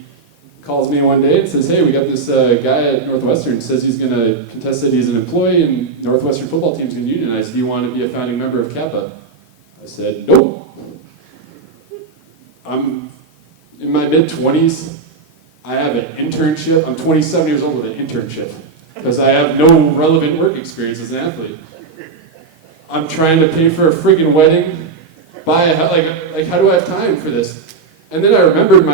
calls me one day and says, hey, we got this guy at Northwestern, says he's going to contest that he's an employee and Northwestern football team's going to unionize. Do you want to be a founding member of Kappa? I said, nope. I'm in my mid-20s. I have an internship. I'm 27 years old with an internship because I have no relevant work experience as an athlete. I'm trying to pay for a friggin' wedding, buy a house. How do I have time for this? And then I remembered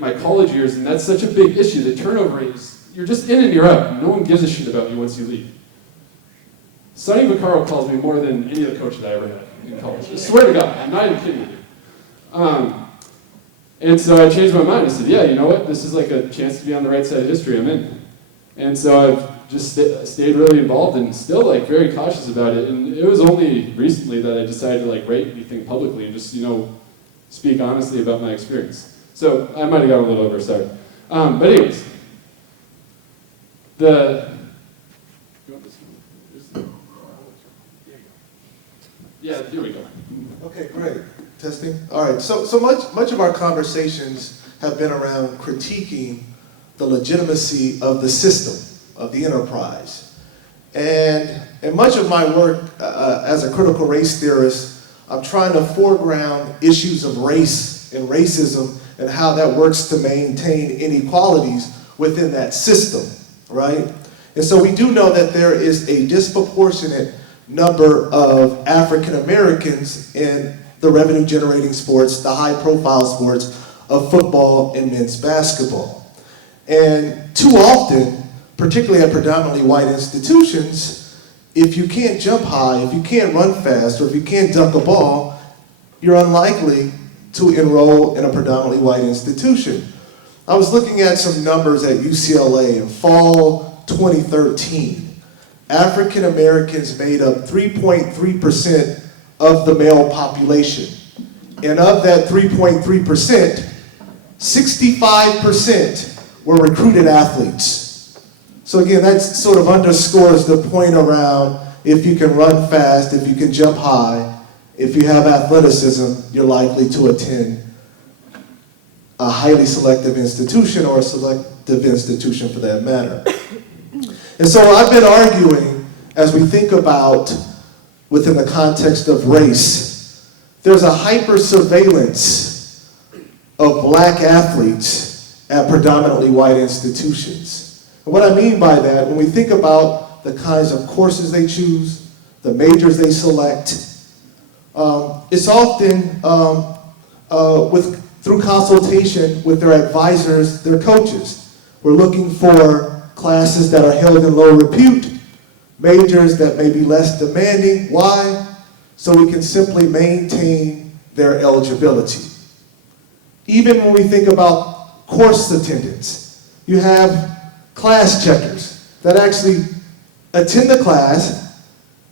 my college years, and that's such a big issue. The turnover rate is, you're just in and you're out. No one gives a shit about you once you leave. Sonny Vaccaro calls me more than any other coach that I ever had in college. I swear to God, I'm not even kidding you. And so I changed my mind. I said, yeah, you know what? This is a chance to be on the right side of history. I'm in. And so I've just stayed really involved and still very cautious about it. And it was only recently that I decided to write anything publicly and just, speak honestly about my experience. So I might have gone a little over, sorry. But anyways, yeah, here we go. Okay, great. Testing. All right. So much of our conversations have been around critiquing the legitimacy of the system, of the enterprise. And in much of my work as a critical race theorist, I'm trying to foreground issues of race and racism and how that works to maintain inequalities within that system, right? And so we do know that there is a disproportionate number of African Americans in the revenue-generating sports, the high-profile sports, of football and men's basketball. And too often, particularly at predominantly white institutions, if you can't jump high, if you can't run fast, or if you can't dunk a ball, you're unlikely to enroll in a predominantly white institution. I was looking at some numbers at UCLA in fall 2013. African Americans made up 3.3% of the male population. And of that 3.3%, 65% were recruited athletes. So again, that sort of underscores the point around if you can run fast, if you can jump high, if you have athleticism, you're likely to attend a highly selective institution or a selective institution for that matter. And so I've been arguing, as we think about within the context of race, there's a hyper-surveillance of black athletes at predominantly white institutions. And what I mean by that, when we think about the kinds of courses they choose, the majors they select, it's often through consultation with their advisors, their coaches. We're looking for classes that are held in low repute, majors that may be less demanding. Why? So we can simply maintain their eligibility. Even when we think about course attendance, you have class checkers that actually attend the class,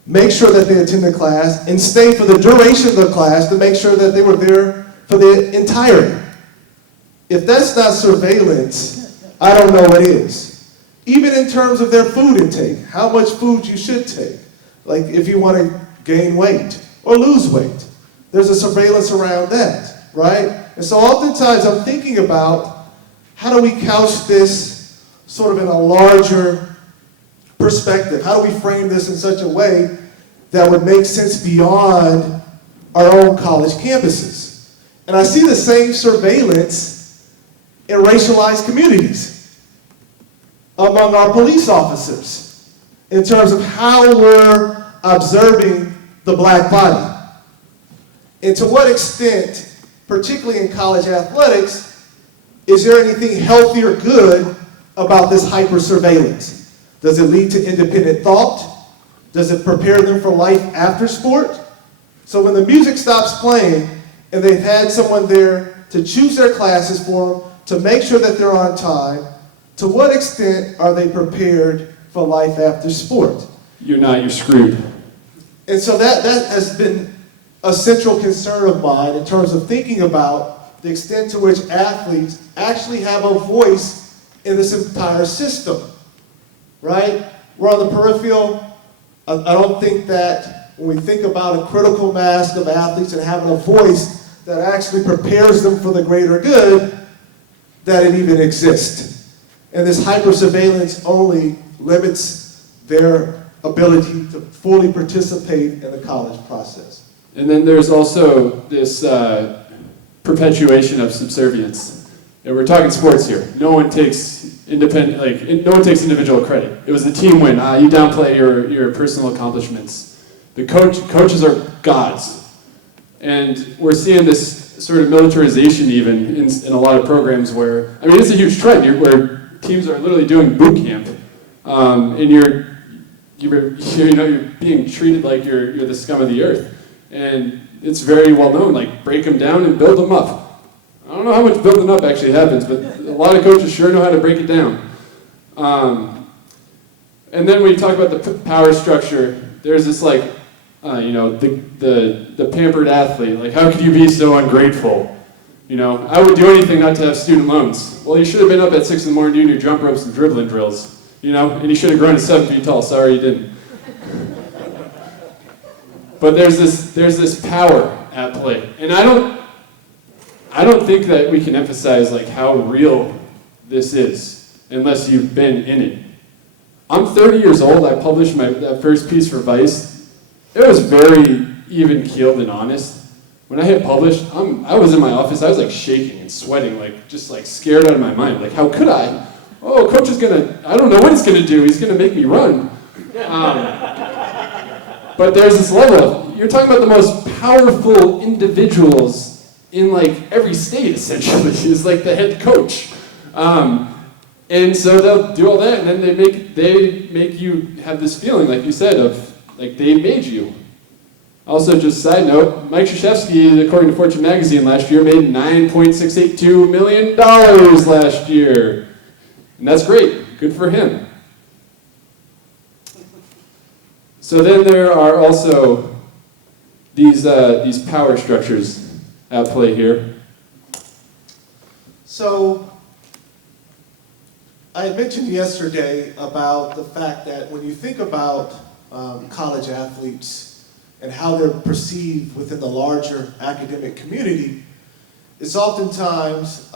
make sure that they attend the class, and stay for the duration of the class to make sure that they were there for the entirety. If that's not surveillance, I don't know what is. Even in terms of their food intake, how much food you should take. Like if you want to gain weight or lose weight, there's a surveillance around that, right? And so oftentimes I'm thinking about how do we couch this sort of in a larger perspective? How do we frame this in such a way that would make sense beyond our own college campuses? And I see the same surveillance in racialized communities among our police officers in terms of how we're observing the black body. And to what extent, particularly in college athletics, is there anything healthy or good about this hyper-surveillance? Does it lead to independent thought? Does it prepare them for life after sport? So when the music stops playing and they've had someone there to choose their classes for them, to make sure that they're on time, to what extent are they prepared for life after sport? You're not, you're screwed. And so that has been a central concern of mine in terms of thinking about the extent to which athletes actually have a voice in this entire system, right? We're on the peripheral. I don't think that when we think about a critical mass of athletes and having a voice that actually prepares them for the greater good, that it even exists. And this hyper-surveillance only limits their ability to fully participate in the college process. And then there's also this perpetuation of subservience. And we're talking sports here. No one takes individual credit. It was the team win. You downplay your personal accomplishments. The coaches are gods. And we're seeing this sort of militarization even in a lot of programs where, I mean, it's a huge trend where teams are literally doing boot camp, and you're being treated like you're the scum of the earth, and it's very well known. Like break them down and build them up. I don't know how much building up actually happens, but a lot of coaches sure know how to break it down. And then when you talk about the power structure, there's this like, the pampered athlete. Like how could you be so ungrateful? I would do anything not to have student loans. Well, you should have been up at 6 in the morning doing your jump ropes and dribbling drills, and you should have grown to 7 feet tall. Sorry you didn't. But there's this power at play. And I don't think that we can emphasize like how real this is unless you've been in it. I'm 30 years old. I published that first piece for Vice. It was very even-keeled and honest. When I hit publish, I was in my office, I was like shaking and sweating, like just like scared out of my mind. Like, how could I? Oh, coach is I don't know what he's gonna do, he's gonna make me run. But there's this level, you're talking about the most powerful individuals in like every state essentially is like the head coach. And so they'll do all that, and then they make you have this feeling, like you said, of like they made you. Also, just side note, Mike Krzyzewski, according to Fortune magazine last year, made $9.682 million last year. And that's great, good for him. So then there are also these power structures at play here. So, I had mentioned yesterday about the fact that when you think about college athletes and how they're perceived within the larger academic community, they're oftentimes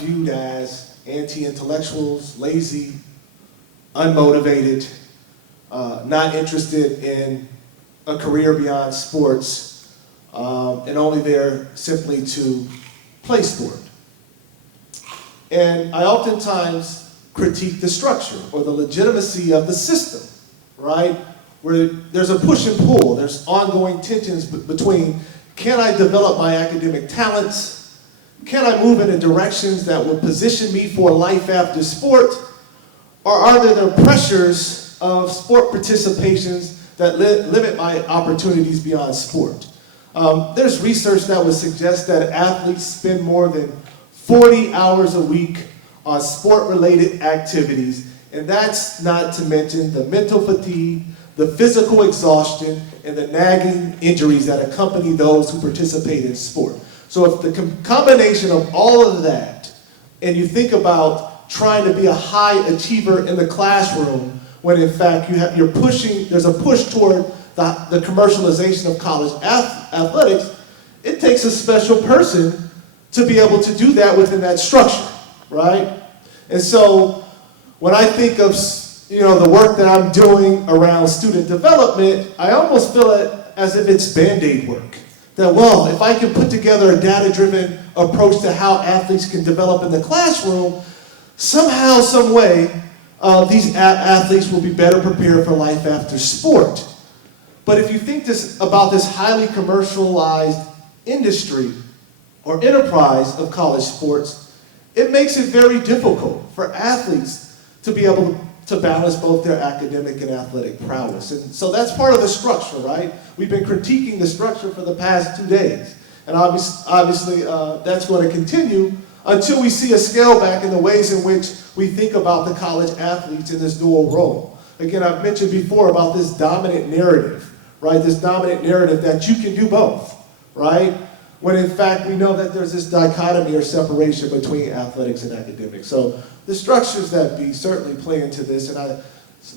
viewed as anti-intellectuals, lazy, unmotivated, not interested in a career beyond sports, and only there simply to play sport. And I oftentimes critique the structure or the legitimacy of the system, right? Where there's a push and pull, there's ongoing tensions between, can I develop my academic talents? Can I move in directions that will position me for life after sport? Or are there the pressures of sport participations that limit my opportunities beyond sport? There's research that would suggest that athletes spend more than 40 hours a week on sport-related activities, and that's not to mention the mental fatigue, the physical exhaustion, and the nagging injuries that accompany those who participate in sport. So if the combination of all of that, and you think about trying to be a high achiever in the classroom, when in fact there's a push toward the commercialization of college athletics, it takes a special person to be able to do that within that structure, right? And so when I think of the work that I'm doing around student development, I almost feel it as if it's Band-Aid work. That, well, if I can put together a data-driven approach to how athletes can develop in the classroom, somehow, some way, these athletes will be better prepared for life after sport. But if you think about this highly commercialized industry or enterprise of college sports, it makes it very difficult for athletes to be able to balance both their academic and athletic prowess. And so that's part of the structure, right? We've been critiquing the structure for the past 2 days. And obviously that's going to continue until we see a scale back in the ways in which we think about the college athletes in this dual role. Again, I've mentioned before about this dominant narrative, right? This dominant narrative that you can do both, right? When in fact we know that there's this dichotomy or separation between athletics and academics. So the structures that certainly play into this, and I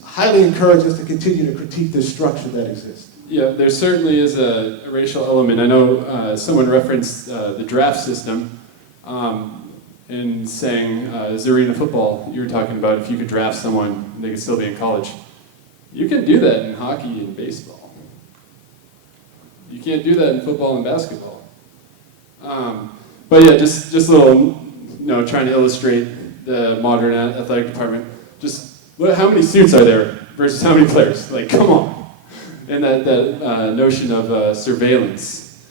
highly encourage us to continue to critique this structure that exists. Yeah, there certainly is a racial element. I know someone referenced the draft system in saying Zarina football, you were talking about if you could draft someone, they could still be in college. You can do that in hockey and baseball. You can't do that in football and basketball. But yeah, just a little, trying to illustrate the modern athletic department. Just how many suits are there versus how many players? Like, come on. And that notion of surveillance.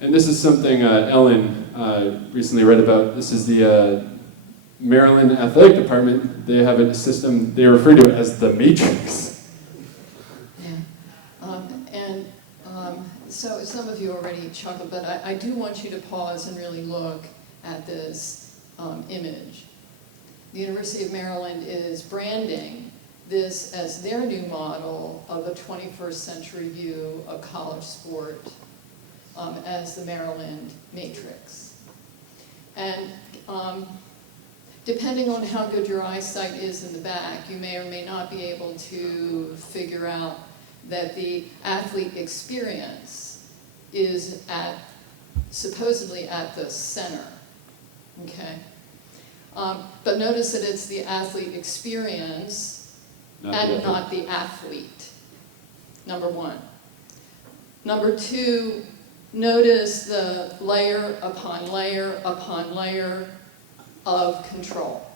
And this is something Ellen recently read about. This is the Maryland Athletic Department. They have a system, they refer to it as the Matrix. So some of you already chuckled, but I do want you to pause and really look at this image. The University of Maryland is branding this as their new model of a 21st century view of college sport as the Maryland Matrix. And depending on how good your eyesight is in the back, you may or may not be able to figure out that the athlete experience is supposedly at the center, okay? But notice that it's the athlete experience not the athlete, number one. Number two, notice the layer upon layer upon layer of control.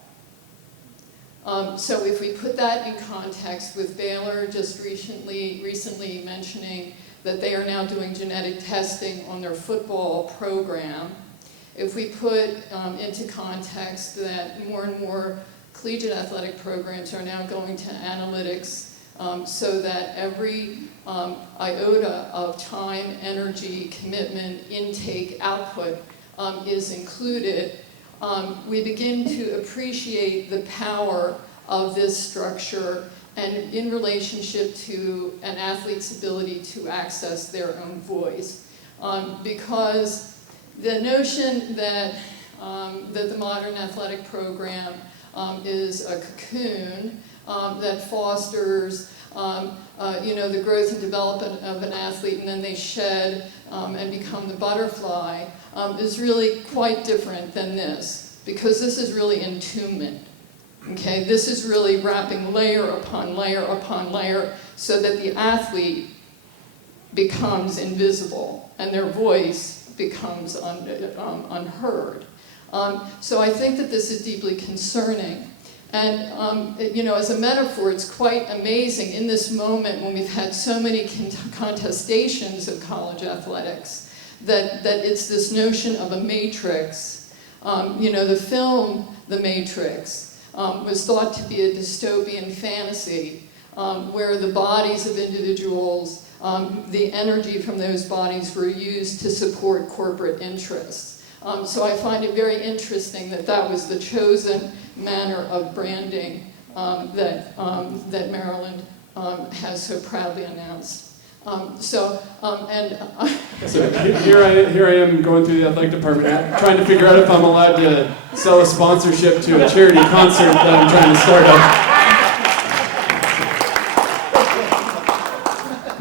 So if we put that in context with Baylor just recently mentioning that they are now doing genetic testing on their football program, if we put into context that more and more collegiate athletic programs are now going to analytics, so that every iota of time, energy, commitment, intake, output is included, we begin to appreciate the power of this structure and in relationship to an athlete's ability to access their own voice. Because the notion that, that the modern athletic program is a cocoon that fosters the growth and development of an athlete, and then they shed and become the butterfly, is really quite different than this, because this is really entombment. Okay, this is really wrapping layer upon layer upon layer so that the athlete becomes invisible and their voice becomes unheard. So I think that this is deeply concerning. And, as a metaphor, it's quite amazing in this moment when we've had so many contestations of college athletics that it's this notion of a matrix. The film, The Matrix, was thought to be a dystopian fantasy where the bodies of individuals, the energy from those bodies were used to support corporate interests. So I find it very interesting that that was the chosen manner of branding that Maryland has so proudly announced. So here I am going through the athletic department, trying to figure out if I'm allowed to sell a sponsorship to a charity concert that I'm trying to start up.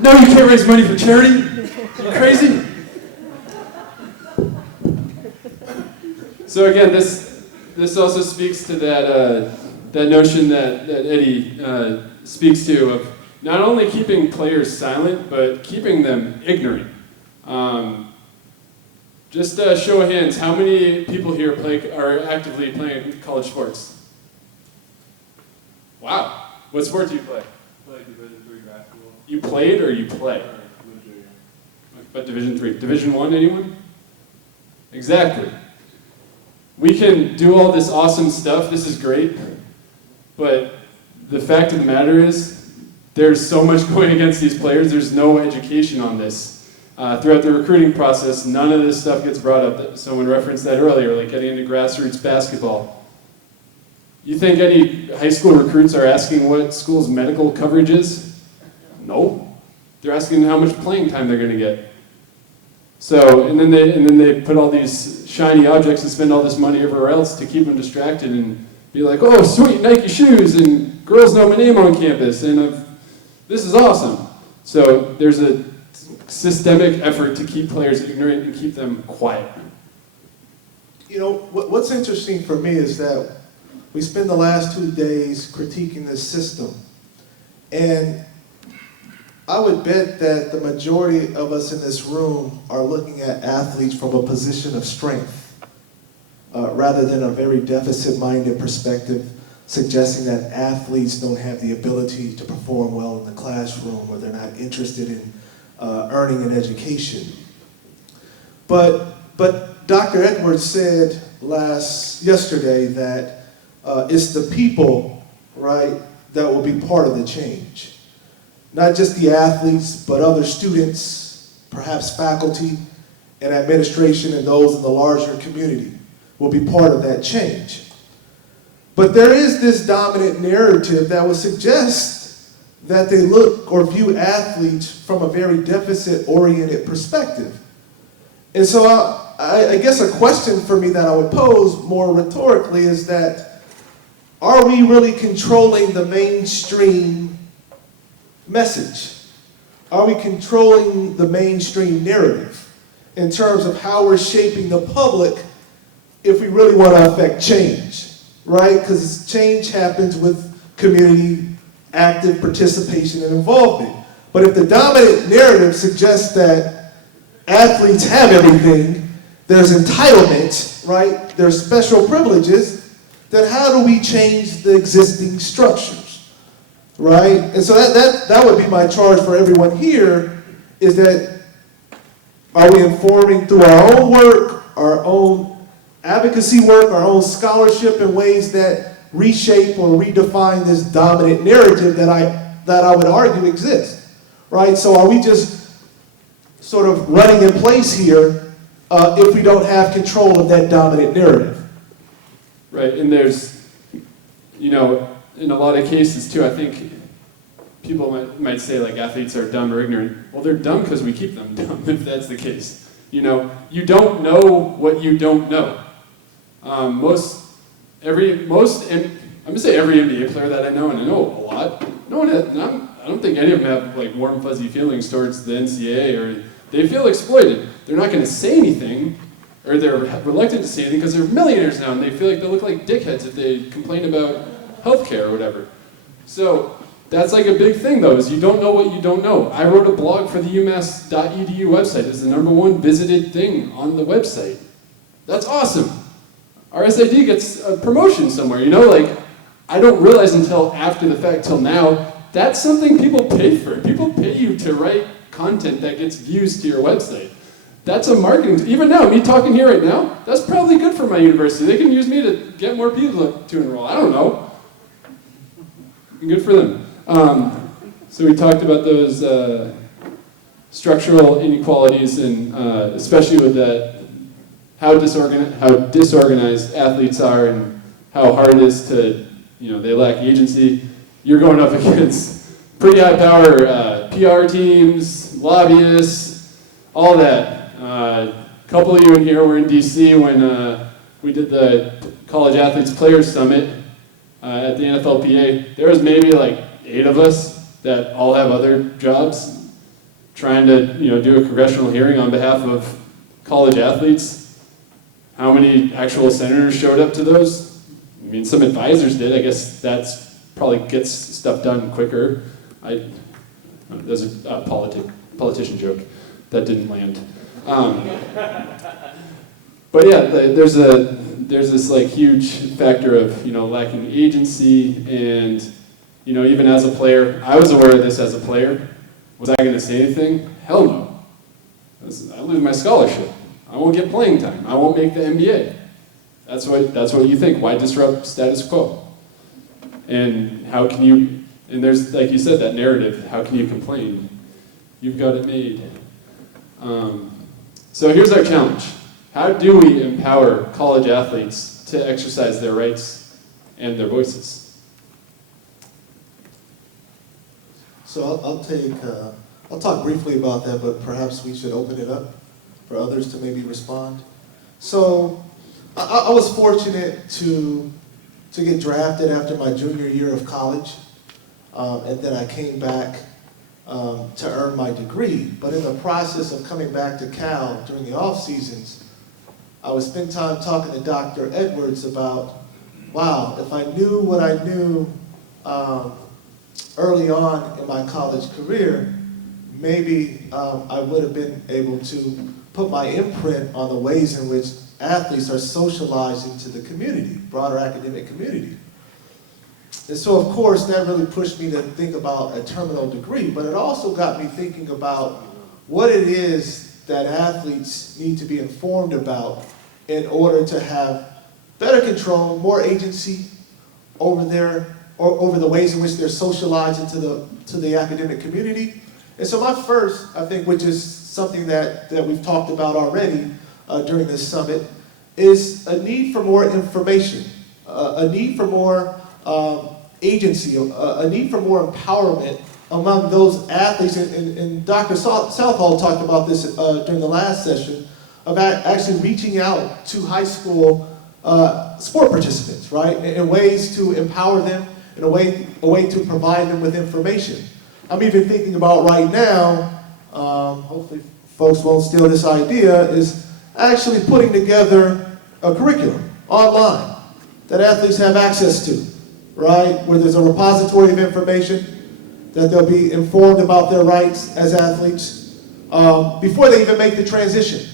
No, you can't raise money for charity. Are you crazy? So again, this also speaks to that notion that Eddie speaks to of not only keeping players silent, but keeping them ignorant. Just a show of hands, how many people here are actively playing college sports? Wow. What sport do you play? Like Division III basketball. You played or you play? But Division III. Division I, anyone? Exactly. We can do all this awesome stuff, this is great, but the fact of the matter is there's so much going against these players, there's no education on this. Throughout the recruiting process, none of this stuff gets brought up. Someone referenced that earlier, like getting into grassroots basketball. You think any high school recruits are asking what school's medical coverage is? No. They're asking how much playing time they're going to get. So, and then they put all these shiny objects and spend all this money everywhere else to keep them distracted and be like, oh, sweet Nike shoes, and girls know my name on campus, and this is awesome. So there's a systemic effort to keep players ignorant and keep them quiet. What's interesting for me is that we spend the last 2 days critiquing this system, and I would bet that the majority of us in this room are looking at athletes from a position of strength, rather than a very deficit-minded perspective, suggesting that athletes don't have the ability to perform well in the classroom or they're not interested in earning an education. But Dr. Edwards said yesterday that it's the people, right, that will be part of the change. Not just the athletes, but other students, perhaps faculty and administration and those in the larger community will be part of that change. But there is this dominant narrative that would suggest that they look or view athletes from a very deficit-oriented perspective. And so I guess a question for me that I would pose more rhetorically is that, are we really controlling the mainstream message? Are we controlling the mainstream narrative in terms of how we're shaping the public if we really want to affect change, right? Because change happens with community active participation and involvement. But if the dominant narrative suggests that athletes have everything, there's entitlement, right? There's special privileges, then how do we change the existing structures? Right? And so that would be my charge for everyone here, is that, are we informing through our own work, our own advocacy work, our own scholarship in ways that reshape or redefine this dominant narrative that I would argue exists, right? So are we just sort of running in place here if we don't have control of that dominant narrative? Right, and there's, you know, in a lot of cases too, I think people might say like athletes are dumb or ignorant. Well, they're dumb because we keep them dumb, if that's the case. You know, you don't know what you don't know. I'm gonna say every NBA player that I know, and I know a lot, I don't think any of them have like warm fuzzy feelings towards the NCAA, or they feel exploited. They're not gonna say anything, or they're reluctant to say anything because they're millionaires now and they feel like they look like dickheads if they complain about healthcare or whatever. So that's like a big thing though, is you don't know what you don't know. I wrote a blog for the UMass.edu website. It's the #1 visited thing on the website. That's awesome. Our SID gets a promotion somewhere, you know, like I don't realize until after the fact, till now, that's something people pay for. People pay you to write content that gets views to your website. That's a marketing, even now, me talking here right now, that's probably good for my university. They can use me to get more people to enroll. I don't know. Good for them. So we talked about those structural inequalities, and especially with that, how disorganized athletes are, and how hard it is to, you know, they lack agency. You're going up against pretty high power PR teams, lobbyists, all that. A couple of you in here were in DC when we did the College Athletes Players Summit at the NFLPA. There was maybe like 8 of us that all have other jobs trying to, you know, do a congressional hearing on behalf of college athletes. How many actual senators showed up to those? I mean, some advisors did. I guess that's probably gets stuff done quicker. There's a politician joke that didn't land. But yeah, there's this like huge factor of, you know, lacking agency, and, you know, even as a player, I was aware of this as a player. Was I going to say anything? Hell no. I lose my scholarship. I won't get playing time. I won't make the NBA. That's what you think. Why disrupt status quo? And how can you? And there's, like you said, that narrative. How can you complain? You've got it made. So here's our challenge. How do we empower college athletes to exercise their rights and their voices? So I'll talk briefly about that, but perhaps we should open it up for others to maybe respond. So I was fortunate to get drafted after my junior year of college, and then I came back to earn my degree. But in the process of coming back to Cal during the off seasons, I would spend time talking to Dr. Edwards about, wow, if I knew what I knew early on in my college career, maybe I would have been able to put my imprint on the ways in which athletes are socialized into the community, broader academic community. And so, of course, that really pushed me to think about a terminal degree, but it also got me thinking about what it is that athletes need to be informed about in order to have better control, more agency over the ways in which they're socialized into the academic community. And so my first, I think, which is something that we've talked about already during this summit, is a need for more information, a need for more agency, a need for more empowerment among those athletes. And Dr. Southall talked about this during the last session, about actually reaching out to high school sport participants, right? In ways to empower them, in a way to provide them with information. I'm even thinking about right now, hopefully folks won't steal this idea, is actually putting together a curriculum online that athletes have access to, right? Where there's a repository of information, that they'll be informed about their rights as athletes before they even make the transition,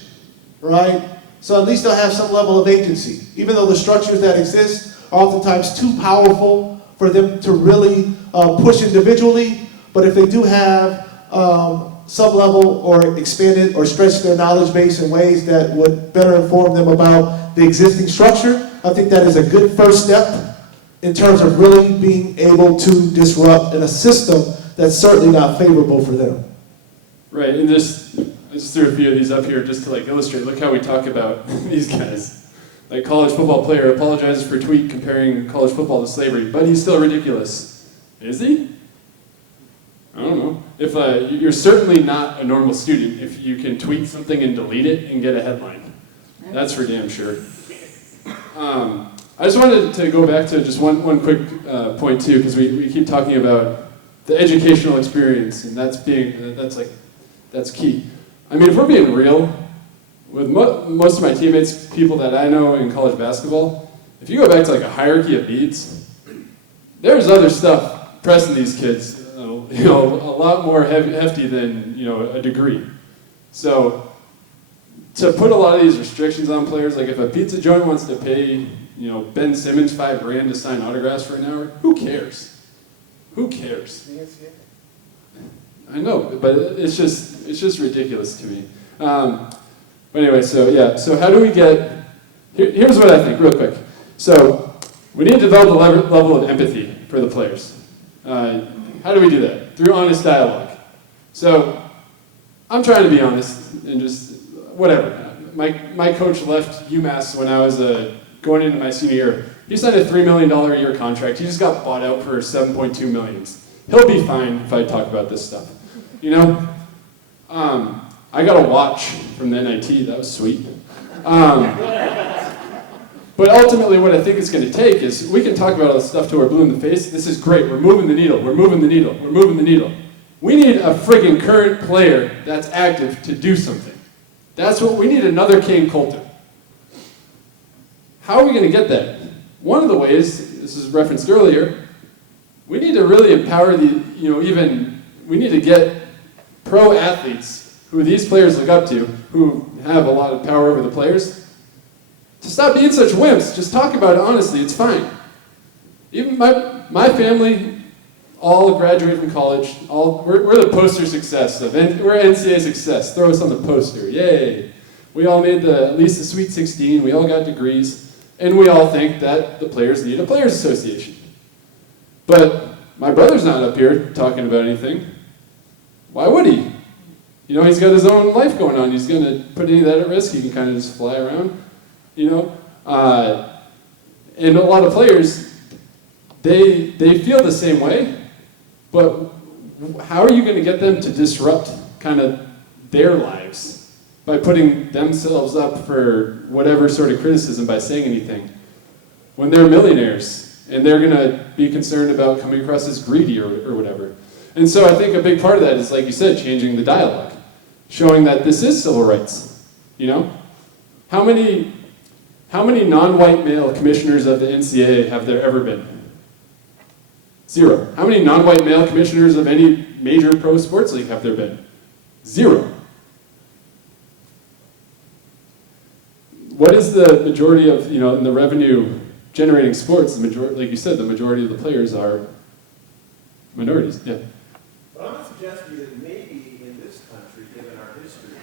right? So at least they'll have some level of agency, even though the structures that exist are oftentimes too powerful for them to really push individually. But if they do have sub-level or expanded or stretched their knowledge base in ways that would better inform them about the existing structure. I think that is a good first step in terms of really being able to disrupt in a system that's certainly not favorable for them. Right, and I just threw a few of these up here just to like illustrate. Look how we talk about these guys. Like college football player apologizes for tweet comparing college football to slavery, but he's still ridiculous. Is he? I don't know. If you're certainly not a normal student if you can tweet something and delete it and get a headline. That's for damn sure. I just wanted to go back to just one quick point too, because we keep talking about the educational experience, and that's key. I mean, if we're being real, with most of my teammates, people that I know in college basketball, if you go back to like a hierarchy of needs, there's other stuff pressing these kids, a lot more hefty than a degree. So to put a lot of these restrictions on players, like if a pizza joint wants to pay Ben Simmons $5,000 to sign autographs for an hour, who cares? Who cares? I know, but it's just ridiculous to me. But anyway, so how do we get, here's what I think, real quick. So we need to develop a level of empathy for the players. How do we do that? Through honest dialogue. So I'm trying to be honest and just, whatever. My coach left UMass when I was going into my senior year. He signed a $3 million a year contract. He just got bought out for $7.2 million. He'll be fine if I talk about this stuff. I got a watch from the NIT, that was sweet. But ultimately what I think it's going to take is, we can talk about all this stuff till we're blue in the face. This is great, we're moving the needle, we're moving the needle, we're moving the needle. We need a friggin' current player that's active to do something. That's what we need, another Kane Coulter. How are we going to get that? One of the ways, this is referenced earlier, we need to really empower we need to get pro athletes who these players look up to, who have a lot of power over the players, to stop being such wimps. Just talk about it honestly, it's fine. Even my family all graduated from college. We're the poster success of, we're NCAA success. Throw us on the poster, yay. We all made at least the Sweet 16, we all got degrees, and we all think that the players need a players association. But my brother's not up here talking about anything. Why would he? He's got his own life going on. He's going to put any of that at risk. He can kind of just fly around, And a lot of players, they feel the same way, but how are you going to get them to disrupt kind of their lives by putting themselves up for whatever sort of criticism by saying anything when they're millionaires and they're going to be concerned about coming across as greedy or whatever? And so I think a big part of that is, like you said, changing the dialogue. Showing that this is civil rights, How many non-white male commissioners of the NCAA have there ever been? 0. How many non-white male commissioners of any major pro sports league have there been? 0. What is the majority of, in the revenue generating sports, like you said, the majority of the players are minorities, yeah. But I'm suggesting that maybe in this country, given our history,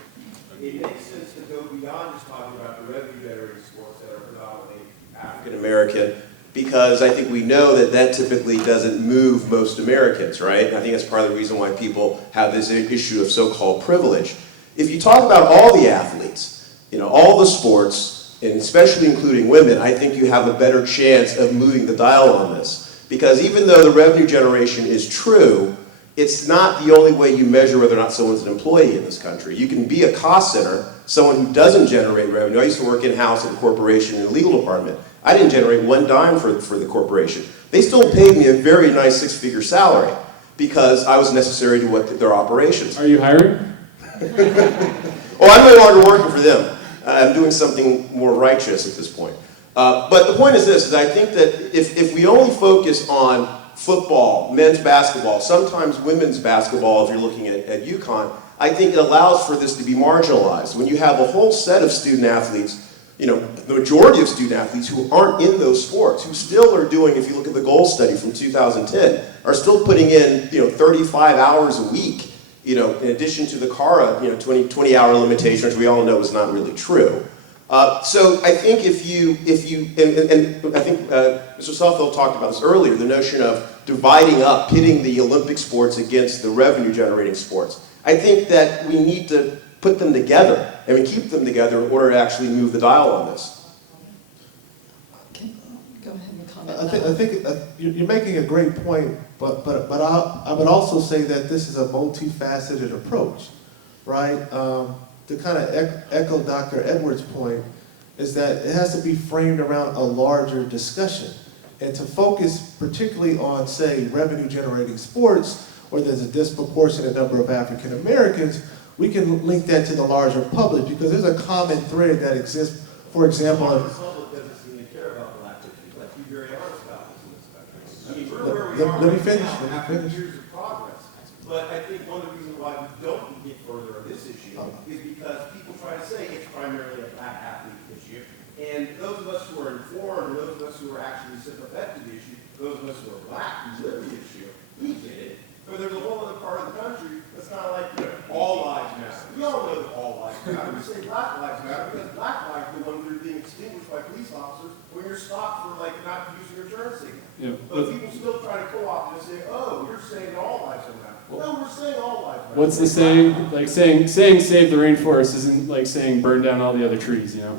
it makes sense to go beyond just talking about the revenue-generating sports that are predominantly African American, because I think we know that typically doesn't move most Americans, right? I think that's part of the reason why people have this issue of so-called privilege. If you talk about all the athletes, all the sports, and especially including women, I think you have a better chance of moving the dial on this. Because even though the revenue generation is true, it's not the only way you measure whether or not someone's an employee in this country. You can be a cost center, someone who doesn't generate revenue. I used to work in-house at a corporation in the legal department. I didn't generate one dime for the corporation. They still paid me a very nice six-figure salary because I was necessary to their operations. Are you hiring? Oh, I'm no longer working for them. I'm doing something more righteous at this point. But the point is this, is I think that if we only focus on football, men's basketball, sometimes women's basketball if you're looking at UConn, I think it allows for this to be marginalized. When you have a whole set of student athletes, the majority of student athletes who aren't in those sports, who still are doing, if you look at the goal study from 2010, are still putting in 35 hours a week in addition to the CARA, 20-hour limitation, which we all know is not really true. So I think and I think Mr. Suffield talked about this earlier, the notion of dividing up, pitting the Olympic sports against the revenue-generating sports. I think that we need to put them together, and we keep them together in order to actually move the dial on this. Okay, go ahead and comment. I think you're making a great point, but I would also say that this is a multifaceted approach, right? To kind of echo Dr. Edwards' point, is that it has to be framed around a larger discussion. And to focus particularly on, say, revenue-generating sports, where there's a disproportionate number of African Americans, we can link that to the larger public, because there's a common thread that exists, for example, Let me finish. Years of progress. But I think one of the reasons why we don't get further on this issue is because people try to say it's primarily a black athlete issue. And those of us who are informed, or those of us who are actually sympathetic to the issue, those of us who are black who live the issue, we get it. But there's a whole other part of the country that's kind of like, all lives matter. We all know that all lives matter. We say black lives matter because black lives are the ones that are being extinguished by police officers when you're stopped for not using your turn signal. Yeah, but people still try to co-opt it and say, oh, you're saying all lives don't matter. No, we're saying all lives matter. What's the saying? Like saying save the rainforest isn't like saying burn down all the other trees, Yeah,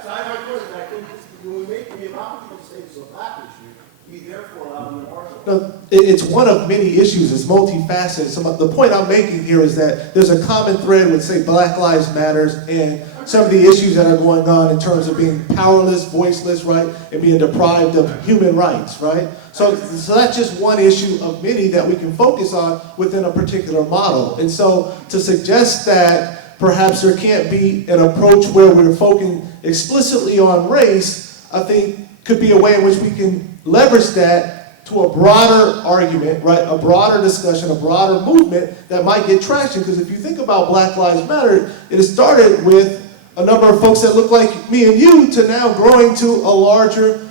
so I point is I think when we allow people to say it's a black issue, we therefore allow them to marshal. No, it's one of many issues. It's multifaceted. So the point I'm making here is that there's a common thread with, say, Black Lives Matters and some of the issues that are going on in terms of being powerless, voiceless, right, and being deprived of human rights, right? So that's just one issue of many that we can focus on within a particular model. And so to suggest that perhaps there can't be an approach where we're focusing explicitly on race, I think could be a way in which we can leverage that to a broader argument, right? A broader discussion, a broader movement that might get traction. Because if you think about Black Lives Matter, it started with a number of folks that look like me and you to now growing to a larger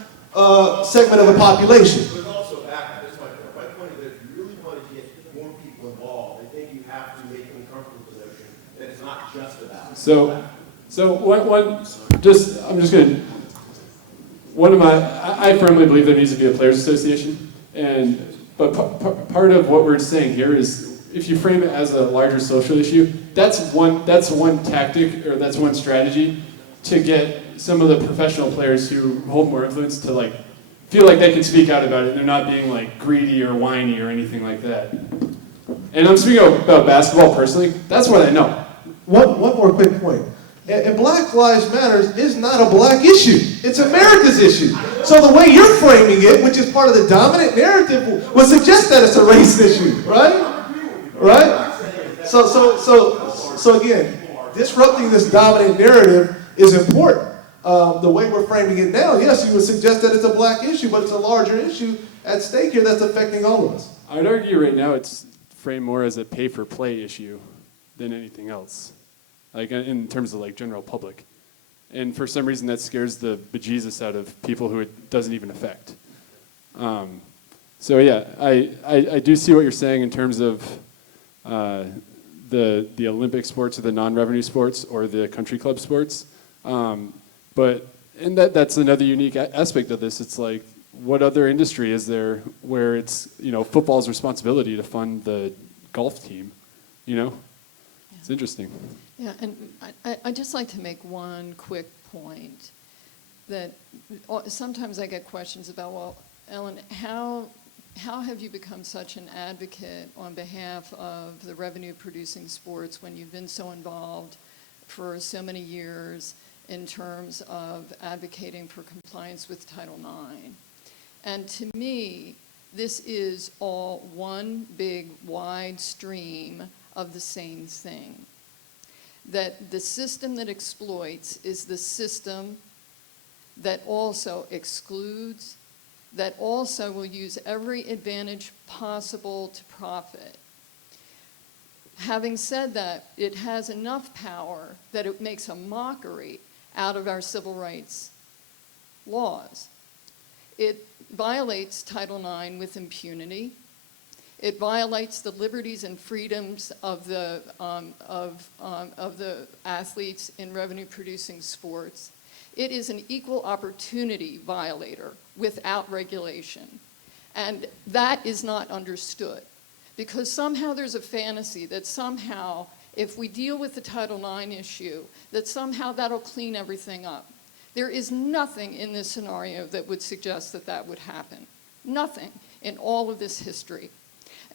segment of the population. But also back, that's my point. My point is that if you really want to get more people involved, I think you have to make them comfortable with the notion that it's not just about. I firmly believe there needs to be a players association, but part of what we're saying here is if you frame it as a larger social issue, that's one tactic, or that's one strategy to get some of the professional players who hold more influence to feel like they can speak out about it and they're not being greedy or whiny or anything like that. And I'm speaking about basketball personally, that's what I know. One more quick point. And Black Lives Matter is not a black issue. It's America's issue. So the way you're framing it, which is part of the dominant narrative, would suggest that it's a race issue, right? Right? So again, disrupting this dominant narrative is important. The way we're framing it now, yes, you would suggest that it's a black issue, but it's a larger issue at stake here that's affecting all of us. I would argue right now it's framed more as a pay-for-play issue than anything else, in terms of general public. And for some reason that scares the bejesus out of people who it doesn't even affect. So yeah, I do see what you're saying in terms of the Olympic sports or the non-revenue sports or the country club sports. That's another unique aspect of this. It's what other industry is there where it's, football's responsibility to fund the golf team, It's interesting. Yeah, and I'd just like to make one quick point that sometimes I get questions about, well, Ellen, how have you become such an advocate on behalf of the revenue-producing sports when you've been so involved for so many years in terms of advocating for compliance with Title IX? And to me, this is all one big wide stream of the same thing. That the system that exploits is the system that also excludes, that also will use every advantage possible to profit. Having said that, it has enough power that it makes a mockery out of our civil rights laws. It violates Title IX with impunity. It violates the liberties and freedoms of the athletes in revenue-producing sports. It is an equal opportunity violator without regulation. And that is not understood, because somehow there's a fantasy that somehow, if we deal with the Title IX issue, that somehow that'll clean everything up. There is nothing in this scenario that would suggest that that would happen. Nothing in all of this history.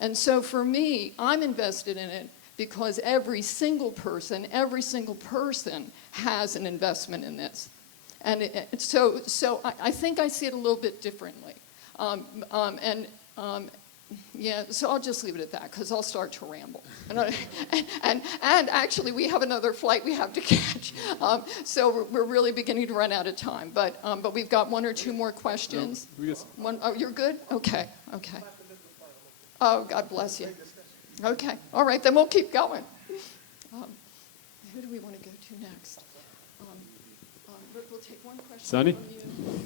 And so for me, I'm invested in it because every single person has an investment in this. And so I think I see it a little bit differently. Yeah, so I'll just leave it at that, because I'll start to ramble. And actually, we have another flight we have to catch. So we're really beginning to run out of time. But we've got one or two more questions. Oh, you're good? Okay, okay. Oh, God bless you. Okay, all right, then we'll keep going. Who do we want to go to next? Rick, we'll take one question Sonny? from you.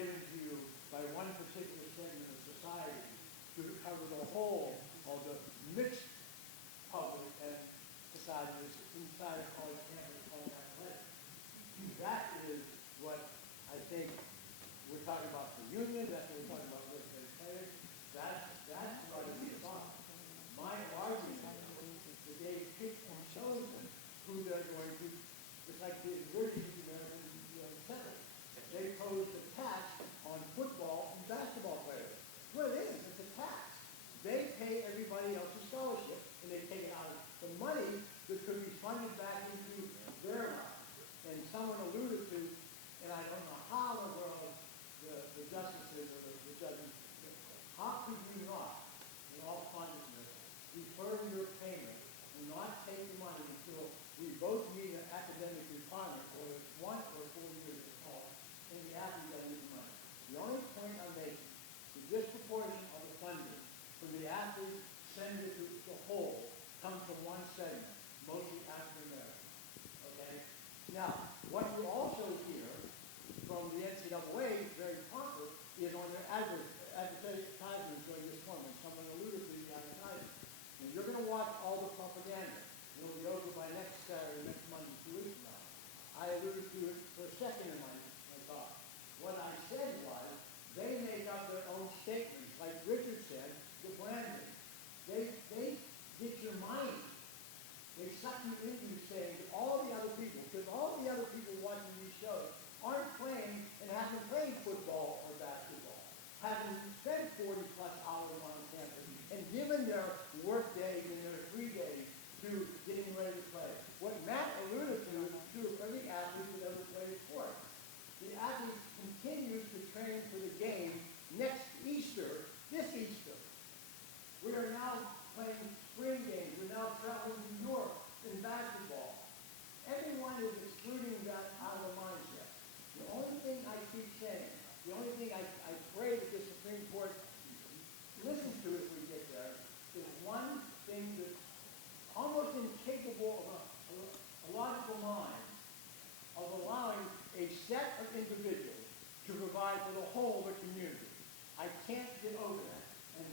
given to you by one particular segment of society to cover the whole of the mixed public and society that's inside of college campus, college athletics. That is what I think we're talking about the union, that's what we're talking about with the players. That's what it is on. My argument is that they picked and chosen who they're going to, it's like the British settled. They posed a tax on football and basketball players. Well, it is, it's a tax. They pay everybody else's scholarship, and they take it out of the money that could be funded back into their lives. And someone alluded to, and I don't know how in the world the justices or the judges, how could you not, in all consciousness, defer your payment and not take the money until we both meet an academic requirement, or 1 or 4 years of college, and the athlete doesn't need money. The only point I'm making, the disproportion of the funding from the athlete send it to the whole comes from one segment, mostly African American. Okay? Now, what you also hear from the NCAA, very proper, is on their advertisements during this tournament. Someone alluded to the advertising. And you're going to watch all the propaganda. It'll be over by next Saturday, next Monday, 2 weeks from now. I alluded to it for a second in my talk. What I said was, they make up their own statements, like Richard said, the branding. They get your mind. They suck you into saying to all the other people, because all the other people watching these shows aren't playing and haven't played football or basketball, haven't spent 40+ hours on campus, and given their work day and their free days to getting ready to play. What Matt alluded to is true of every athlete who ever played sport. The athlete continues to train for the game next Easter, this Easter. We are now playing spring games. We're now traveling to New York in basketball. Everyone is excluding that out of the mindset. The only thing I keep saying, the only thing I pray that the Supreme Court listens to if we get there, is one thing that's almost incapable of a logical mind of allowing a set of individuals to provide for the whole of a community. I can't get over that. And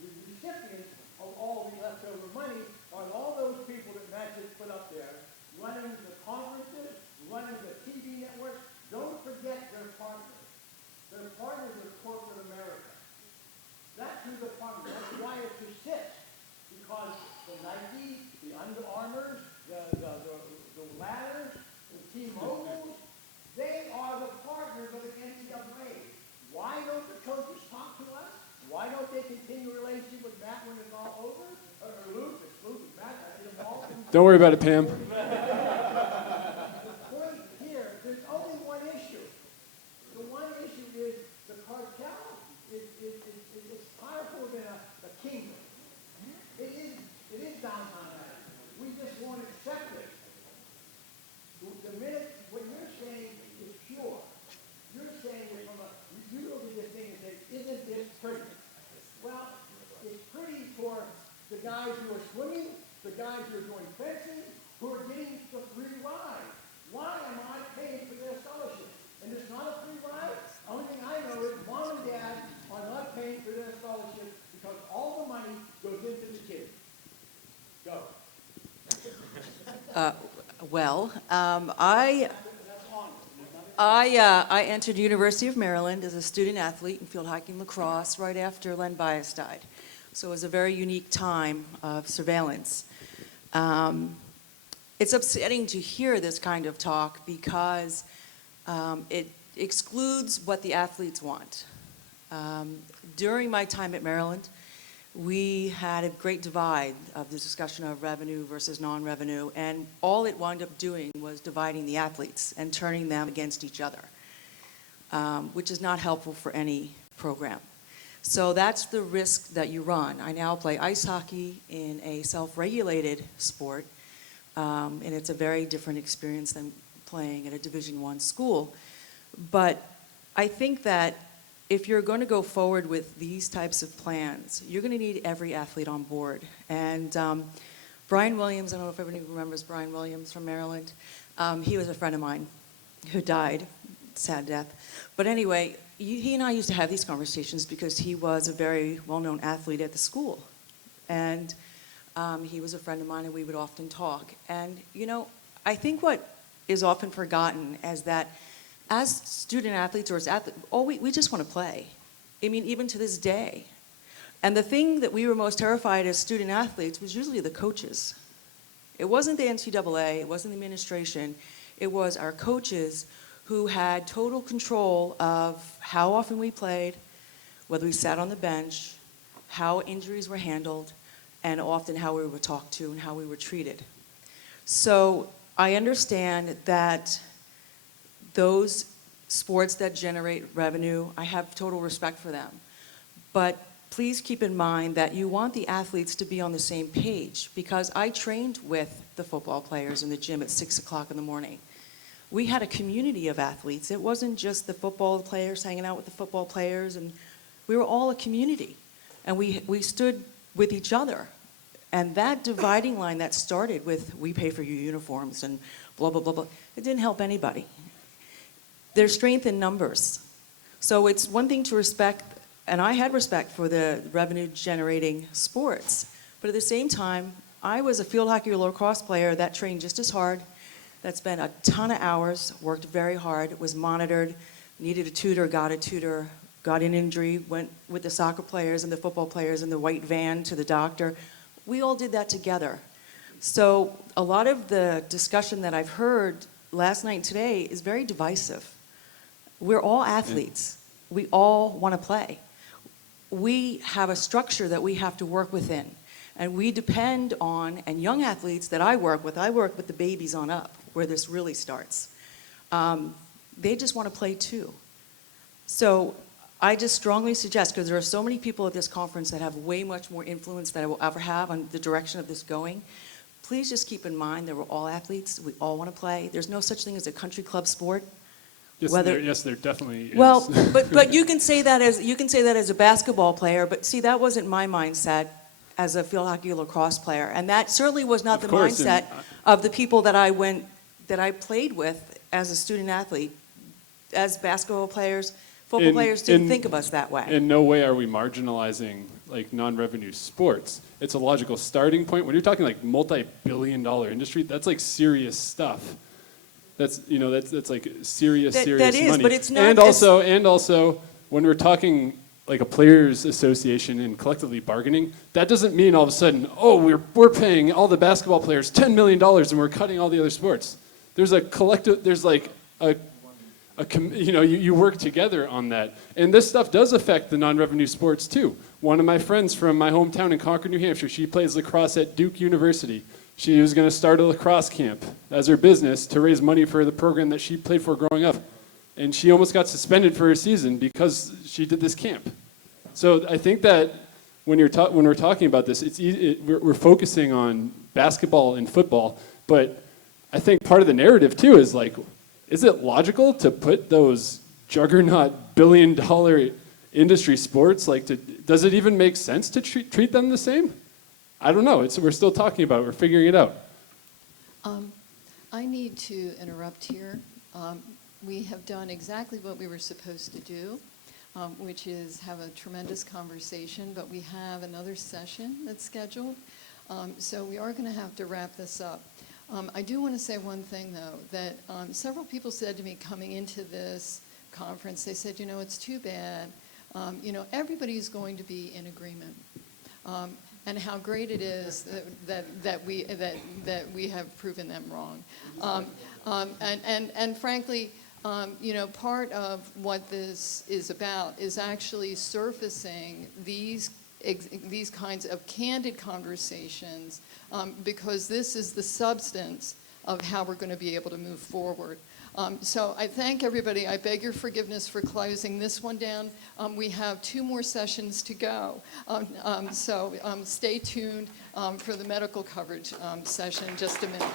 the recipients of all the leftover money are all those people that Matt just put up there, running the conferences, running the TV networks. Don't forget their partners. Their partners are corporate America. That's who the partners. That's why it persists. Because the Nike, the Under Armours, the Ladders, the T-Mobiles, they are the partners of the NCAA. Why don't the coaches talk to us? Why don't they continue a relationship with Matt when it's all over? Or Luke, it's Luke and Matt, I need them all. Don't worry about it, Pam. The point here, there's only one issue. The one issue is the cartel is powerful than a kingdom. It is downtown Manhattan. We just want it separate. The minute, what you're saying is pure. You're saying it from you look at this thing and say, isn't this pretty? Well, it's pretty for the guys who are swimming, the guys who are doing fencing, who are getting the free ride. Why am I paying for their scholarship? And it's not a free ride? Only thing I know is mom and dad are not paying for their scholarship because all the money goes into the kids. Go. I entered University of Maryland as a student athlete in field hockey and lacrosse right after Len Bias died. So it was a very unique time of surveillance. It's upsetting to hear this kind of talk because it excludes what the athletes want. During my time at Maryland, we had a great divide of the discussion of revenue versus non-revenue, and all it wound up doing was dividing the athletes and turning them against each other, which is not helpful for any program. So that's the risk that you run. I now play ice hockey in a self-regulated sport, and it's a very different experience than playing at a Division I school. But I think that if you're going to go forward with these types of plans, you're going to need every athlete on board. And Brian Williams, I don't know if everybody remembers Brian Williams from Maryland. He was a friend of mine who died, sad death. But anyway, he and I used to have these conversations because he was a very well-known athlete at the school. And he was a friend of mine and we would often talk. And you know, I think what is often forgotten is that as student athletes or as athletes, we just want to play. I mean, even to this day. And the thing that we were most terrified as student athletes was usually the coaches. It wasn't the NCAA, it wasn't the administration, it was our coaches who had total control of how often we played, whether we sat on the bench, how injuries were handled, and often how we were talked to and how we were treated. So I understand that those sports that generate revenue, I have total respect for them. But please keep in mind that you want the athletes to be on the same page, because I trained with the football players in the gym at 6 o'clock in the morning. We had a community of athletes. It wasn't just the football players hanging out with the football players, and we were all a community. And we stood with each other. And that dividing line that started with, we pay for your uniforms and blah, blah, blah, blah, it didn't help anybody. There's strength in numbers. So it's one thing to respect, and I had respect for the revenue-generating sports, but at the same time, I was a field hockey or lacrosse player that trained just as hard, that spent a ton of hours, worked very hard, was monitored, needed a tutor, got an injury, went with the soccer players and the football players in the white van to the doctor. We all did that together. So a lot of the discussion that I've heard last night and today is very divisive. We're all athletes. We all want to play. We have a structure that we have to work within. And we depend on, and young athletes that I work with the babies on up, where this really starts. They just want to play too. So I just strongly suggest, because there are so many people at this conference that have way much more influence than I will ever have on the direction of this going, please just keep in mind that we're all athletes. We all want to play. There's no such thing as a country club sport. Yes, there definitely is. Well, but you can say that as a basketball player, but see, that wasn't my mindset as a field hockey lacrosse player, and that certainly was not the mindset of the people that I played with as a student athlete. As basketball players, football players didn't think of us that way. In no way are we marginalizing like non-revenue sports. It's a logical starting point. When you're talking like multi-billion-dollar industry, that's like serious stuff. That's like serious that is, money. But it's not. And also, when we're talking like a players' association and collectively bargaining, that doesn't mean all of a sudden, oh, we're paying all the basketball players $10 million and we're cutting all the other sports. There's a collective. There's like you work together on that. And this stuff does affect the non-revenue sports too. One of my friends from my hometown in Concord, New Hampshire, she plays lacrosse at Duke University. she was going to start a lacrosse camp as her business to raise money for the program that she played for growing up. And she almost got suspended for her season because she did this camp. So I think that when we're talking about this, we're focusing on basketball and football, but I think part of the narrative too is like, is it logical to put those juggernaut billion-dollar industry sports, does it even make sense to treat them the same? I don't know. We're still talking about it. We're figuring it out. I need to interrupt here. We have done exactly what we were supposed to do, which is have a tremendous conversation, but we have another session that's scheduled. So we are going to have to wrap this up. I do want to say one thing, though, that several people said to me coming into this conference, they said, it's too bad. Everybody's going to be in agreement. And how great it is that we have proven them wrong. And frankly, part of what this is about is actually surfacing these kinds of candid conversations because this is the substance of how we're going to be able to move forward. So I thank everybody. I beg your forgiveness for closing this one down. We have 2 more sessions to go. So stay tuned for the medical coverage session in just a minute.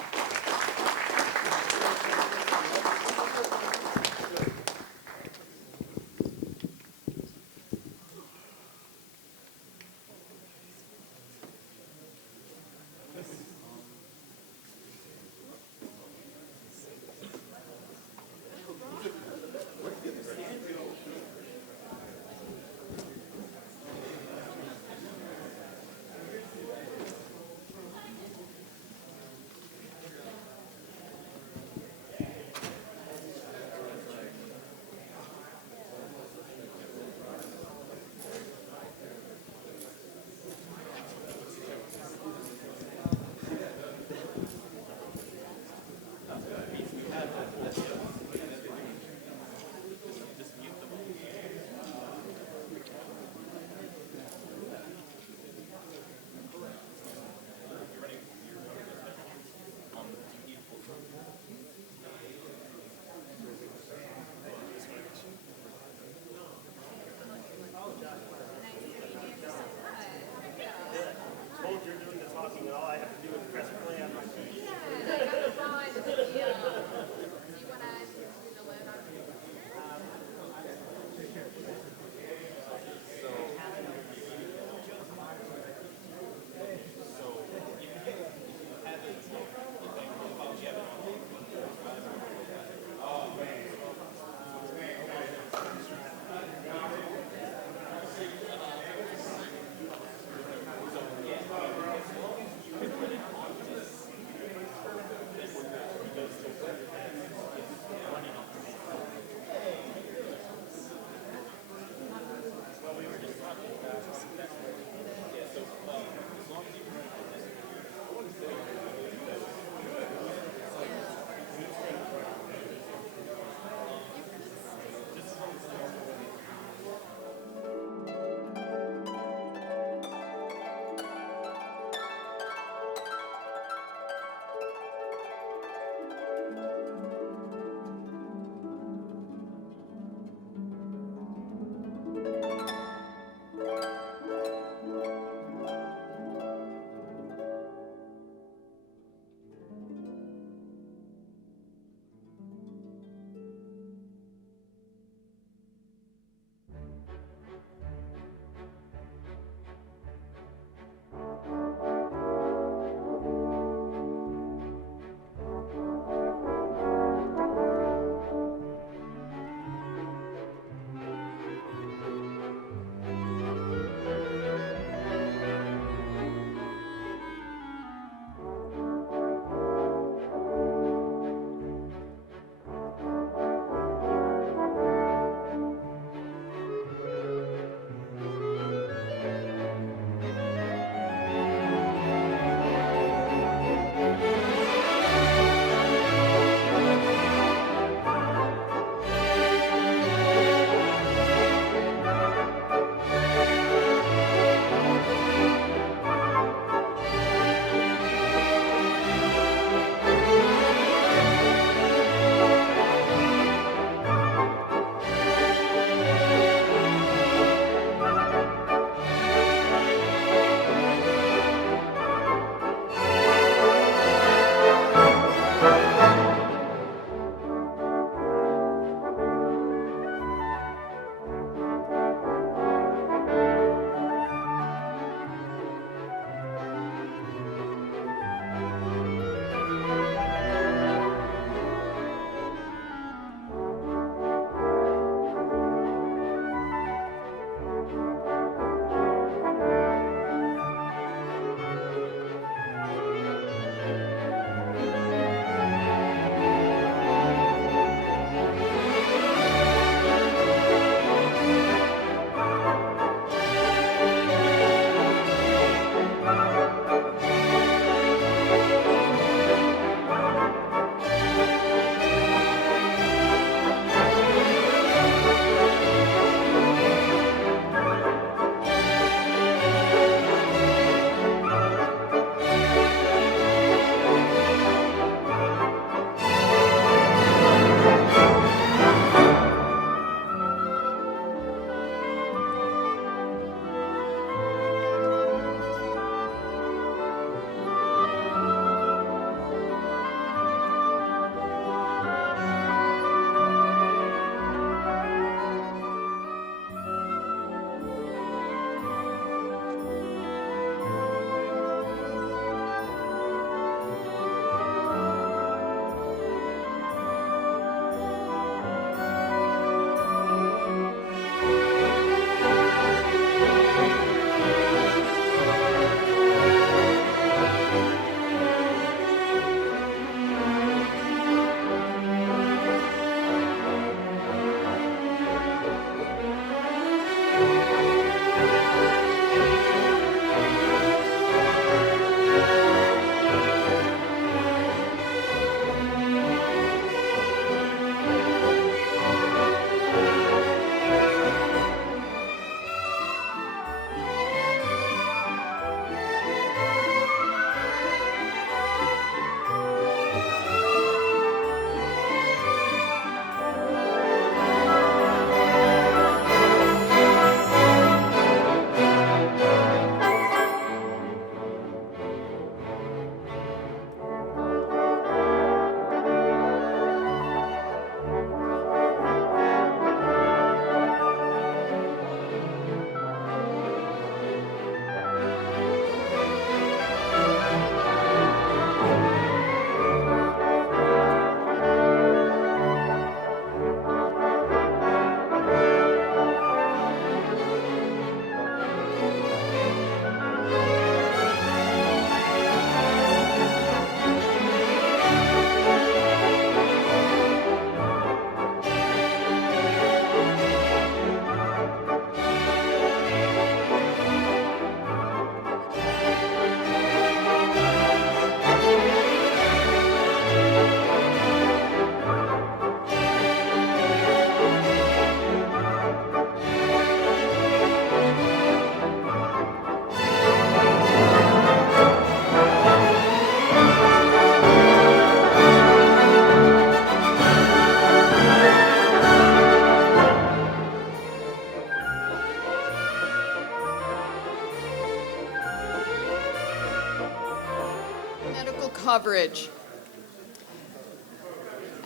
coverage.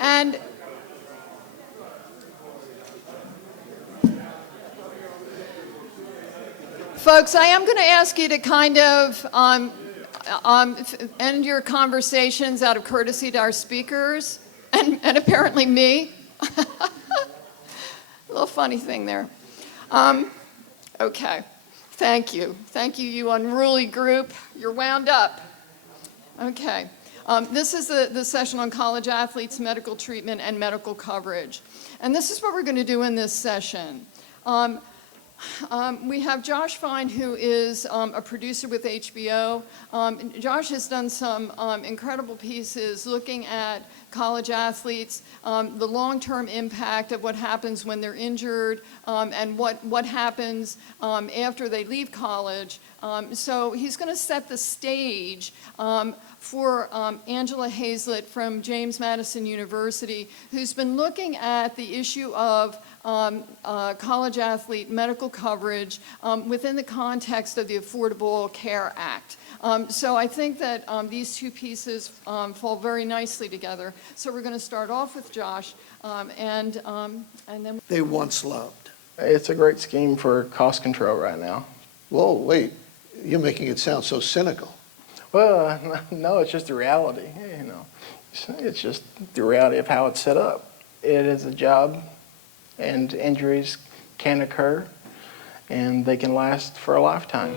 And folks, I am going to ask you to kind of end your conversations out of courtesy to our speakers and apparently me. A little funny thing there. Okay, thank you. Thank you, you unruly group. You're wound up. Okay, this is the session on college athletes, medical treatment, and medical coverage. And this is what we're going to do in this session. We have Josh Fine, who is a producer with HBO. Josh has done some incredible pieces looking at college athletes, the long-term impact of what happens when they're injured, and what happens after they leave college. So he's going to set the stage for Angela Hazlett from James Madison University, who's been looking at the issue of college athlete medical coverage within the context of the Affordable Care Act. So I think that these two pieces fall very nicely together. So we're going to start off with Josh, and then they once loved. It's a great scheme for cost control right now. Whoa, wait, you're making it sound so cynical. Well, no, it's just the reality. You know, it's just the reality of how it's set up. It is a job, and injuries can occur, and they can last for a lifetime.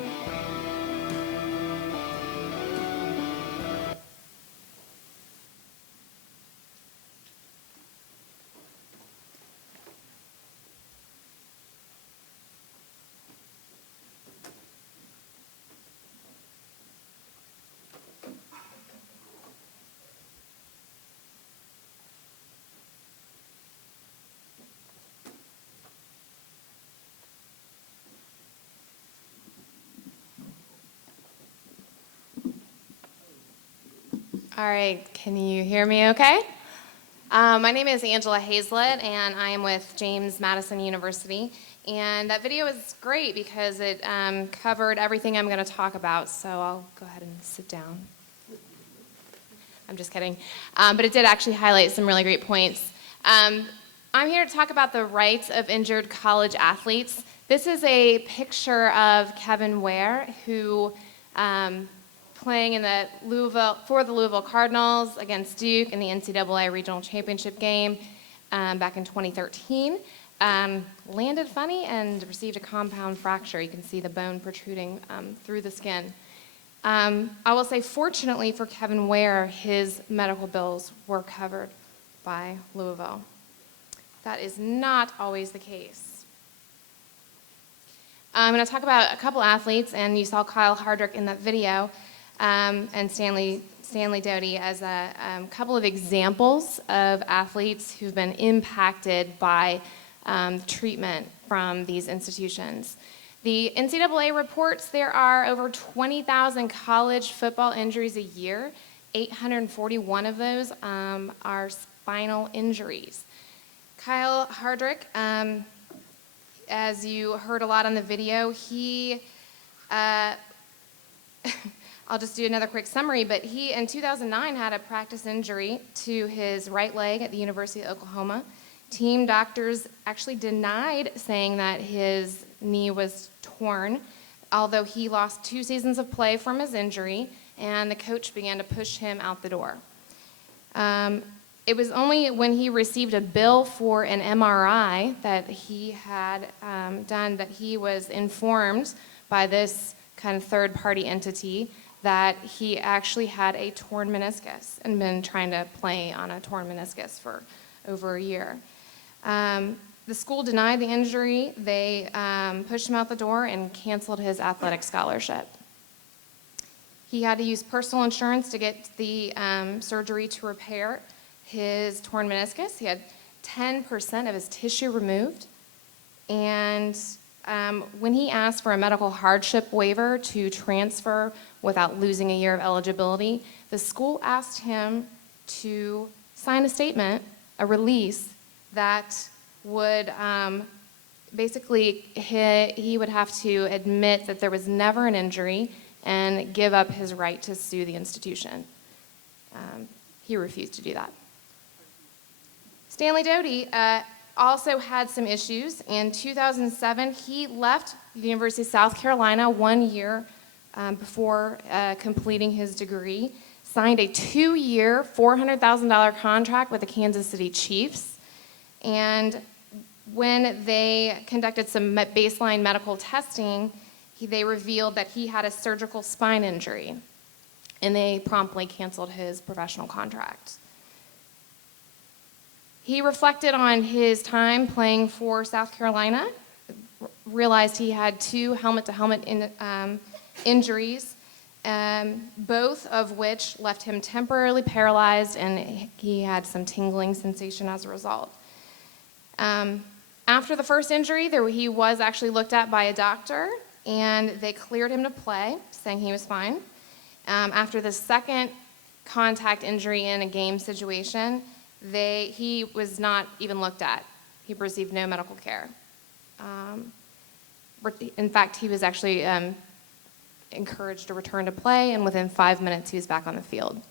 All right, can you hear me okay? My name is Angela Hazlett, and I am with James Madison University. And that video is great because it covered everything I'm going to talk about, so I'll go ahead and sit down. I'm just kidding. But it did actually highlight some really great points. I'm here to talk about the rights of injured college athletes. This is a picture of Kevin Ware, who playing in the Louisville Cardinals against Duke in the NCAA Regional Championship game back in 2013. Landed funny and received a compound fracture. You can see the bone protruding through the skin. I will say, fortunately for Kevin Ware, his medical bills were covered by Louisville. That is not always the case. I'm going to talk about a couple athletes, and you saw Kyle Hardrick in that video. And Stanley Doty as a couple of examples of athletes who've been impacted by treatment from these institutions. The NCAA reports there are over 20,000 college football injuries a year. 841 of those are spinal injuries. Kyle Hardrick, as you heard a lot on the video, he I'll just do another quick summary, but he, in 2009, had a practice injury to his right leg at the University of Oklahoma. Team doctors actually denied saying that his knee was torn, although he lost 2 seasons of play from his injury, and the coach began to push him out the door. It was only when he received a bill for an MRI that he had done that he was informed by this kind of third-party entity that he actually had a torn meniscus and been trying to play on a torn meniscus for over a year. The school denied the injury. They pushed him out the door and canceled his athletic scholarship. He had to use personal insurance to get the surgery to repair his torn meniscus. He had 10% of his tissue removed. And when he asked for a medical hardship waiver to transfer without losing a year of eligibility, the school asked him to sign a statement, a release, that would basically, he would have to admit that there was never an injury and give up his right to sue the institution. He refused to do that. Stanley Doty also had some issues. In 2007, he left the University of South Carolina 1 year before completing his degree, signed a 2-year, $400,000 contract with the Kansas City Chiefs, and when they conducted some baseline medical testing, they revealed that he had a surgical spine injury, and they promptly canceled his professional contract. He reflected on his time playing for South Carolina, realized he had 2 helmet-to-helmet injuries, both of which left him temporarily paralyzed, and he had some tingling sensation as a result. After the first injury, he was actually looked at by a doctor, and they cleared him to play, saying he was fine. After the second contact injury in a game situation, he was not even looked at. He received no medical care. In fact, he was actually encouraged to return to play, and within 5 minutes, he was back on the field.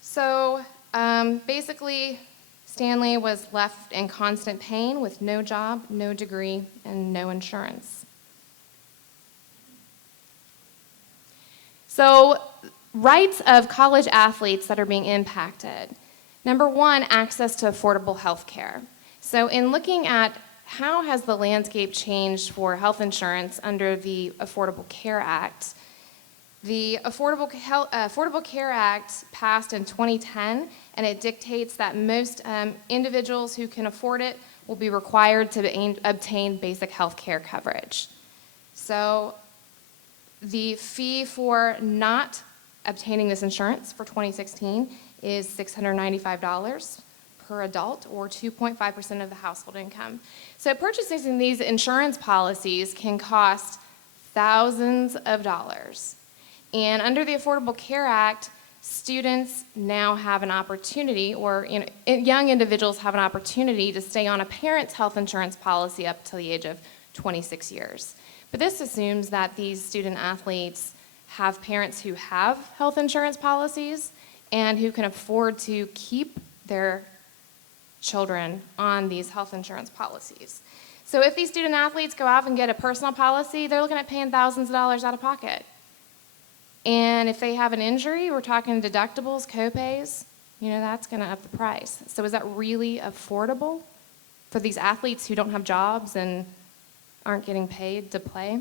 So basically, Stanley was left in constant pain with no job, no degree, and no insurance. So, rights of college athletes that are being impacted. Number one, access to affordable health care. So in looking at how has the landscape changed for health insurance under the Affordable Care Act, the Affordable Care Act passed in 2010, and it dictates that most individuals who can afford it will be required to obtain basic health care coverage. So the fee for not obtaining this insurance for 2016 is $695 per adult, or 2.5% of the household income. So purchasing these insurance policies can cost thousands of dollars. And under the Affordable Care Act, students now have an opportunity, or young individuals have an opportunity to stay on a parent's health insurance policy up to the age of 26 years. But this assumes that these student athletes have parents who have health insurance policies and who can afford to keep their children on these health insurance policies. So if these student athletes go out and get a personal policy, they're looking at paying thousands of dollars out of pocket. And if they have an injury, we're talking deductibles, copays, that's going to up the price. So is that really affordable for these athletes who don't have jobs and aren't getting paid to play?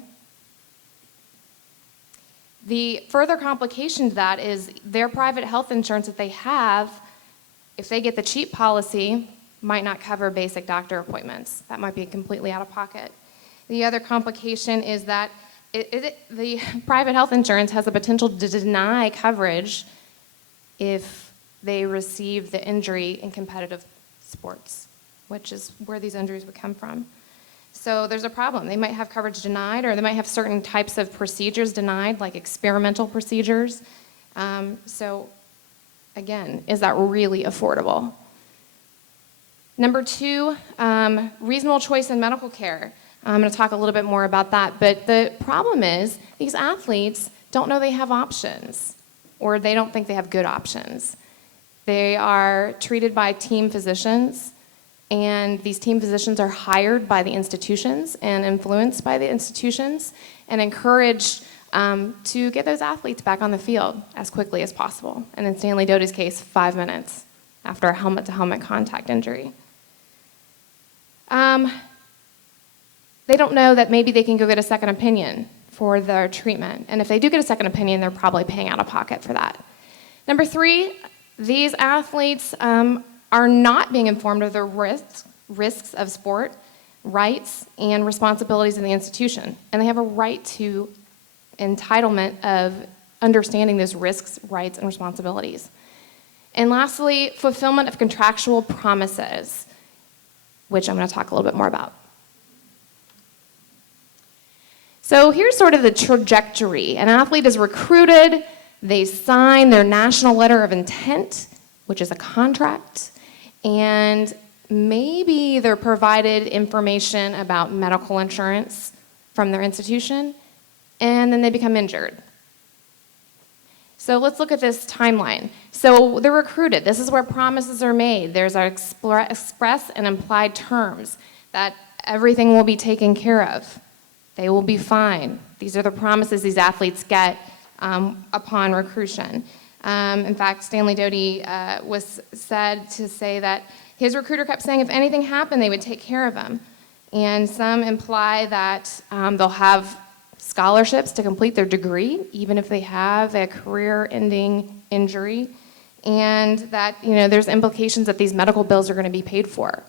The further complication to that is their private health insurance that they have, if they get the cheap policy, might not cover basic doctor appointments. That might be completely out of pocket. The other complication is that the private health insurance has the potential to deny coverage if they receive the injury in competitive sports, which is where these injuries would come from. So there's a problem. They might have coverage denied, or they might have certain types of procedures denied, like experimental procedures. So again, is that really affordable? Number two, reasonable choice in medical care. I'm going to talk a little bit more about that, but the problem is these athletes don't know they have options, or they don't think they have good options. They are treated by team physicians, and these team physicians are hired by the institutions and influenced by the institutions and encouraged to get those athletes back on the field as quickly as possible. And in Stanley Doty's case, 5 minutes after a helmet-to-helmet contact injury. They don't know that maybe they can go get a second opinion for their treatment. And if they do get a second opinion, they're probably paying out of pocket for that. Number three, these athletes are not being informed of the risks of sport, rights, and responsibilities in the institution. And they have a right to entitlement of understanding those risks, rights, and responsibilities. And lastly, fulfillment of contractual promises, which I'm going to talk a little bit more about. So here's sort of the trajectory. An athlete is recruited, they sign their national letter of intent, which is a contract, and maybe they're provided information about medical insurance from their institution, and then they become injured. So let's look at this timeline. So they're recruited. This is where promises are made. There's our express and implied terms that everything will be taken care of. They will be fine. These are the promises these athletes get upon recruitment. In fact, Stanley Doty was said to say that his recruiter kept saying if anything happened, they would take care of him. And some imply that they'll have scholarships to complete their degree, even if they have a career-ending injury, and that there's implications that these medical bills are going to be paid for.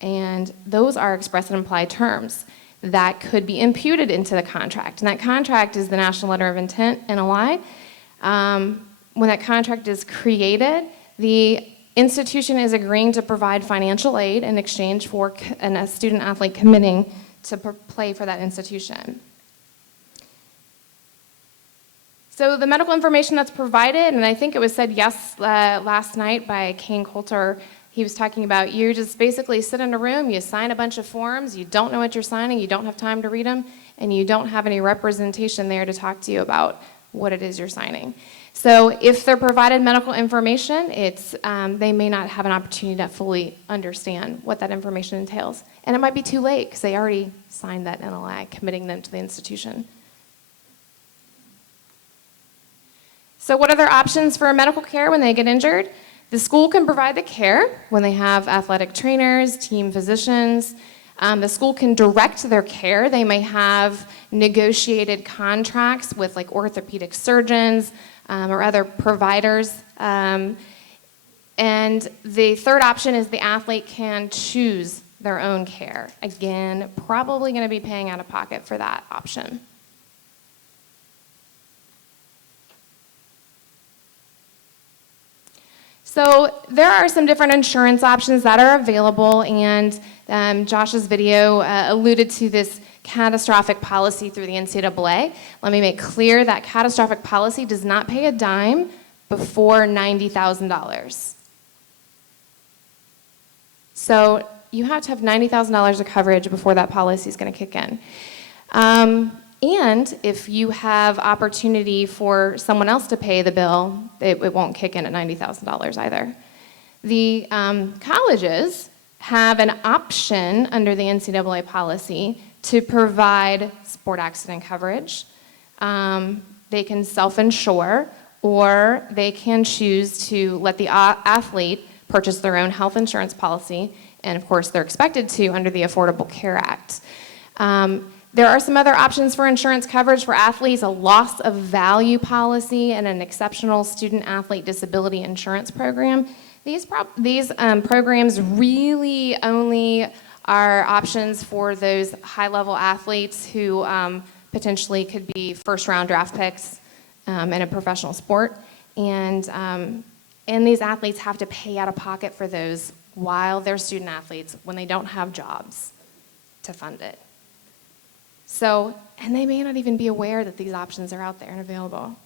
And those are express and implied terms that could be imputed into the contract. And that contract is the National Letter of Intent, NLI. When that contract is created, the institution is agreeing to provide financial aid in exchange for a student athlete committing to play for that institution. So the medical information that's provided, and I think it was said last night by Kane Coulter, he was talking about you just basically sit in a room, you sign a bunch of forms, you don't know what you're signing, you don't have time to read them, and you don't have any representation there to talk to you about what it is you're signing. So if they're provided medical information, they may not have an opportunity to fully understand what that information entails. And it might be too late because they already signed that NLI committing them to the institution. So what are their options for medical care when they get injured? The school can provide the care when they have athletic trainers, team physicians. The school can direct their care. They may have negotiated contracts with like orthopedic surgeons or other providers. And the third option is the athlete can choose their own care. Again, probably going to be paying out of pocket for that option. So there are some different insurance options that are available, and Josh's video alluded to this catastrophic policy through the NCAA. Let me make clear that catastrophic policy does not pay a dime before $90,000. So you have to have $90,000 of coverage before that policy is going to kick in. And if you have opportunity for someone else to pay the bill, it won't kick in at $90,000 either. The colleges have an option under the NCAA policy to provide sport accident coverage. They can self-insure, or they can choose to let the athlete purchase their own health insurance policy, and of course they're expected to under the Affordable Care Act. There are some other options for insurance coverage for athletes, a loss of value policy, and an exceptional student athlete disability insurance program. These programs really only are options for those high-level athletes who potentially could be first-round draft picks in a professional sport. And these athletes have to pay out of pocket for those while they're student athletes when they don't have jobs to fund it. So, and they may not even be aware that these options are out there and available.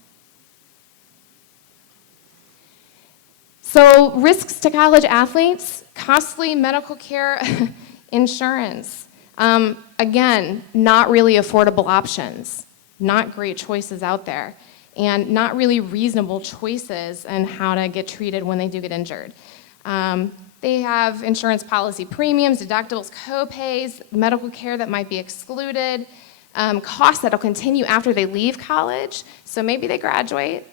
So, risks to college athletes, costly medical care insurance. Again, not really affordable options, not great choices out there, and not really reasonable choices on how to get treated when they do get injured. They have insurance policy premiums, deductibles, co-pays, medical care that might be excluded, costs that will continue after they leave college. So maybe they graduate,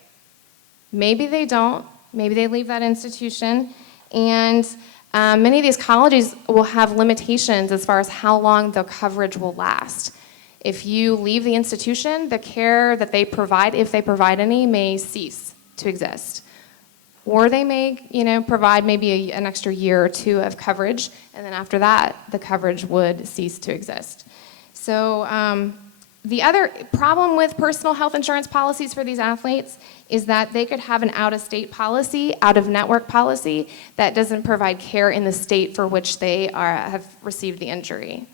maybe they don't, maybe they leave that institution, and many of these colleges will have limitations as far as how long the coverage will last. If you leave the institution, the care that they provide, if they provide any, may cease to exist. Or they may, provide maybe an extra year or two of coverage, and then after that, the coverage would cease to exist. So the other problem with personal health insurance policies for these athletes is that they could have an out-of-state policy, out-of-network policy, that doesn't provide care in the state for which they have received the injury.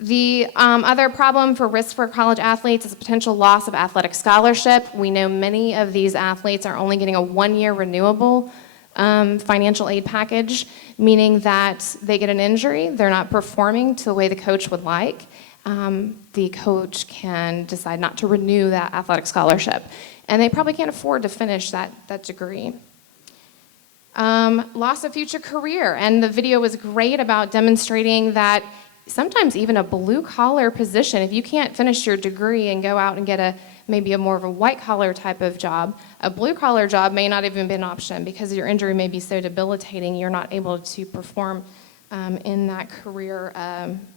The other problem for risk for college athletes is a potential loss of athletic scholarship. We know many of these athletes are only getting a one-year renewable financial aid package, meaning that they get an injury, they're not performing to the way the coach would like, the coach can decide not to renew that athletic scholarship. And they probably can't afford to finish that degree. Loss of future career, and the video was great about demonstrating that sometimes even a blue-collar position, if you can't finish your degree and go out and get maybe a more of a white-collar type of job, a blue-collar job may not even be an option because your injury may be so debilitating you're not able to perform in that career,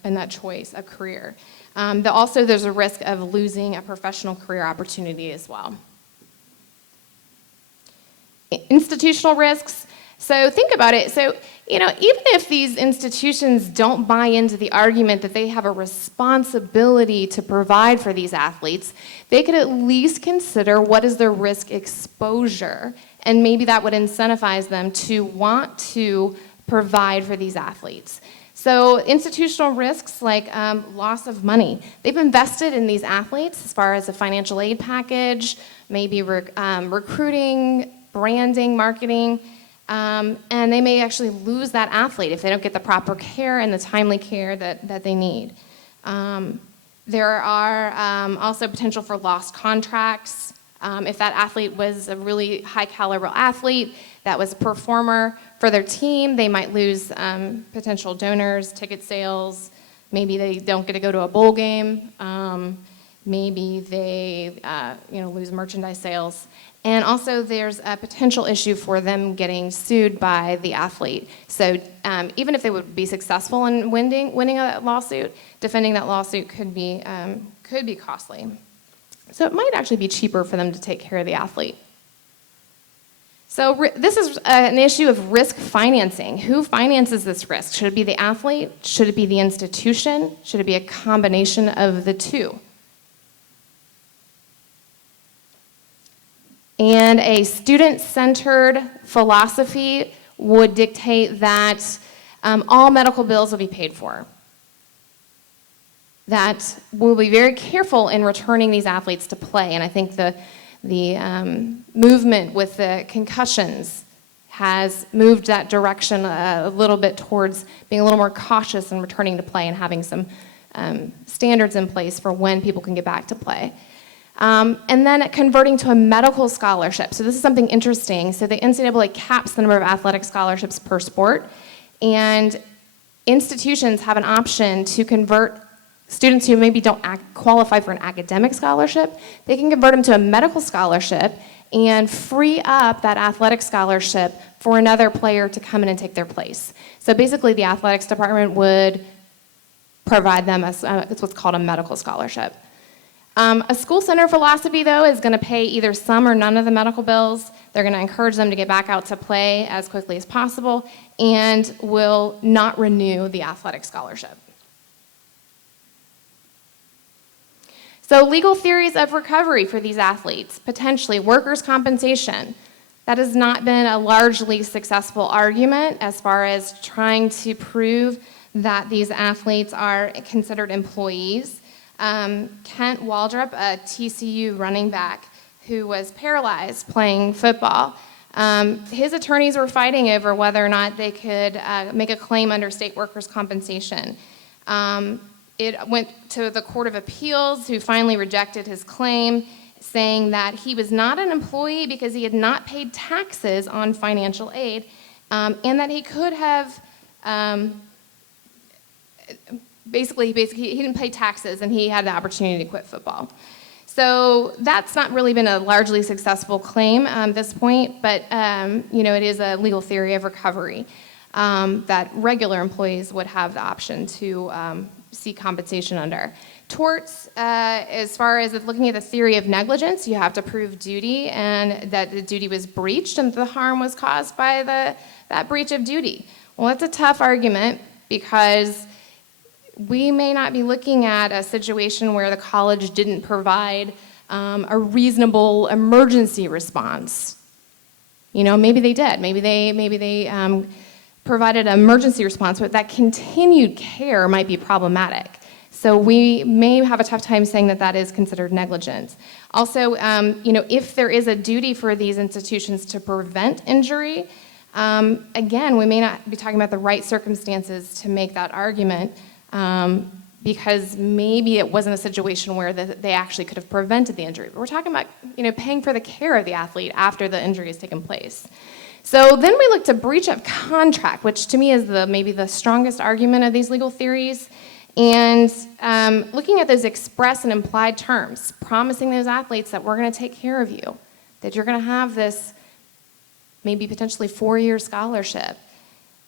in that choice of career. Also, there's a risk of losing a professional career opportunity as well. Institutional risks. So think about it. So, even if these institutions don't buy into the argument that they have a responsibility to provide for these athletes, they could at least consider what is their risk exposure, and maybe that would incentivize them to want to provide for these athletes. So institutional risks like loss of money. They've invested in these athletes as far as a financial aid package, maybe recruiting, branding, marketing, and they may actually lose that athlete if they don't get the proper care and the timely care that they need. There are also potential for lost contracts. If that athlete was a really high caliber athlete that was a performer for their team, they might lose potential donors, ticket sales. Maybe they don't get to go to a bowl game. Maybe they lose merchandise sales. And also there's a potential issue for them getting sued by the athlete. So even if they would be successful in winning a lawsuit, defending that lawsuit could be costly. So it might actually be cheaper for them to take care of the athlete. So this is an issue of risk financing. Who finances this risk? Should it be the athlete? Should it be the institution? Should it be a combination of the two? And a student-centered philosophy would dictate that all medical bills will be paid for. That we'll be very careful in returning these athletes to play. And I think the movement with the concussions has moved that direction a little bit towards being a little more cautious in returning to play and having some standards in place for when people can get back to play. And then converting to a medical scholarship. So this is something interesting. So the NCAA caps the number of athletic scholarships per sport, and institutions have an option to convert students who maybe don't qualify for an academic scholarship. They can convert them to a medical scholarship and free up that athletic scholarship for another player to come in and take their place. So basically the athletics department would provide them it's what's called a medical scholarship. A school center philosophy, though, is going to pay either some or none of the medical bills. They're going to encourage them to get back out to play as quickly as possible and will not renew the athletic scholarship. So legal theories of recovery for these athletes, potentially workers' compensation. That has not been a largely successful argument as far as trying to prove that these athletes are considered employees. Kent Waldrop, a TCU running back who was paralyzed playing football, his attorneys were fighting over whether or not they could make a claim under state workers' compensation. It went to the Court of Appeals, who finally rejected his claim, saying that he was not an employee because he had not paid taxes on financial aid, and that he could have basically he didn't pay taxes and he had the opportunity to quit football. So that's not really been a largely successful claim at this point, but it is a legal theory of recovery that regular employees would have the option to seek compensation under. Torts, as far as looking at the theory of negligence, you have to prove duty and that the duty was breached and the harm was caused by that breach of duty. Well, that's a tough argument because we may not be looking at a situation where the college didn't provide a reasonable emergency response. Maybe they did. Maybe they provided an emergency response, but that continued care might be problematic. So we may have a tough time saying that that is considered negligence. Also, if there is a duty for these institutions to prevent injury, again, we may not be talking about the right circumstances to make that argument. because maybe it wasn't a situation where they actually could have prevented the injury. But we're talking about, paying for the care of the athlete after the injury has taken place. So then we look to breach of contract, which to me is maybe the strongest argument of these legal theories. And looking at those express and implied terms, promising those athletes that we're going to take care of you, that you're going to have this maybe potentially 4-year scholarship,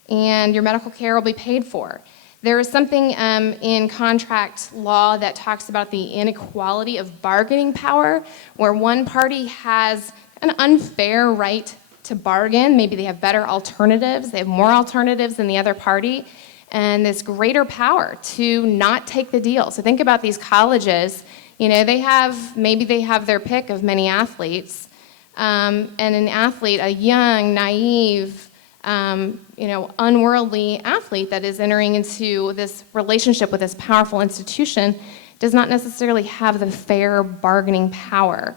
and your medical care will be paid for. There is something in contract law that talks about the inequality of bargaining power, where one party has an unfair right to bargain. Maybe they have better alternatives, they have more alternatives than the other party, and this greater power to not take the deal. So think about these colleges, maybe they have their pick of many athletes, and an athlete, a young, naive, unworldly athlete that is entering into this relationship with this powerful institution does not necessarily have the fair bargaining power.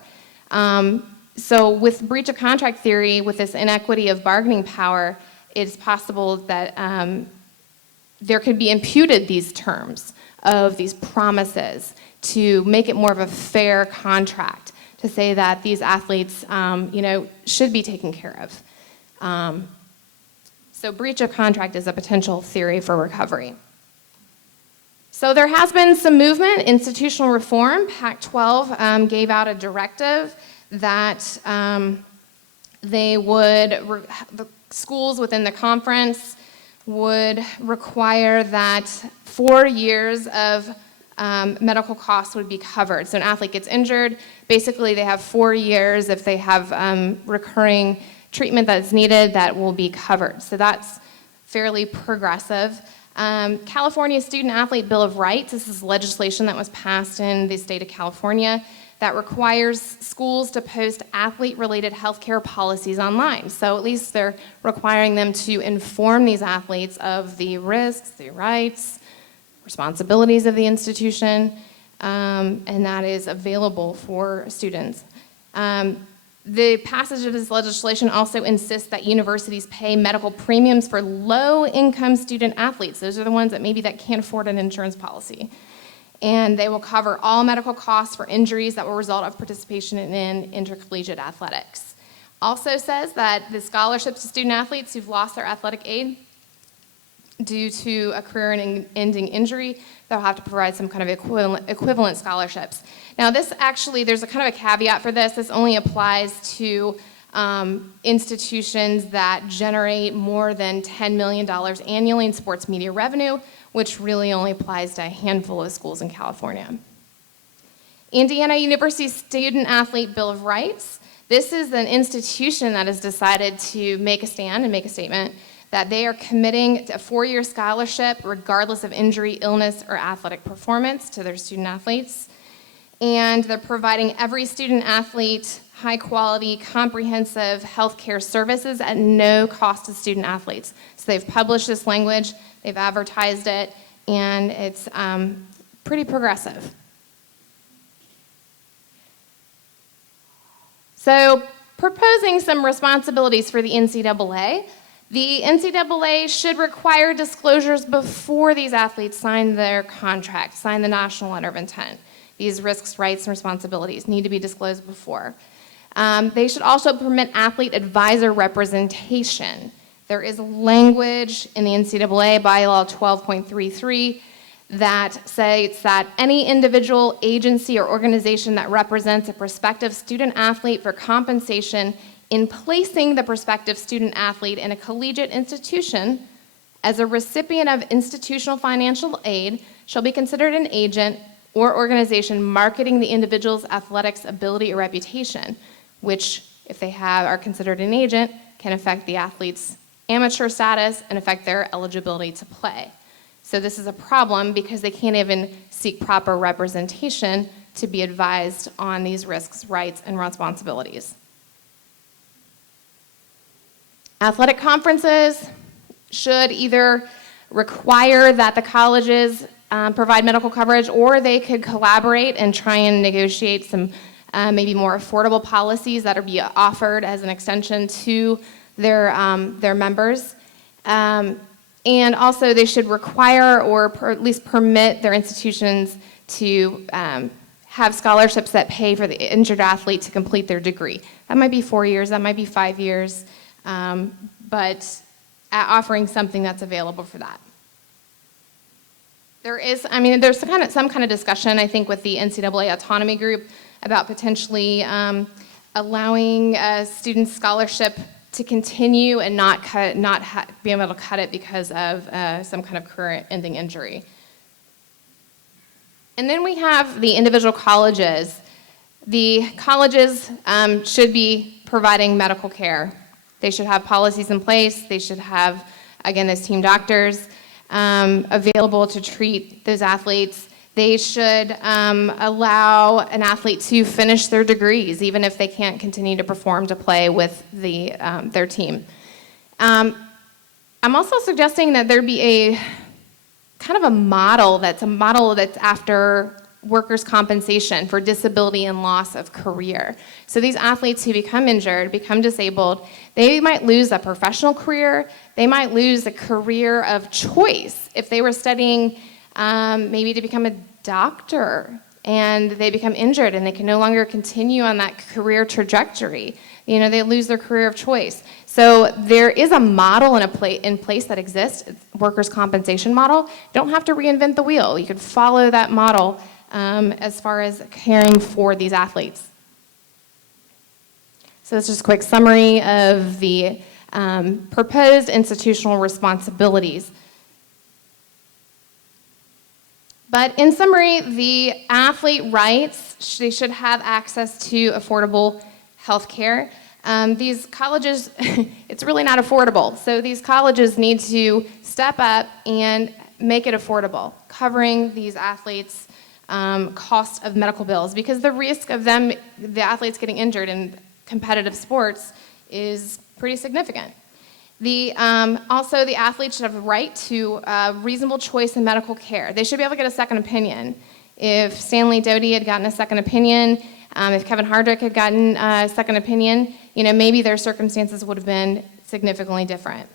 So with breach of contract theory, with this inequity of bargaining power, it's possible that there could be imputed these terms of these promises to make it more of a fair contract, to say that these athletes, should be taken care of. So breach of contract is a potential theory for recovery. So there has been some movement, institutional reform. Pac-12 gave out a directive that the schools within the conference would require that 4 years of medical costs would be covered. So an athlete gets injured, basically they have 4 years if they have recurring treatment that's needed that will be covered. So that's fairly progressive. California Student Athlete Bill of Rights, this is legislation that was passed in the state of California that requires schools to post athlete-related healthcare policies online. So at least they're requiring them to inform these athletes of the risks, the rights, responsibilities of the institution, and that is available for students. The passage of this legislation also insists that universities pay medical premiums for low-income student athletes. Those are the ones that can't afford an insurance policy. And they will cover all medical costs for injuries that will result of participation in intercollegiate athletics. Also says that the scholarships to student athletes who've lost their athletic aid due to a career-ending injury, they'll have to provide some kind of equivalent scholarships. Now this actually, there's a kind of a caveat for this. This only applies to institutions that generate more than $10 million annually in sports media revenue, which really only applies to a handful of schools in California. Indiana University Student Athlete Bill of Rights. This is an institution that has decided to make a stand and make a statement that they are committing a 4-year scholarship regardless of injury, illness, or athletic performance to their student athletes. And they're providing every student athlete high-quality, comprehensive healthcare services at no cost to student athletes. So they've published this language, they've advertised it, and it's pretty progressive. So proposing some responsibilities for the NCAA. The NCAA should require disclosures before these athletes sign their contract, sign the national letter of intent. These risks, rights, and responsibilities need to be disclosed before. They should also permit athlete advisor representation. There is language in the NCAA bylaw 12.33 that states that any individual, agency, or organization that represents a prospective student athlete for compensation in placing the prospective student athlete in a collegiate institution as a recipient of institutional financial aid shall be considered an agent or organization marketing the individual's athletics ability or reputation, which, if they are considered an agent, can affect the athlete's amateur status and affect their eligibility to play. So this is a problem because they can't even seek proper representation to be advised on these risks, rights, and responsibilities. Athletic conferences should either require that the colleges provide medical coverage, or they could collaborate and try and negotiate some maybe more affordable policies that are be offered as an extension to their members. And also, they should require or at least permit their institutions to have scholarships that pay for the injured athlete to complete their degree. That might be 4 years, that might be 5 years, but offering something that's available for that. There's some kind of discussion, I think, with the NCAA autonomy group about potentially allowing a student scholarship to continue and not be able to cut it because of some kind of career-ending injury. And then we have the individual colleges. The colleges should be providing medical care. They should have policies in place. They should have, again, those team doctors available to treat those athletes. They should allow an athlete to finish their degrees, even if they can't continue to perform to play with their team. I'm also suggesting that there be a kind of a model that's after workers' compensation for disability and loss of career. So these athletes who become injured, become disabled, they might lose a professional career, they might lose a career of choice. If they were studying maybe to become a doctor and they become injured and they can no longer continue on that career trajectory, they lose their career of choice. So there is a model in place that exists, workers' compensation model. You don't have to reinvent the wheel. You could follow that model as far as caring for these athletes. So it's just a quick summary of the proposed institutional responsibilities. But in summary, the athlete rights, they should have access to affordable health care. These colleges, it's really not affordable. So these colleges need to step up and make it affordable, covering these athletes' cost of medical bills, because the risk of the athletes getting injured in competitive sports is pretty significant. Also, the athletes should have the right to reasonable choice in medical care. They should be able to get a second opinion. If Stanley Doty had gotten a second opinion, if Kevin Hardrick had gotten a second opinion, maybe their circumstances would have been significantly different.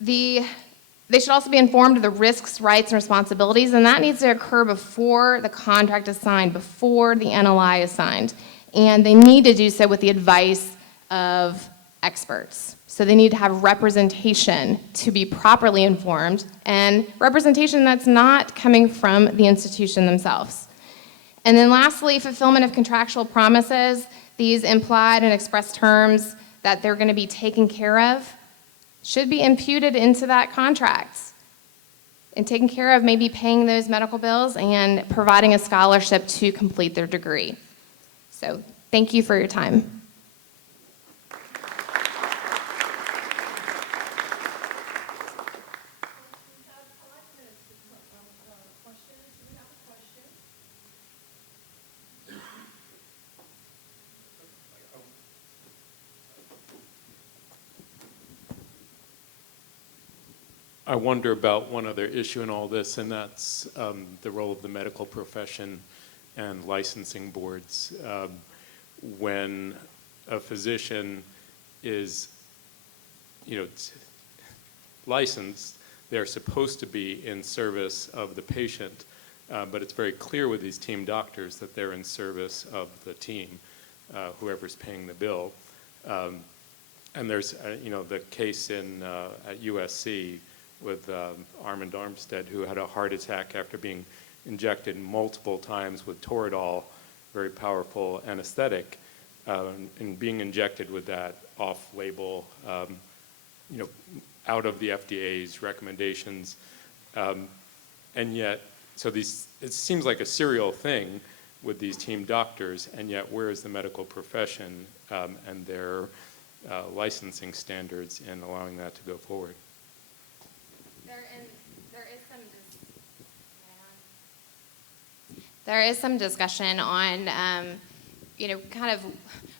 They should also be informed of the risks, rights, and responsibilities, and that needs to occur before the contract is signed, before the NLI is signed. And they need to do so with the advice of experts. So they need to have representation to be properly informed, and representation that's not coming from the institution themselves. And then lastly, fulfillment of contractual promises. These implied and expressed terms that they're going to be taken care of should be imputed into that contract. And taken care of, maybe paying those medical bills and providing a scholarship to complete their degree. So thank you for your time. I wonder about one other issue in all this, and that's the role of the medical profession and licensing boards. When a physician is, licensed, they're supposed to be in service of the patient, but it's very clear with these team doctors that they're in service of the team, whoever's paying the bill. And there's, the case at USC with Armand Armstead, who had a heart attack after being injected multiple times with Toradol, very powerful anesthetic, and being injected with that off-label, out of the FDA's recommendations. And yet, so it seems like a serial thing with these team doctors, and yet where is the medical profession and their licensing standards in allowing that to go forward? There is some discussion on, kind of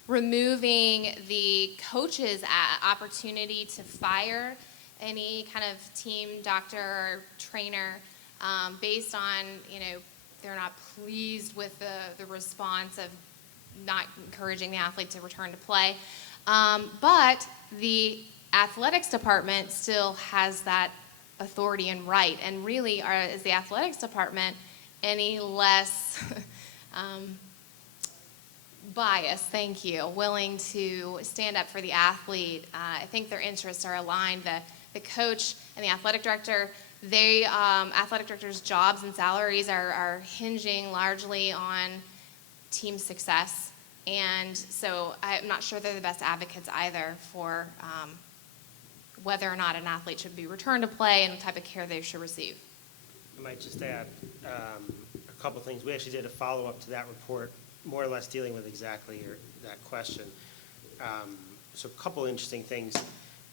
removing the coach's opportunity to fire any kind of team doctor or trainer based on, they're not pleased with the response of not encouraging the athlete to return to play. But the athletics department still has that authority and right, and really is the athletics department any less biased, thank you, willing to stand up for the athlete? I think their interests are aligned. The coach and the athletic director, athletic directors' jobs and salaries are hinging largely on team success, and so I'm not sure they're the best advocates either for whether or not an athlete should be returned to play and the type of care they should receive. I might just add a couple things. We actually did a follow-up to that report, more or less dealing with exactly that question. So a couple interesting things.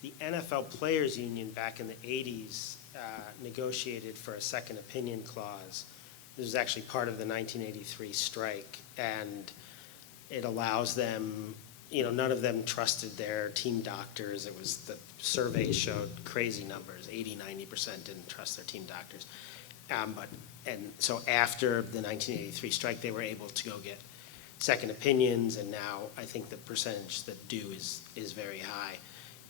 The NFL Players Union back in the 80s negotiated for a second opinion clause. This was actually part of the 1983 strike, and it allows them, none of them trusted their team doctors. It was, the surveys showed crazy numbers, 80-90% didn't trust their team doctors. And so after the 1983 strike, they were able to go get second opinions, and now I think the percentage that do is very high.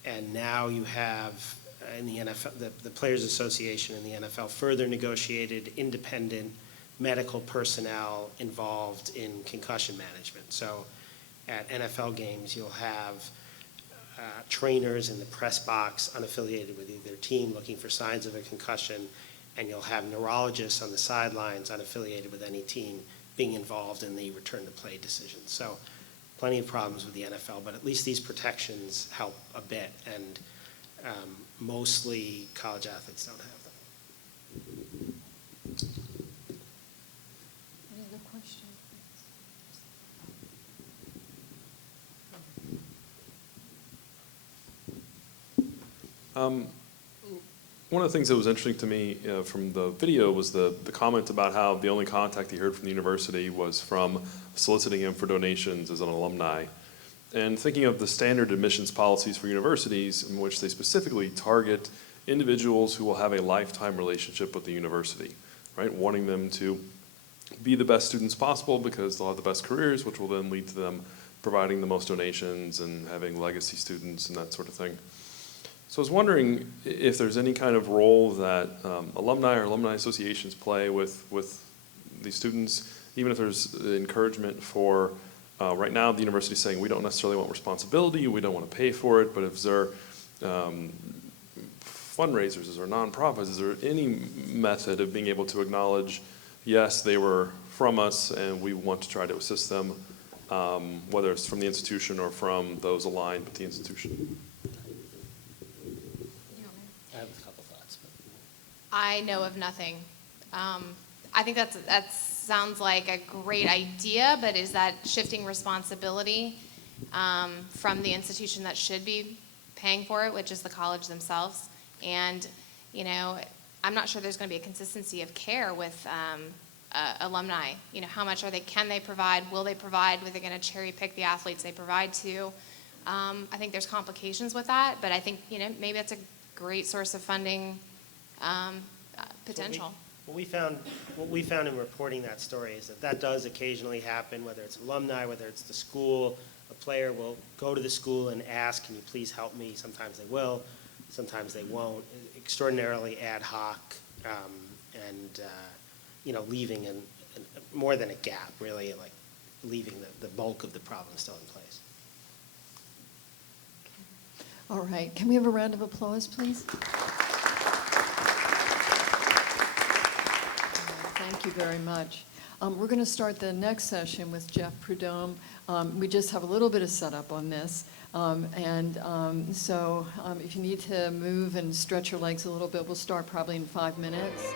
And now you have in the NFL, the Players Association and the NFL further negotiated independent medical personnel involved in concussion management. So at NFL games, you'll have trainers in the press box unaffiliated with either team looking for signs of a concussion, and you'll have neurologists on the sidelines unaffiliated with any team being involved in the return to play decision. So plenty of problems with the NFL, but at least these protections help a bit, and mostly college athletes don't have them. Any other questions? One of the things that was interesting to me from the video was the comment about how the only contact he heard from the university was from soliciting him for donations as an alumni. And thinking of the standard admissions policies for universities in which they specifically target individuals who will have a lifetime relationship with the university, right? Wanting them to be the best students possible because they'll have the best careers, which will then lead to them providing the most donations and having legacy students and that sort of thing. So I was wondering if there's any kind of role that alumni or alumni associations play with these students, even if there's encouragement for, right now the university is saying we don't necessarily want responsibility, we don't want to pay for it, but if there are fundraisers or nonprofits, is there any method of being able to acknowledge, yes, they were from us and we want to try to assist them, whether it's from the institution or from those aligned with the institution? I have a couple thoughts. I know of nothing. I think that sounds like a great idea, but is that shifting responsibility from the institution that should be paying for it, which is the college themselves? And, I'm not sure there's going to be a consistency of care with alumni. How much can they provide? Will they provide? Are they going to cherry pick the athletes they provide to? I think there's complications with that, but I think, maybe that's a great source of funding potential. What we found in reporting that story is that does occasionally happen, whether it's alumni, whether it's the school. A player will go to the school and ask, can you please help me? Sometimes they will, sometimes they won't. Extraordinarily ad hoc, and leaving in more than a gap, really, like leaving the bulk of the problem still in place. All right, can we have a round of applause, please? Thank you very much. We're going to start the next session with Jeff Prudhomme. We just have a little bit of setup on this. So if you need to move and stretch your legs a little bit, we'll start probably in 5 minutes.